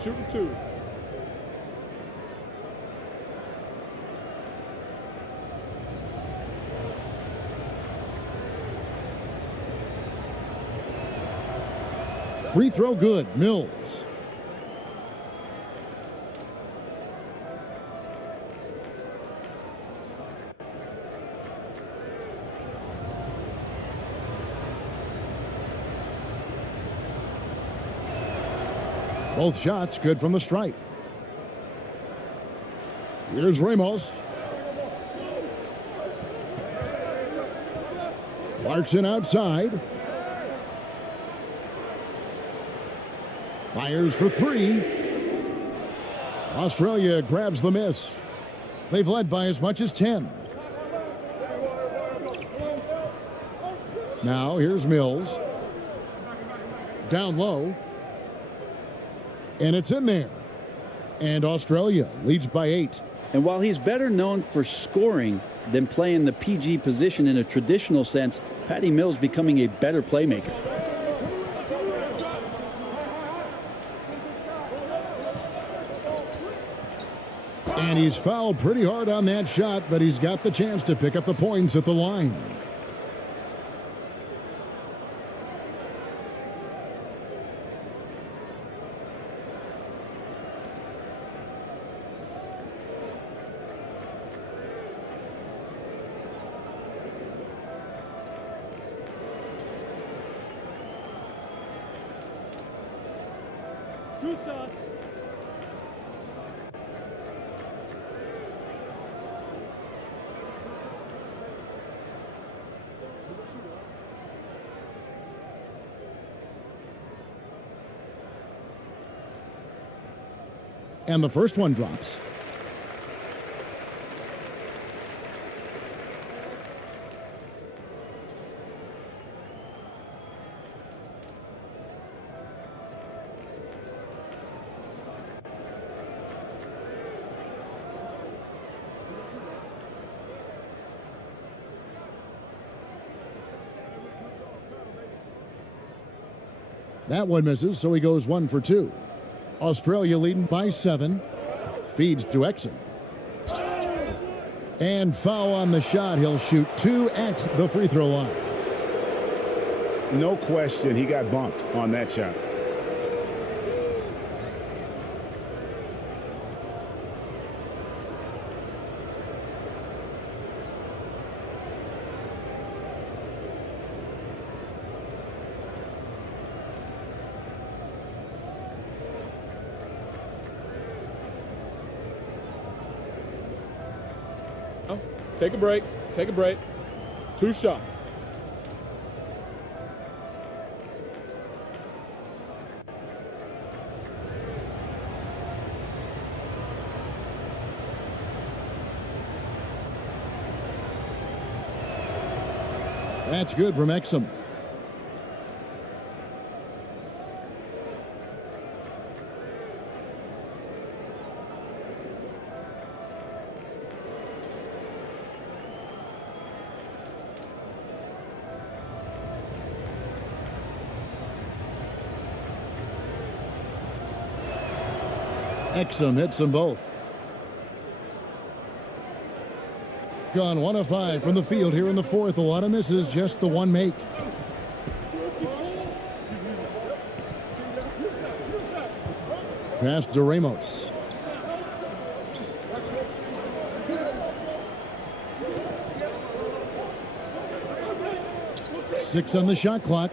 Shooting two. Free throw good. Mills. Both shots good from the stripe. Here's Ramos. Clarkson outside. Fires for three. Australia grabs the miss. They've led by as much as 10. Now here's Mills. Down low. And it's in there. And Australia leads by 8. And while he's better known for scoring than playing the PG position in a traditional sense, Patty Mills becoming a better playmaker. And he's fouled pretty hard on that shot, but he's got the chance to pick up the points at the line. Two shots. And the first one drops. That one misses, so he goes 1 for 2. Australia leading by 7. Feeds to Exon. And foul on the shot. He'll shoot 2 at the free throw line. No question he got bumped on that shot. Take a break. Take a break. 2 shots. That's good from Exum. Exum hits them both. Gone 1 of 5 from the field here in the fourth. A lot of misses, just the one make. Pass to Ramos. Six on the shot clock.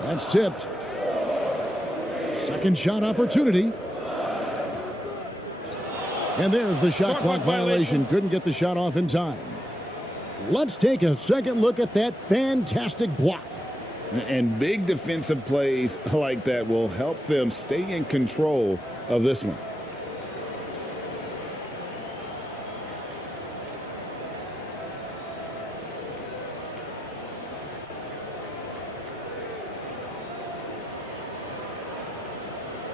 That's tipped. Second shot opportunity. And there's the shot clock violation. Couldn't get the shot off in time. Let's take a second look at that fantastic block. And big defensive plays like that will help them stay in control of this one.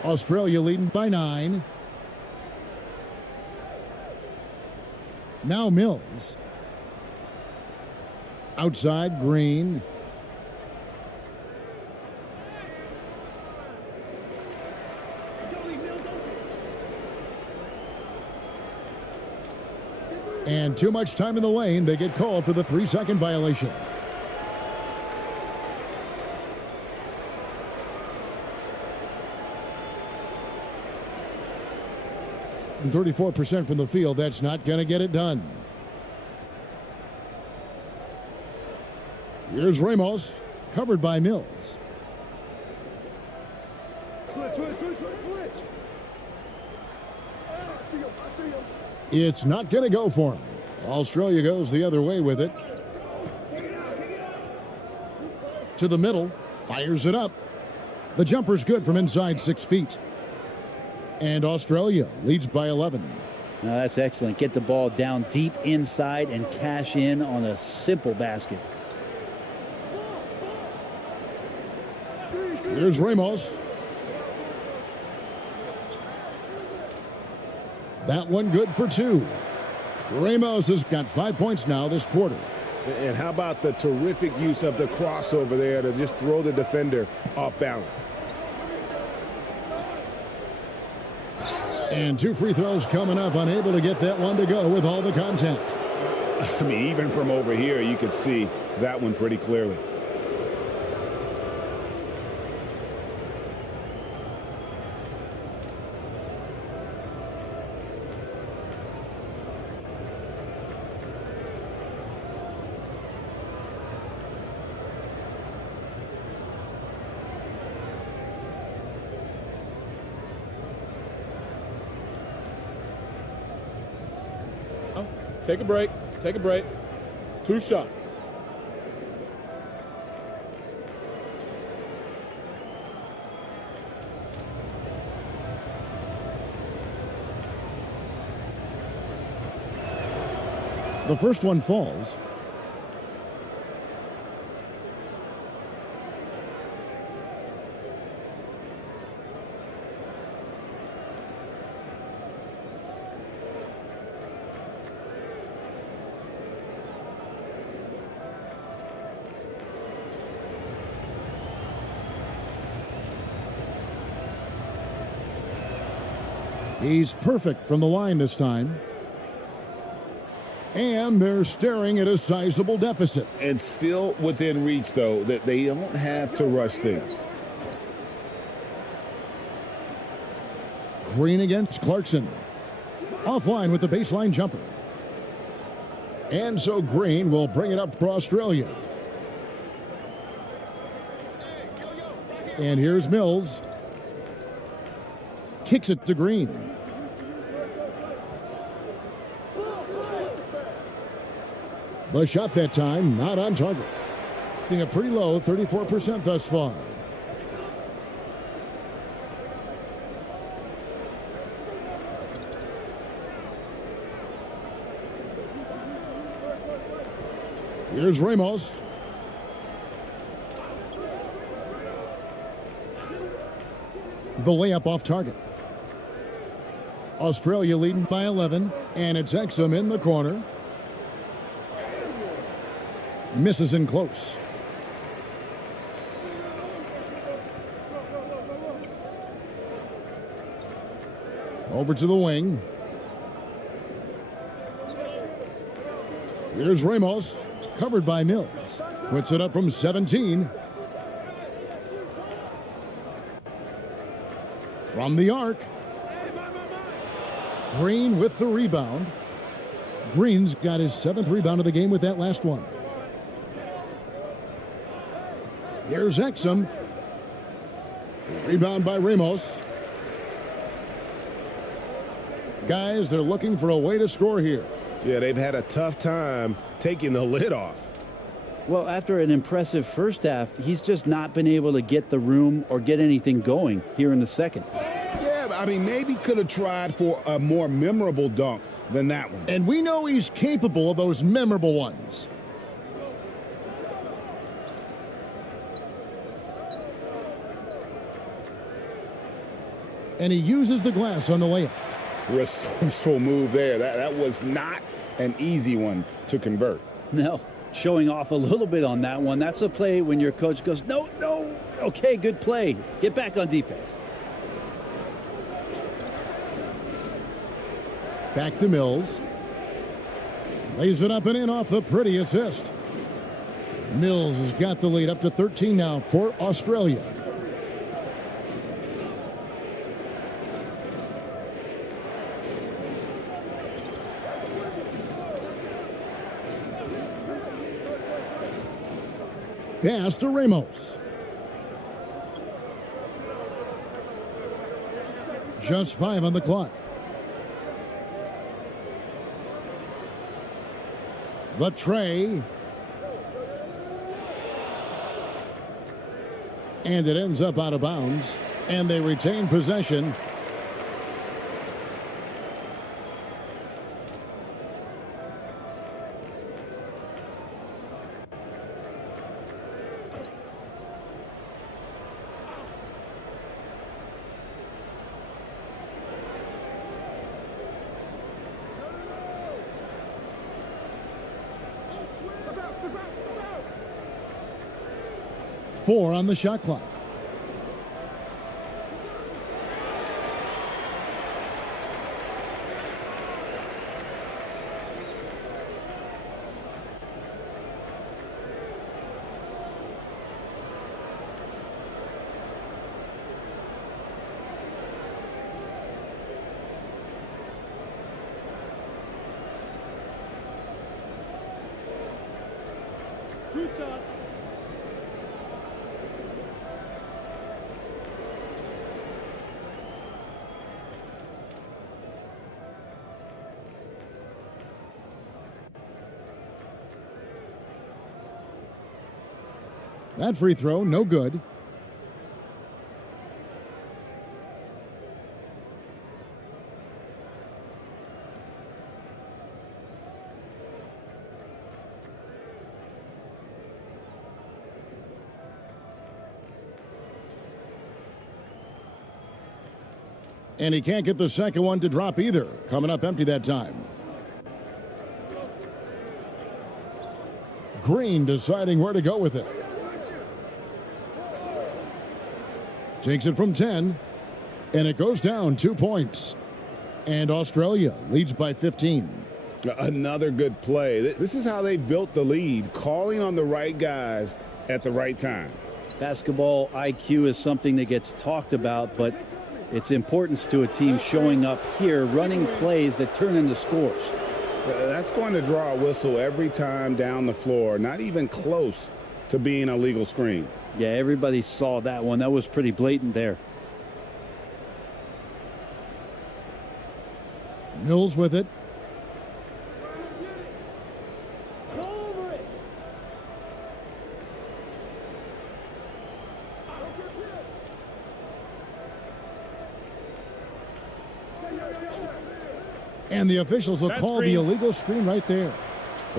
Australia leading by 9. Now Mills. Outside, Green. And too much time in the lane. They get called for the 3-second violation. And 34% from the field. That's not going to get it done. Here's Ramos, covered by Mills. Switch. It's not going to go for him. Australia goes the other way with it. To the middle, fires it up. The jumper's good from inside 6 feet. And Australia leads by 11. Now that's excellent. Get the ball down deep inside and cash in on a simple basket. Here's Ramos. That one good for 2. Ramos has got 5 points now this quarter. And how about the terrific use of the crossover there to just throw the defender off balance. And 2 free throws coming up, unable to get that one to go with all the contact. I mean, even from over here, you could see that one pretty clearly. Take a break. Take a break. 2 shots. The first one falls. He's perfect from the line this time. And they're staring at a sizable deficit. And still within reach, though, that they don't have to rush things. Green against Clarkson. Offline with the baseline jumper. And so Green will bring it up for Australia. And here's Mills. Kicks it to Green. The shot that time, not on target. Being a pretty low 34% thus far. Here's Ramos. The layup off target. Australia leading by 11, and it's Exum in the corner. Misses in close. Over to the wing. Here's Ramos, covered by Mills. Puts it up from 17. From the arc. Green with the rebound. Green's got his 7th rebound of the game with that last one. Here's Exum. Rebound by Ramos. Guys, they're looking for a way to score here. Yeah, they've had a tough time taking the lid off. Well, after an impressive first half, he's just not been able to get the room or get anything going here in the second. Yeah, I mean, maybe could have tried for a more memorable dunk than that one. And we know he's capable of those memorable ones. And he uses the glass on the layup. Resourceful move there. That was not an easy one to convert. No, showing off a little bit on that one. That's a play when your coach goes, no, no, okay, good play. Get back on defense. Back to Mills. Lays it up and in off the pretty assist. Mills has got the lead up to 13 now for Australia. Pass to Ramos. Just 5 on the clock. The tray. And it ends up out of bounds. And they retain possession. Four on the shot clock. Two shots. That free throw, no good. And he can't get the second one to drop either. Coming up empty that time. Green deciding where to go with it. Takes it from 10, and it goes down 2 points. And Australia leads by 15. Another good play. This is how they built the lead, calling on the right guys at the right time. Basketball IQ is something that gets talked about, but its importance to a team showing up here, running plays that turn into scores. That's going to draw a whistle every time down the floor, not even close to being a legal screen. Yeah, everybody saw that one. That was pretty blatant there. Mills with it. And the officials will call the illegal screen right there.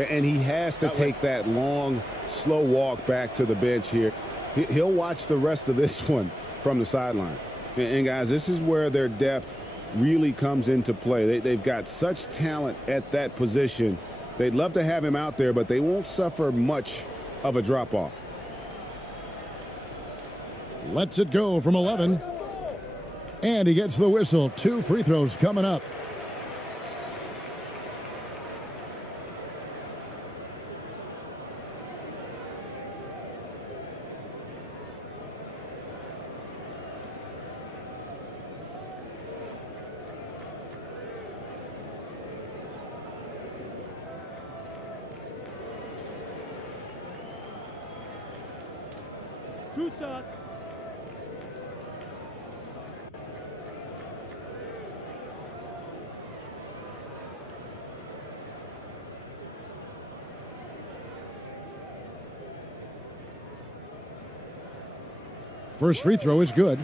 And he has to take that long, slow walk back to the bench here. He'll watch the rest of this one from the sideline. And guys, this is where their depth really comes into play. They've got such talent at that position. They'd love to have him out there, but they won't suffer much of a drop-off. Lets it go from 11. And he gets the whistle. 2 free throws coming up. Two shot. First free throw is good.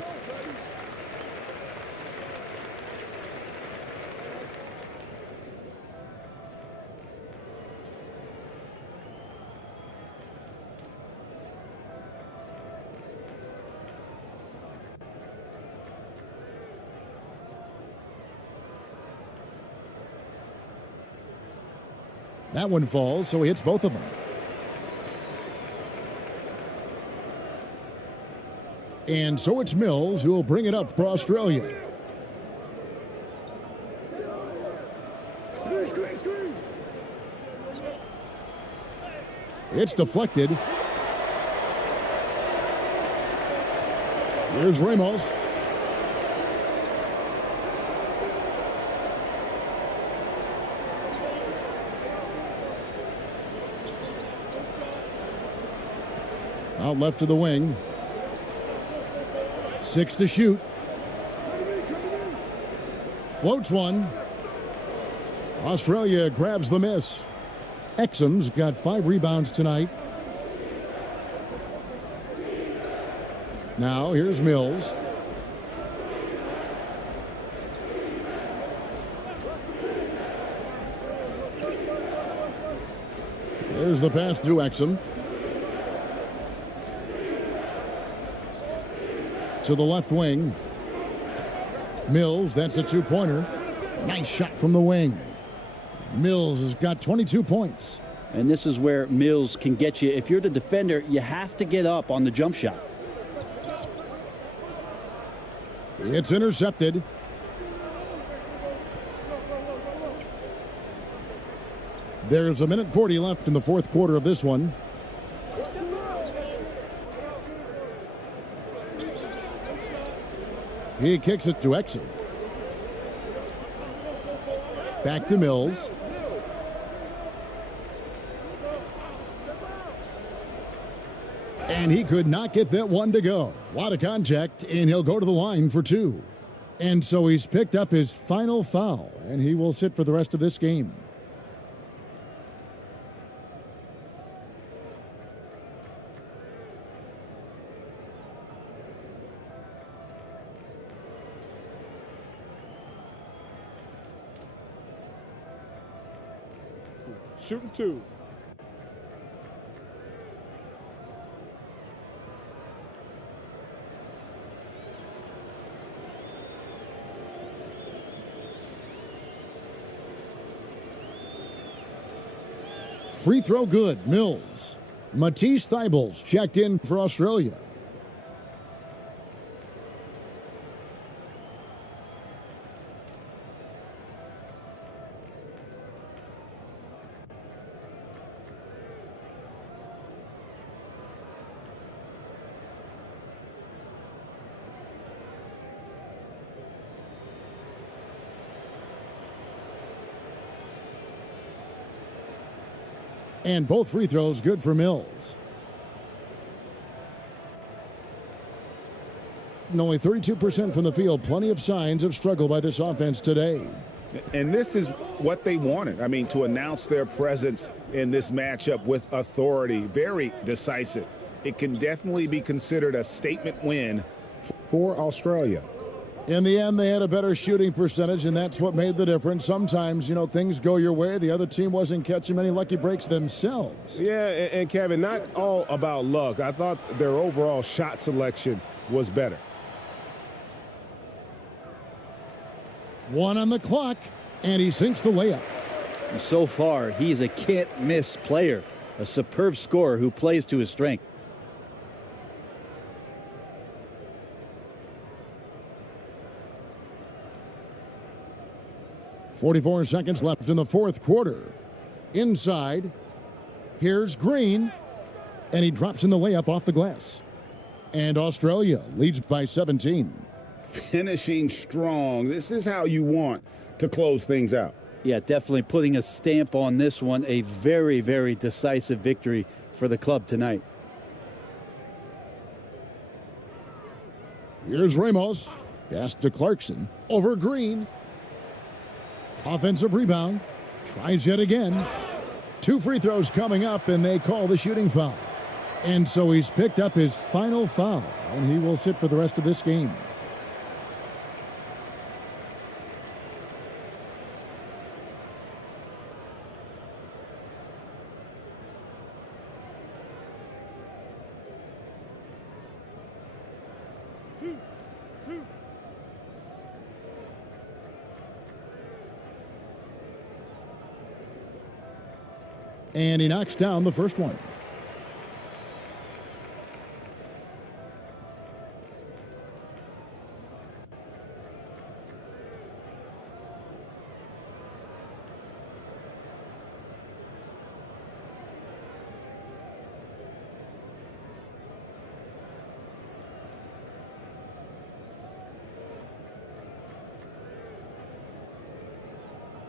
That one falls, so he hits both of them. And so it's Mills who will bring it up for Australia. It's deflected. Here's Ramos. Out left to the wing. 6 to shoot. Floats one. Australia grabs the miss. Exum's got 5 rebounds tonight. Now here's Mills. There's the pass to Exum. To the left wing. Mills, that's a 2-pointer. Nice shot from the wing. Mills has got 22 points. And this is where Mills can get you. If you're the defender, you have to get up on the jump shot. It's intercepted. There's 1:40 left in the fourth quarter of this one. He kicks it to Exum. Back to Mills. And he could not get that one to go. A lot of contact, and he'll go to the line for 2. And so he's picked up his final foul, and he will sit for the rest of this game. Shooting 2. Free throw good, Mills. Matisse Thybulls checked in for Australia. And both free throws good for Mills. And only 32% from the field. Plenty of signs of struggle by this offense today. And this is what they wanted. I mean, to announce their presence in this matchup with authority. Very decisive it can definitely be considered a statement win for Australia. In the end, they had a better shooting percentage, and that's what made the difference. Sometimes, things go your way. The other team wasn't catching many lucky breaks themselves. Yeah, and Kevin, not all about luck. I thought their overall shot selection was better. 1 on the clock, and he sinks the layup. So far, he's a can't-miss player, a superb scorer who plays to his strength. .44 seconds left in the fourth quarter. Inside, here's Green, and he drops in the layup off the glass. And Australia leads by 17. Finishing strong. This is how you want to close things out. Yeah, definitely putting a stamp on this one. A very, very decisive victory for the club tonight. Here's Ramos. Pass to Clarkson. Over Green. Offensive rebound. Tries yet again. 2 free throws coming up, and they call the shooting foul. And so he's picked up his final foul, and he will sit for the rest of this game. And he knocks down the first one.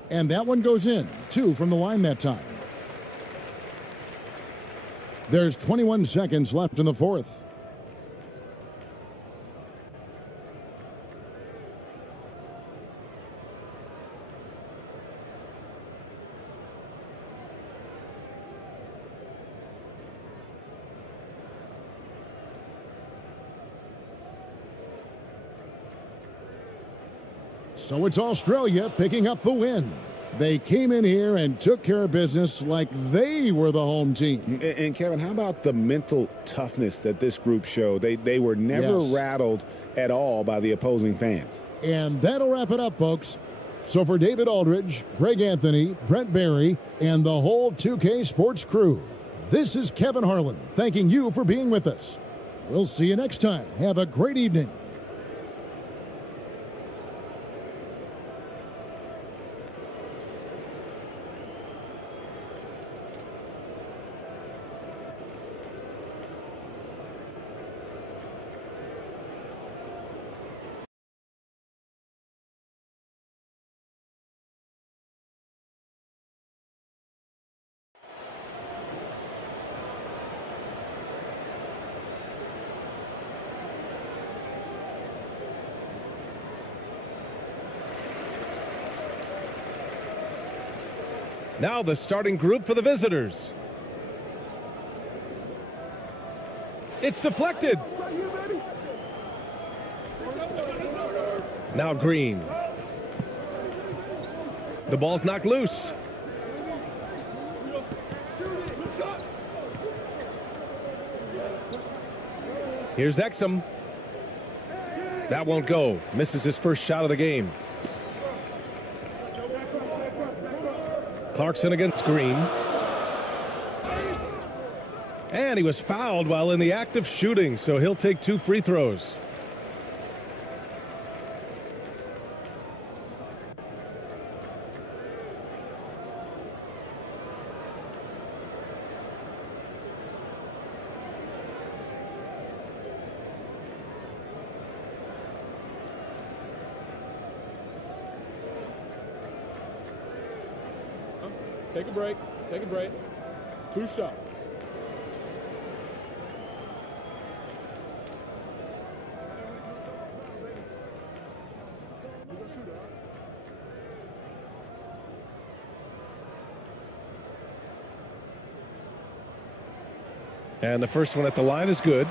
And that one goes in. 2 from the line that time. There's 21 seconds left in the fourth. So it's Australia picking up the win. They came in here and took care of business like they were the home team. And Kevin, how about the mental toughness that this group showed? They were never rattled at all by the opposing fans. And that'll wrap it up, folks. So for David Aldridge, Greg Anthony, Brent Barry, and the whole 2K Sports crew, this is Kevin Harlan thanking you for being with us. We'll see you next time. Have a great evening. Now the starting group for the visitors. It's deflected. Now Green. The ball's knocked loose. Here's Exum. That won't go. Misses his first shot of the game. Clarkson against Green. And he was fouled while in the act of shooting, so he'll take 2 free throws. Take a break. Take a break. 2 shots. And the first one at the line is good.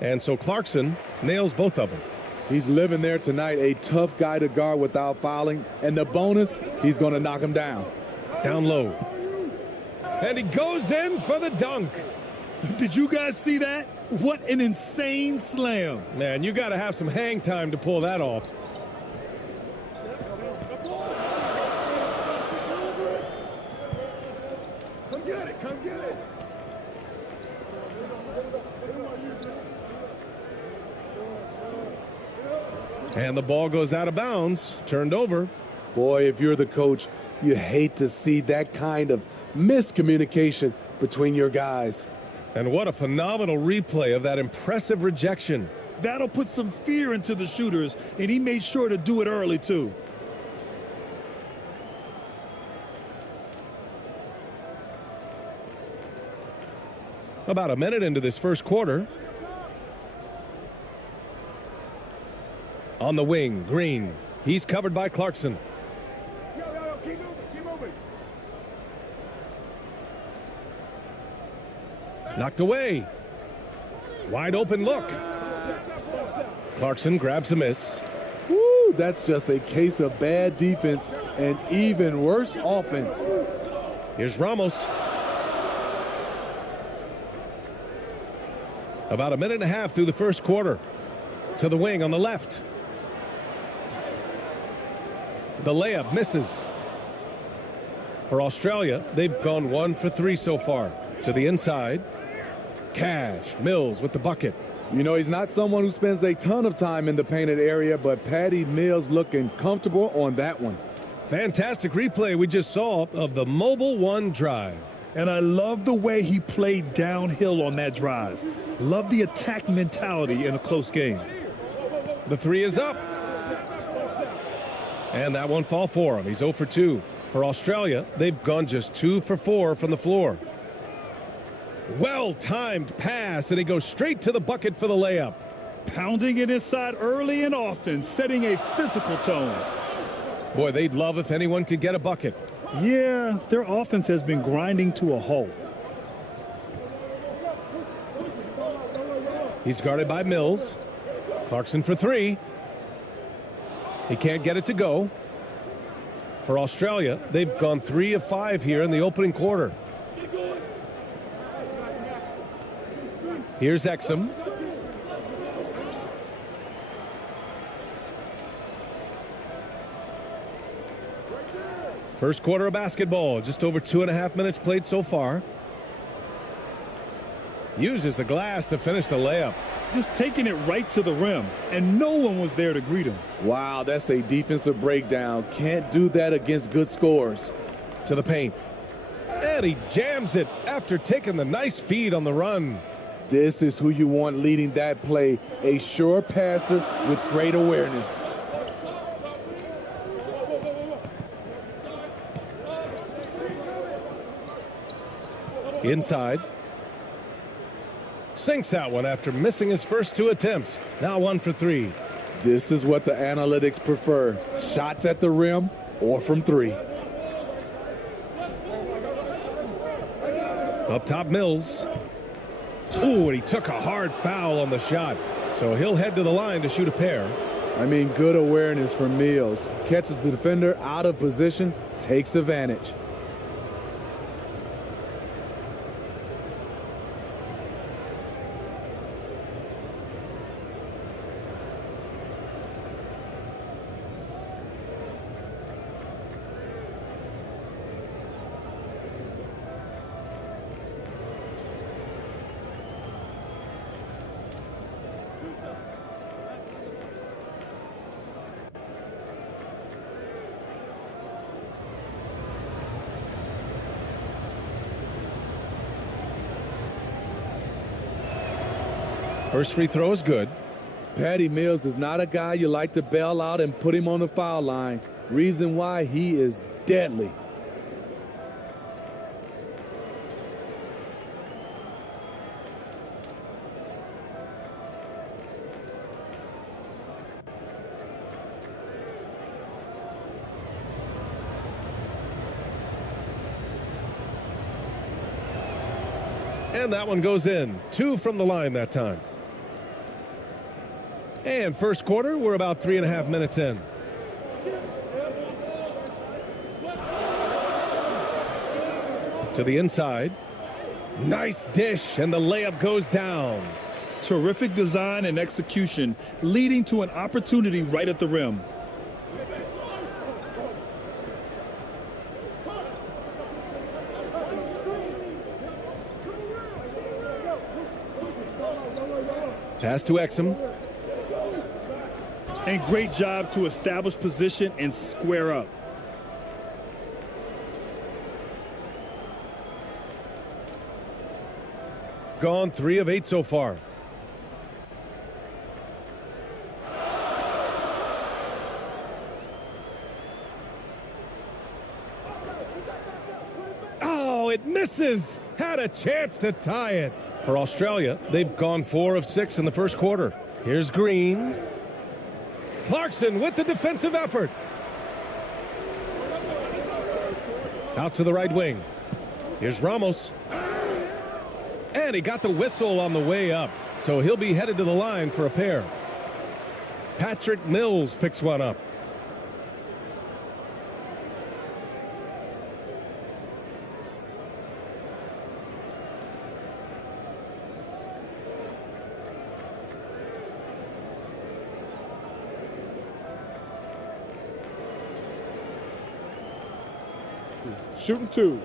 And so Clarkson nails both of them. He's living there tonight, a tough guy to guard without fouling. And the bonus, he's going to knock him down. Down low. And he goes in for the dunk. Did you guys see that? What an insane slam. Man, you got to have some hang time to pull that off. Come get it, come get it. And the ball goes out of bounds, turned over. Boy, if you're the coach, you hate to see that kind of miscommunication between your guys. And what a phenomenal replay of that impressive rejection. That'll put some fear into the shooters, and he made sure to do it early, too. About a minute into this first quarter. On the wing, Green. He's covered by Clarkson. Keep moving, keep moving. Knocked away. Wide open look. Clarkson grabs a miss. Woo, that's just a case of bad defense and even worse offense. Here's Ramos. About a minute and a half through the first quarter. To the wing on the left. The layup misses. For Australia, they've gone 1 for 3 so far. To the inside. Cash. Mills with the bucket. You know, he's not someone who spends a ton of time in the painted area, but Patty Mills looking comfortable on that one. Fantastic replay we just saw of the mobile one drive. And I love the way he played downhill on that drive. Love the attack mentality in a close game. The three is up. And that won't fall for him. He's 0 for 2. For Australia, they've gone just 2 for 4 from the floor. Well-timed pass, and he goes straight to the bucket for the layup. Pounding it inside early and often, setting a physical tone. Boy, they'd love if anyone could get a bucket. Yeah, their offense has been grinding to a halt. He's guarded by Mills. Clarkson for 3. He can't get it to go. For Australia, they've gone 3 of 5 here in the opening quarter. Here's Exum. First quarter of basketball, just over 2.5 minutes played so far. Uses the glass to finish the layup. Just taking it right to the rim, and no one was there to greet him. Wow, that's a defensive breakdown. Can't do that against good scores. To the paint. And he jams it after taking the nice feed on the run. This is who you want leading that play, a sure passer with great awareness. Inside. Sinks that one after missing his first 2 attempts. Now 1 for 3. This is what the analytics prefer. Shots at the rim or from 3. Up top, Mills. Ooh, and he took a hard foul on the shot. So he'll head to the line to shoot a pair. I mean, good awareness from Mills. Catches the defender out of position, takes advantage. First free throw is good. Patty Mills is not a guy you like to bail out and put him on the foul line. Reason why, he is deadly. And that one goes in. 2 from the line that time. And first quarter, we're about 3.5 minutes in. To the inside. Nice dish, and the layup goes down. Terrific design and execution, leading to an opportunity right at the rim. Pass to Exum. And great job to establish position and square up. Gone 3 of 8 so far. Oh, it misses. Had a chance to tie it. For Australia, they've gone 4 of 6 in the first quarter. Here's Green. Clarkson with the defensive effort. Out to the right wing. Here's Ramos. And he got the whistle on the way up, so he'll be headed to the line for a pair. Patrick Mills picks one up. Shooting 2.